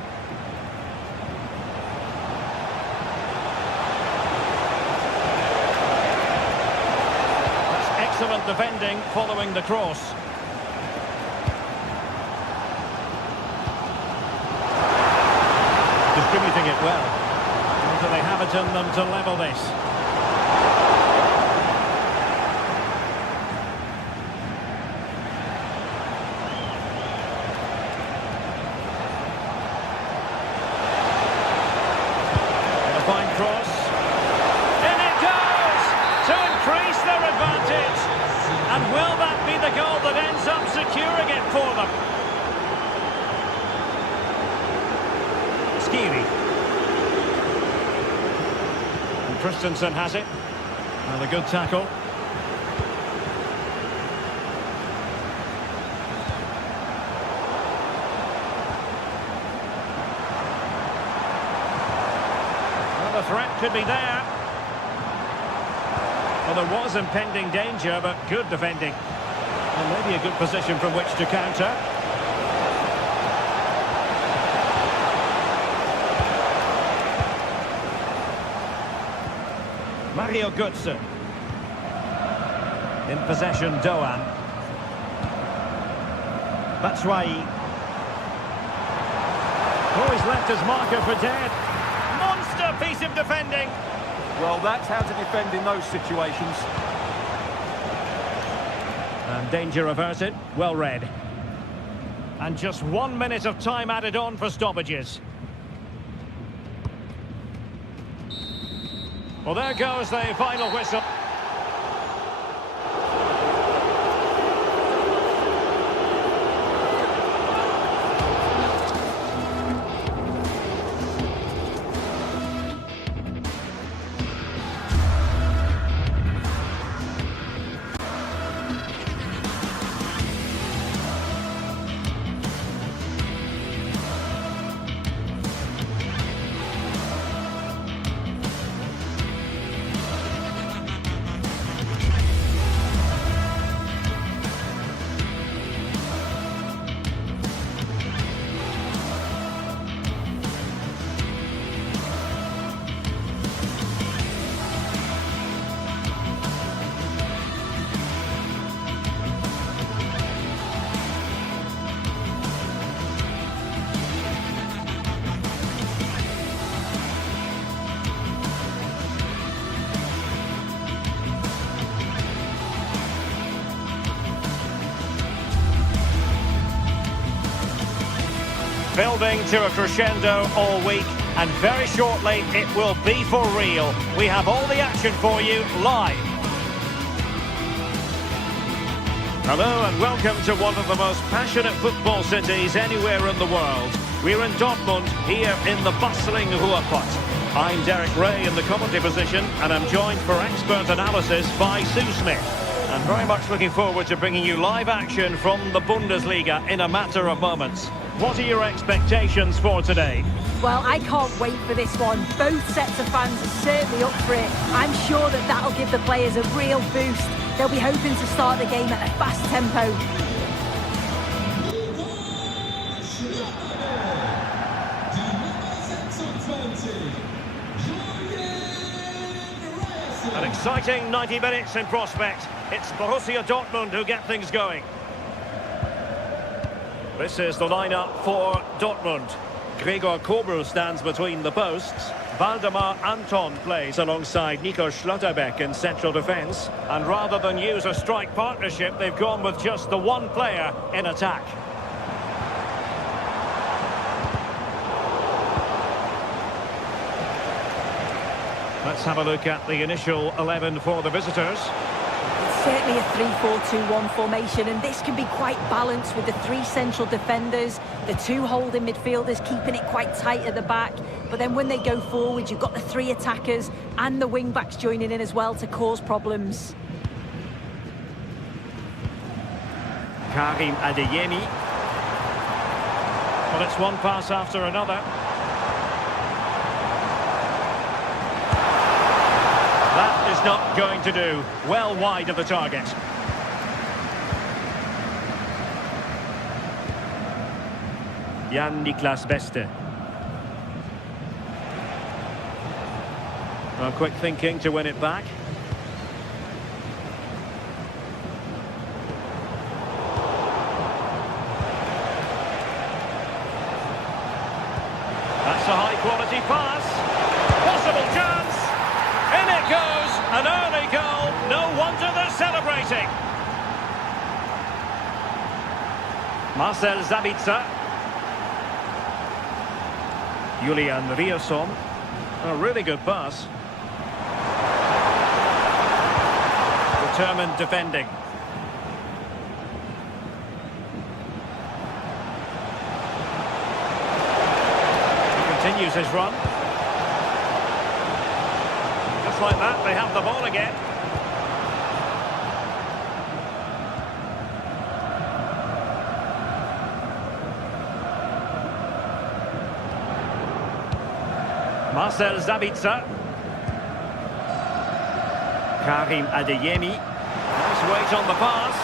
That's excellent defending following the cross. Distributing it well. Or do they have it in them to level this? And a fine cross. In it goes! To increase their advantage. And will that be the goal that ends up securing it for them? And Christensen has it. And a good tackle. Well, the threat could be there. Well, there was impending danger, but good defending. And maybe a good position from which to counter. Mario Götze. In possession, Doan. Batshuayi. Oh, he's left his marker for dead. Monster piece of defending. Well, that's how to defend in those situations. And danger averted. Well read. And just 1 minute of time added on for stoppages. Well, there goes the final whistle. Building to a crescendo all week, and very shortly it will be for real. We have all the action for you live. Hello and welcome to one of the most passionate football cities anywhere in the world. We're in Dortmund, here in the bustling Ruhrpott. I'm Derek Ray in the commentary position, and I'm joined for expert analysis by Sue Smith. I'm very much looking forward to bringing you live action from the Bundesliga in a matter of moments. What are your expectations for today? Well, I can't wait for this one. Both sets of fans are certainly up for it. I'm sure that that'll give the players a real boost. They'll be hoping to start the game at a fast tempo. An exciting 90 minutes in prospect. It's Borussia Dortmund who get things going. This is the lineup for Dortmund. Gregor Kobel stands between the posts. Waldemar Anton plays alongside Nico Schlotterbeck in central defence. And rather than use a strike partnership, they've gone with just the one player in attack. Let's have a look at the initial 11 for the visitors. It's certainly a 3-4-2-1 formation, and this can be quite balanced with the three central defenders, the two holding midfielders keeping it quite tight at the back. But then when they go forward, you've got the three attackers and the wing-backs joining in as well to cause problems. Karim Adeyemi. Well, it's one pass after another. That is not going to do. Well wide of the target. Jan-Niklas Beste. Well, quick thinking to win it back. That's a high-quality pass. Possible chance. In it goes. An early goal. No wonder they're celebrating. Marcel Sabitzer. Julian Rierson. A really good pass. Determined defending. He continues his run. Just like that, they have the ball again. Marcel Sabitzer. Karim Adeyemi. Nice weight on the pass.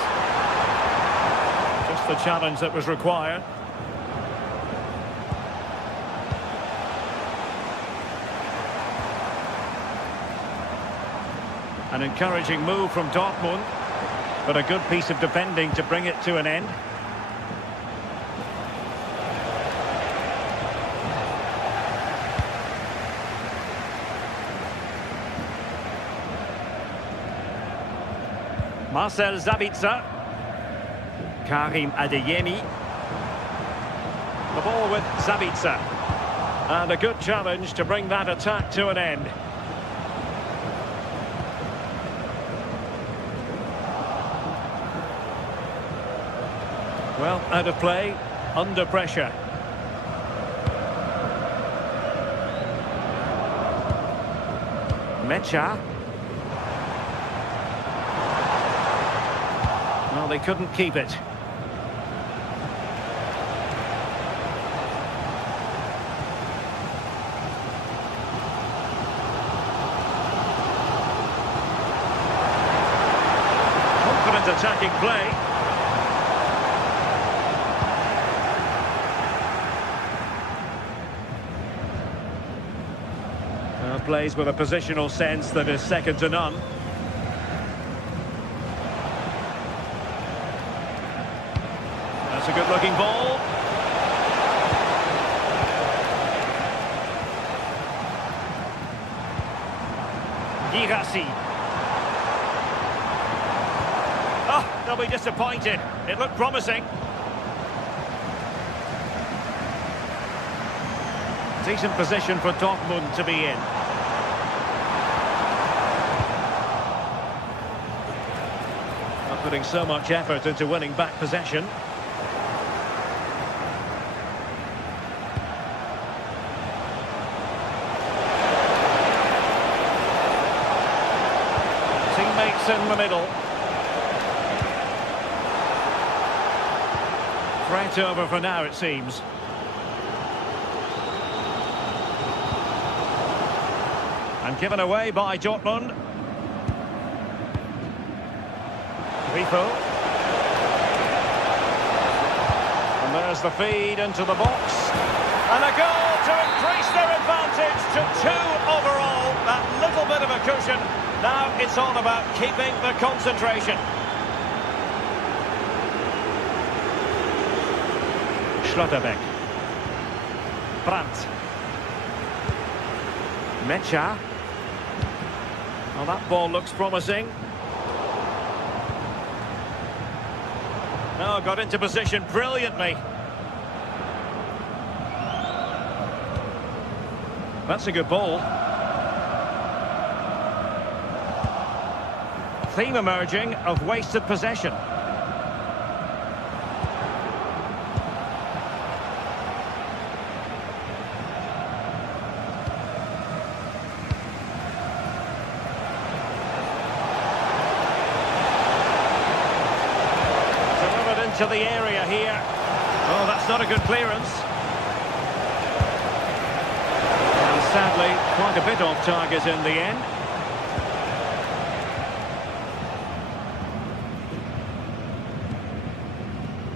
Just the challenge that was required. An encouraging move from Dortmund, but a good piece of defending to bring it to an end. Marcel Sabitzer. Karim Adeyemi. The ball with Sabitzer. And a good challenge to bring that attack to an end. Well, out of play, under pressure. Mecha. Well, they couldn't keep it. Confident attacking play. Plays with a positional sense that is second to none. That's a good-looking ball. Girassi. Oh, they'll be disappointed. It looked promising. Decent position for Dortmund to be in. Putting so much effort into winning back possession. Teammates in the middle. Threat over for now, it seems. And given away by Dortmund. Grifo. And there's the feed into the box. And a goal to increase their advantage to 2 overall. That little bit of a cushion. Now it's all about keeping the concentration. Schlotterbeck. Brandt. Mecha. Well, that ball looks promising. Oh, got into position brilliantly. That's a good ball. Theme emerging of wasted possession. To the area here. Oh, that's not a good clearance. And sadly, quite a bit off target in the end.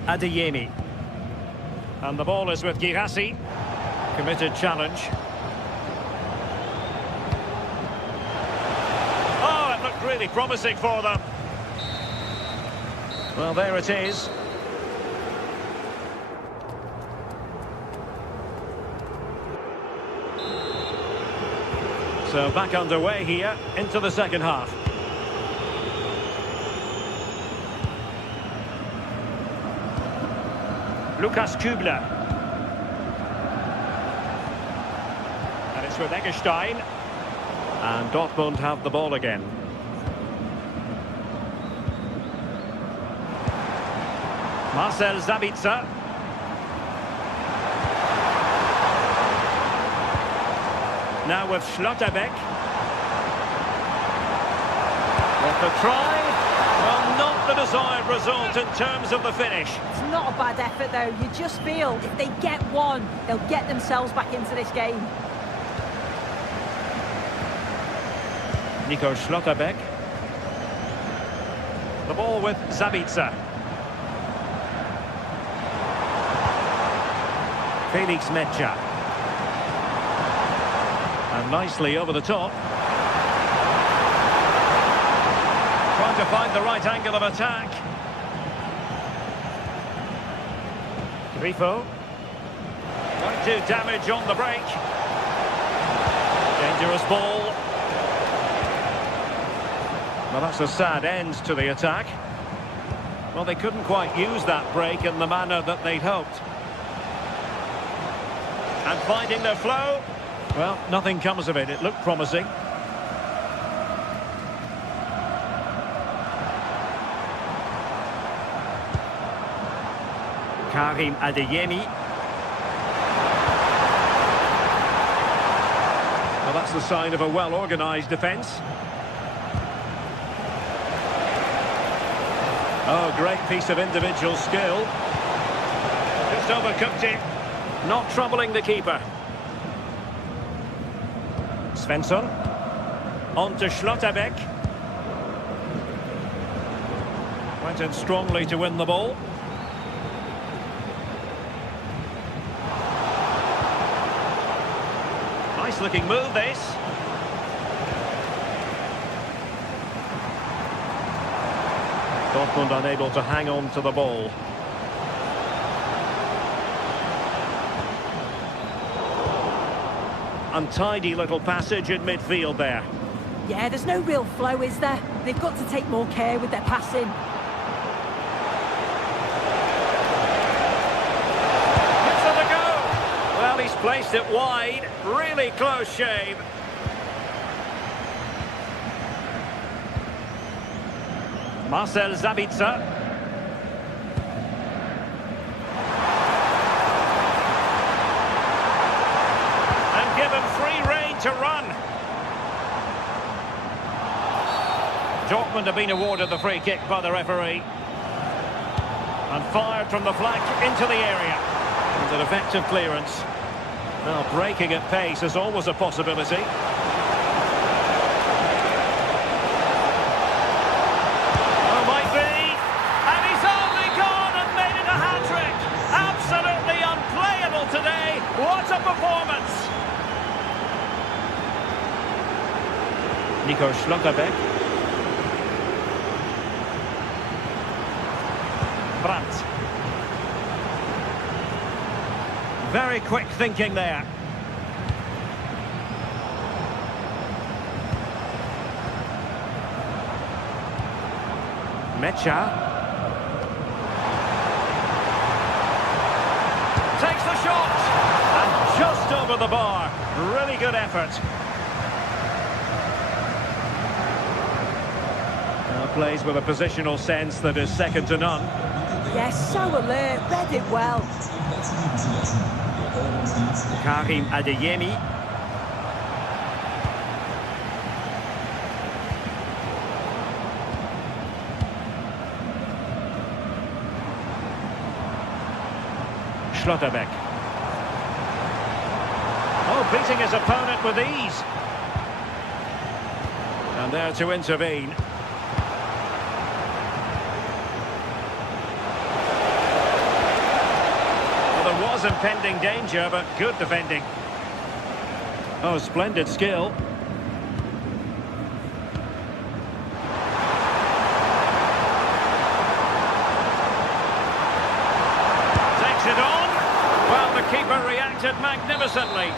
Adeyemi. And the ball is with Girassi. Committed challenge. Oh, it looked really promising for them. Well, there it is. So back underway here into the second half. Lukas Kübler. And it's with Eggestein. And Dortmund have the ball again. Marcel Sabitzer. Now with Schlotterbeck. What the try? Well, not the desired result in terms of the finish. It's not a bad effort, though. You just feel if they get one, they'll get themselves back into this game. Nico Schlotterbeck. The ball with Sabitzer. Felix Mecha. And nicely over the top. Trying to find the right angle of attack. Grifo. Might do damage on the break. Dangerous ball. Well, that's a sad end to the attack. Well, they couldn't quite use that break in the manner that they'd hoped. And finding their flow. Well, nothing comes of it. It looked promising. Karim Adeyemi. Well, that's the sign of a well-organised defence. Oh, great piece of individual skill. Just overcooked it. Not troubling the keeper. Svensson. On to Schlotterbeck. Went in strongly to win the ball. Nice looking move, this. Dortmund unable to hang on to the ball. Untidy little passage in midfield there. Yeah, there's no real flow, is there? They've got to take more care with their passing. Gives them a go. Well, he's placed it wide. Really close shave. Marcel Sabitzer. Given free rein to run. Dortmund have been awarded the free kick by the referee. And fired from the flank into the area. And an effective clearance. Now, breaking at pace is always a possibility. Oh, might be. Nico Schlotterbeck. Brandt. Very quick thinking there. Mecha. Takes the shot. And just over the bar. Really good effort. Plays with a positional sense that is second to none. Yes, so alert, read it well. Karim Adeyemi. Schlotterbeck. Oh, beating his opponent with ease. And there to intervene. Was impending danger, but good defending. Oh, splendid skill. Takes it on. Well, the keeper reacted magnificently.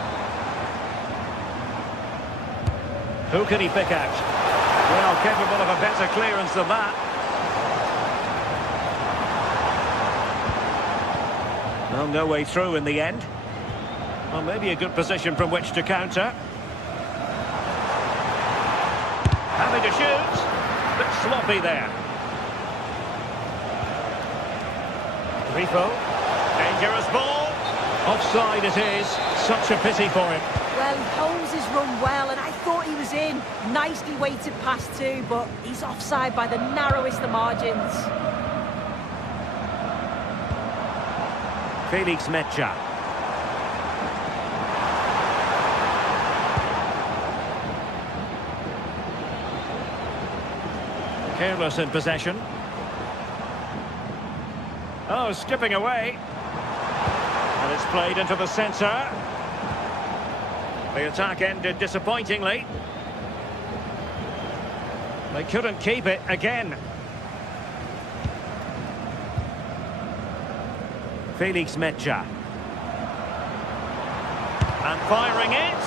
Who can he pick out? Well, capable of a better clearance than that. Well, no way through in the end. Well, maybe a good position from which to counter. Having to shoot. Bit sloppy there. Grifo. Dangerous ball. Offside it is. Such a pity for him. Well, he holds his run well, and I thought he was in. Nicely weighted pass too, but he's offside by the narrowest of margins. Felix Mecha. Careless in possession. Oh, skipping away. And it's played into the centre. The attack ended disappointingly. They couldn't keep it again. Felix Mecha. And firing it.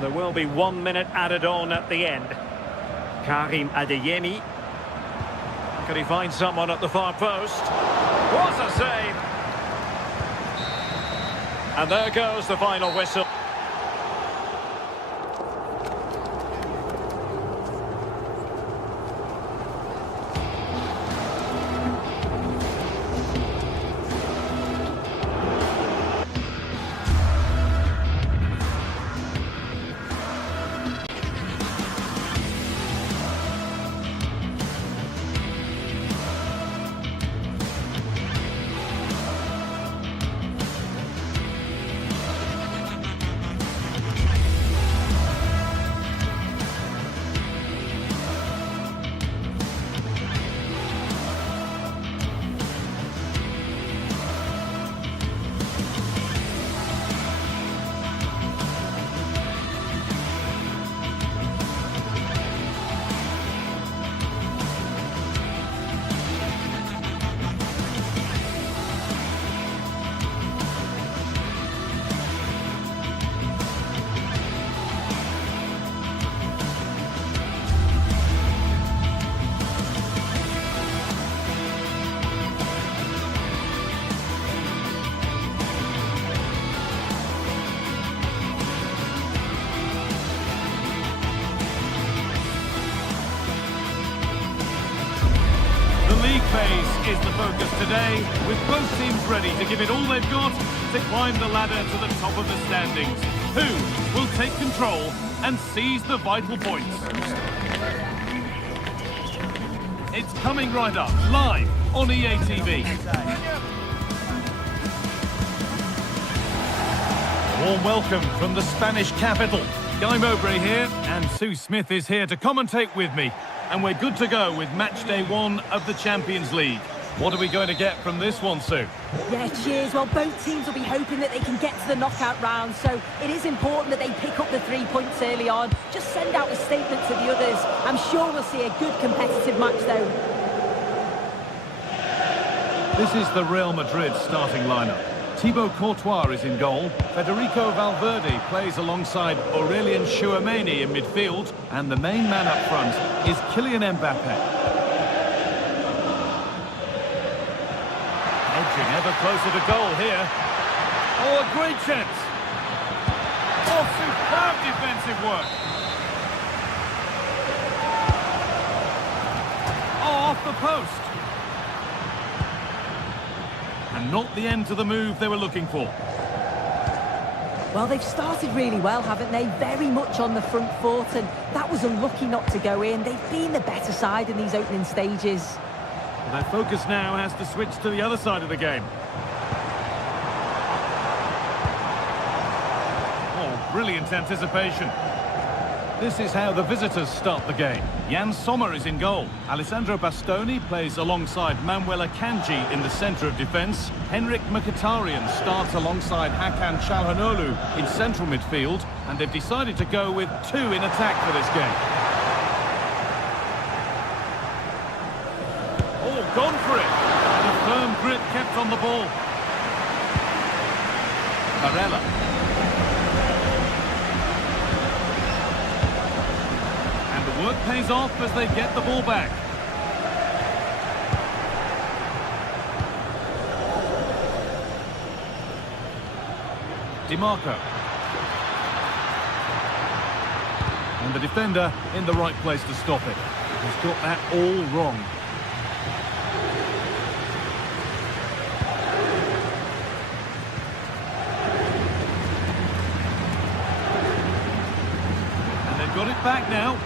There will be 1 minute added on at the end. Karim Adeyemi. Can he find someone at the far post? What a save! And there goes the final whistle. Phase is the focus today, with both teams ready to give it all they've got to climb the ladder to the top of the standings. Who will take control and seize the vital points? It's coming right up, live on EA TV. Warm welcome from the Spanish capital. Guy Mowbray here, and Sue Smith is here to commentate with me. And we're good to go with match day 1 of the Champions League. What are we going to get from this one, Sue? Yeah, cheers. Well, both teams will be hoping that they can get to the knockout round, so it is important that they pick up the 3 points early on. Just send out a statement to the others. I'm sure we'll see a good competitive match, though. This is the Real Madrid starting lineup. Thibaut Courtois is in goal. Federico Valverde plays alongside Aurelien Tchouameni in midfield. And the main man up front is Kylian Mbappe. Edging ever closer to goal here. Oh, a great chance. Oh, superb defensive work. Oh, off the post. And not the end to the move they were looking for. Well, they've started really well, haven't they? Very much on the front foot, and that was unlucky not to go in. They've been the better side in these opening stages. Well, their focus now has to switch to the other side of the game. Oh, brilliant anticipation. This is how the visitors start the game. Jan Sommer is in goal. Alessandro Bastoni plays alongside Manuel Akanji in the centre of defence. Henrik Mkhitaryan starts alongside Hakan Çalhanoğlu in central midfield. And they've decided to go with 2 in attack for this game. Oh, gone for it. And a firm grip kept on the ball. Barella. Work pays off as they get the ball back. DiMarco. And the defender in the right place to stop it. He's got that all wrong. And they've got it back now.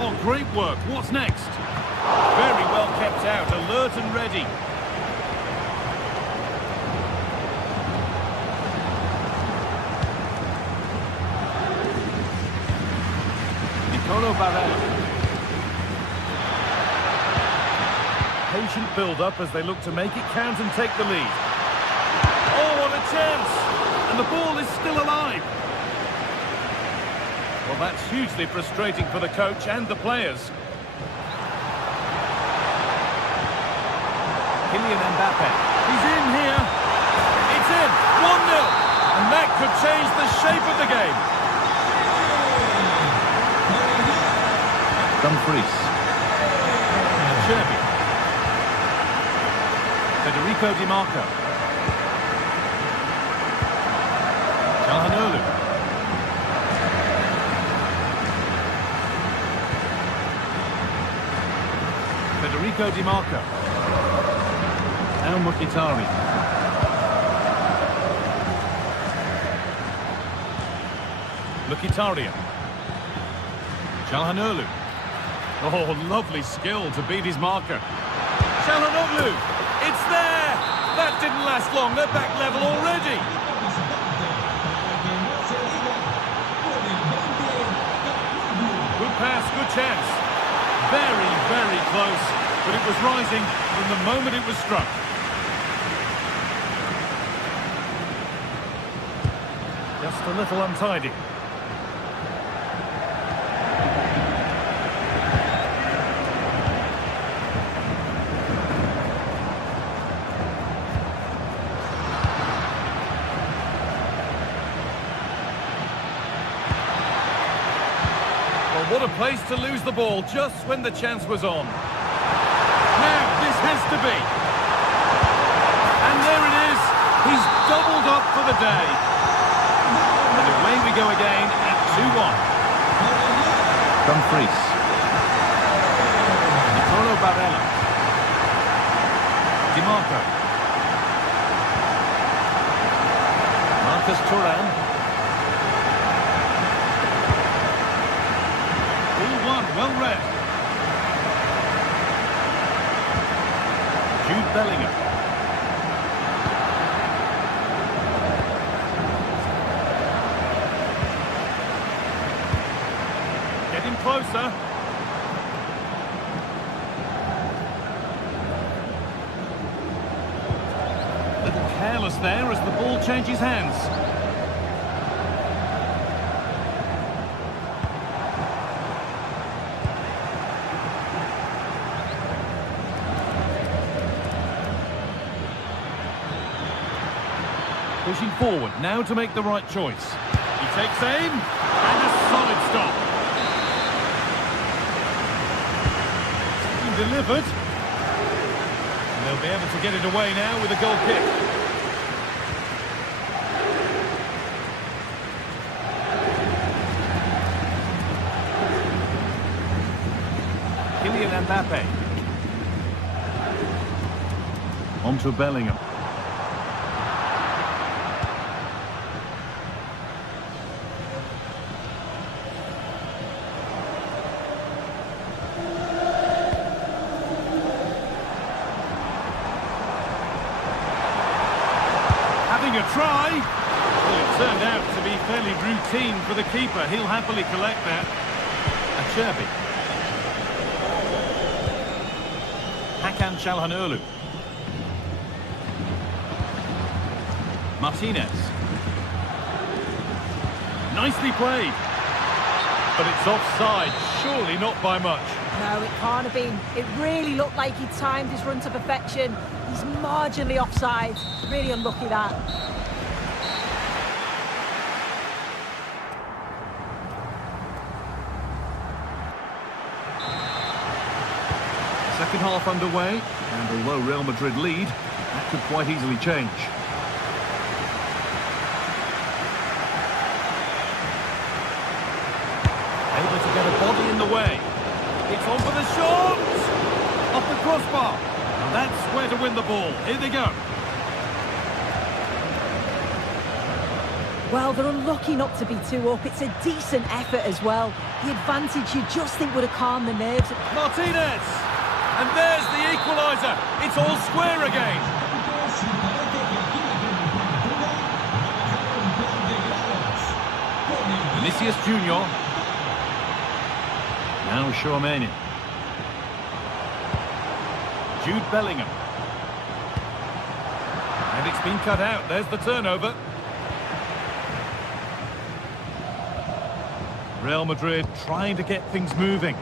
Oh, great work. What's next? Very well kept out, alert and ready. Nicolo Barella. Patient build-up as they look to make it count and take the lead. Oh, what a chance! And the ball is still alive. Well, that's hugely frustrating for the coach and the players. Kylian Mbappe. He's in here. It's in. 1-0. And that could change the shape of the game. Dumfries. Cherby. Federico DiMarco. Çalhanoğlu. Federico DiMarco. Now Mkhitaryan. Mkhitaryan. Çalhanoğlu. Oh, lovely skill to beat his marker. Çalhanoğlu. It's there. That didn't last long. They're back level already. Good pass, good chance. Very, very close, but it was rising from the moment it was struck. Just a little untidy. What a place to lose the ball just when the chance was on. Now, this has to be. And there it is. He's doubled up for the day. And away we go again at 2-1. Dumfries. Nicolo Barella. DiMarco. Marcus Thuram. Well read. Jude Bellingham. Getting closer. careless there as the ball changes hands. Pushing forward, now to make the right choice. He takes aim, and a solid stop. It's been delivered. And they'll be able to get it away now with a goal kick. Kylian Mbappe. On to Bellingham. A try. Well, it turned out to be fairly routine for the keeper. He'll happily collect that. Acerbi. Hakan Çalhanoğlu. Martinez. Nicely played. But it's offside. Surely not by much. No, it can't have been. It really looked like he timed his run to perfection. He's marginally offside. Really unlucky that. Second half underway, and although Real Madrid lead, that could quite easily change. Able to get a body in the way. It's on for the shot! Off the crossbar. And that's where to win the ball. Here they go. Well, they're unlucky not to be 2 up. It's a decent effort as well. The advantage you just think would have calmed the nerves. Martinez! And there's the equaliser. It's all square again. Vinicius Junior. Now Tchouaméni. Jude Bellingham. And it's been cut out. There's the turnover. Real Madrid trying to get things moving.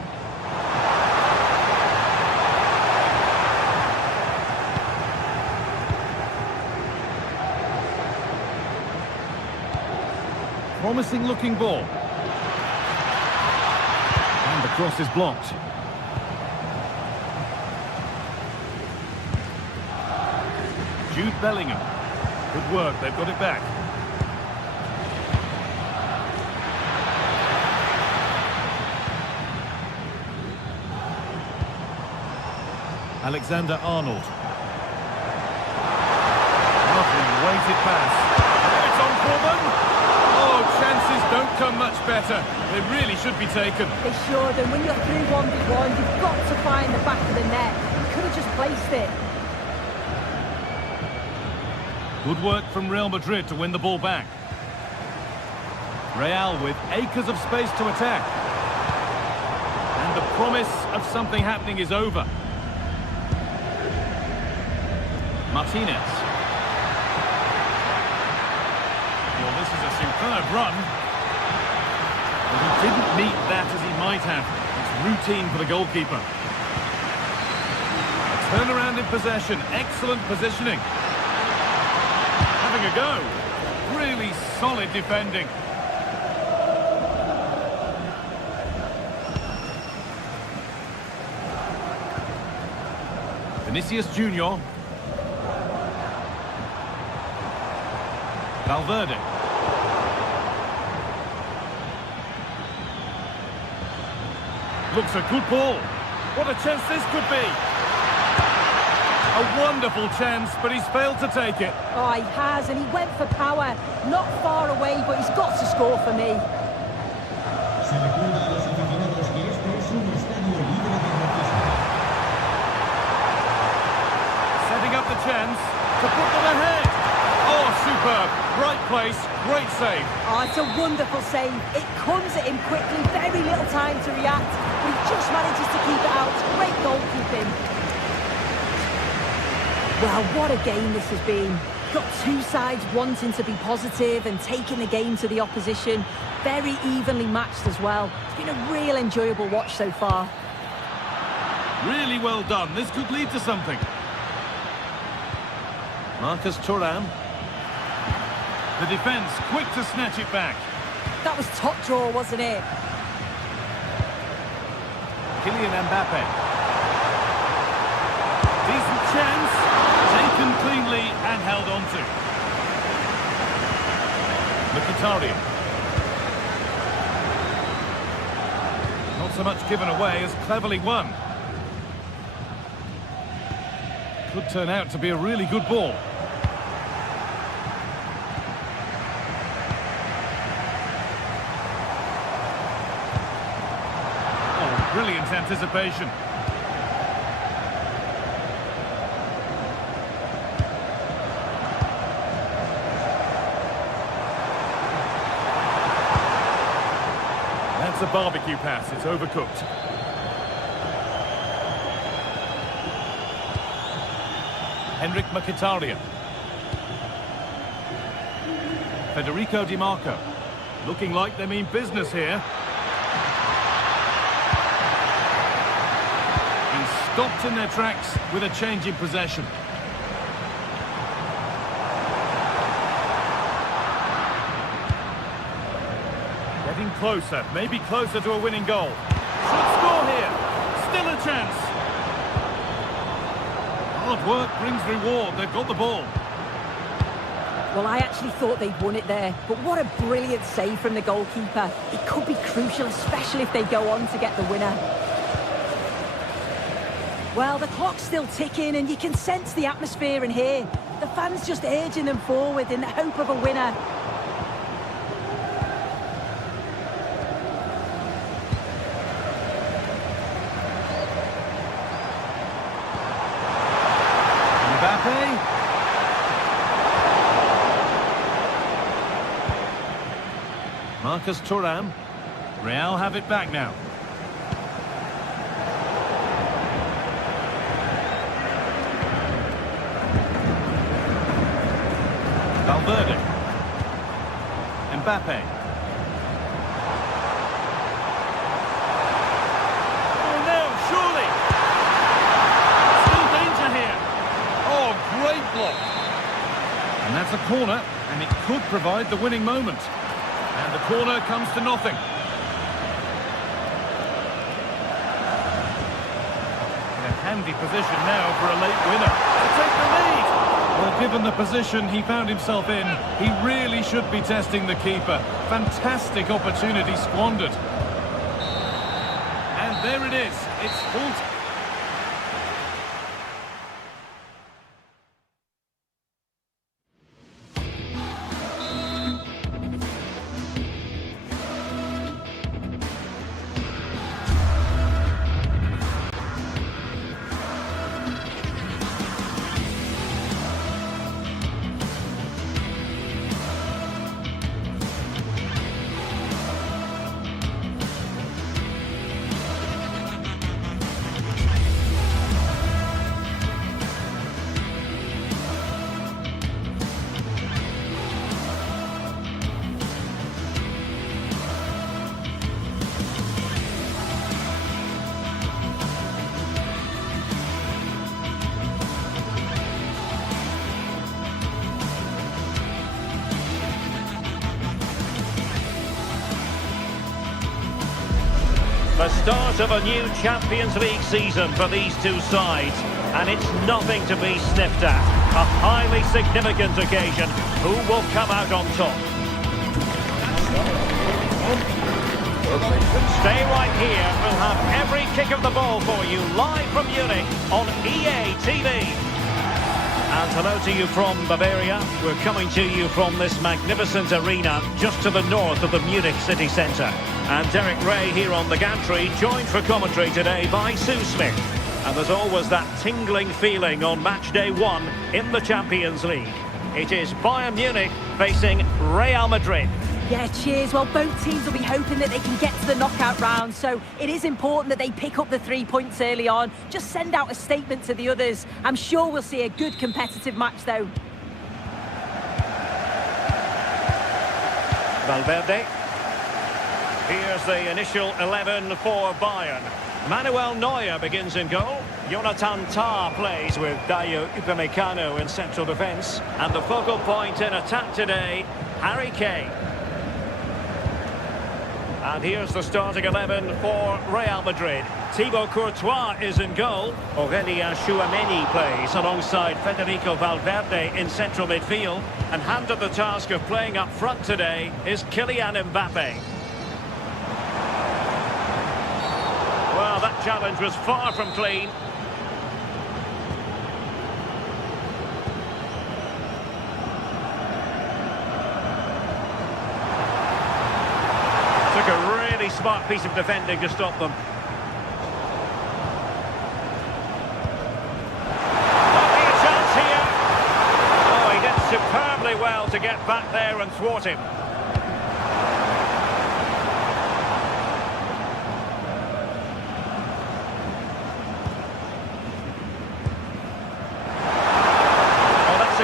Promising looking ball. And the cross is blocked. Jude Bellingham. Good work, they've got it back. Alexander-Arnold. Lovely weighted pass. It's on for them. Oh, chances don't come much better. They really should be taken. They should, and when you're through 1v1, you've got to find the back of the net. You could have just placed it. Good work from Real Madrid to win the ball back. Real with acres of space to attack. And the promise of something happening is over. Martinez. Well, this is a superb run. But he didn't meet that as he might have. It's routine for the goalkeeper. A turnaround in possession. Excellent positioning. Having a go. Really solid defending. Vinicius Junior. Valverde. Looks a good ball. What a chance this could be. A wonderful chance, but he's failed to take it. Oh, he has, and he went for power. Not far away, but he's got to score for me. Se recuerda a los aficionados que este es un estadio libre de deportistas. Setting up the chance to put them ahead. Oh, superb. Right place, great save. Oh, it's a wonderful save. It comes at him quickly, very little time to react, but he just manages to keep it out. Great goalkeeping. Well, what a game this has been. got two sides wanting to be positive and taking the game to the opposition. Very evenly matched as well. It's been a real enjoyable watch so far. Really well done. This could lead to something. Marcus Thuram. The defence quick to snatch it back. That was top draw, wasn't it? Kylian Mbappe. Decent chance. Taken cleanly and held on to. Mkhitaryan. Not so much given away as cleverly won. Could turn out to be a really good ball. Oh, brilliant anticipation. That's a barbecue pass. It's overcooked. Henrik Mkhitaryan. Federico Di Marco. Looking like they mean business here. He's stopped in their tracks with a change in possession. Getting closer, maybe closer to a winning goal. Should score here. Still a chance. Hard work brings reward. They've got the ball. Well, I actually thought they'd won it there, but what a brilliant save from the goalkeeper. It could be crucial, especially if they go on to get the winner. Well, the clock's still ticking, and you can sense the atmosphere in here. The fans just urging them forward in the hope of a winner. Marcus Thuram. Real have it back now. Valverde. Mbappe. Oh no, surely! Still danger here. Oh, great block. And that's a corner, and it could provide the winning moment. And the corner comes to nothing. In a handy position now for a late winner to take the lead. Well, given the position he found himself in, he really should be testing the keeper. Fantastic opportunity squandered. And there it is. It's full time. The start of a new Champions League season for these two sides, and it's nothing to be sniffed at. A highly significant occasion. Who will come out on top? Stay right here. We'll have every kick of the ball for you live from Munich on EA TV. And hello to you from Bavaria. We're coming to you from this magnificent arena just to the north of the Munich city centre. And Derek Ray here on the gantry, joined for commentary today by Sue Smith. And there's always that tingling feeling on match day 1 in the Champions League. It is Bayern Munich facing Real Madrid. Yeah, cheers. Well, both teams will be hoping that they can get to the knockout round, so it is important that they pick up the 3 points early on. Just send out a statement to the others. I'm sure we'll see a good competitive match, though. Valverde. Here's the initial 11 for Bayern. Manuel Neuer begins in goal. Jonathan Tah plays with Dayo Upamecano in central defence. And the focal point in attack today, Harry Kane. And here's the starting 11 for Real Madrid. Thibaut Courtois is in goal. Aurélien Tchouameni plays alongside Federico Valverde in central midfield. And handed the task of playing up front today is Kylian Mbappe. Well, that challenge was far from clean. Took a really smart piece of defending to stop them. Might be a chance here. Oh, he did superbly well to get back there and thwart him.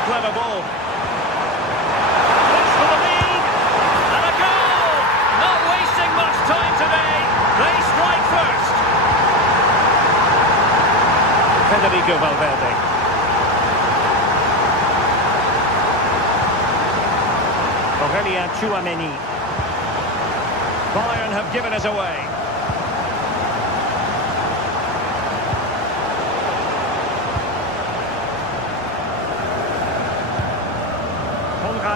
Clever ball. Looks for the lead. And a goal! Not wasting much time today. They strike first. Federico Valverde. Aurélien Tchouameni. Bayern have given us away.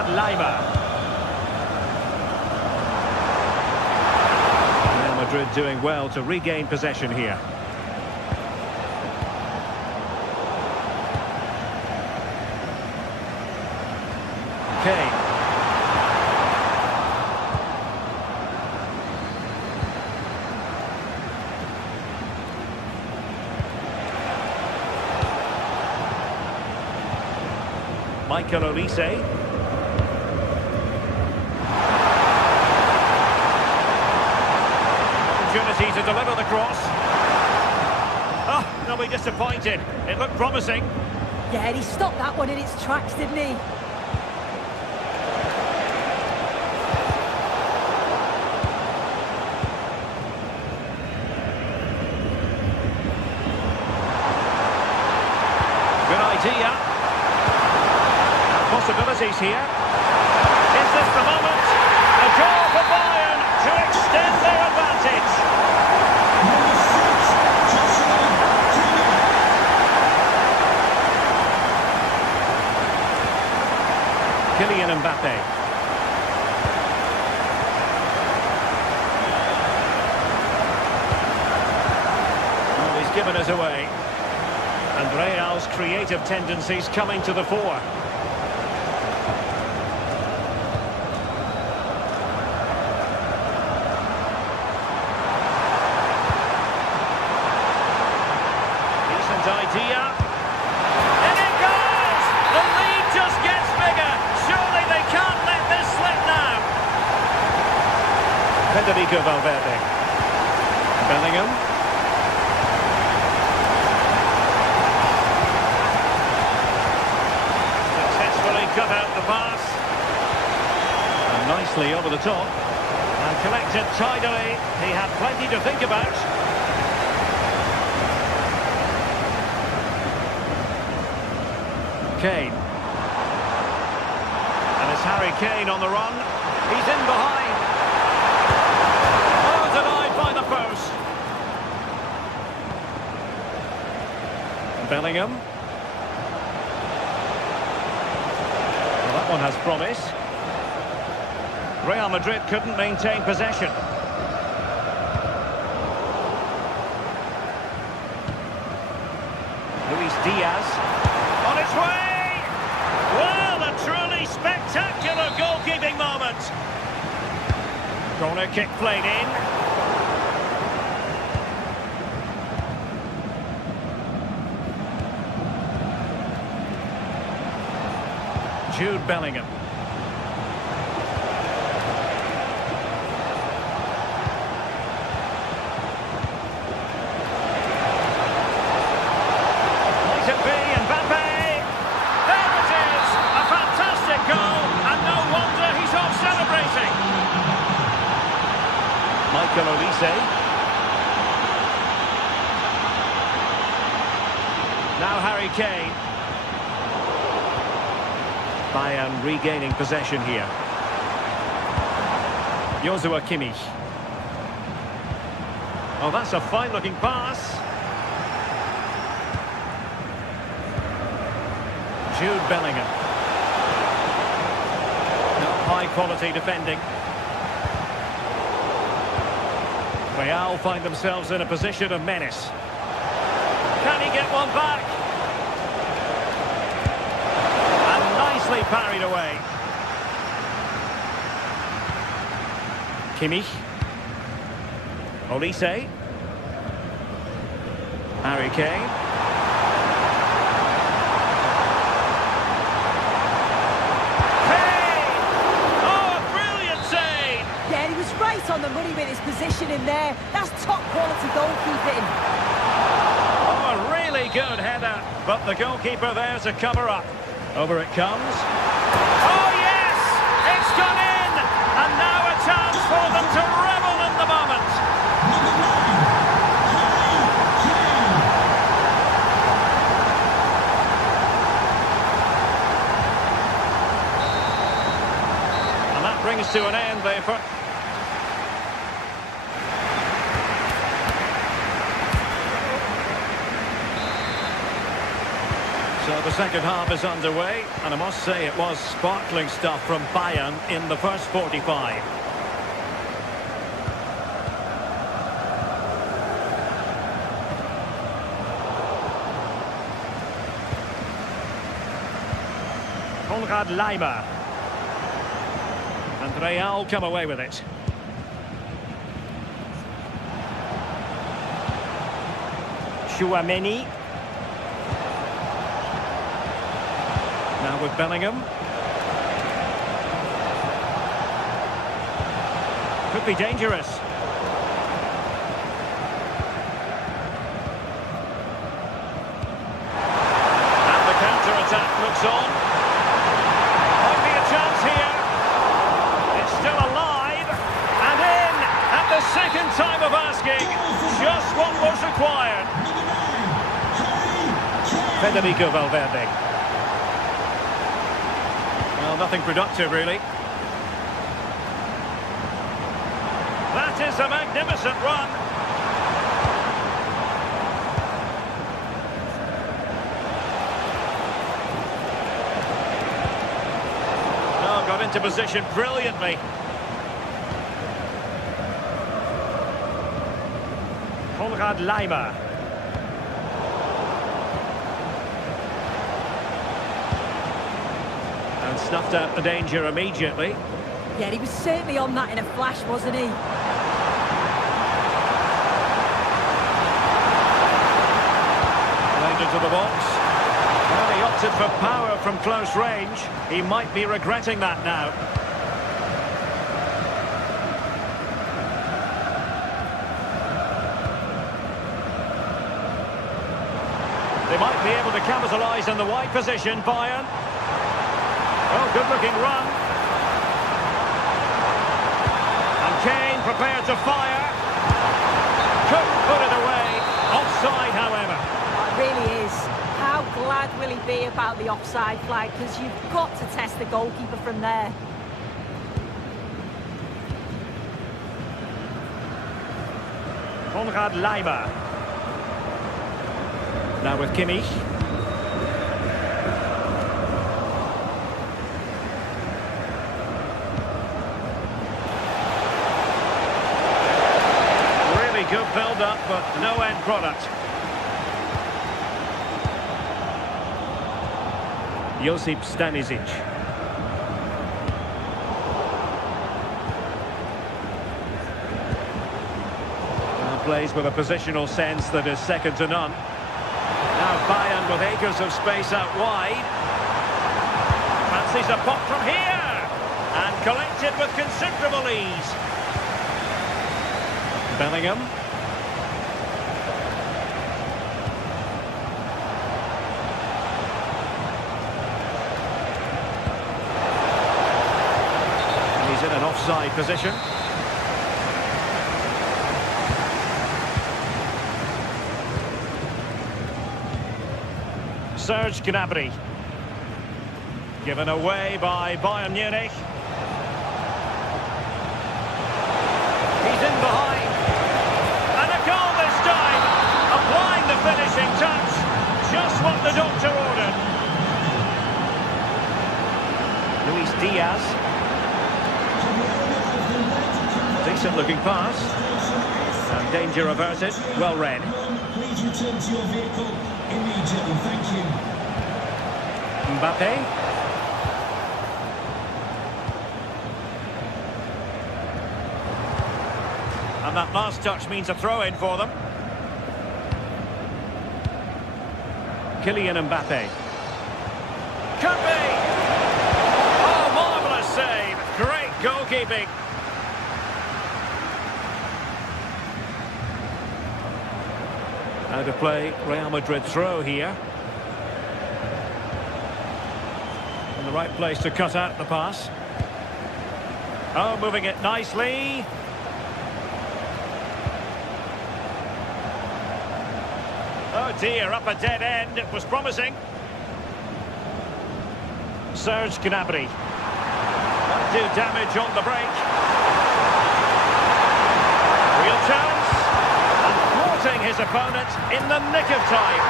Leimer. Real Madrid doing well to regain possession here. Kane. Michael Olise. Opportunity to deliver the cross. Oh, they'll be disappointed. It looked promising. Yeah, he stopped that one in its tracks, didn't he? Good idea. Possibilities here. Is this the moment? A goal for Bayern to extend their advantage. Kylian Mbappe. Well, he's given us away. And Real's creative tendencies coming to the fore. Idea. And it goes! The lead just gets bigger. Surely they can't let this slip now. Federico Valverde. Bellingham. Successfully cut out the pass. And nicely over the top. And collected tidily. He had plenty to think about. Kane. And it's Harry Kane on the run. He's in behind. Oh, denied by the post. Bellingham. Well, that one has promise. Real Madrid couldn't maintain possession. Luis Diaz. On its way! Well, a truly spectacular goalkeeping moment. Corner kick played in. Jude Bellingham. Might it be Mbappe? There it is! A fantastic goal, and no wonder he's off celebrating. Harry Kane. Bayern regaining possession here. Joshua Kimmich. Oh, that's a fine-looking pass. Jude Bellingham. High-quality defending. Real find themselves in a position of menace. Can he get one back? And nicely parried away. Kimmich. Olise. Harry Kane. Kane! Oh, a brilliant save! Yeah, he was right on the money with his position in there. That's top quality goalkeeping. Oh, a really good header, but the goalkeeper there to cover up. Over it comes. Oh, yes! It's gone in! And now a chance for them to revel in the moment. And that brings to an end the first. So the second half is underway, and I must say it was sparkling stuff from Bayern in the first 45. Konrad Laimer. And Real come away with it. Chouameni. Now with Bellingham. Could be dangerous. And the counter-attack looks on. Might be a chance here. It's still alive. And in at the second time of asking. Just what was required. Federico Valverde. Nothing productive, really. That is a magnificent run. Oh, got into position brilliantly. Konrad Laimer. And snuffed out the danger immediately. Yeah, he was certainly on that in a flash, wasn't he? Played into the box. Well, he opted for power from close range. He might be regretting that now. They might be able to capitalise on the wide position, Bayern. Oh, good-looking run. And Kane prepared to fire. Couldn't put it away. Offside, however. It really is. How glad will he be about the offside flag? Because you've got to test the goalkeeper from there. Konrad Laimer. Now with Kimmich. Good build-up, but no end product. Josip Stanisic. Now plays with a positional sense that is second to none. Now Bayern with acres of space out wide. Fancies a pop from here. And collected with considerable ease. Bellingham. He's in an offside position. Serge Gnabry. Given away by Bayern Munich. He's in behind. And a goal this time. Applying the finishing touch. Just what the doctor ordered. Luis Diaz. Decent looking pass. And danger averted. Well read. Please return to your vehicle immediately. Thank you. Mbappe. And that last touch means a throw-in for them. Kylian Mbappe. Could be! Oh, marvellous save. Great goalkeeping. Out of play, Real Madrid throw here. In the right place to cut out the pass. Oh, moving it nicely. Oh dear, up a dead end. It was promising. Serge Gnabry. Might do damage on the break. Real chance. And thwarting his opponent in the nick of time.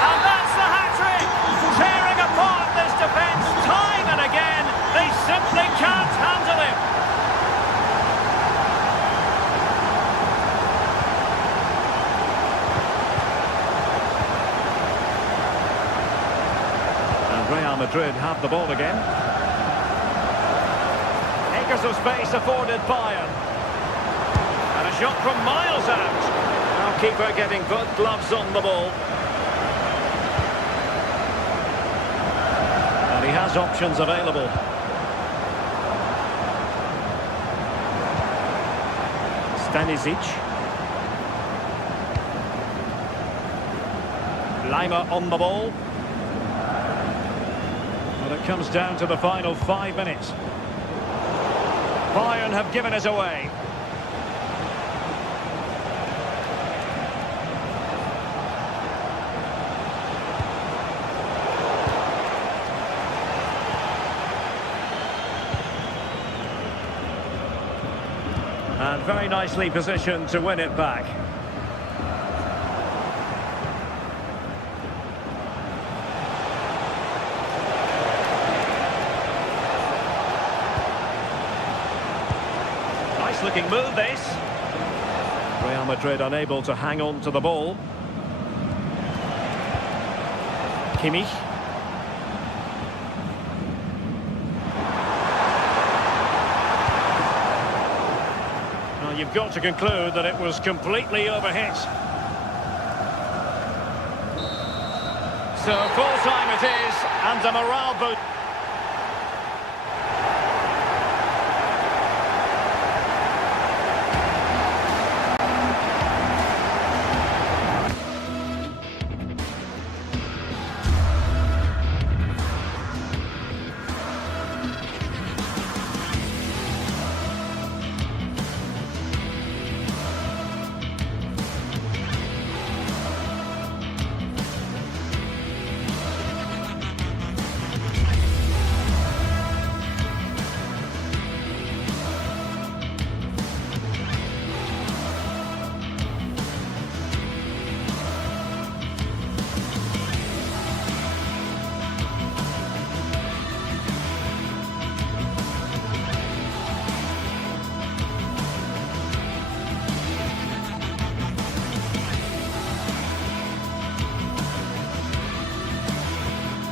And that's the hat-trick! Tearing apart this defence time and again. They simply can't handle him. Real Madrid have the ball again. Acres of space afforded Bayern. And a shot from miles out. Now keeper getting both gloves on the ball. And he has options available. Stanisic. Lima on the ball. But it comes down to the final 5 minutes. Bayern have given us away. And very nicely positioned to win it back. Looking move this. Real Madrid unable to hang on to the ball. Kimmich. Well, you've got to conclude that it was completely overhit. So full time it is, and a morale boost.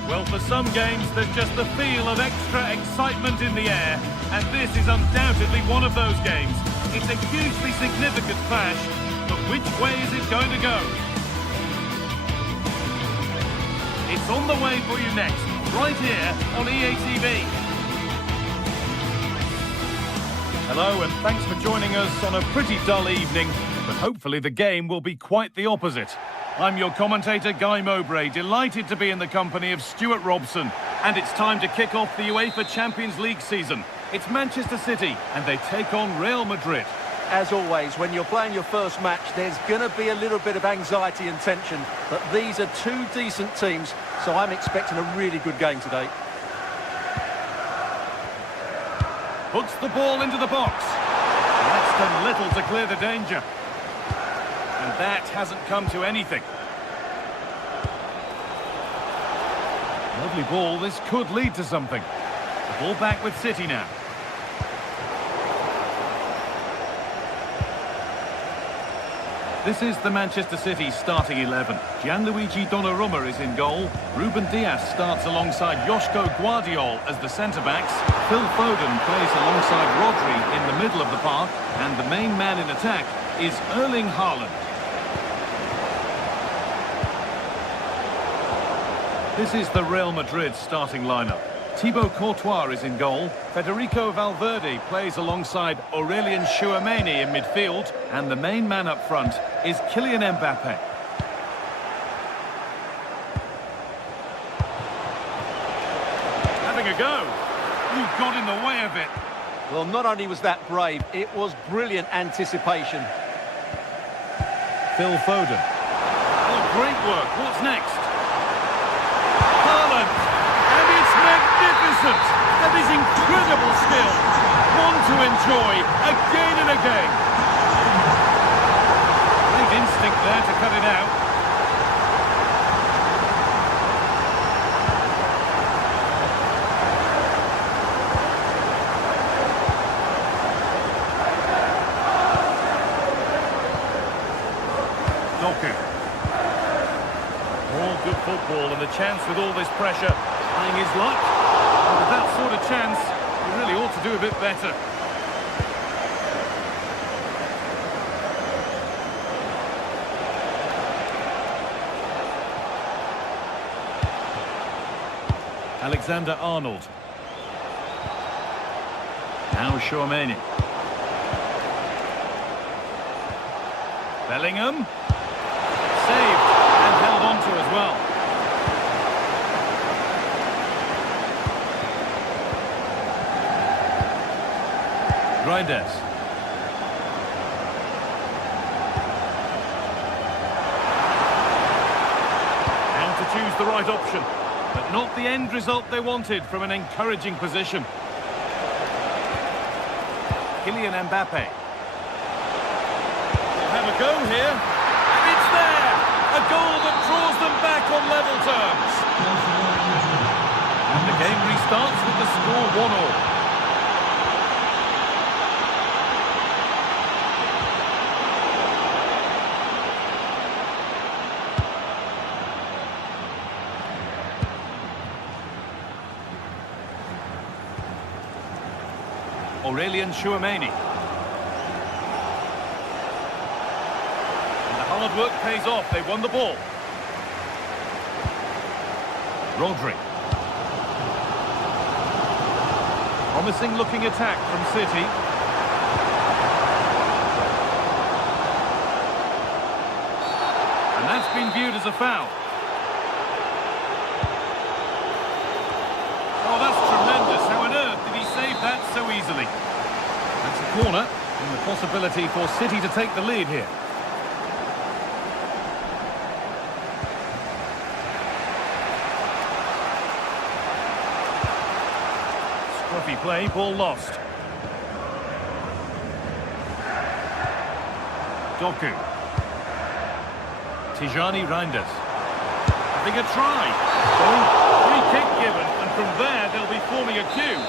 Well, for some games, there's just the feel of extra excitement in the air, and this is undoubtedly one of those games. It's a hugely significant clash, but which way is it going to go? It's on the way for you next, right here on EA TV. Hello, and thanks for joining us on a pretty dull evening, but hopefully the game will be quite the opposite. I'm your commentator, Guy Mowbray, delighted to be in the company of Stuart Robson. And it's time to kick off the UEFA Champions League season. It's Manchester City, and they take on Real Madrid. as always, when you're playing your first match, there's going to be a little bit of anxiety and tension. But these are two decent teams, so I'm expecting a really good game today. Puts the ball into the box. That's done little to clear the danger. And that hasn't come to anything. Lovely ball. This could lead to something. The ball back with City now. This is the Manchester City starting 11. Gianluigi Donnarumma is in goal. Ruben Dias starts alongside Joško Guardiol as the centre-backs. Phil Foden plays alongside Rodri in the middle of the park. And the main man in attack is Erling Haaland. This is the Real Madrid starting lineup. Thibaut Courtois is in goal. Federico Valverde plays alongside Aurelien Tchouameni in midfield. And the main man up front is Kylian Mbappe. Having a go. You got in the way of it. Well, not only was that brave, it was brilliant anticipation. Phil Foden. Oh, great work. What's next? Haaland. And it's magnificent. That is incredible skill. One to enjoy again and again. Great instinct there to cut it out. All good football and the chance with all this pressure playing his luck. And with that sort of chance, he really ought to do a bit better. Alexander-Arnold. Now Tchouameni. Bellingham. Saved and held on to as well. Reinders. Now to choose the right option, but not the end result they wanted from an encouraging position. Kylian Mbappe. Have a go here, and it's there! A goal that draws them back on level terms. And the game restarts with the score 1-1. Aurelien Tchouameni. Hard work pays off. They won the ball. Rodri. Promising looking attack from City. And that's been viewed as a foul. Oh, that's tremendous. How on earth did he save that so easily? That's a corner and the possibility for City to take the lead here. Scruffy play, ball lost. Doku. Tijani Reinders. Having a try. Oh, free kick given, and from there they'll be forming a queue.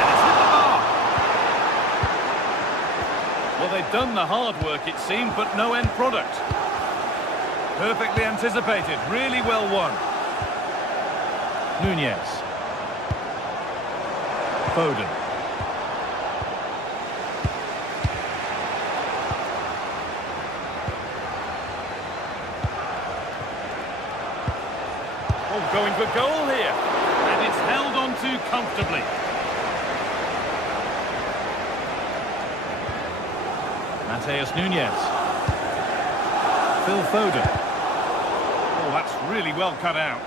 And it's hit the bar. Well, they've done the hard work, it seemed, but no end product. Perfectly anticipated, really well won. Nunez. Foden. Oh, going for goal here. And it's held on to comfortably. Matheus Nunez. Phil Foden. Oh, that's really well cut out.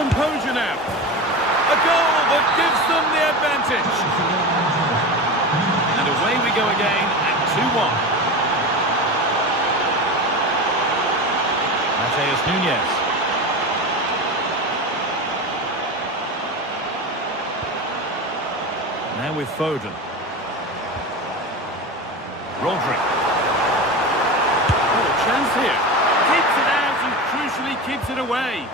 composure now. A goal that gives them the advantage. And away we go again at 2-1. Mateus Nunes. Now with Foden. Rodri. Oh, chance here. Keeps it out and crucially keeps it away.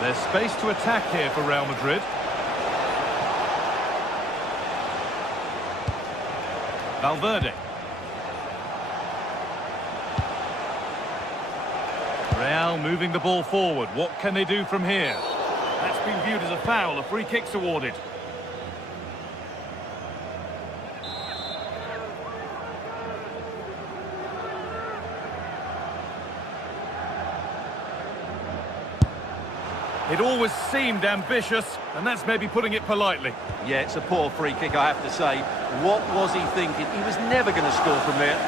There's space to attack here for Real Madrid. Valverde. Real moving the ball forward. What can they do from here? That's been viewed as a foul. A free kick's awarded. It always seemed ambitious, and that's maybe putting it politely. Yeah, it's a poor free kick, I have to say. What was he thinking? He was never going to score from there.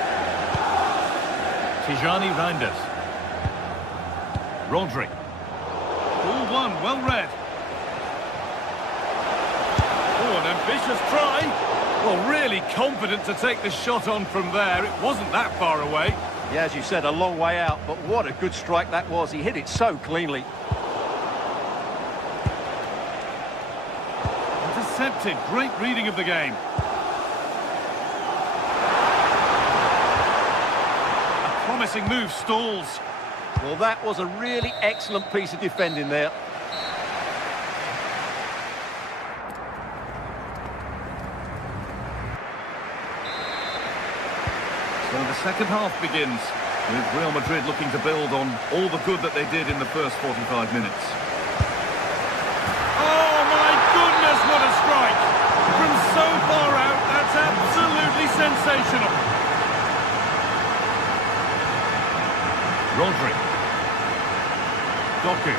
Tijani Reinders. Rodri. Ball one, well read. Oh, an ambitious try. Well, really confident to take the shot on from there. It wasn't that far away. Yeah, as you said, a long way out, but what a good strike that was. He hit it so cleanly. Intercepted. Great reading of the game. A promising move stalls. Well, that was a really excellent piece of defending there. So the second half begins, with Real Madrid looking to build on all the good that they did in the first 45 minutes. Oh my goodness, what a strike! From so far out, that's absolutely sensational. Rodri. Doku.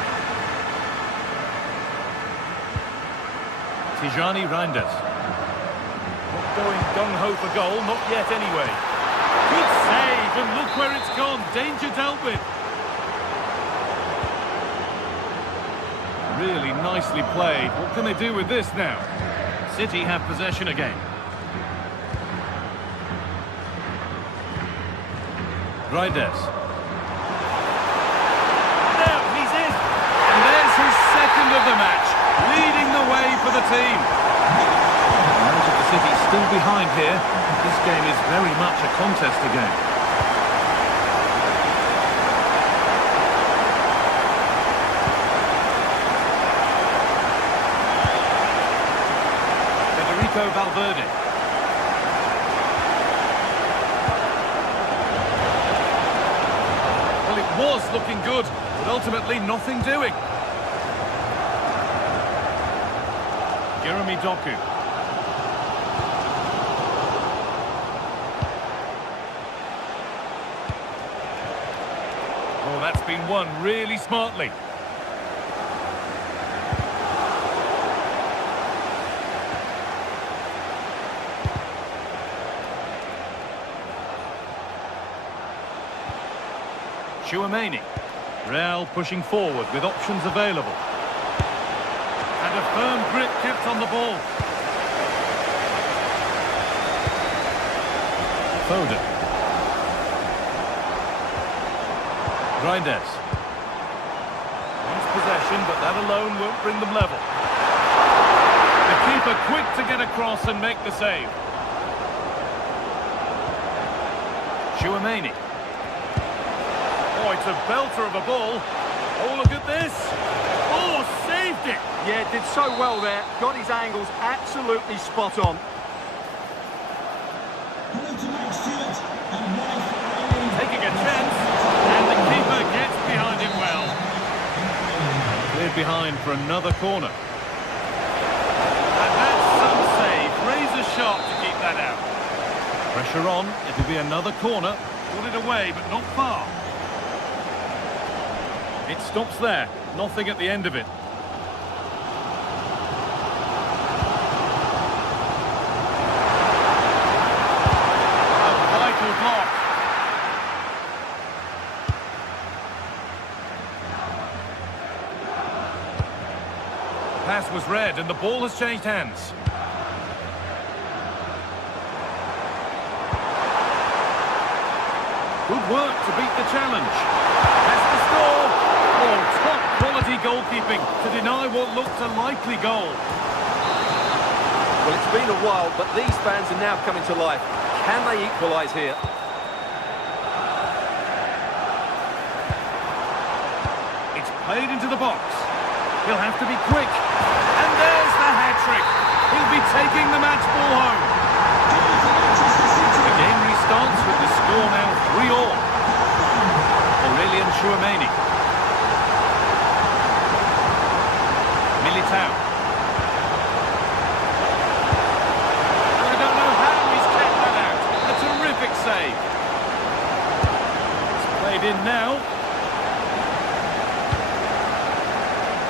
Tijani Reinders. Not going gung-ho for goal, not yet anyway. Good save, and look where it's gone. Danger dealt with. Really nicely played. What can they do with this now? City have possession again. Reinders. Of the match, leading the way for the team. Manchester City still behind here. This game is very much a contest again. Federico Valverde. Well, it was looking good, but ultimately nothing doing. Jeremy Doku. Oh, that's been won really smartly. Tchouaméni. Real pushing forward with options available. And a firm grip kept on the ball. Foden. Reinders. Wins possession, but that alone won't bring them level. The keeper quick to get across and make the save. Tchouaméni. Oh, it's a belter of a ball. Oh, look at this. Oh, saved it. Yeah, did so well there. Got his angles absolutely spot on. Taking a chance, and the keeper gets behind him well. Cleared behind for another corner. And that's some save. Razor sharp to keep that out. Pressure on. It'll be another corner. Got it away, but not far. It stops there. Nothing at the end of it. was read and the ball has changed hands. Good work to beat the challenge. That's the score. Oh, top quality goalkeeping to deny what looked a likely goal. Well, it's been a while, but these fans are now coming to life. Can they equalise here? It's played into the box. He'll have to be quick. And there's the hat-trick. He'll be taking the match ball home. The game restarts with the score now 3-all. Aurelian Tchouameni. Militao. I don't know how he's kept that out. A terrific save. It's played in now.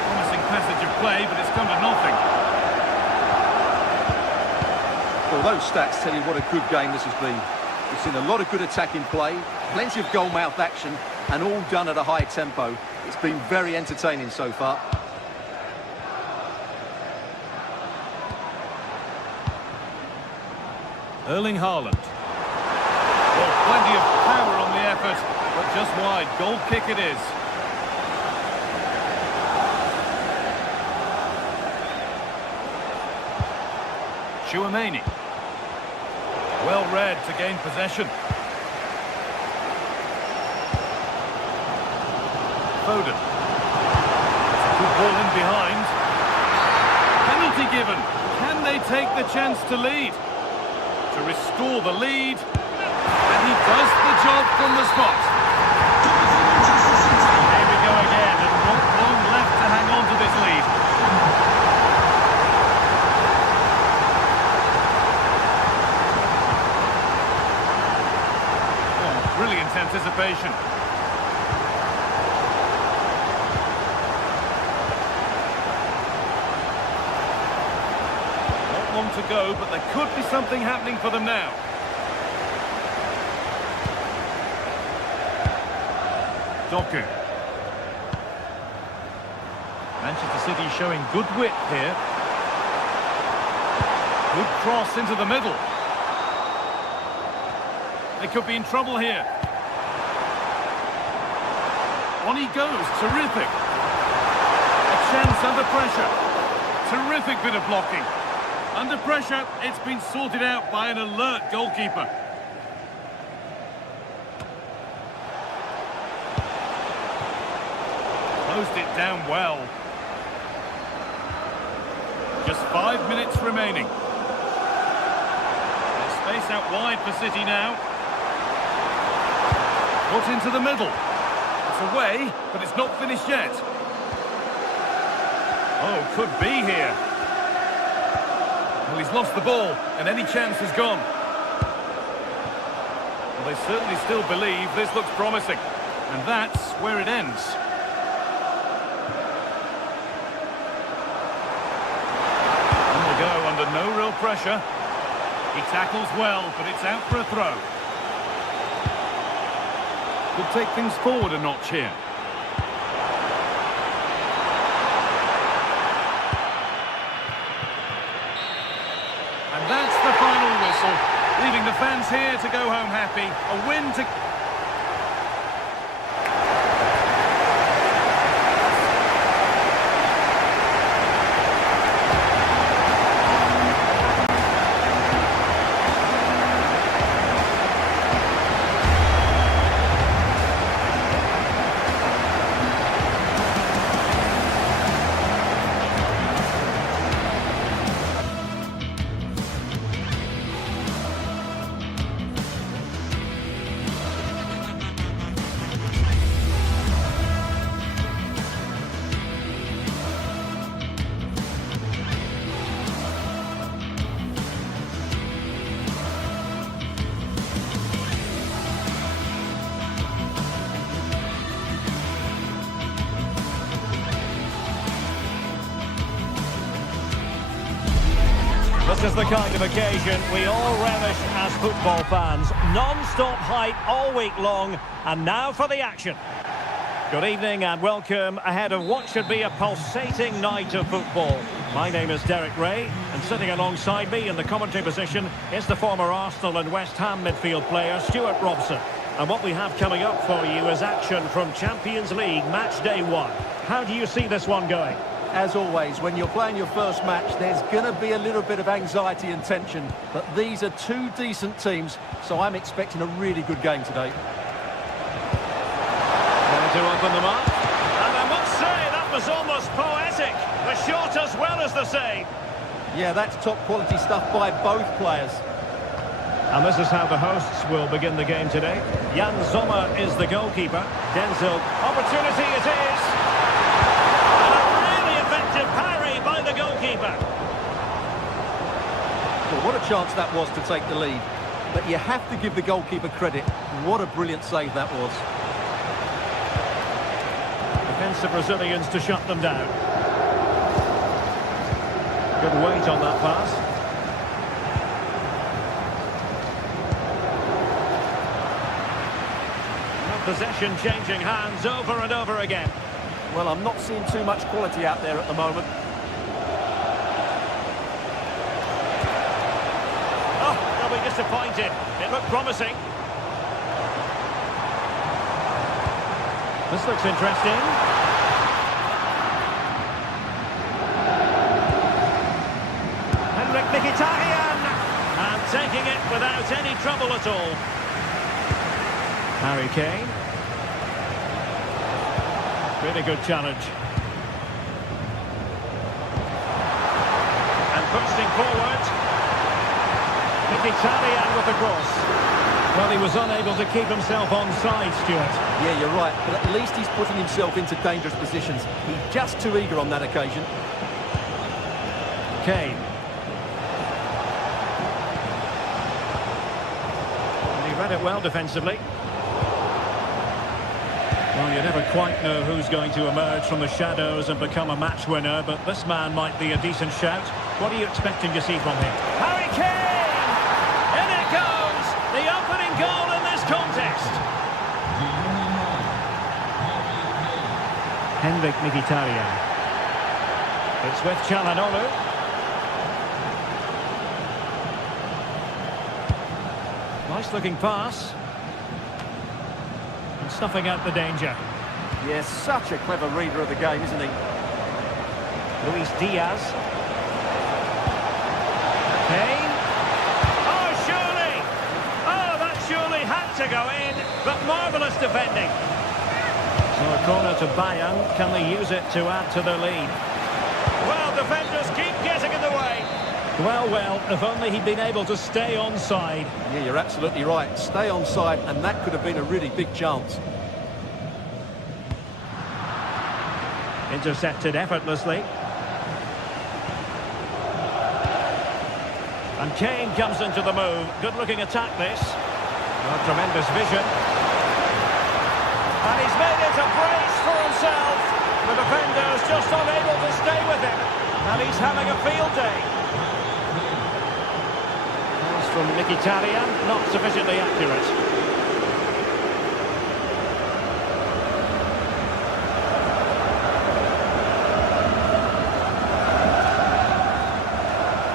Promising passage of play, but it's come to nothing. Well, those stats tell you what a good game this has been. We've seen a lot of good attacking play, plenty of goal-mouth action, and all done at a high tempo. It's been very entertaining so far. Erling Haaland. Well, plenty of power on the effort, but just wide. Goal kick it is. Tchouameni. Well read to gain possession. Foden. Good ball in behind. Penalty given. Can they take the chance to lead? To restore the lead. And he does the job from the spot. Here we go again, and not long left to hang on to this lead. Oh, brilliant anticipation. Long to go, but there could be something happening for them now. Doku. Manchester City showing good width here. Good cross into the middle. They could be in trouble here. On he goes, terrific. A chance under pressure. Terrific bit of blocking. Under pressure, it's been sorted out by an alert goalkeeper. Closed it down well. Just 5 minutes remaining. There's space out wide for City now. Put into the middle. It's away, but it's not finished yet. Oh, could be here. Well, he's lost the ball, and any chance is gone. Well, they certainly still believe this looks promising. And that's where it ends. On they go under no real pressure. He tackles well, but it's out for a throw. Could take things forward a notch here. And that's the final whistle, leaving the fans here to go home happy. A win to... This is the kind of occasion we all relish as football fans. Non-stop hype all week long, and now for the action. Good evening and welcome ahead of what should be a pulsating night of football. My name is Derek Ray, and sitting alongside me in the commentary position is the former Arsenal and West Ham midfield player Stuart Robson. And what we have coming up for you is action from Champions League match day 1. How do you see this one going? As always, when you're playing your first match, there's going to be a little bit of anxiety and tension. But these are two decent teams, so I'm expecting a really good game today. Trying to open them up. And I must say, that was almost poetic. The shot as well as the save. Yeah, that's top quality stuff by both players. And this is how the hosts will begin the game today. Jan Sommer is the goalkeeper. Denzel, opportunity it is. And a really effective parry by the goalkeeper. Well, what a chance that was to take the lead. But you have to give the goalkeeper credit. What a brilliant save that was. Defensive Brazilians to shut them down. Good weight on that pass. Possession changing hands over and over again. Well, I'm not seeing too much quality out there at the moment. Oh, they'll be disappointed. It looked promising. This looks interesting. Henrik Mkhitaryan. And taking it without any trouble at all. Harry Kane. Really good challenge. And bursting forward. Mkhitaryan with the cross. Well, he was unable to keep himself onside, Stuart. Yeah, you're right, but at least he's putting himself into dangerous positions. He's just too eager on that occasion. Kane. And he read it well defensively. Well, you never quite know who's going to emerge from the shadows and become a match winner, but this man might be a decent shout. What are you expecting to see from him? Harry Kane! In it goes! The opening goal in this contest! Henrik Mkhitaryan. It's with Çalhanoğlu. Nice looking pass. Snuffing out the danger. Yes, such a clever reader of the game, isn't he? Luis Diaz. Kane. Oh, surely! Oh, that surely had to go in, but marvellous defending. So a corner to Bayern. Can they use it to add to their lead? Well, defenders keep getting in the way. Well, if only he'd been able to stay onside. Yeah, you're absolutely right. Stay onside, and that could have been a really big chance. Intercepted effortlessly. And Kane comes into the move. Good-looking attack, this. Oh, tremendous vision. And he's made it a brace for himself. The defender's just unable to stay with him. And he's having a field day. From Mkhitaryan, not sufficiently accurate.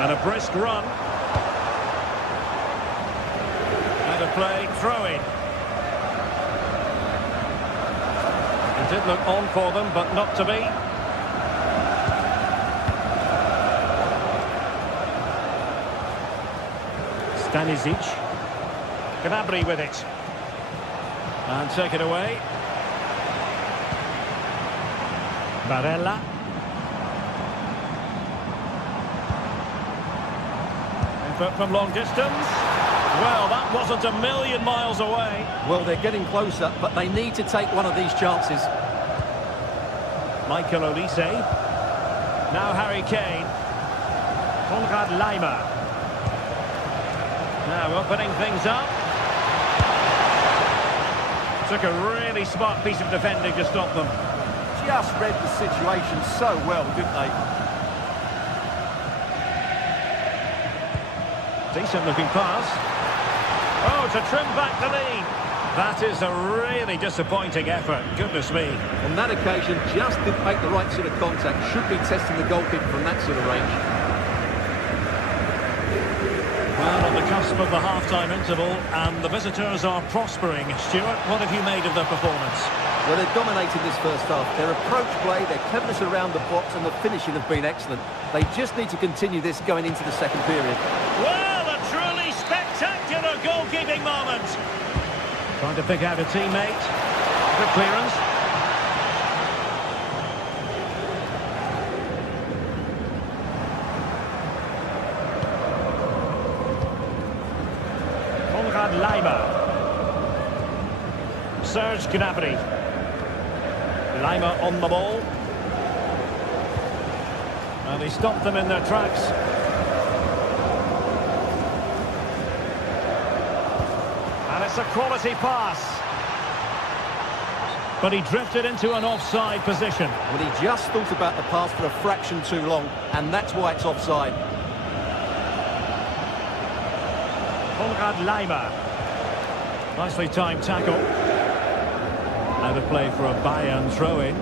And a brisk run. And a play throw-in. It did look on for them, but not to be. Stanisic. Gnabry with it. And take it away. Barella. Effort from long distance. Well, that wasn't a million miles away. Well, they're getting closer, but they need to take one of these chances. Michael Olise. Now Harry Kane. Konrad Laimer. Now opening things up. Took a really smart piece of defending to stop them. Just read the situation so well, didn't they? Decent looking pass. Oh, to trim back the lead. That is a really disappointing effort. Goodness me. On that occasion, just didn't make the right sort of contact. Should be testing the goalkeeper from that sort of range. Well, on the cusp of the half-time interval, and the visitors are prospering. Stuart, what have you made of their performance? Well, they've dominated this first half. Their approach play, their cleverness around the box and the finishing have been excellent. They just need to continue this going into the second period. Well, a truly spectacular goalkeeping moment. Trying to pick out a teammate. Good clearance. Lima. Serge Gnabry. Lima on the ball. And he stopped them in their tracks. And it's a quality pass. But he drifted into an offside position. Well, he just thought about the pass for a fraction too long, and that's why it's offside. Lima. Nicely timed tackle. Out of play for a Bayern throw-in.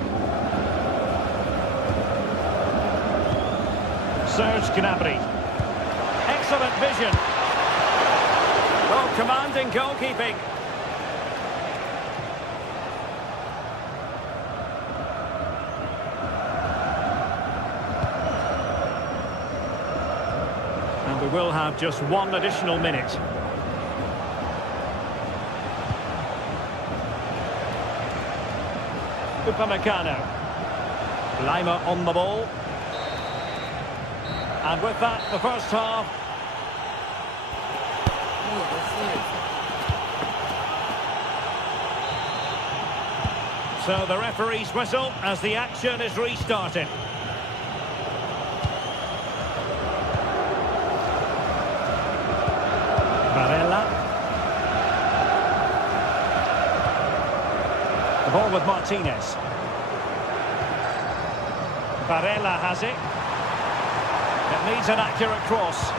Serge Gnabry. Excellent vision. Well, commanding goalkeeping. And we will have just one additional minute. Upamecano. Lima on the ball. And with that, the first half. So the referee's whistle as the action is restarted. Barella. The ball with Martinez. Barella has it. It needs an accurate cross.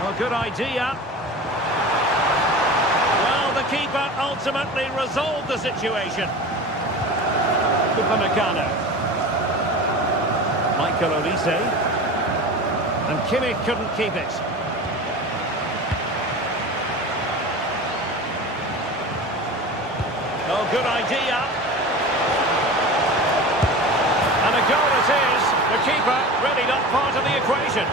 Well, good idea. Well, the keeper ultimately resolved the situation. Upamecano. Michael Olise. And Kimmich couldn't keep it. Oh, good idea. And a goal it is. The keeper really not part of the equation.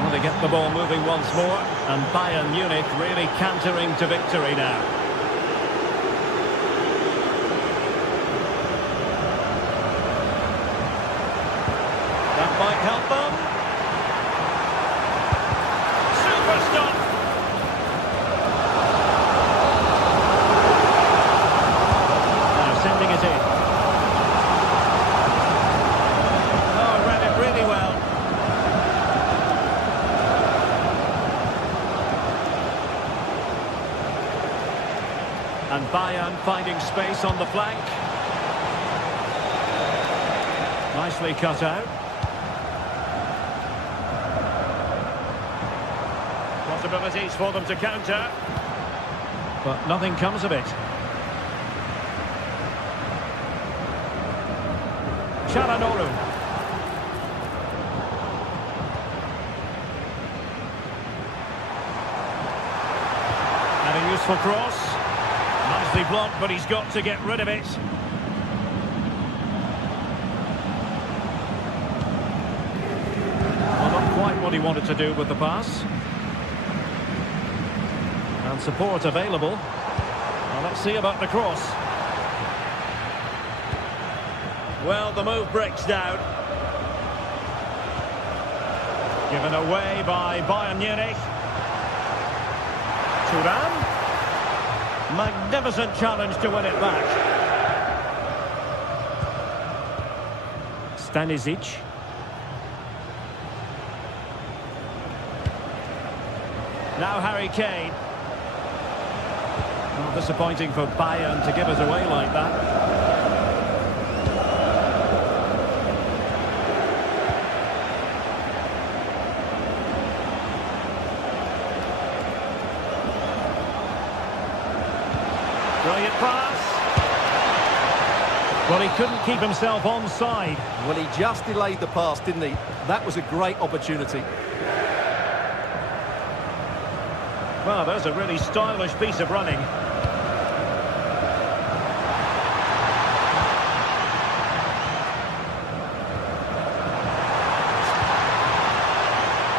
Well, they get the ball moving once more. And Bayern Munich really cantering to victory now. That might help them. Super stop. Now sending it in. Oh, read it really well. And Bayern finding space on the flank. Nicely cut out. Possibilities for them to counter. But nothing comes of it. Çalhanoğlu. And a useful cross. Nicely blocked, but he's got to get rid of it. Well, not quite what he wanted to do with the pass. And support available. Well, let's see about the cross. Well, the move breaks down. Given away by Bayern Munich. Thuram. Magnificent challenge to win it back. Stanisic. Now Harry Kane. Well, disappointing for Bayern to give us away like that. Brilliant pass. Well, he couldn't keep himself onside. Well, he just delayed the pass, didn't he? That was a great opportunity. Well, there's a really stylish piece of running.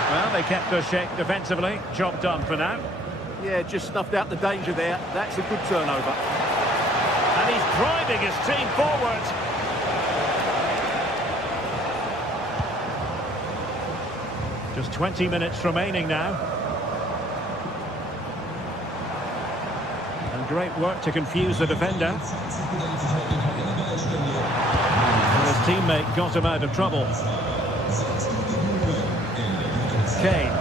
Well, they kept their shape defensively. Job done for now. Yeah, just snuffed out the danger there. That's a good turnover. And he's driving his team forward. Just 20 minutes remaining now. And great work to confuse the defender. And his teammate got him out of trouble. Kane.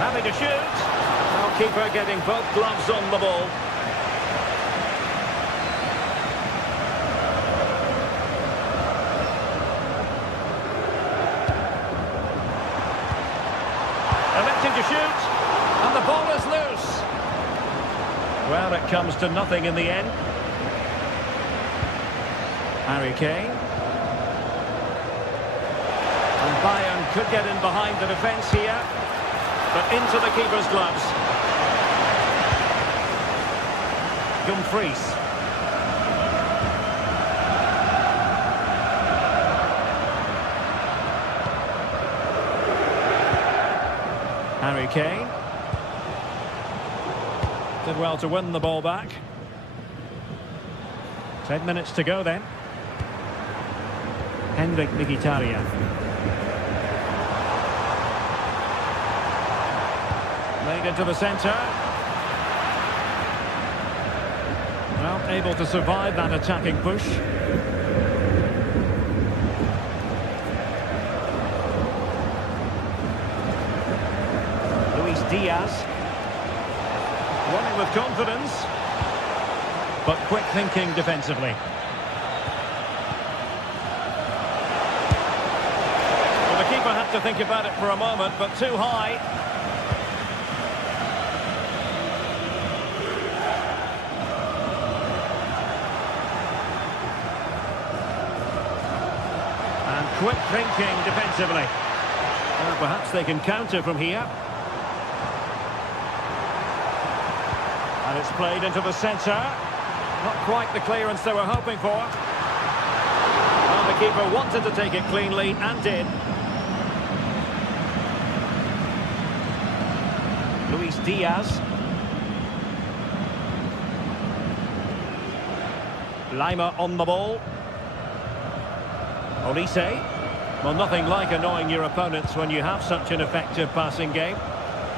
Having to shoot. Goalkeeper getting both gloves on the ball. Electing to shoot. And the ball is loose. Well, it comes to nothing in the end. Harry Kane. And Bayern could get in behind the defence here. But into the keeper's gloves. Dumfries. Harry Kane. Did well to win the ball back. 10 minutes to go then. Henrik Mkhitaryan. Laid into the centre. Well, able to survive that attacking push. Luis Diaz. Running with confidence. But quick thinking defensively. Well, the keeper had to think about it for a moment, but too high. Quick thinking defensively. Well, perhaps they can counter from here. And it's played into the centre. Not quite the clearance they were hoping for. Well, the keeper wanted to take it cleanly and did. Luis Diaz. Lima on the ball. Olise. Well, nothing like annoying your opponents when you have such an effective passing game.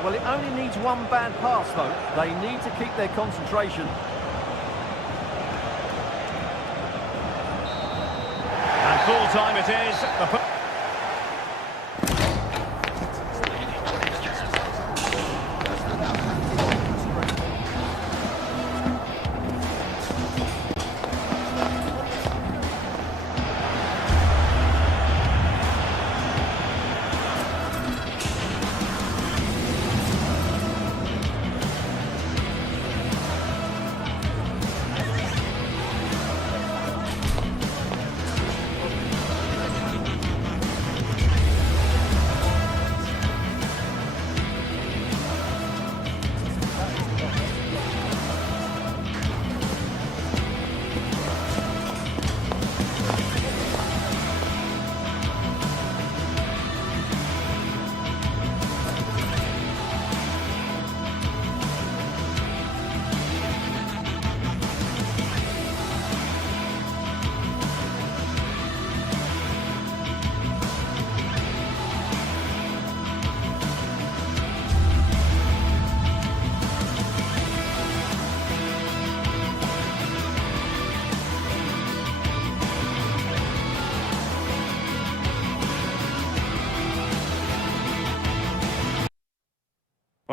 Well, it only needs one bad pass, though. They need to keep their concentration. And full time it is.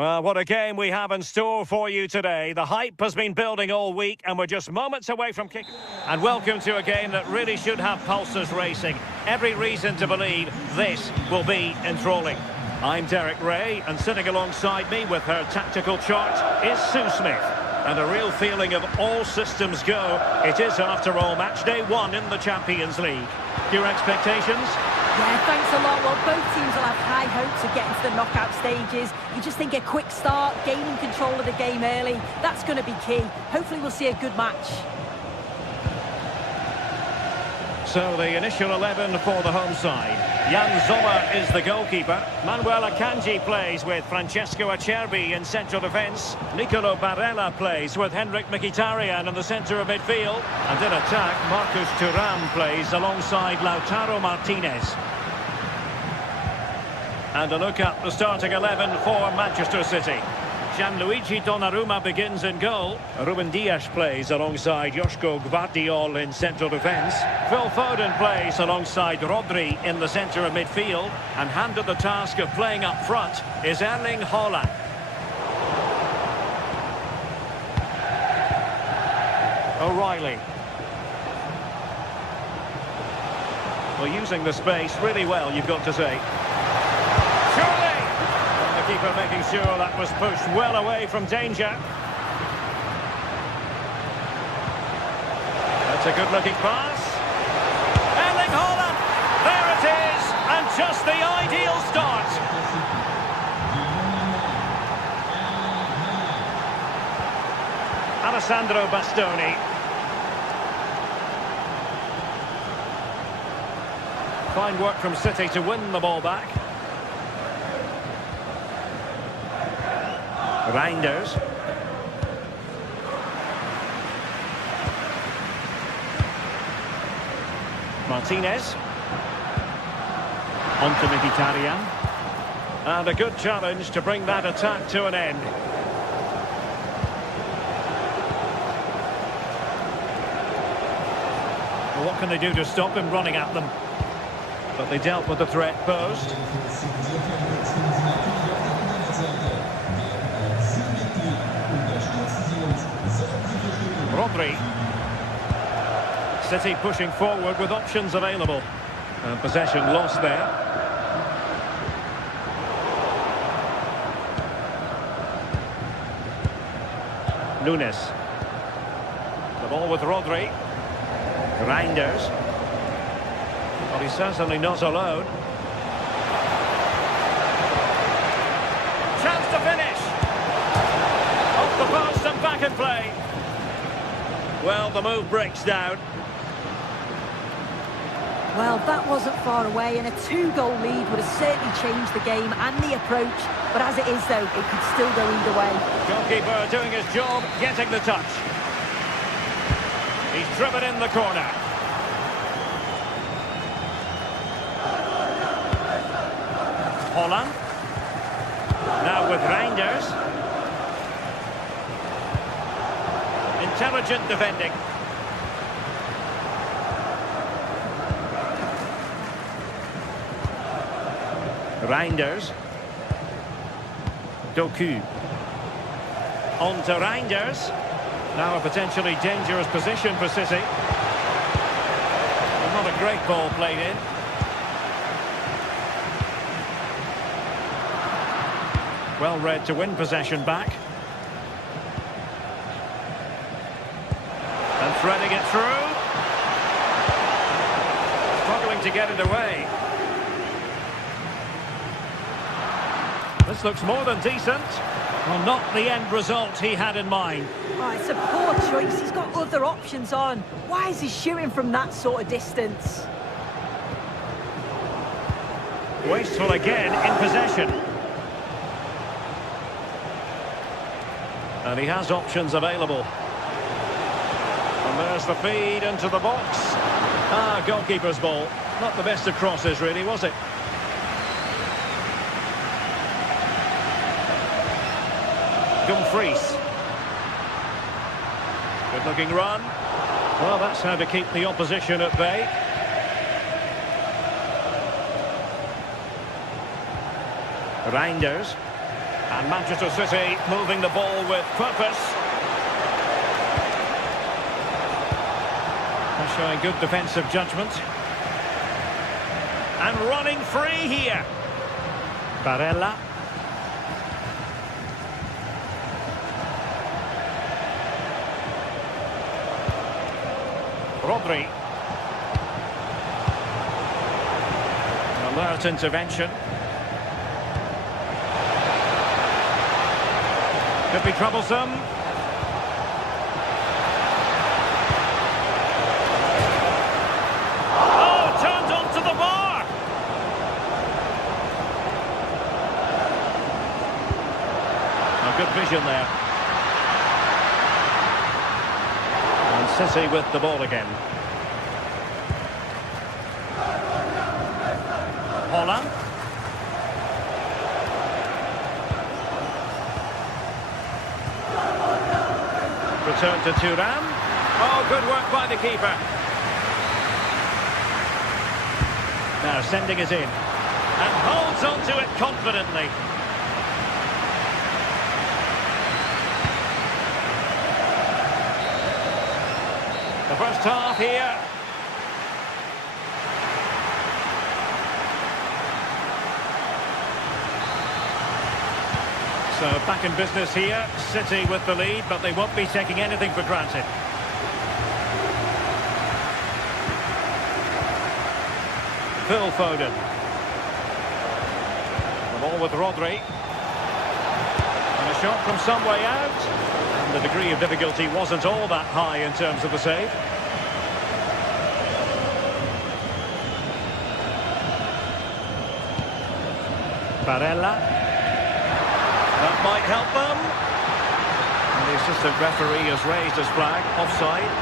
Well, what a game we have in store for you today. The hype has been building all week and we're just moments away from kick. And welcome to a game that really should have pulses racing. every reason to believe this will be enthralling. I'm Derek Ray, and sitting alongside me with her tactical chart is Sue Smith. And a real feeling of all systems go. It is, after all, match day 1 in the Champions League. Your expectations? Yeah, thanks a lot. Well, both teams will have high hopes of getting to the knockout stages. You just think a quick start, gaining control of the game early, that's going to be key. Hopefully we'll see a good match. So the initial 11 for the home side. Jan Sommer is the goalkeeper. Manuel Akanji plays with Francesco Acerbi in central defence. Nicolo Barella plays with Henrik Mkhitaryan in the centre of midfield. And in attack, Marcus Thuram plays alongside Lautaro Martinez. And a look at the starting 11 for Manchester City. Gianluigi Donnarumma begins in goal. Ruben Dias plays alongside Joško Gvardiol in central defence. Phil Foden plays alongside Rodri in the centre of midfield. And handed the task of playing up front is Erling Haaland. O'Reilly. Well, using the space really well, you've got to say. Surely! The keeper making sure that was pushed well away from danger. That's a good-looking pass. Erling Haaland! There it is! And just the ideal start. Alessandro Bastoni. Fine work from City to win the ball back. Reinders. Martinez. On to Mkhitaryan. And a good challenge to bring that attack to an end. Well, what can they do to stop him running at them? But they dealt with the threat posed. Rodri. City pushing forward with options available. And possession lost there. Nunes. The ball with Rodri. Reinders. Well, he's certainly not alone. Chance to finish. Off the post and back in play. Well, the move breaks down. Well, that wasn't far away, and a 2-goal lead would have certainly changed the game and the approach. But as it is, though, it could still go either way. Goalkeeper doing his job, getting the touch. He's driven in the corner. Haaland. Now with Reinders. Intelligent defending. Reinders. Doku. On to Reinders. Now a potentially dangerous position for City. Well, not a great ball played in. Well read to win possession back. And threading it through. Struggling to get it away. This looks more than decent. Well, not the end result he had in mind. Oh, it's a poor choice. He's got other options on. Why is he shooting from that sort of distance? Wasteful again in possession. And he has options available. And there's the feed into the box. Ah, goalkeeper's ball. Not the best of crosses, really, was it? Dumfries. Good-looking run. Well, that's how to keep the opposition at bay. Reinders. And Manchester City moving the ball with purpose. They're showing good defensive judgment. And running free here. Barella. Rodri. An alert intervention. Could be troublesome. Oh, turned onto the bar. Oh, good vision there. And City with the ball again. Holland. Return to Thuram. Oh, good work by the keeper. Now sending it in. And holds on to it confidently. The first half here. So back in business here, City with the lead, but they won't be taking anything for granted. Phil Foden. The ball with Rodri. And a shot from some way out. And the degree of difficulty wasn't all that high in terms of the save. Barella. That might help them. And the assistant referee has raised his flag. Offside.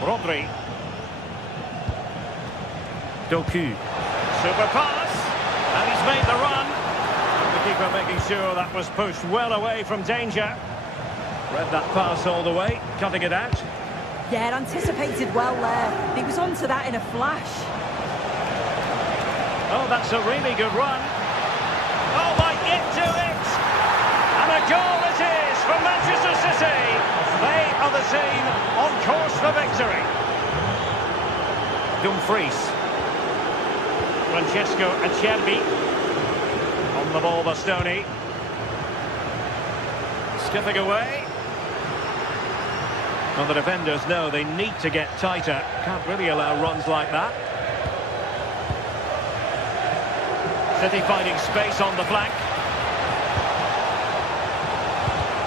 Rodri. Doku. Super pass. And he's made the run. And the keeper making sure that was pushed well away from danger. Read that pass all the way. Cutting it out. Yeah, anticipated well there. He was onto that in a flash. Oh, that's a really good run. Oh, might get to it. And a goal it is for Manchester City. They are the team on course for victory. Dumfries. Francesco Acerbi. On the ball, Bastoni. Skipping away. Well, the defenders know they need to get tighter. Can't really allow runs like that. City finding space on the flank.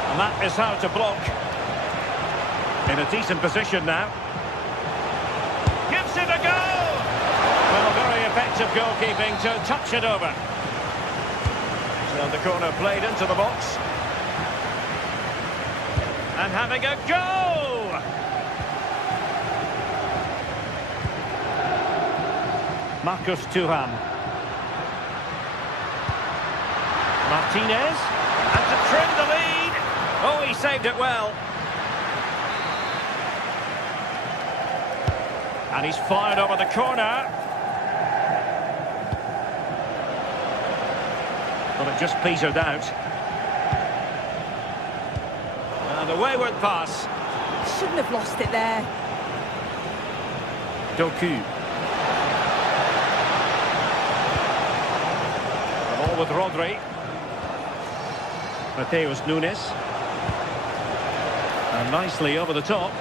And that is how to block. In a decent position now. Gives it a go! Well, very effective goalkeeping to touch it over. So the corner played into the box. And having a go! Marcus Thuram. Martinez. And to trim the lead. Oh, he saved it well. And he's fired over the corner. But it just petered out. And a wayward pass. Shouldn't have lost it there. Doku. The ball with Rodri. Mateus Nunes. And nicely over the top.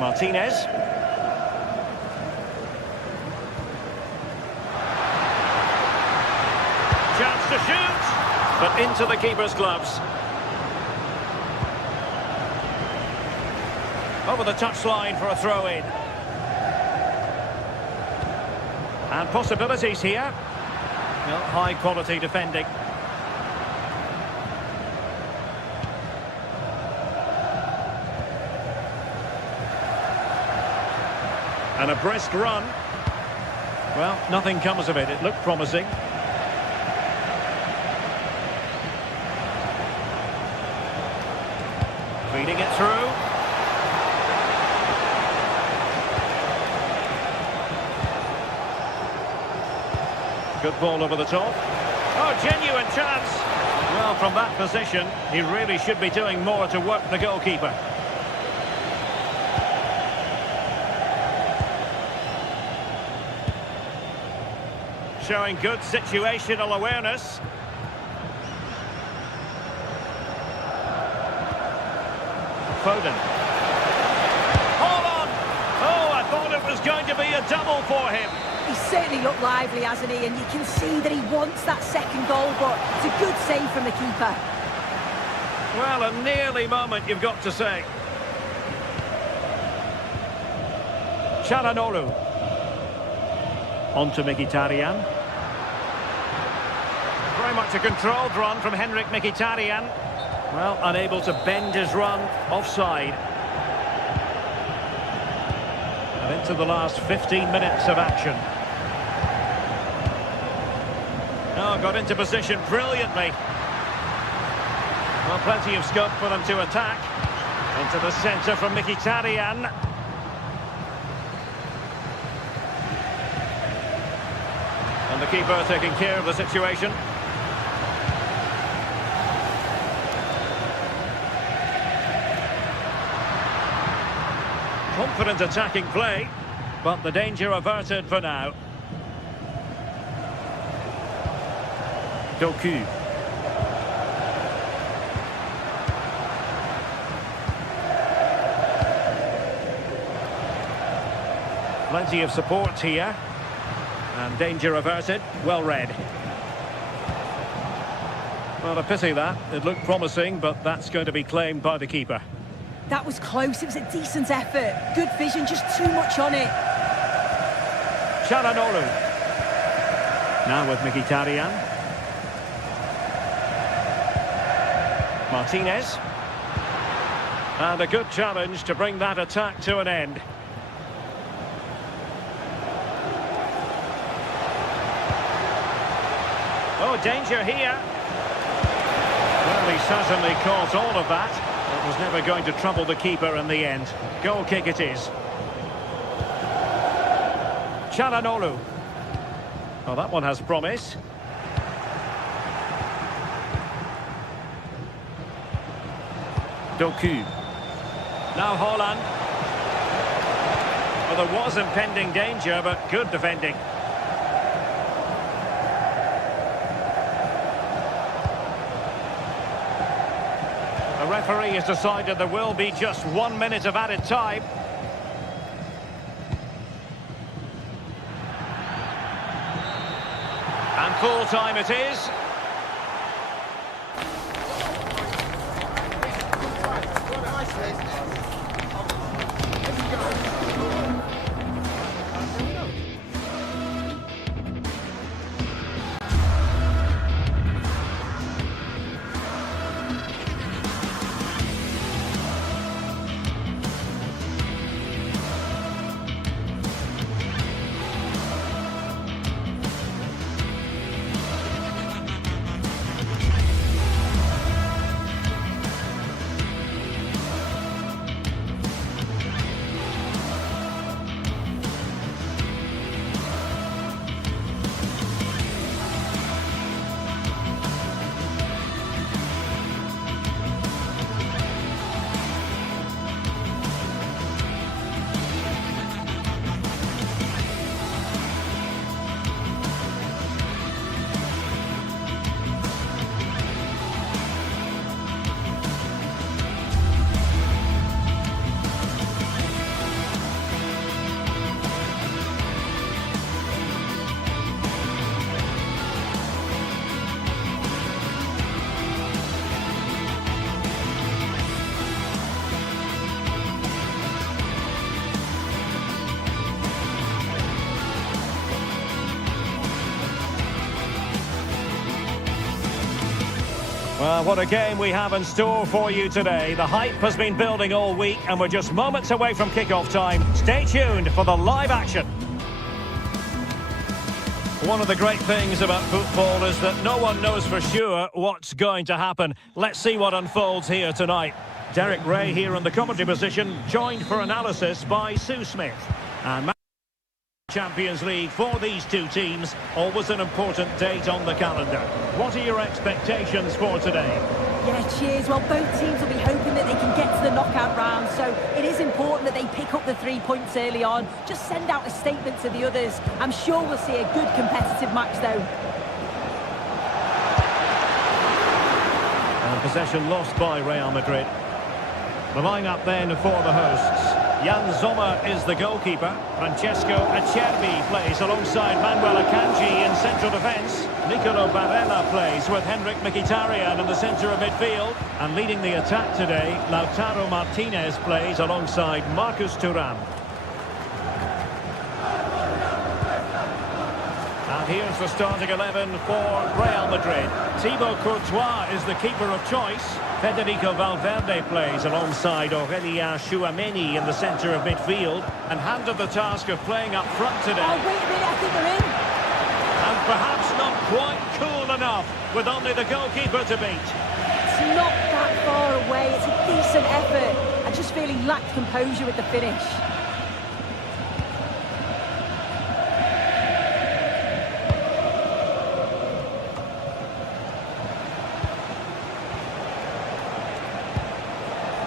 Martinez. Chance to shoot, but into the keeper's gloves. Over the touchline for a throw-in. And possibilities here. Well, high-quality defending. And a brisk run. Well, nothing comes of it. It looked promising. Feeding it through. Good ball over the top. Oh, genuine chance. Well, from that position, he really should be doing more to work the goalkeeper. Showing good situational awareness. Foden. Hold on! Oh, I thought it was going to be a double for him. He's certainly looked lively, hasn't he? And you can see that he wants that second goal, but it's a good save from the keeper. Well, a nearly moment, you've got to say. Çalhanoğlu. On to Mkhitaryan. Very much a controlled run from Henrik Mkhitaryan. Well, unable to bend his run, offside. And into the last 15 minutes of action. Oh, got into position brilliantly. Well, plenty of scope for them to attack. Into the centre from Mkhitaryan. And the keeper taking care of the situation. Confident attacking play, but the danger averted for now. Doku. Plenty of support here. And danger averted. Well read. Well, a pity that. It looked promising, but that's going to be claimed by the keeper. That was close. It was a decent effort. Good vision, just too much on it. Çalhanoğlu. Now with Mkhitaryan. Martinez. And a good challenge to bring that attack to an end. Oh, danger here. Well, he certainly caught all of that. It was never going to trouble the keeper in the end. Goal kick it is. Çalhanoğlu. Oh, that one has promise. Doku. Now Haaland. Well, there was impending danger, but good defending. The referee has decided there will be just 1 minute of added time. And full time it is. Well, what a game we have in store for you today. The hype has been building all week and we're just moments away from kick-off time. Stay tuned for the live action. One of the great things about football is that no one knows for sure what's going to happen. Let's see what unfolds here tonight. Derek Ray here in the commentary position, joined for analysis by Sue Smith. And Champions League for these two teams. Always an important date on the calendar. What are your expectations for today? Yeah, cheers. Well, both teams will be hoping that they can get to the knockout round, so it is important that they pick up the 3 points early on. Just send out a statement to the others. I'm sure we'll see a good competitive match, though. And possession lost by Real Madrid. The line-up then for the hosts. Jan Sommer is the goalkeeper. Francesco Acerbi plays alongside Manuel Akanji in central defence. Nicolo Barella plays with Henrik Mkhitaryan in the centre of midfield. And leading the attack today, Lautaro Martinez plays alongside Marcus Thuram. And here's the starting 11 for Real Madrid. Thibaut Courtois is the keeper of choice. Federico Valverde plays alongside Aurélien Tchouaméni in the centre of midfield and handed the task of playing up front today. Oh, wait a minute, I think they're in. And perhaps not quite cool enough with only the goalkeeper to beat. It's not that far away. It's a decent effort. I just feel he lacked composure with the finish.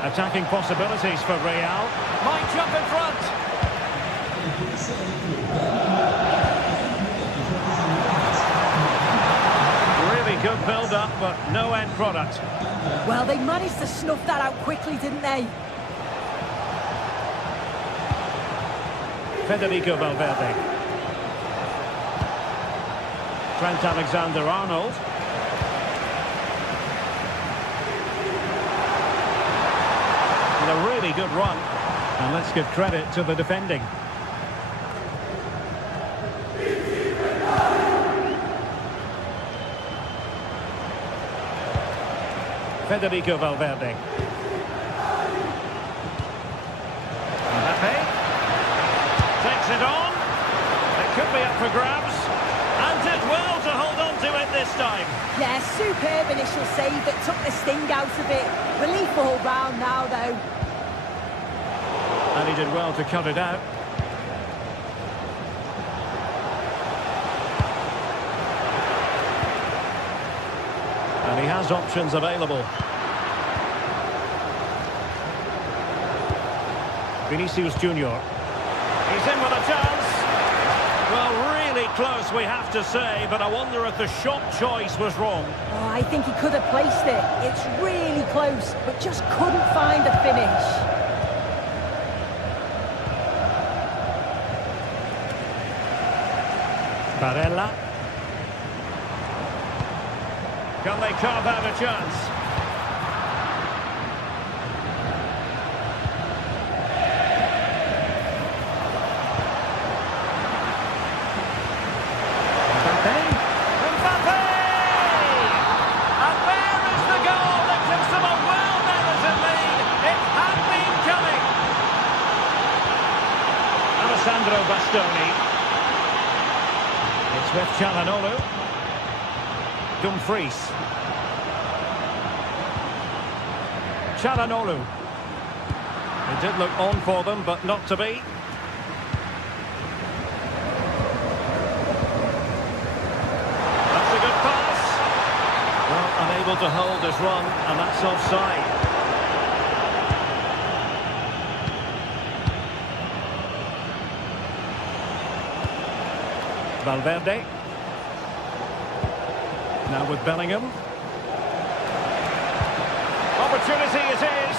Attacking possibilities for Real. Might jump in front. Really good build-up, but no end product. Well, they managed to snuff that out quickly, didn't they? Federico Valverde. Trent Alexander-Arnold. A really good run, and let's give credit to the defending. Federico Valverde. Mbappe takes it on. It could be up for grabs, and did well to hold on to it this time. Yeah, superb initial save that took the sting out of it. Relief all round now, though. And he did well to cut it out. And he has options available. Vinicius Junior. He's in with a chance. Well, really close, we have to say, but I wonder if the shot choice was wrong. Oh, I think he could have placed it. It's really close, but just couldn't find the finish. Barella. Can they carve out a chance? Mbappe! Mbappe! And there is the goal that gives them a well-merited lead. It had been coming. Alessandro Bastoni. It's with Çalhanoğlu. Dumfries. Çalhanoğlu. It did look on for them, but not to be. That's a good pass. Well, unable to hold his run, and that's offside. Valverde. Now with Bellingham. Opportunity it is.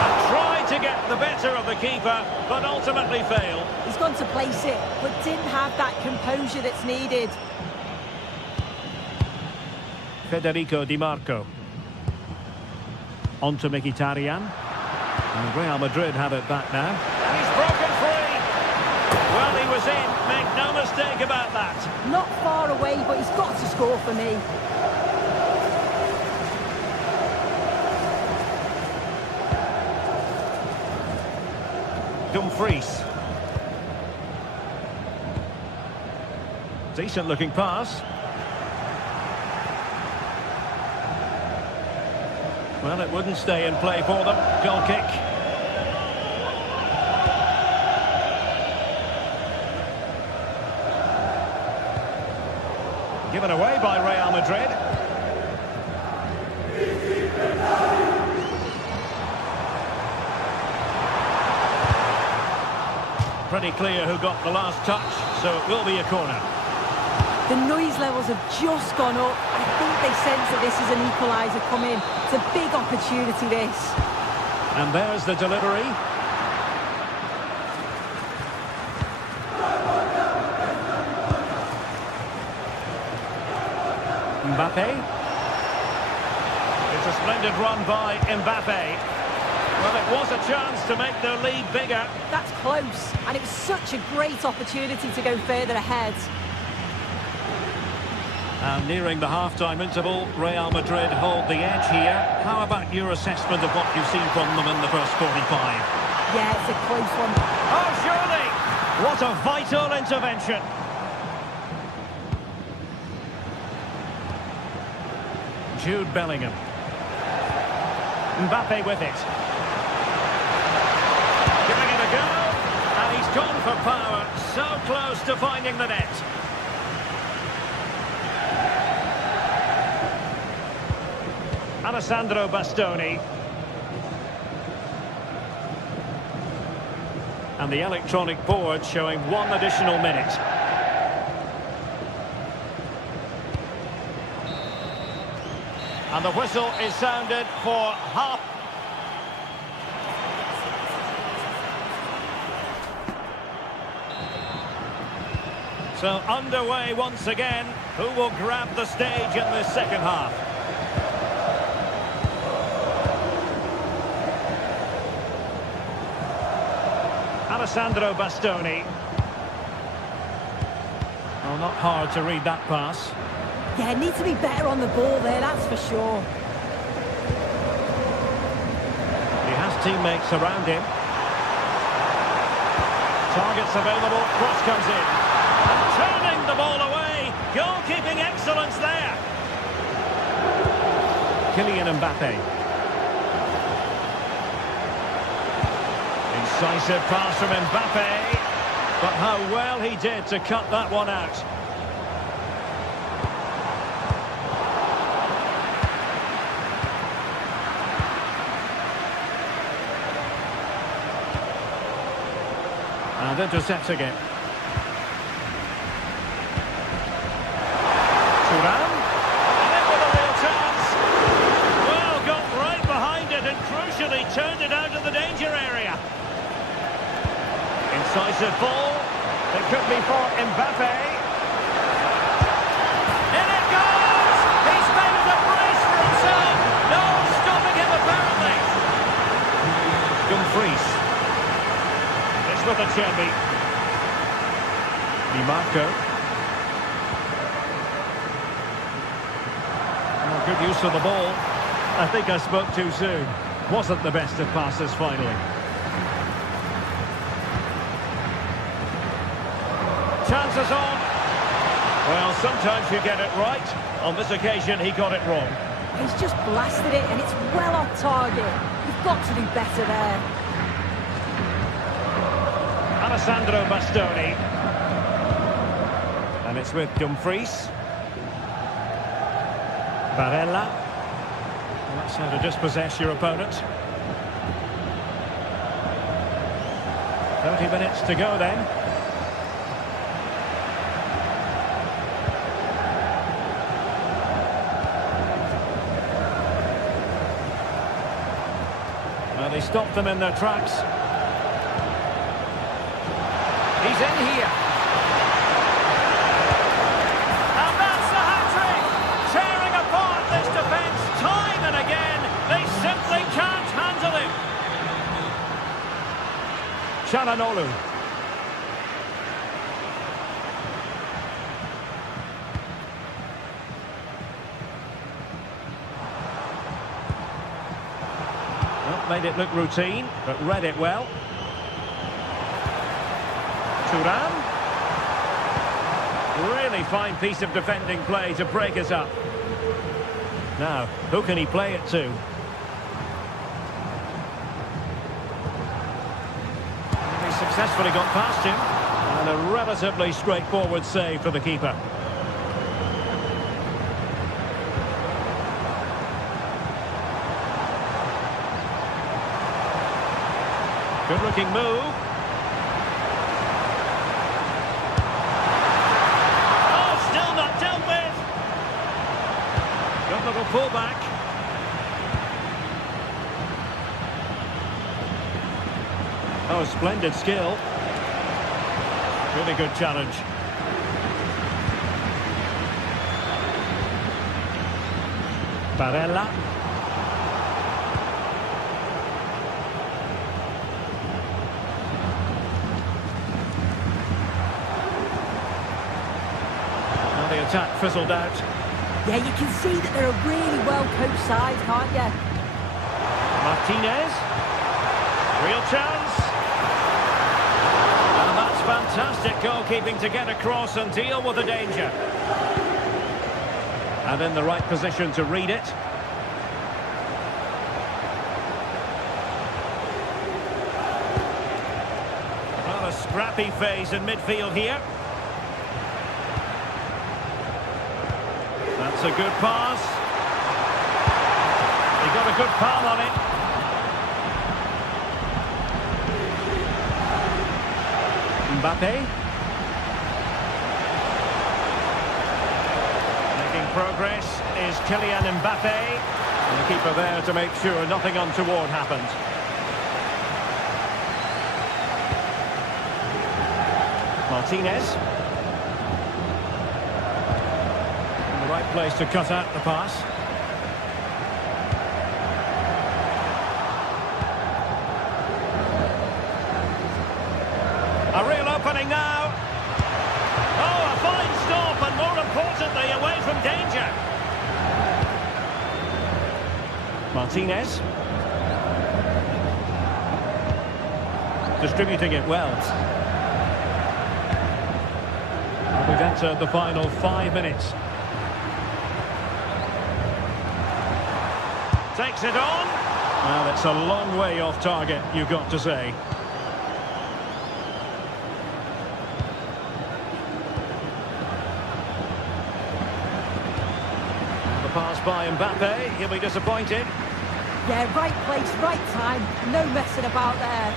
And tried to get the better of the keeper, but ultimately failed. He's gone to place it, but didn't have that composure that's needed. Federico Di Marco. On to Mkhitaryan. And Real Madrid have it back now. And he's broken free. Well, he was in. Make no mistake about that. Not far away, but he's got to score for me. Dumfries. Decent looking pass. Well, it wouldn't stay in play for them. Goal kick. Given away by Real Madrid. Pretty clear who got the last touch, so it will be a corner. The noise levels have just gone up. I think they sense that this is an equaliser coming. It's a big opportunity, this. And there's the delivery. Mbappe. It's a splendid run by Mbappe. Well, it was a chance to make their lead bigger. That's close, and it was such a great opportunity to go further ahead. And nearing the half-time interval, Real Madrid hold the edge here. How about your assessment of what you've seen from them in the first 45? Yeah, it's a close one. Oh, surely! What a vital intervention. Jude Bellingham. Mbappe with it. Giving it a go. And he's gone for power. So close to finding the net. Alessandro Bastoni. And the electronic board showing 1 additional minute. And the whistle is sounded for half. So underway once again. Who will grab the stage in this second half? Alessandro Bastoni. Well, not hard to read that pass. Yeah, need to be better on the ball there, that's for sure. He has teammates around him. Targets available, cross comes in. And turning the ball away. Goalkeeping excellence there. Kylian Mbappe. Incisive pass from Mbappe. But how well he did to cut that one out. And intercepting it. Thuram. And in with a real chance. Well, got right behind it and crucially turned it out of the danger area. Incisive ball. It could be for Mbappe. In it goes! He's made a brace for himself. No stopping him apparently. Dumfries. With a Cherby. Di Marco. Oh, good use of the ball. I think I spoke too soon. Wasn't the best of passes finally. Chances on. Well, sometimes you get it right. On this occasion, he got it wrong. He's just blasted it, and it's well off target. You've got to do better there. Alessandro Bastoni. And it's with Dumfries. Barella. Well, that's how to dispossess your opponent. 30 minutes to go then. Well, they stopped them in their tracks. He's in here. And that's the hat-trick! Tearing apart this defence time and again. They simply can't handle him. Çalhanoğlu. Well, made it look routine, but read it well. Thuram. Really fine piece of defending play to break us up. Now, who can he play it to? He successfully got past him. And a relatively straightforward save for the keeper. Good-looking move. Oh, still not dealt with. Good little pullback. Oh, splendid skill. Really good challenge. Barella. Now the attack fizzled out. Yeah, you can see that they're a really well-coached side, can't you? Martinez. Real chance. And that's fantastic goalkeeping to get across and deal with the danger. And in the right position to read it. Well, a scrappy phase in midfield here. That's a good pass. He got a good palm on it. Mbappe. Making progress is Kylian Mbappe. And the keeper there to make sure nothing untoward happened. Martinez. In the right place to cut out the pass. A real opening now. Oh, a fine stop, and more importantly, away from danger. Martinez. Distributing it well. And we've entered the final 5 minutes. Takes it on. Well, it's a long way off target, you've got to say. Pass by Mbappe, he'll be disappointed. Yeah, right place, right time, no messing about there.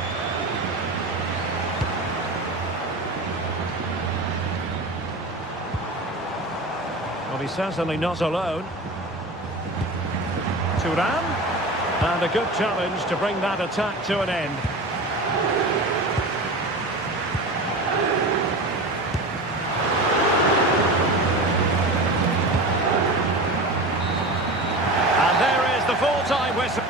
Well, he's certainly not alone. Thuram, and a good challenge to bring that attack to an end. The full-time whistle.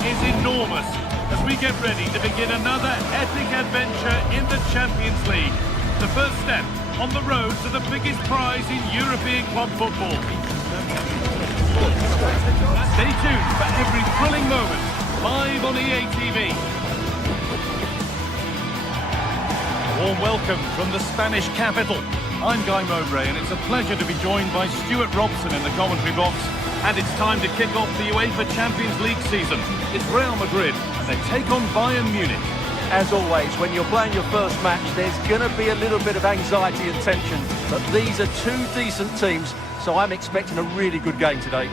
Is enormous as we get ready to begin another epic adventure in the Champions League. The first step on the road to the biggest prize in European club football. Stay tuned for every thrilling moment, live on EA TV. A warm welcome from the Spanish capital. I'm Guy Mowbray, and it's a pleasure to be joined by Stuart Robson in the commentary box. And it's time to kick off the UEFA Champions League season. It's Real Madrid, and they take on Bayern Munich. As always, when you're playing your first match, there's going to be a little bit of anxiety and tension. But these are two decent teams, so I'm expecting a really good game today.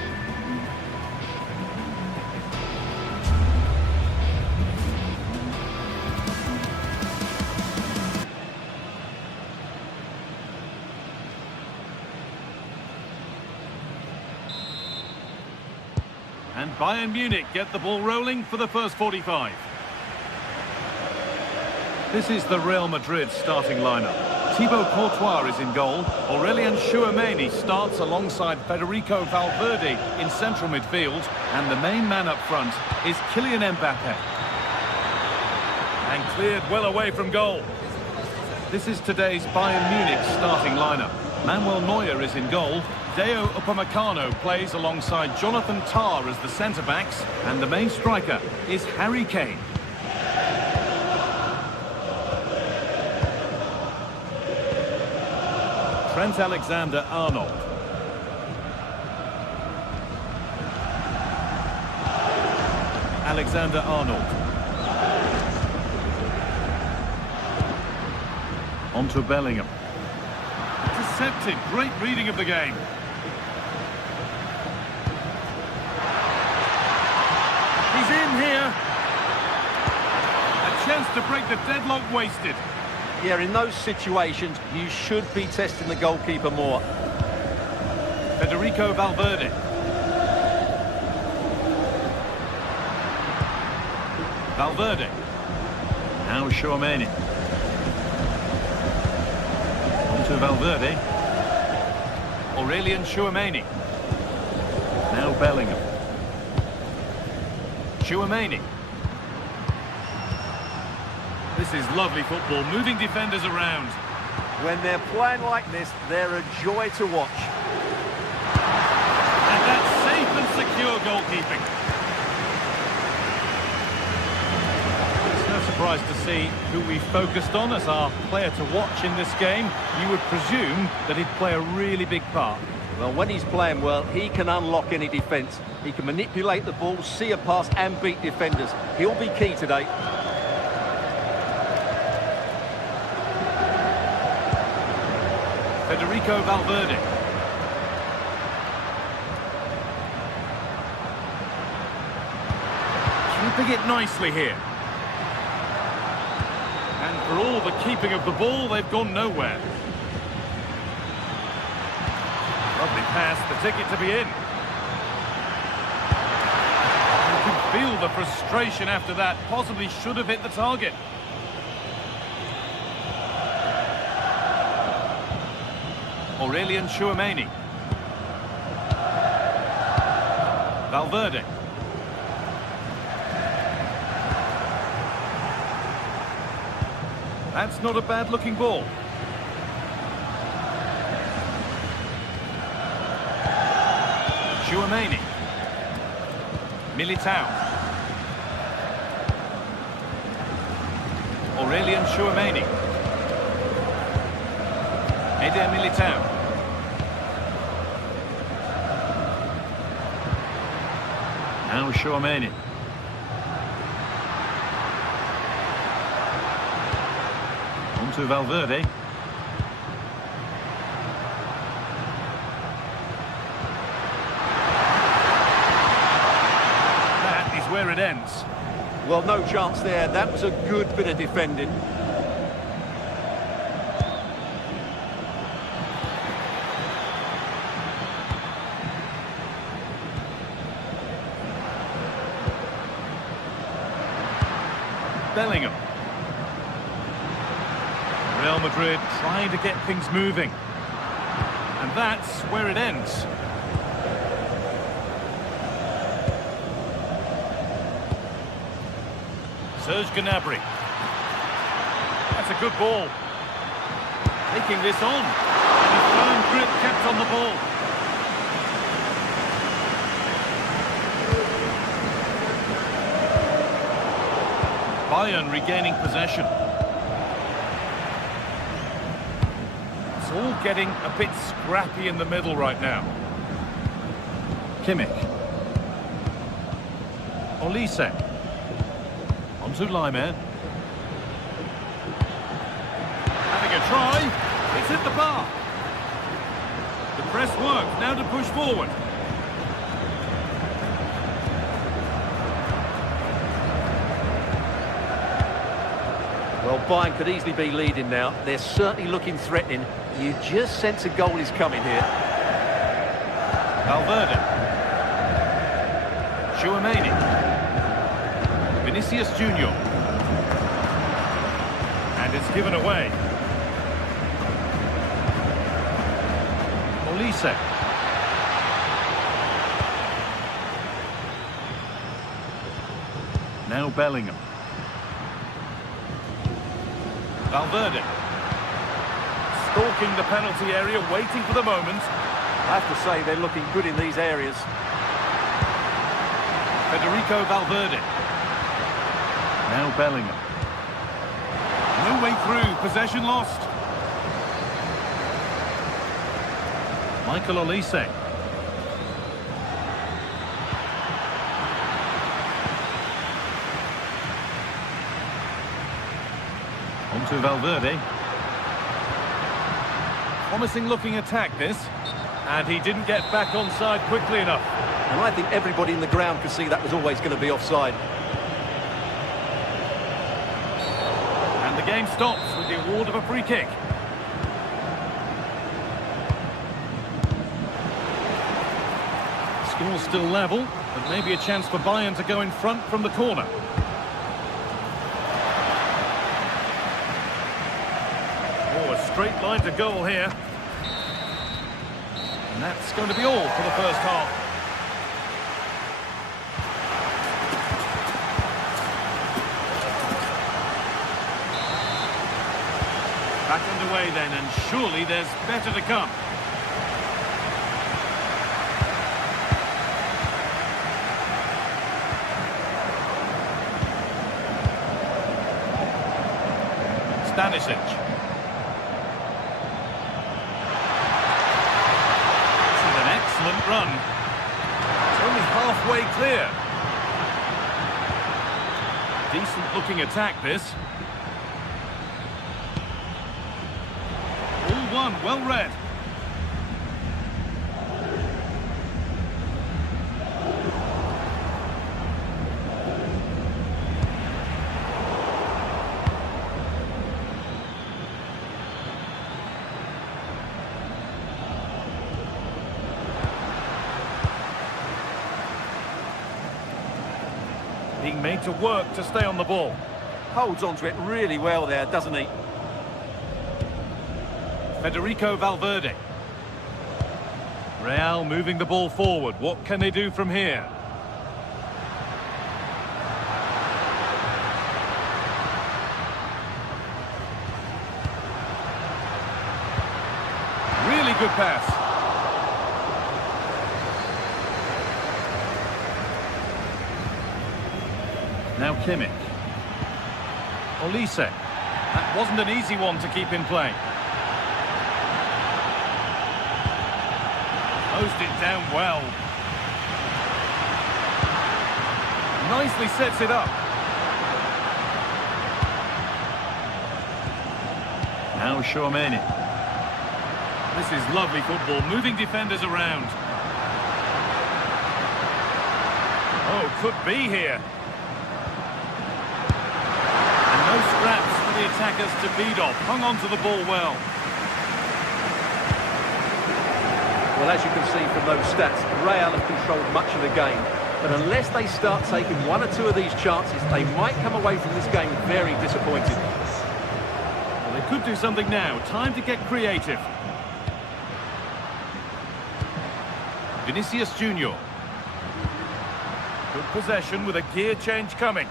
And Bayern Munich get the ball rolling for the first 45. This is the Real Madrid starting lineup. Thibaut Courtois is in goal. Aurelien Chouameni starts alongside Federico Valverde in central midfield. And the main man up front is Kylian Mbappe. And cleared well away from goal. This is today's Bayern Munich starting lineup. Manuel Neuer is in goal. Deo Upamecano plays alongside Jonathan Tah as the centre-backs. And the main striker is Harry Kane. Trent Alexander-Arnold. Alexander-Arnold. On to Bellingham. Intercepted. Great reading of the game. He's in here. A chance to break the deadlock wasted. Yeah, in those situations, you should be testing the goalkeeper more. Federico Valverde. Valverde. Now Chouameni. On to Valverde. Aurelien Chouameni. Now Bellingham. Chouameni. This is lovely football, moving defenders around. When they're playing like this, they're a joy to watch. And that's safe and secure goalkeeping. It's no surprise to see who we focused on as our player to watch in this game. You would presume that he'd play a really big part. Well, when he's playing well, he can unlock any defence. He can manipulate the ball, see a pass and beat defenders. He'll be key today. Federico Valverde. Keeping it nicely here. And for all the keeping of the ball, they've gone nowhere. Lovely pass, the ticket to be in. You can feel the frustration after that. Possibly should have hit the target. Aurelien Chouameni. Valverde. That's not a bad-looking ball. Chouameni. Militao. Aurelien Chouameni. Eder Militao. Now Chouameni. On to Valverde. That is where it ends. Well, no chance there. That was a good bit of defending. Bellingham. Real Madrid trying to get things moving. And that's where it ends. Serge Gnabry. That's a good ball. Taking this on. And a firm grip kept on the ball. Bayern regaining possession. It's all getting a bit scrappy in the middle right now. Kimmich. Olise. On to Lyman. Having a try. It's hit the bar. The press worked. Now to push forward. Well, Bayern could easily be leading now. They're certainly looking threatening. You just sense a goal is coming here. Valverde. Chouameni. Vinicius Junior. And it's given away. Olise. Now Bellingham. Valverde. Stalking the penalty area, waiting for the moment. I have to say they're looking good in these areas. Federico Valverde. Now Bellingham. No way through, possession lost. Michael Olise. On to Valverde. Promising looking attack this. And he didn't get back onside quickly enough. And I think everybody in the ground could see that was always going to be offside. And the game stops with the award of a free kick. Score's still level, but maybe a chance for Bayern to go in front from the corner. Oh, a straight line to goal here. And that's going to be all for the first half. Back underway then, and surely there's better to come. Stanisic. This is an excellent run. It's only halfway clear. Decent looking attack this. All one, well read. Being made to work to stay on the ball. Holds on to it really well there, doesn't he? Federico Valverde. Real moving the ball forward. What can they do from here? Really good pass. Now Kimmich. Olise. That wasn't an easy one to keep in play. Closed it down well. Nicely sets it up. Now Tchouaméni. This is lovely football, moving defenders around. Oh, could be here. No scraps for the attackers to beat off. Hung on to the ball well. Well, as you can see from those stats, Real have controlled much of the game. But unless they start taking one or two of these chances, they might come away from this game very disappointed. Well, they could do something now. Time to get creative. Vinicius Junior. Good possession with a gear change coming.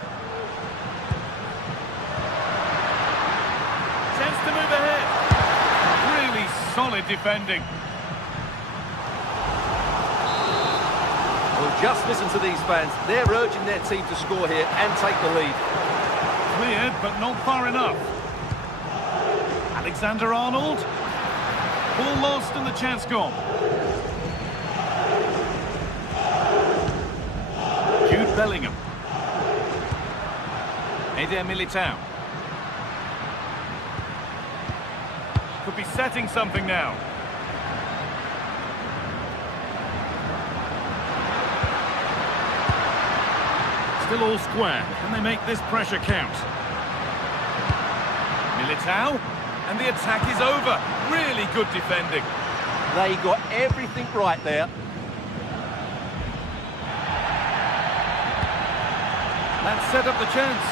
Chance to move ahead. Really solid defending. Well, just listen to these fans. They're urging their team to score here and take the lead. Cleared, but not far enough. Alexander-Arnold. Ball lost and the chance gone. Jude Bellingham. Eder Militao. Could be setting something now. Still all square. Can they make this pressure count? Militao. And the attack is over. Really good defending. They got everything right there. That set up the chance.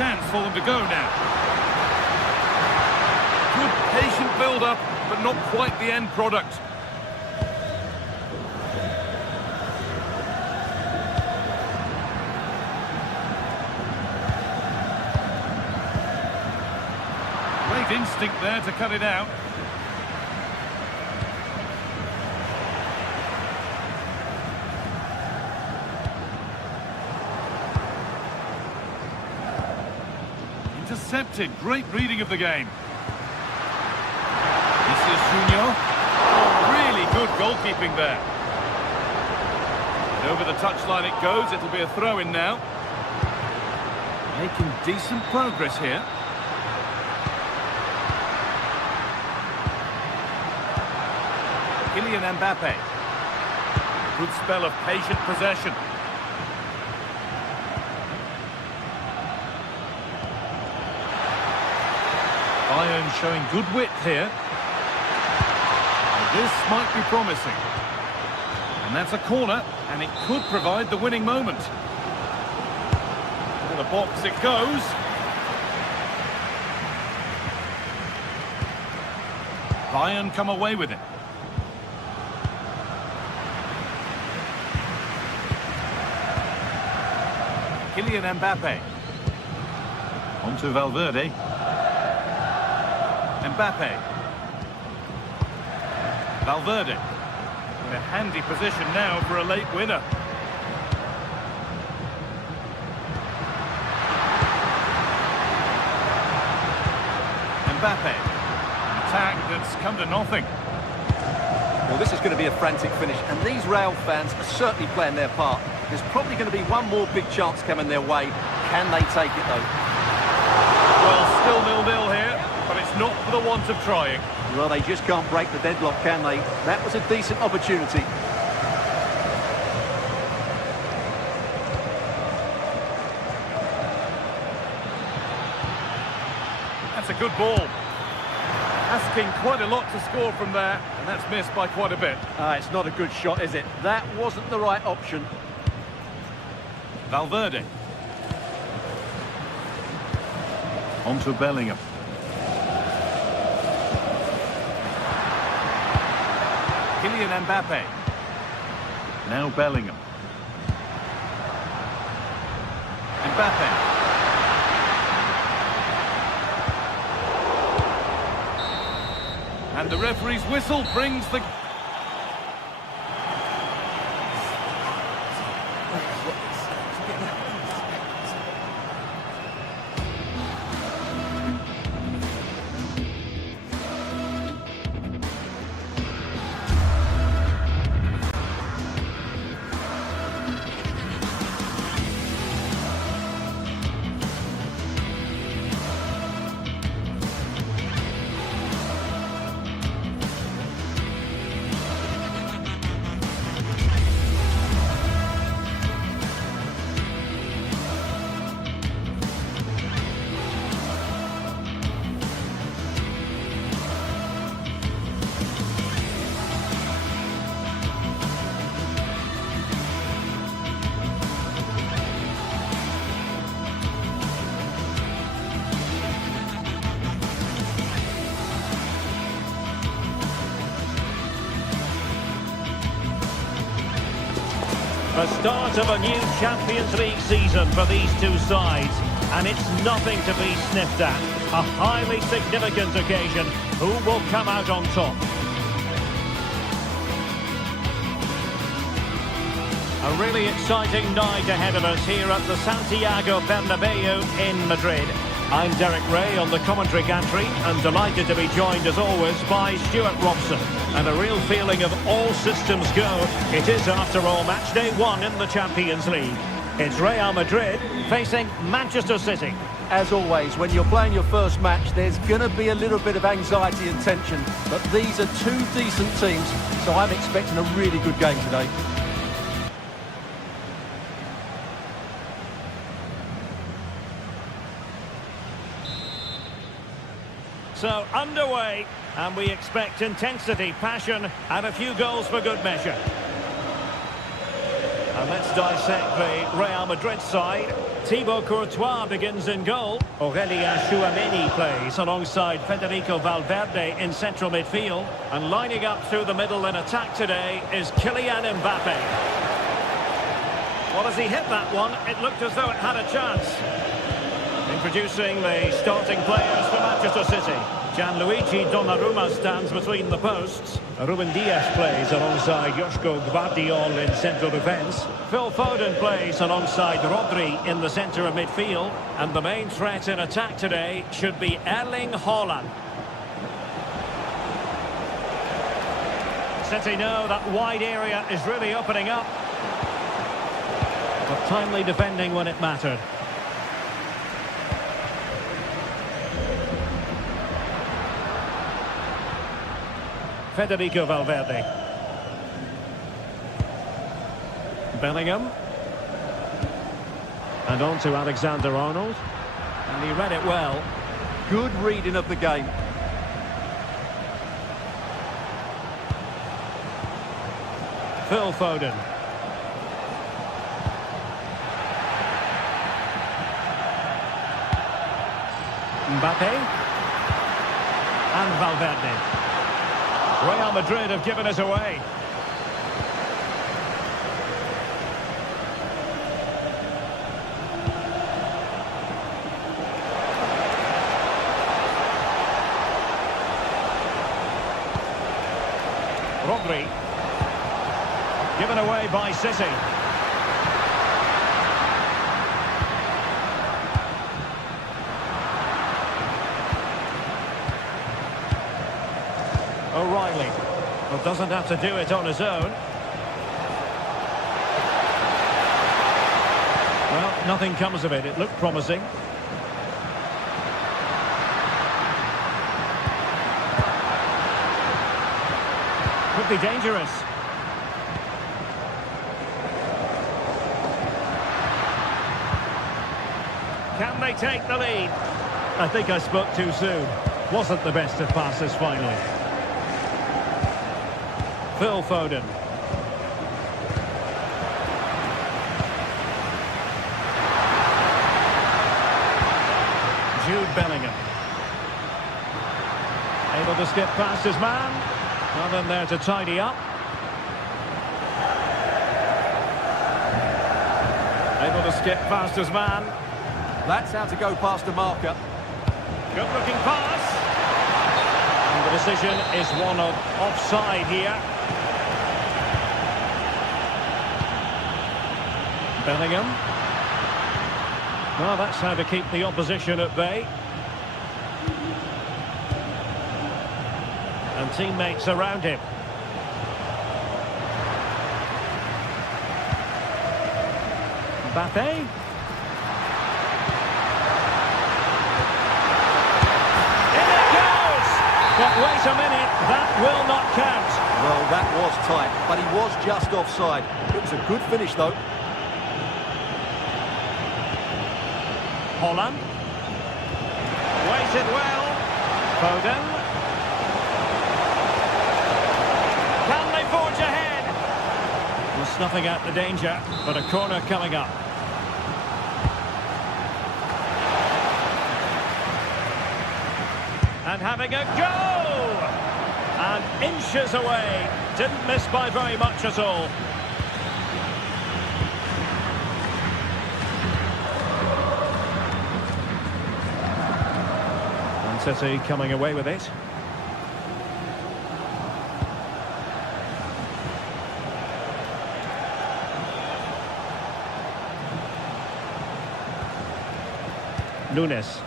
chance for them to go now. Good patient build-up, but not quite the end product. Great instinct there to cut it out. Intercepted. Great reading of the game. This is Junior. Oh, really good goalkeeping there. And over the touchline it goes. It'll be a throw-in now. Making decent progress here. Kylian Mbappe. Good spell of patient possession. Bayern showing good width here. This might be promising. And that's a corner, and it could provide the winning moment. To the box it goes. Bayern come away with it. Kylian Mbappe. On to Valverde. Mbappe. Valverde. In a handy position now for a late winner. Mbappe. An attack that's come to nothing. Well, this is going to be a frantic finish, and these Real fans are certainly playing their part. There's probably going to be one more big chance coming their way. Can they take it, though? Well, still 0-0 here, but it's not for the want of trying. Well, they just can't break the deadlock, can they? That was a decent opportunity. That's a good ball. Asking quite a lot to score from there, and that's missed by quite a bit. It's not a good shot, is it? That wasn't the right option. Valverde. On to Bellingham. Kylian Mbappe. Now Bellingham. Mbappe. And the referee's whistle brings the... The start of a new Champions League season for these two sides, and it's nothing to be sniffed at. A highly significant occasion. Who will come out on top? A really exciting night ahead of us here at the Santiago Bernabeu in Madrid. I'm Derek Ray on the commentary gantry, and delighted to be joined as always by Stuart Robson. And a real feeling of all systems go. It is, after all, match day 1 in the Champions League. It's Real Madrid facing Manchester City. As always, when you're playing your first match, there's going to be a little bit of anxiety and tension. But these are two decent teams, so I'm expecting a really good game today. So, underway, and we expect intensity, passion, and a few goals for good measure. And Let's dissect the Real Madrid side. Thibaut Courtois begins in goal. Aurélien Tchouameni plays alongside Federico Valverde in central midfield. And lining up through the middle in attack today is Kylian Mbappe. Well, as he hit that one, it looked as though it had a chance. Introducing the starting players for Manchester City. Gianluigi Donnarumma stands between the posts. Ruben Dias plays alongside Joško Gvardiol in central defence. Phil Foden plays alongside Rodri in the centre of midfield. And the main threat in attack today should be Erling Haaland. City know that wide area is really opening up. But timely defending when it mattered. Federico Valverde. Bellingham. And on to Alexander-Arnold. And he read it well. Good reading of the game. Phil Foden. Mbappe. And Valverde. Real Madrid have given us away. Rodri. Given away by City. O'Reilly. Well, doesn't have to do it on his own. Well, nothing comes of it. It looked promising. Could be dangerous. Can they take the lead? I think I spoke too soon. Wasn't the best of passes finally. Phil Foden. Jude Bellingham. Able to skip past his man. Well, in there to tidy up. Able to skip past his man. That's how to go past the marker. Good looking pass. And the decision is one of offside here. Bellingham. Well, that's how to keep the opposition at bay. And teammates around him. Mbappe. In it goes! But wait a minute, that will not count. Well, that was tight, but he was just offside. It was a good finish, though. Haaland. Waited well. Foden. Can they forge ahead? Well, snuffing out the danger, but a corner coming up. And having a go! And inches away. Didn't miss by very much at all. City coming away with it. Nunes.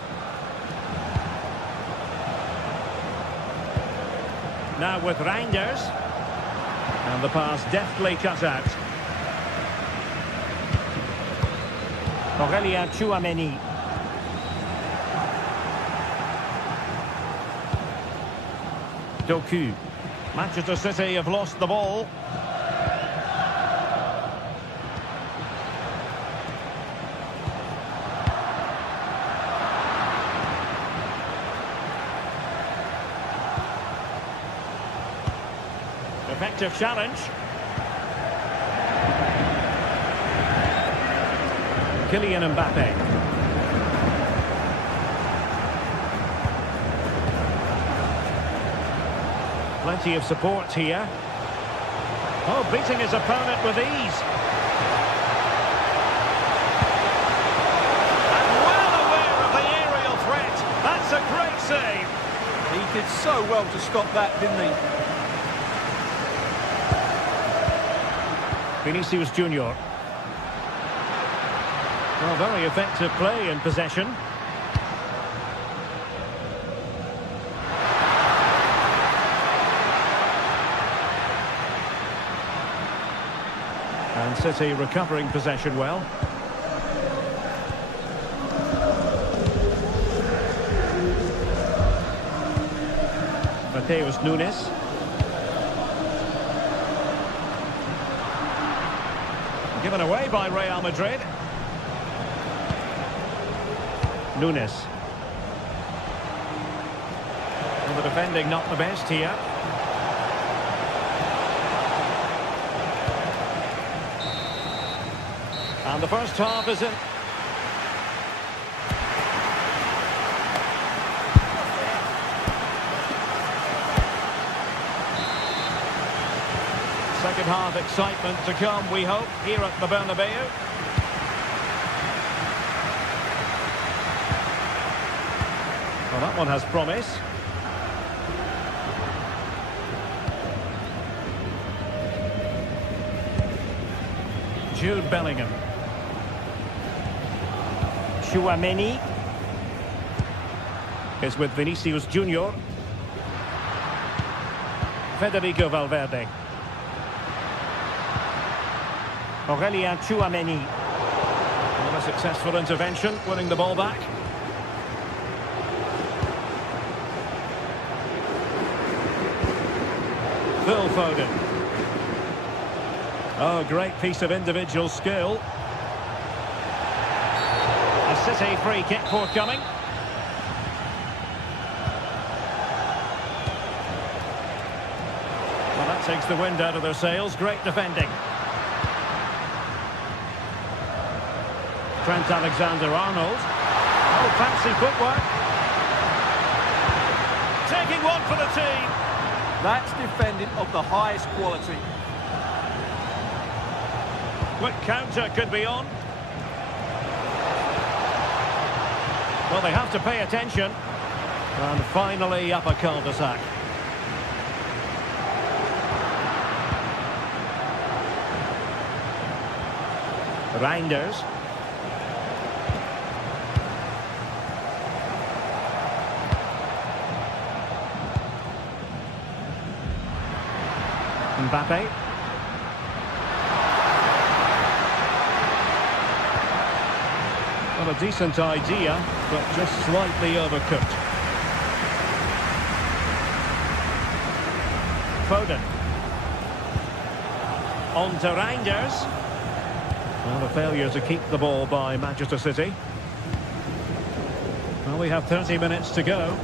Now with Reinders. And the pass deftly cut out. Aurélien Tchouameni. Doku. Manchester City have lost the ball. Effective challenge. Kylian Mbappe. Plenty of support here. Oh, beating his opponent with ease. And well aware of the aerial threat. That's a great save. He did so well to stop that, didn't he? Vinicius Junior. Well, very effective play in possession. And City recovering possession well. Mateus Nunes. Given away by Real Madrid. Nunes. Well, the defending not the best here. And the first half is in. Second half excitement to come, we hope, here at the Bernabeu. Well, that one has promise. Jude Bellingham. Tchouaméni is with Vinicius Junior. Federico Valverde. Aurélien Tchouaméni. Well, a successful intervention, winning the ball back. Phil Foden. Oh, great piece of individual skill. A City free kick forthcoming. Well, that takes the wind out of their sails. Great defending. Trent Alexander-Arnold. Oh, fancy footwork. Taking one for the team. That's defending of the highest quality. Quick counter could be on. Well, they have to pay attention. And finally up a cul-de-sac. Reinders. Mbappe. Well, a decent idea, but just slightly overcooked. Foden. On to Reinders. Well, a failure to keep the ball by Manchester City. Well, we have 30 minutes to go.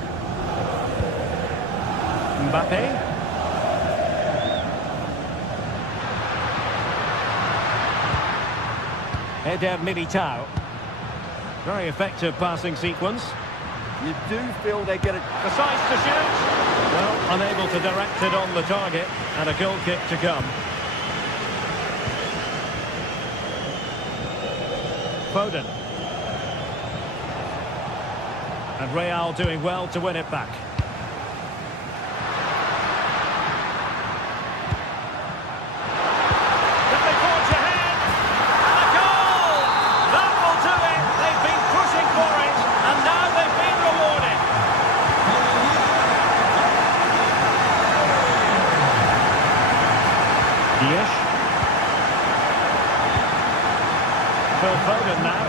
Mbappe. Eder Militao. Very effective passing sequence. You do feel they're going to... Decides to shoot. Well, unable to direct it on the target. And a goal kick to come. Foden. And Real doing well to win it back. Phil Foden now.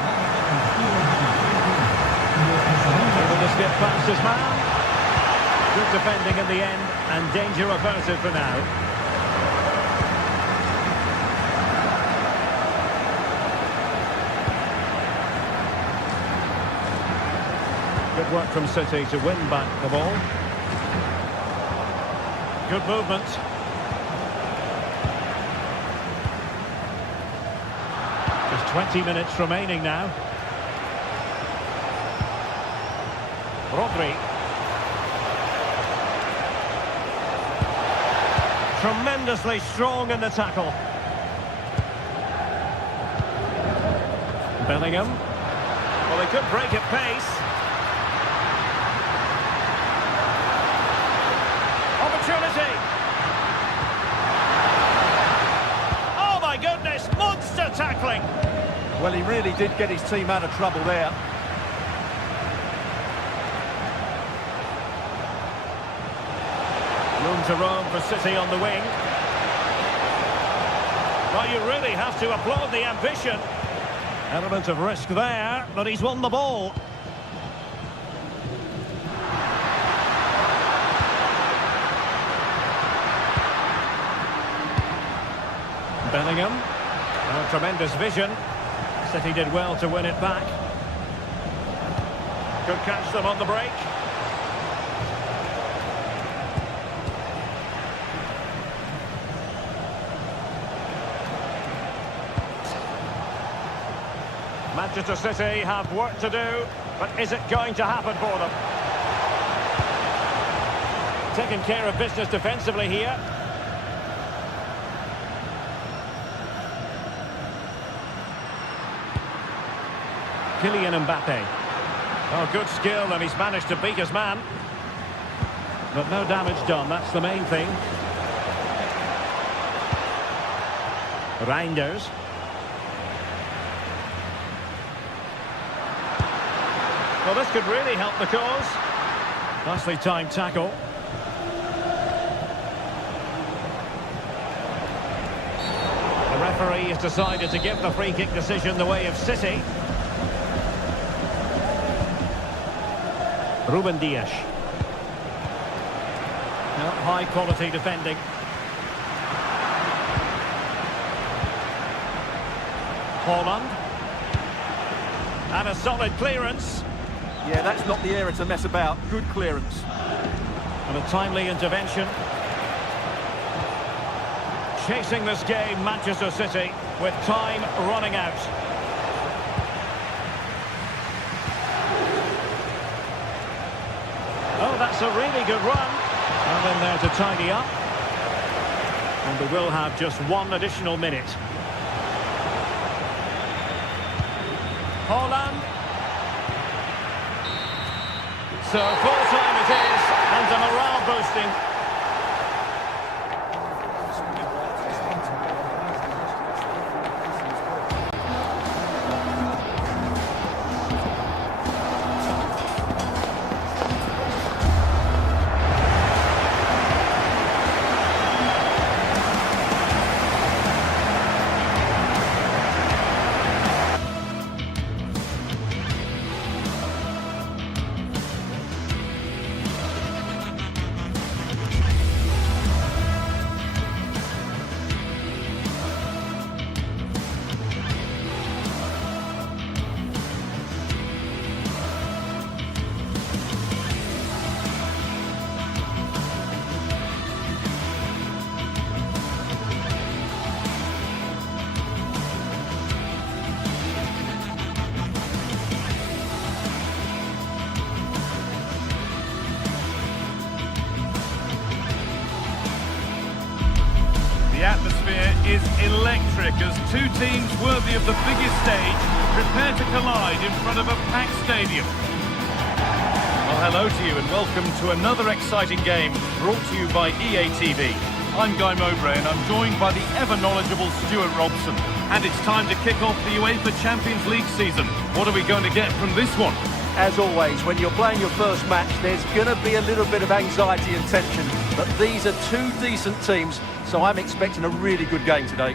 Able to skip past his man. Good defending in the end, and danger averted for now. Good work from City to win back the ball. Good movement. 20 minutes remaining now. Rodri. Tremendously strong in the tackle. Bellingham. Well, they could break at pace. Opportunity. Oh my goodness, monster tackling. Well, he really did get his team out of trouble there. Room to roam for City on the wing. Well, you really have to applaud the ambition. Element of risk there, but he's won the ball. Bellingham. Oh, tremendous vision. City did well to win it back. Could catch them on the break. Manchester City have work to do, but is it going to happen for them? Taking care of business defensively here. Kylian Mbappe. Oh, good skill, and he's managed to beat his man. But no damage done, that's the main thing. Reinders. Well, this could really help the cause. Nicely timed tackle. The referee has decided to give the free kick decision the way of City. Ruben Dias. High quality defending. Haaland. And a solid clearance. Yeah, that's not the area to mess about. Good clearance. And a timely intervention. Chasing this game, Manchester City, with time running out. Oh, that's a really good run. And in there to tidy up. And we will have just one additional minute. Haaland. So full time it is, and a morale boosting. The atmosphere is electric as two teams worthy of the biggest stage prepare to collide in front of a packed stadium. Well, hello to you and welcome to another exciting game brought to you by EA TV. I'm Guy Mowbray and I'm joined by the ever-knowledgeable Stuart Robson. And it's time to kick off the UEFA Champions League season. What are we going to get from this one? As always, when you're playing your first match, there's going to be a little bit of anxiety and tension. But these are two decent teams, so I'm expecting a really good game today.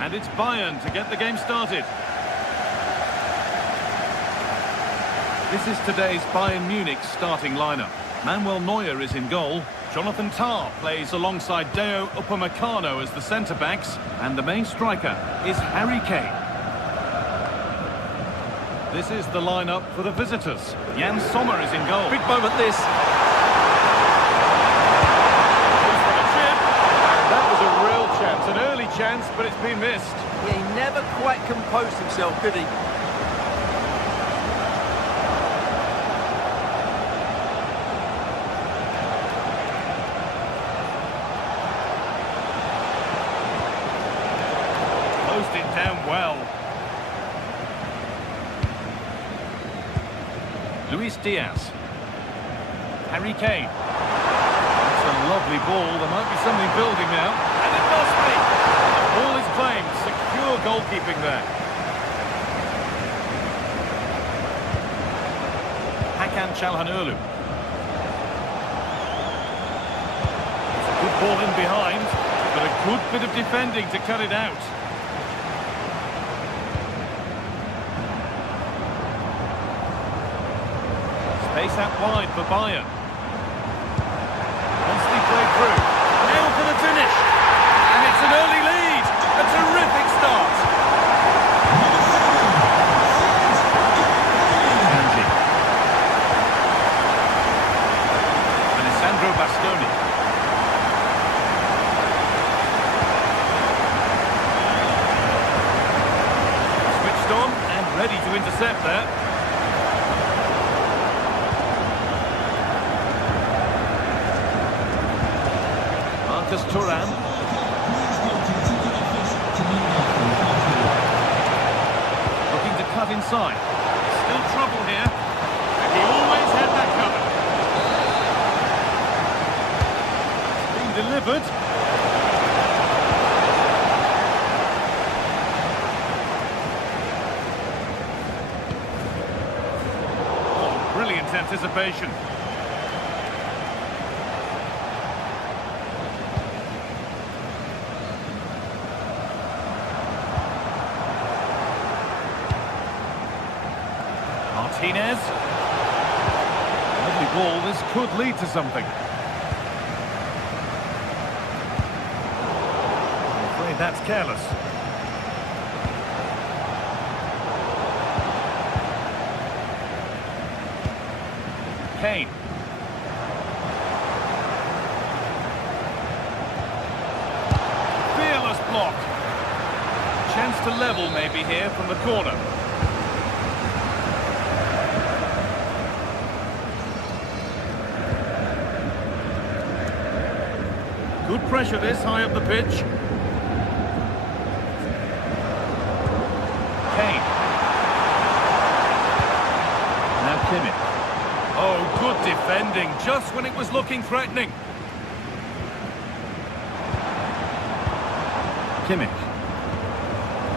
And it's Bayern to get the game started. This is today's Bayern Munich starting lineup. Manuel Neuer is in goal. Jonathan Tah plays alongside Deo Upamecano as the centre-backs. And the main striker is Harry Kane. This is the lineup for the visitors. Jan Sommer is in goal. Big moment this. That was a real chance, an early chance, but it's been missed. Yeah, he never quite composed himself, did he? Closed it down well. Luis Diaz. Harry Kane. That's a lovely ball. There might be something building now. And it must be. The ball is claimed. Secure goalkeeping there. Hakan Çalhanoğlu. It's a good ball in behind, but a good bit of defending to cut it out. Space out wide for Bayern. Nicely played through. Now for the finish. And it's an early lead. A terrific start. Angie. Alessandro Bastoni. Switched on and ready to intercept there. Marcus Thuram. Looking to cut inside. Still trouble here. And he always had that covered. It's been delivered. Oh, brilliant anticipation. Martinez. Lovely ball. This could lead to something. I'm afraid that's careless. Kane. Fearless block. Chance to level maybe here from the corner. Good pressure this high up the pitch. Kane. Now Kimmich. Oh, good defending, just when it was looking threatening. Kimmich.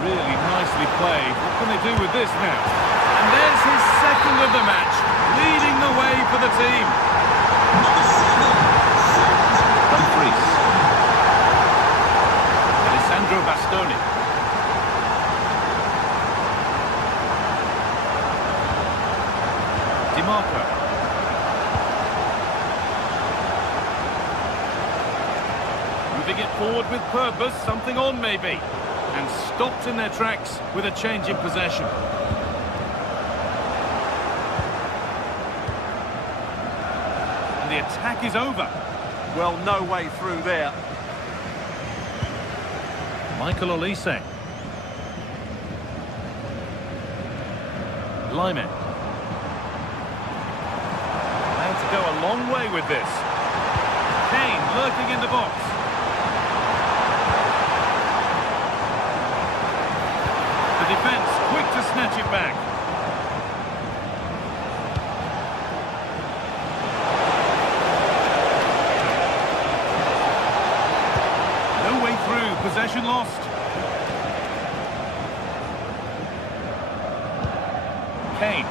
Really nicely played. What can they do with this now? And there's his second of the match, leading the way for the team. Dumfries. Alessandro Bastoni. Di Marco. Moving it forward with purpose, something on maybe. And stopped in their tracks with a change in possession. And the attack is over. Well, no way through there. Michael Olise. Lyman. Now to go a long way with this. Kane lurking in the box. The defence quick to snatch it back. No way through, possession lost. Kane.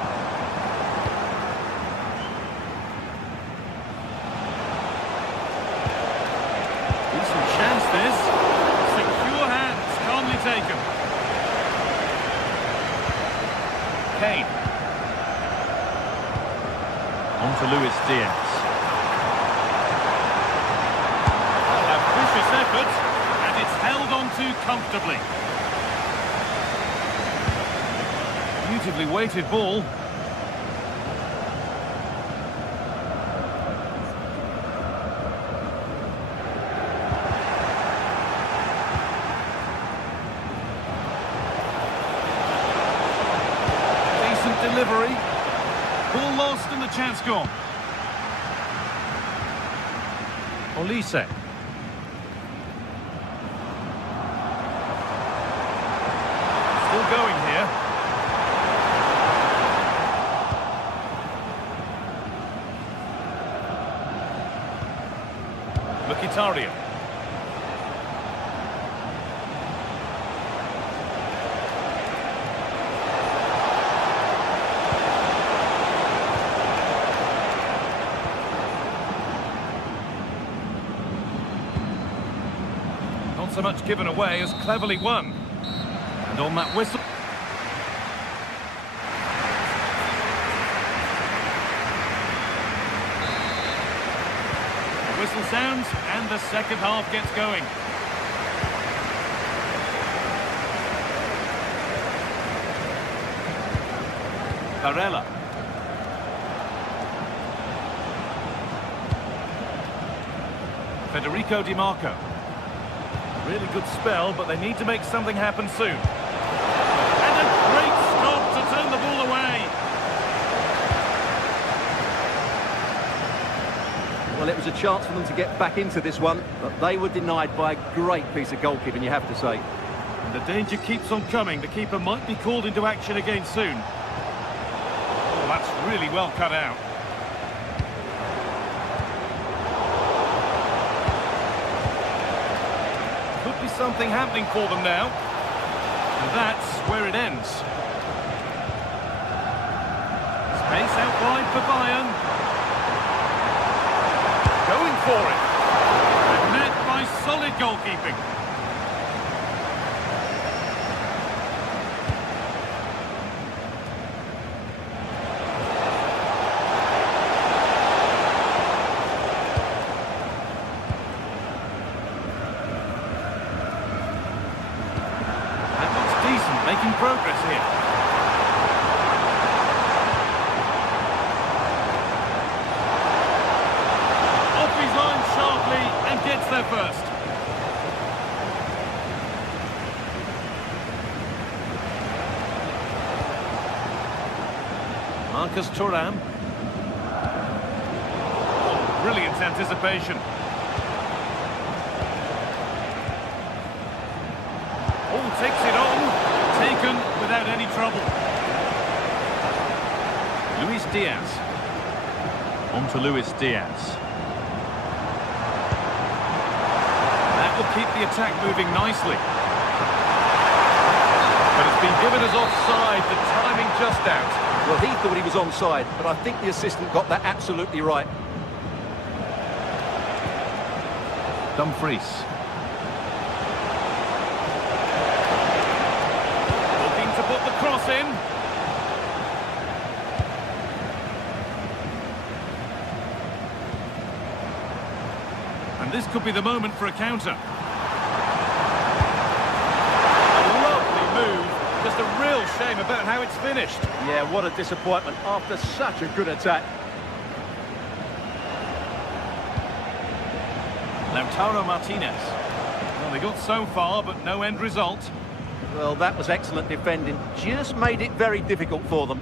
Decent chance this. Secure hands, calmly taken. Kane. On to Luis Diaz. comfortably. Beautifully weighted ball. Decent delivery. Ball lost and the chance gone. Olise. Still going here. Mkhitaryan. Not so much given away as cleverly won. And on that whistle... Whistle sounds and the second half gets going. Barella. Federico Di Marco. Really good spell, but they need to make something happen soon. And a great stop to turn the ball away. Well, it was a chance for them to get back into this one, but they were denied by a great piece of goalkeeping, you have to say. And the danger keeps on coming. The keeper might be called into action again soon. Oh, that's really well cut out. Could be something happening for them now. And that's where it ends. Space out wide for Bayern. Going for it. And met by solid goalkeeping. That looks decent, making progress here. And gets there first. Marcus Thuram. Oh, brilliant anticipation. Oh, takes it on. Taken without any trouble. Luis Diaz. On to Luis Diaz. Will keep the attack moving nicely. But it's been given as offside, the timing just out. Well, he thought he was onside, but I think the assistant got that absolutely right. Dumfries. Looking to put the cross in. And this could be the moment for a counter. A lovely move. Just a real shame about how it's finished. Yeah, what a disappointment after such a good attack. Lautaro Martinez. Well, they got so far, but no end result. Well, that was excellent defending. Just made it very difficult for them.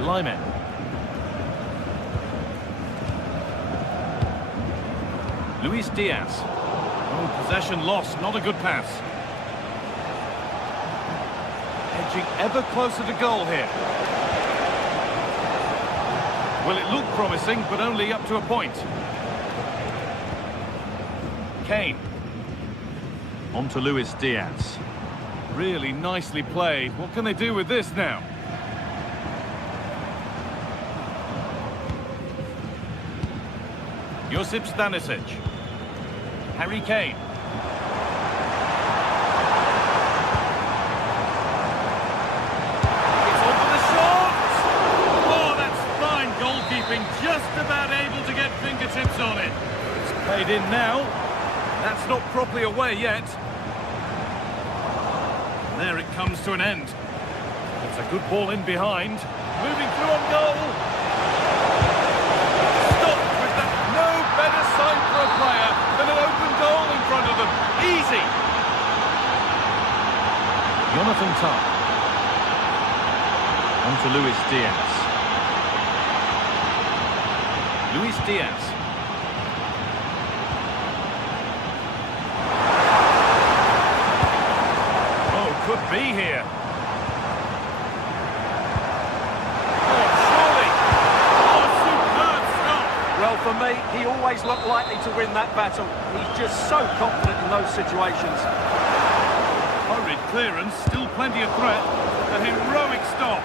Lyman. Luis Diaz. Oh, possession lost, not a good pass. Edging ever closer to goal here. Well, it looked promising, but only up to a point. Kane. On to Luis Diaz. Really nicely played. What can they do with this now? Josip Stanisic. Harry Kane. It's on for the shot! Oh, that's fine goalkeeping. Just about able to get fingertips on it. It's played in now. That's not properly away yet. And there it comes to an end. It's a good ball in behind. Moving through on goal. Stopped with that. No better sign for a player than an open goal in front of them. Easy. Jonathan Tah. On to Luis Diaz. Luis Diaz. Oh, could be here. Oh, surely. Oh, superb stop. Well, for me, he always looked likely to win that battle. He's just so confident in those situations. Hurried clearance, still plenty of threat. A heroic stop.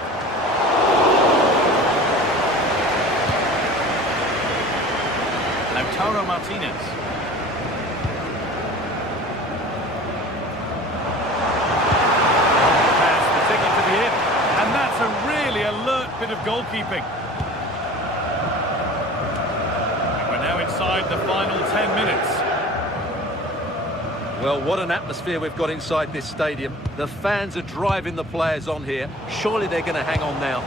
Lautaro Martinez. Pass the ticket to the hip. And that's a really alert bit of goalkeeping. And we're now inside the final 10 minutes. Well, what an atmosphere we've got inside this stadium. The fans are driving the players on here. Surely they're going to hang on now.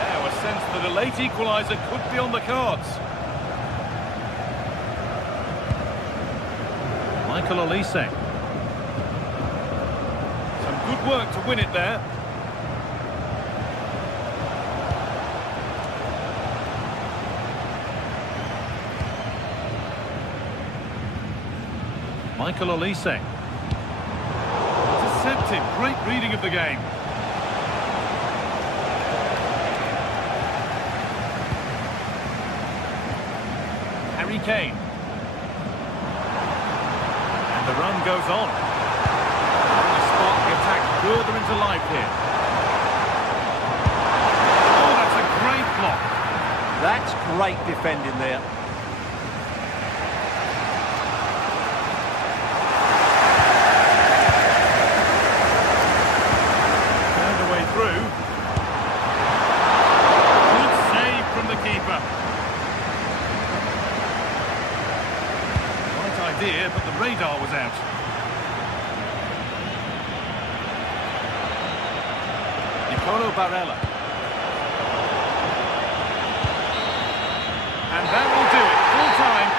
Now a sense that a late equaliser could be on the cards. Michael Olise. Some good work to win it there. Michael Olise. Deceptive, great reading of the game. Harry Kane. And the run goes on. The spark the attack further into life here. Oh, that's a great block. That's great defending there. Through. Good save from the keeper. Right idea, but the radar was out. Nicolo Barella. And that will do it. Full time.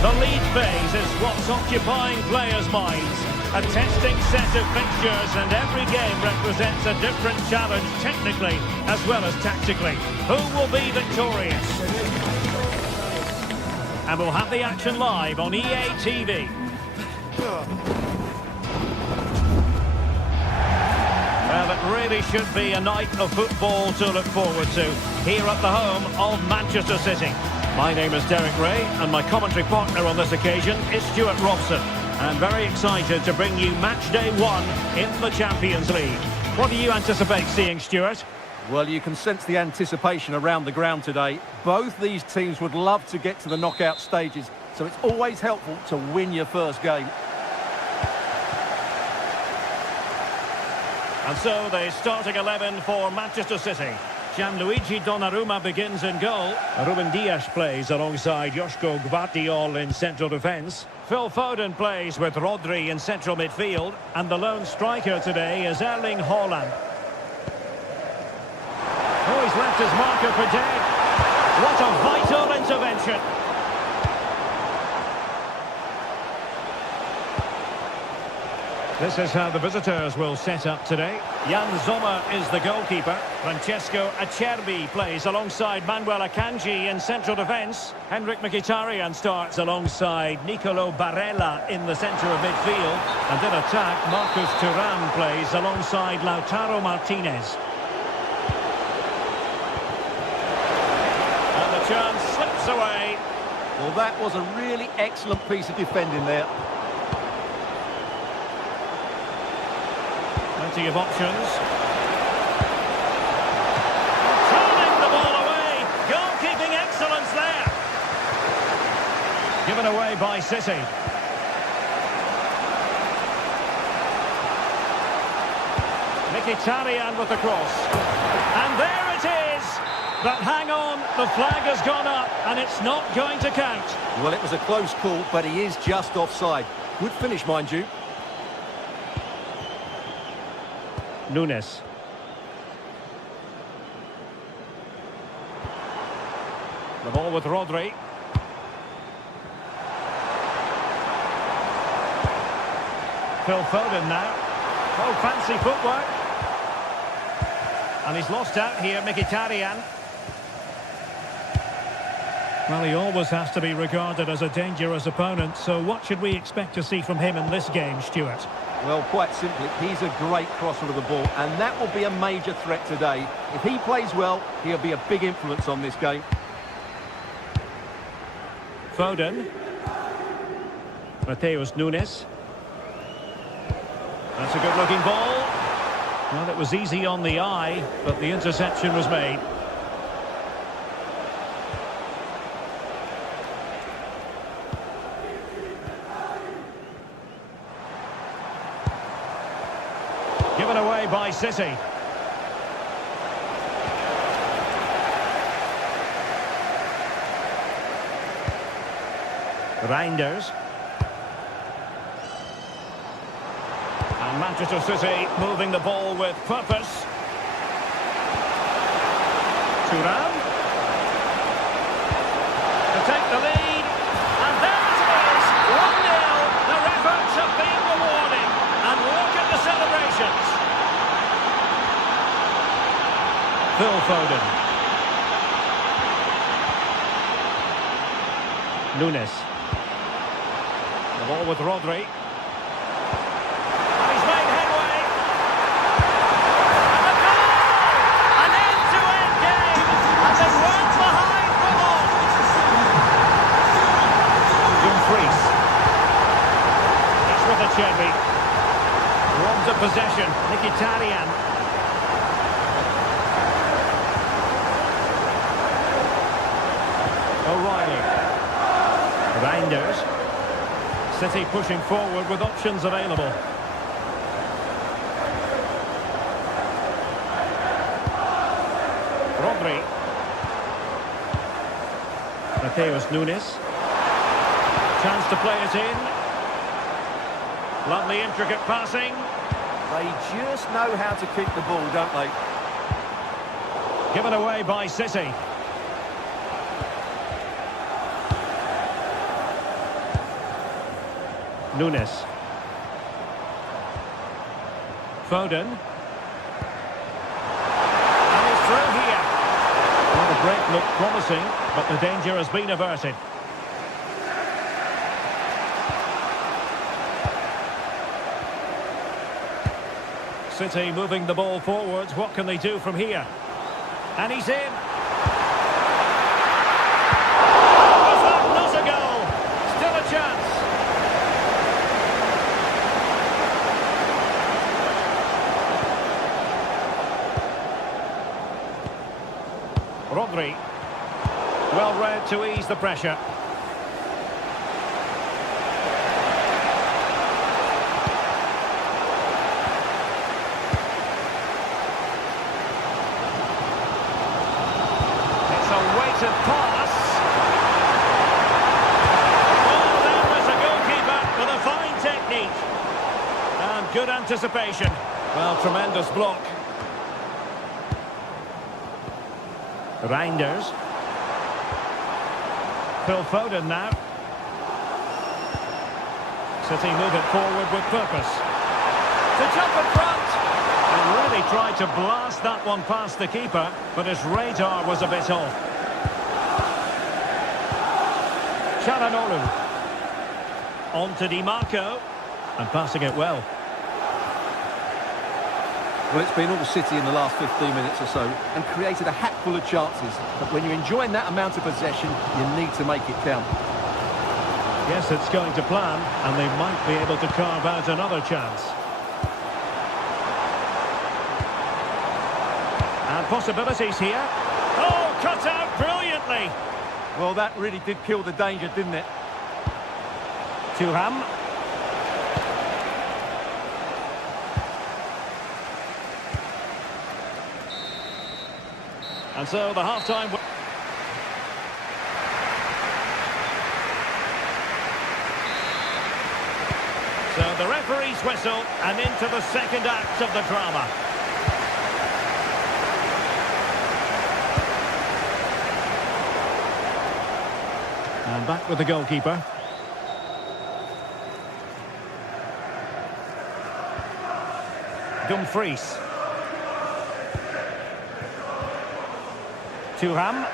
The lead phase is what's occupying players' minds. A testing set of fixtures, and every game represents a different challenge technically as well as tactically. Who will be victorious? And we'll have the action live on EA TV. Well, it really should be a night of football to look forward to here at the home of Manchester City. My name is Derek Ray, and my commentary partner on this occasion is Stuart Robson. I'm very excited to bring you match day 1 in the Champions League. What do you anticipate seeing, Stuart? Well, you can sense the anticipation around the ground today. Both these teams would love to get to the knockout stages, so it's always helpful to win your first game. And so the starting 11 for Manchester City. Gianluigi Donnarumma begins in goal. Ruben Dias plays alongside Joško Gvardiol in central defence. Phil Foden plays with Rodri in central midfield. And the lone striker today is Erling Haaland. Oh, he's left his marker for dead. What a vital intervention. This is how the visitors will set up today. Jan Sommer is the goalkeeper. Francesco Acerbi plays alongside Manuel Akanji in central defence. Henrik Mkhitaryan starts alongside Nicolo Barella in the centre of midfield. And in attack, Marcus Thuram plays alongside Lautaro Martinez. And the chance slips away. Well, that was a really excellent piece of defending there. Plenty of options. Turning the ball away. Goalkeeping excellence there. Given away by City. Mkhitaryan with the cross. And there it is. But hang on, the flag has gone up and it's not going to count. Well, it was a close call, but he is just offside. Good finish, mind you. Nunes. The ball with Rodri. Phil Foden now. Oh, fancy footwork. And he's lost out here, Mkhitaryan. Well, he always has to be regarded as a dangerous opponent, so what should we expect to see from him in this game, Stuart? Well, quite simply, he's a great crosser of the ball, and that will be a major threat today. If he plays well, he'll be a big influence on this game. Foden. Mateus Nunes. That's a good-looking ball. Well, it was easy on the eye, but the interception was made. Given away by City. Reinders. And Manchester City moving the ball with purpose. Thuram. To take the lead. And there it is! 1-0. Their efforts have been rewarded. And look at the celebrations. Phil Foden. Nunes. The ball with Rodri. And he's made headway. And a goal! An end-to-end game. And they weren't behind for long. Dumfries. It's with Acerbi. Robs of possession. Mkhitaryan. O'Reilly. Reinders. City pushing forward with options available. Rodri. Mateus Nunes. Chance to play it in. Lovely intricate passing. They just know how to keep the ball, don't they? Given away by City. Nunes. Foden. And he's through here. Well, the break looked promising, but the danger has been averted. City moving the ball forwards. What can they do from here? And he's in. Was that not a goal? Still a chance. Rodri. Well read to ease the pressure. Defensive pass. Oh, there was a goalkeeper with a fine technique. And good anticipation. Well, tremendous block. Reinders. Phil Foden now. City move it forward with purpose. To jump in front. He really tried to blast that one past the keeper, but his radar was a bit off. Çalhanoğlu. On to Di Marco. And passing it well. Well, it's been all City in the last 15 minutes or so and created a hatful of chances. But when you're enjoying that amount of possession, you need to make it count. Yes, it's going to plan, and they might be able to carve out another chance. And possibilities here. Oh, cut out brilliantly. Well, that really did kill the danger, didn't it? Thuram. And so the half-time... So the referee's whistle, and into the second act of the drama. And back with the goalkeeper. Dumfries. Thuram.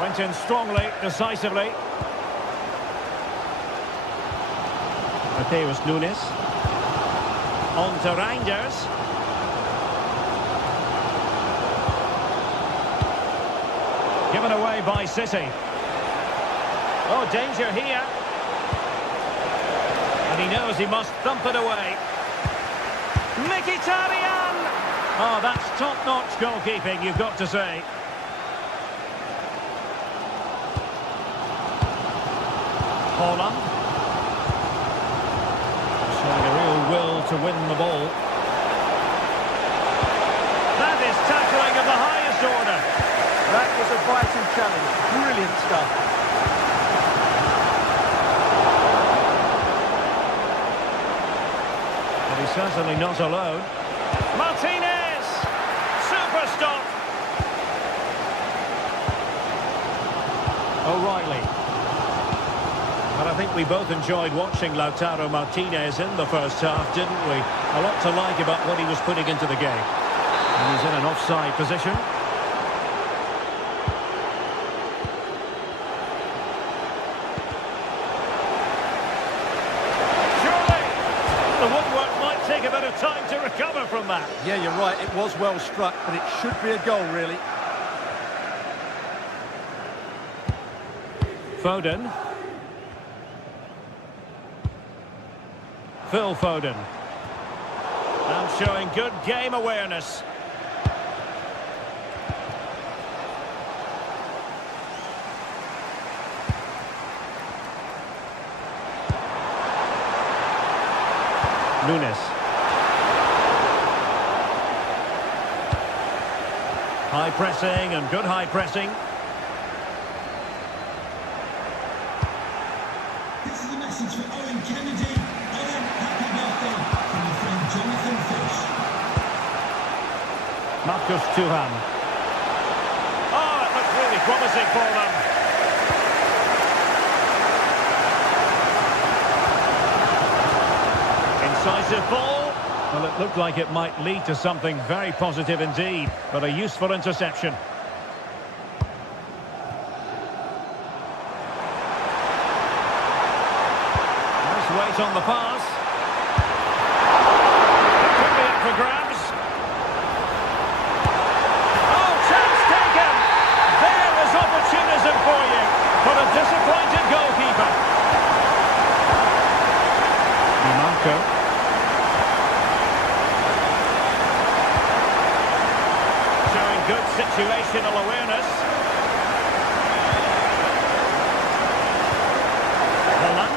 Went in strongly, decisively. Mateus Nunes. On to Reinders. Given away by City. Oh, danger here. And he knows he must thump it away. Mkhitaryan! Oh, that's top-notch goalkeeping, you've got to say. Haaland. Showing a real will to win the ball. That is tackling of the highest order. That was a vital challenge. Brilliant stuff. But he's certainly not alone. Martinez! Super stop! O'Reilly. But I think we both enjoyed watching Lautaro Martinez in the first half, didn't we? A lot to like about what he was putting into the game. And he's in an offside position. Take a bit of time to recover from that. Yeah, you're right. It was well struck, but it should be a goal, really. Foden. Phil Foden. And showing good game awareness. Nunes. High pressing and good high pressing. This is a message for Owen Kennedy. Owen, happy birthday from your friend Jonathan Fish. Marcus Thuram. Oh, it looks really promising for them. Incisive ball. Well, it looked like it might lead to something very positive indeed, but a useful interception. Nice weight on the pass. It could be up for grabs. Oh, chance taken! There is opportunism for you, but a disappointed goalkeeper. Di Marco. Good situational awareness. Haaland.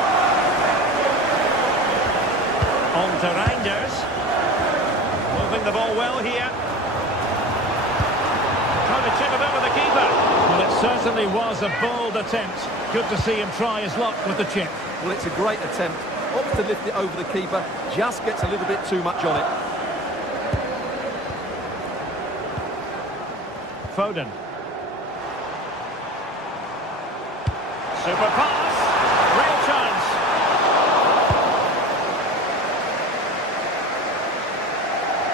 On to Reinders. Moving the ball well here. Trying to chip it over the keeper. Certainly was a bold attempt. Good to see him try his luck with the chip. Well, it's a great attempt. Opts to lift it over the keeper, just gets a little bit too much on it. Foden. Super pass. Real chance.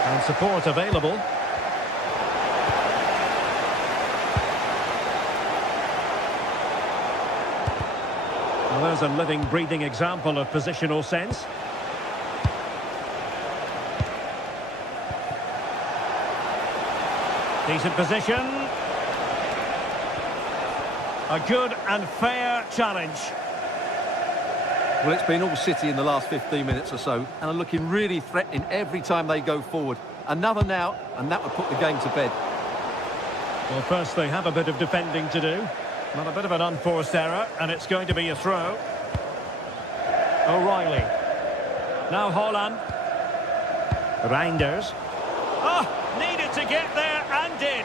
And support available. Well, there's a living, breathing example of positional sense. Decent position. A good and fair challenge. Well, it's been all City in the last 15 minutes or so, and are looking really threatening every time they go forward. Another now, and that would put the game to bed. Well, first they have a bit of defending to do. Not a bit of an unforced error, and it's going to be a throw. O'Reilly. Now Haaland. Reinders. Oh, needed to get there and did.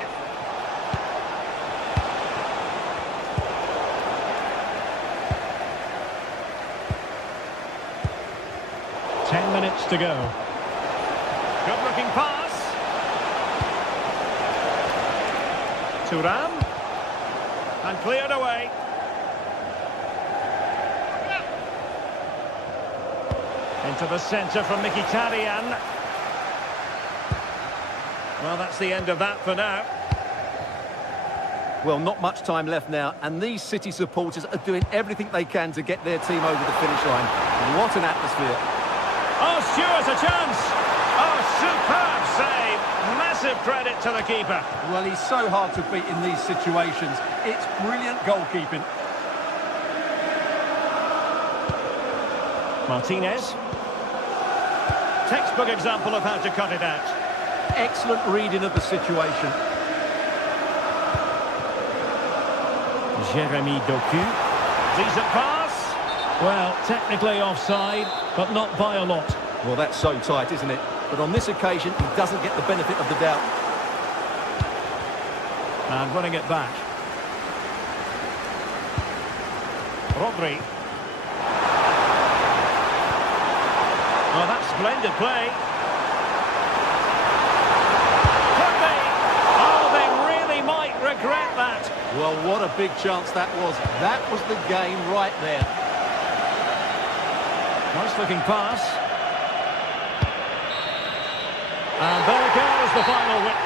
Ten minutes to go. Good looking pass. Thuram. And cleared away. Into the centre from Mkhitaryan. Well, that's the end of that for now. Well, not much time left now, and these City supporters are doing everything they can to get their team over the finish line. What an atmosphere. Oh, Stewart's a chance. Oh, superb save. Massive credit to the keeper. Well, he's so hard to beat in these situations. It's brilliant goalkeeping. Martinez. Textbook example of how to cut it out. Excellent reading of the situation. Jeremy Doku. Decent pass. Well, technically offside, but not by a lot. Well, that's so tight, isn't it? But on this occasion, he doesn't get the benefit of the doubt. And running it back. Rodri. Oh, that's splendid play. Could be. Oh, they really might regret that. Well, what a big chance that was. That was the game right there. Nice looking pass. And there goes the final win.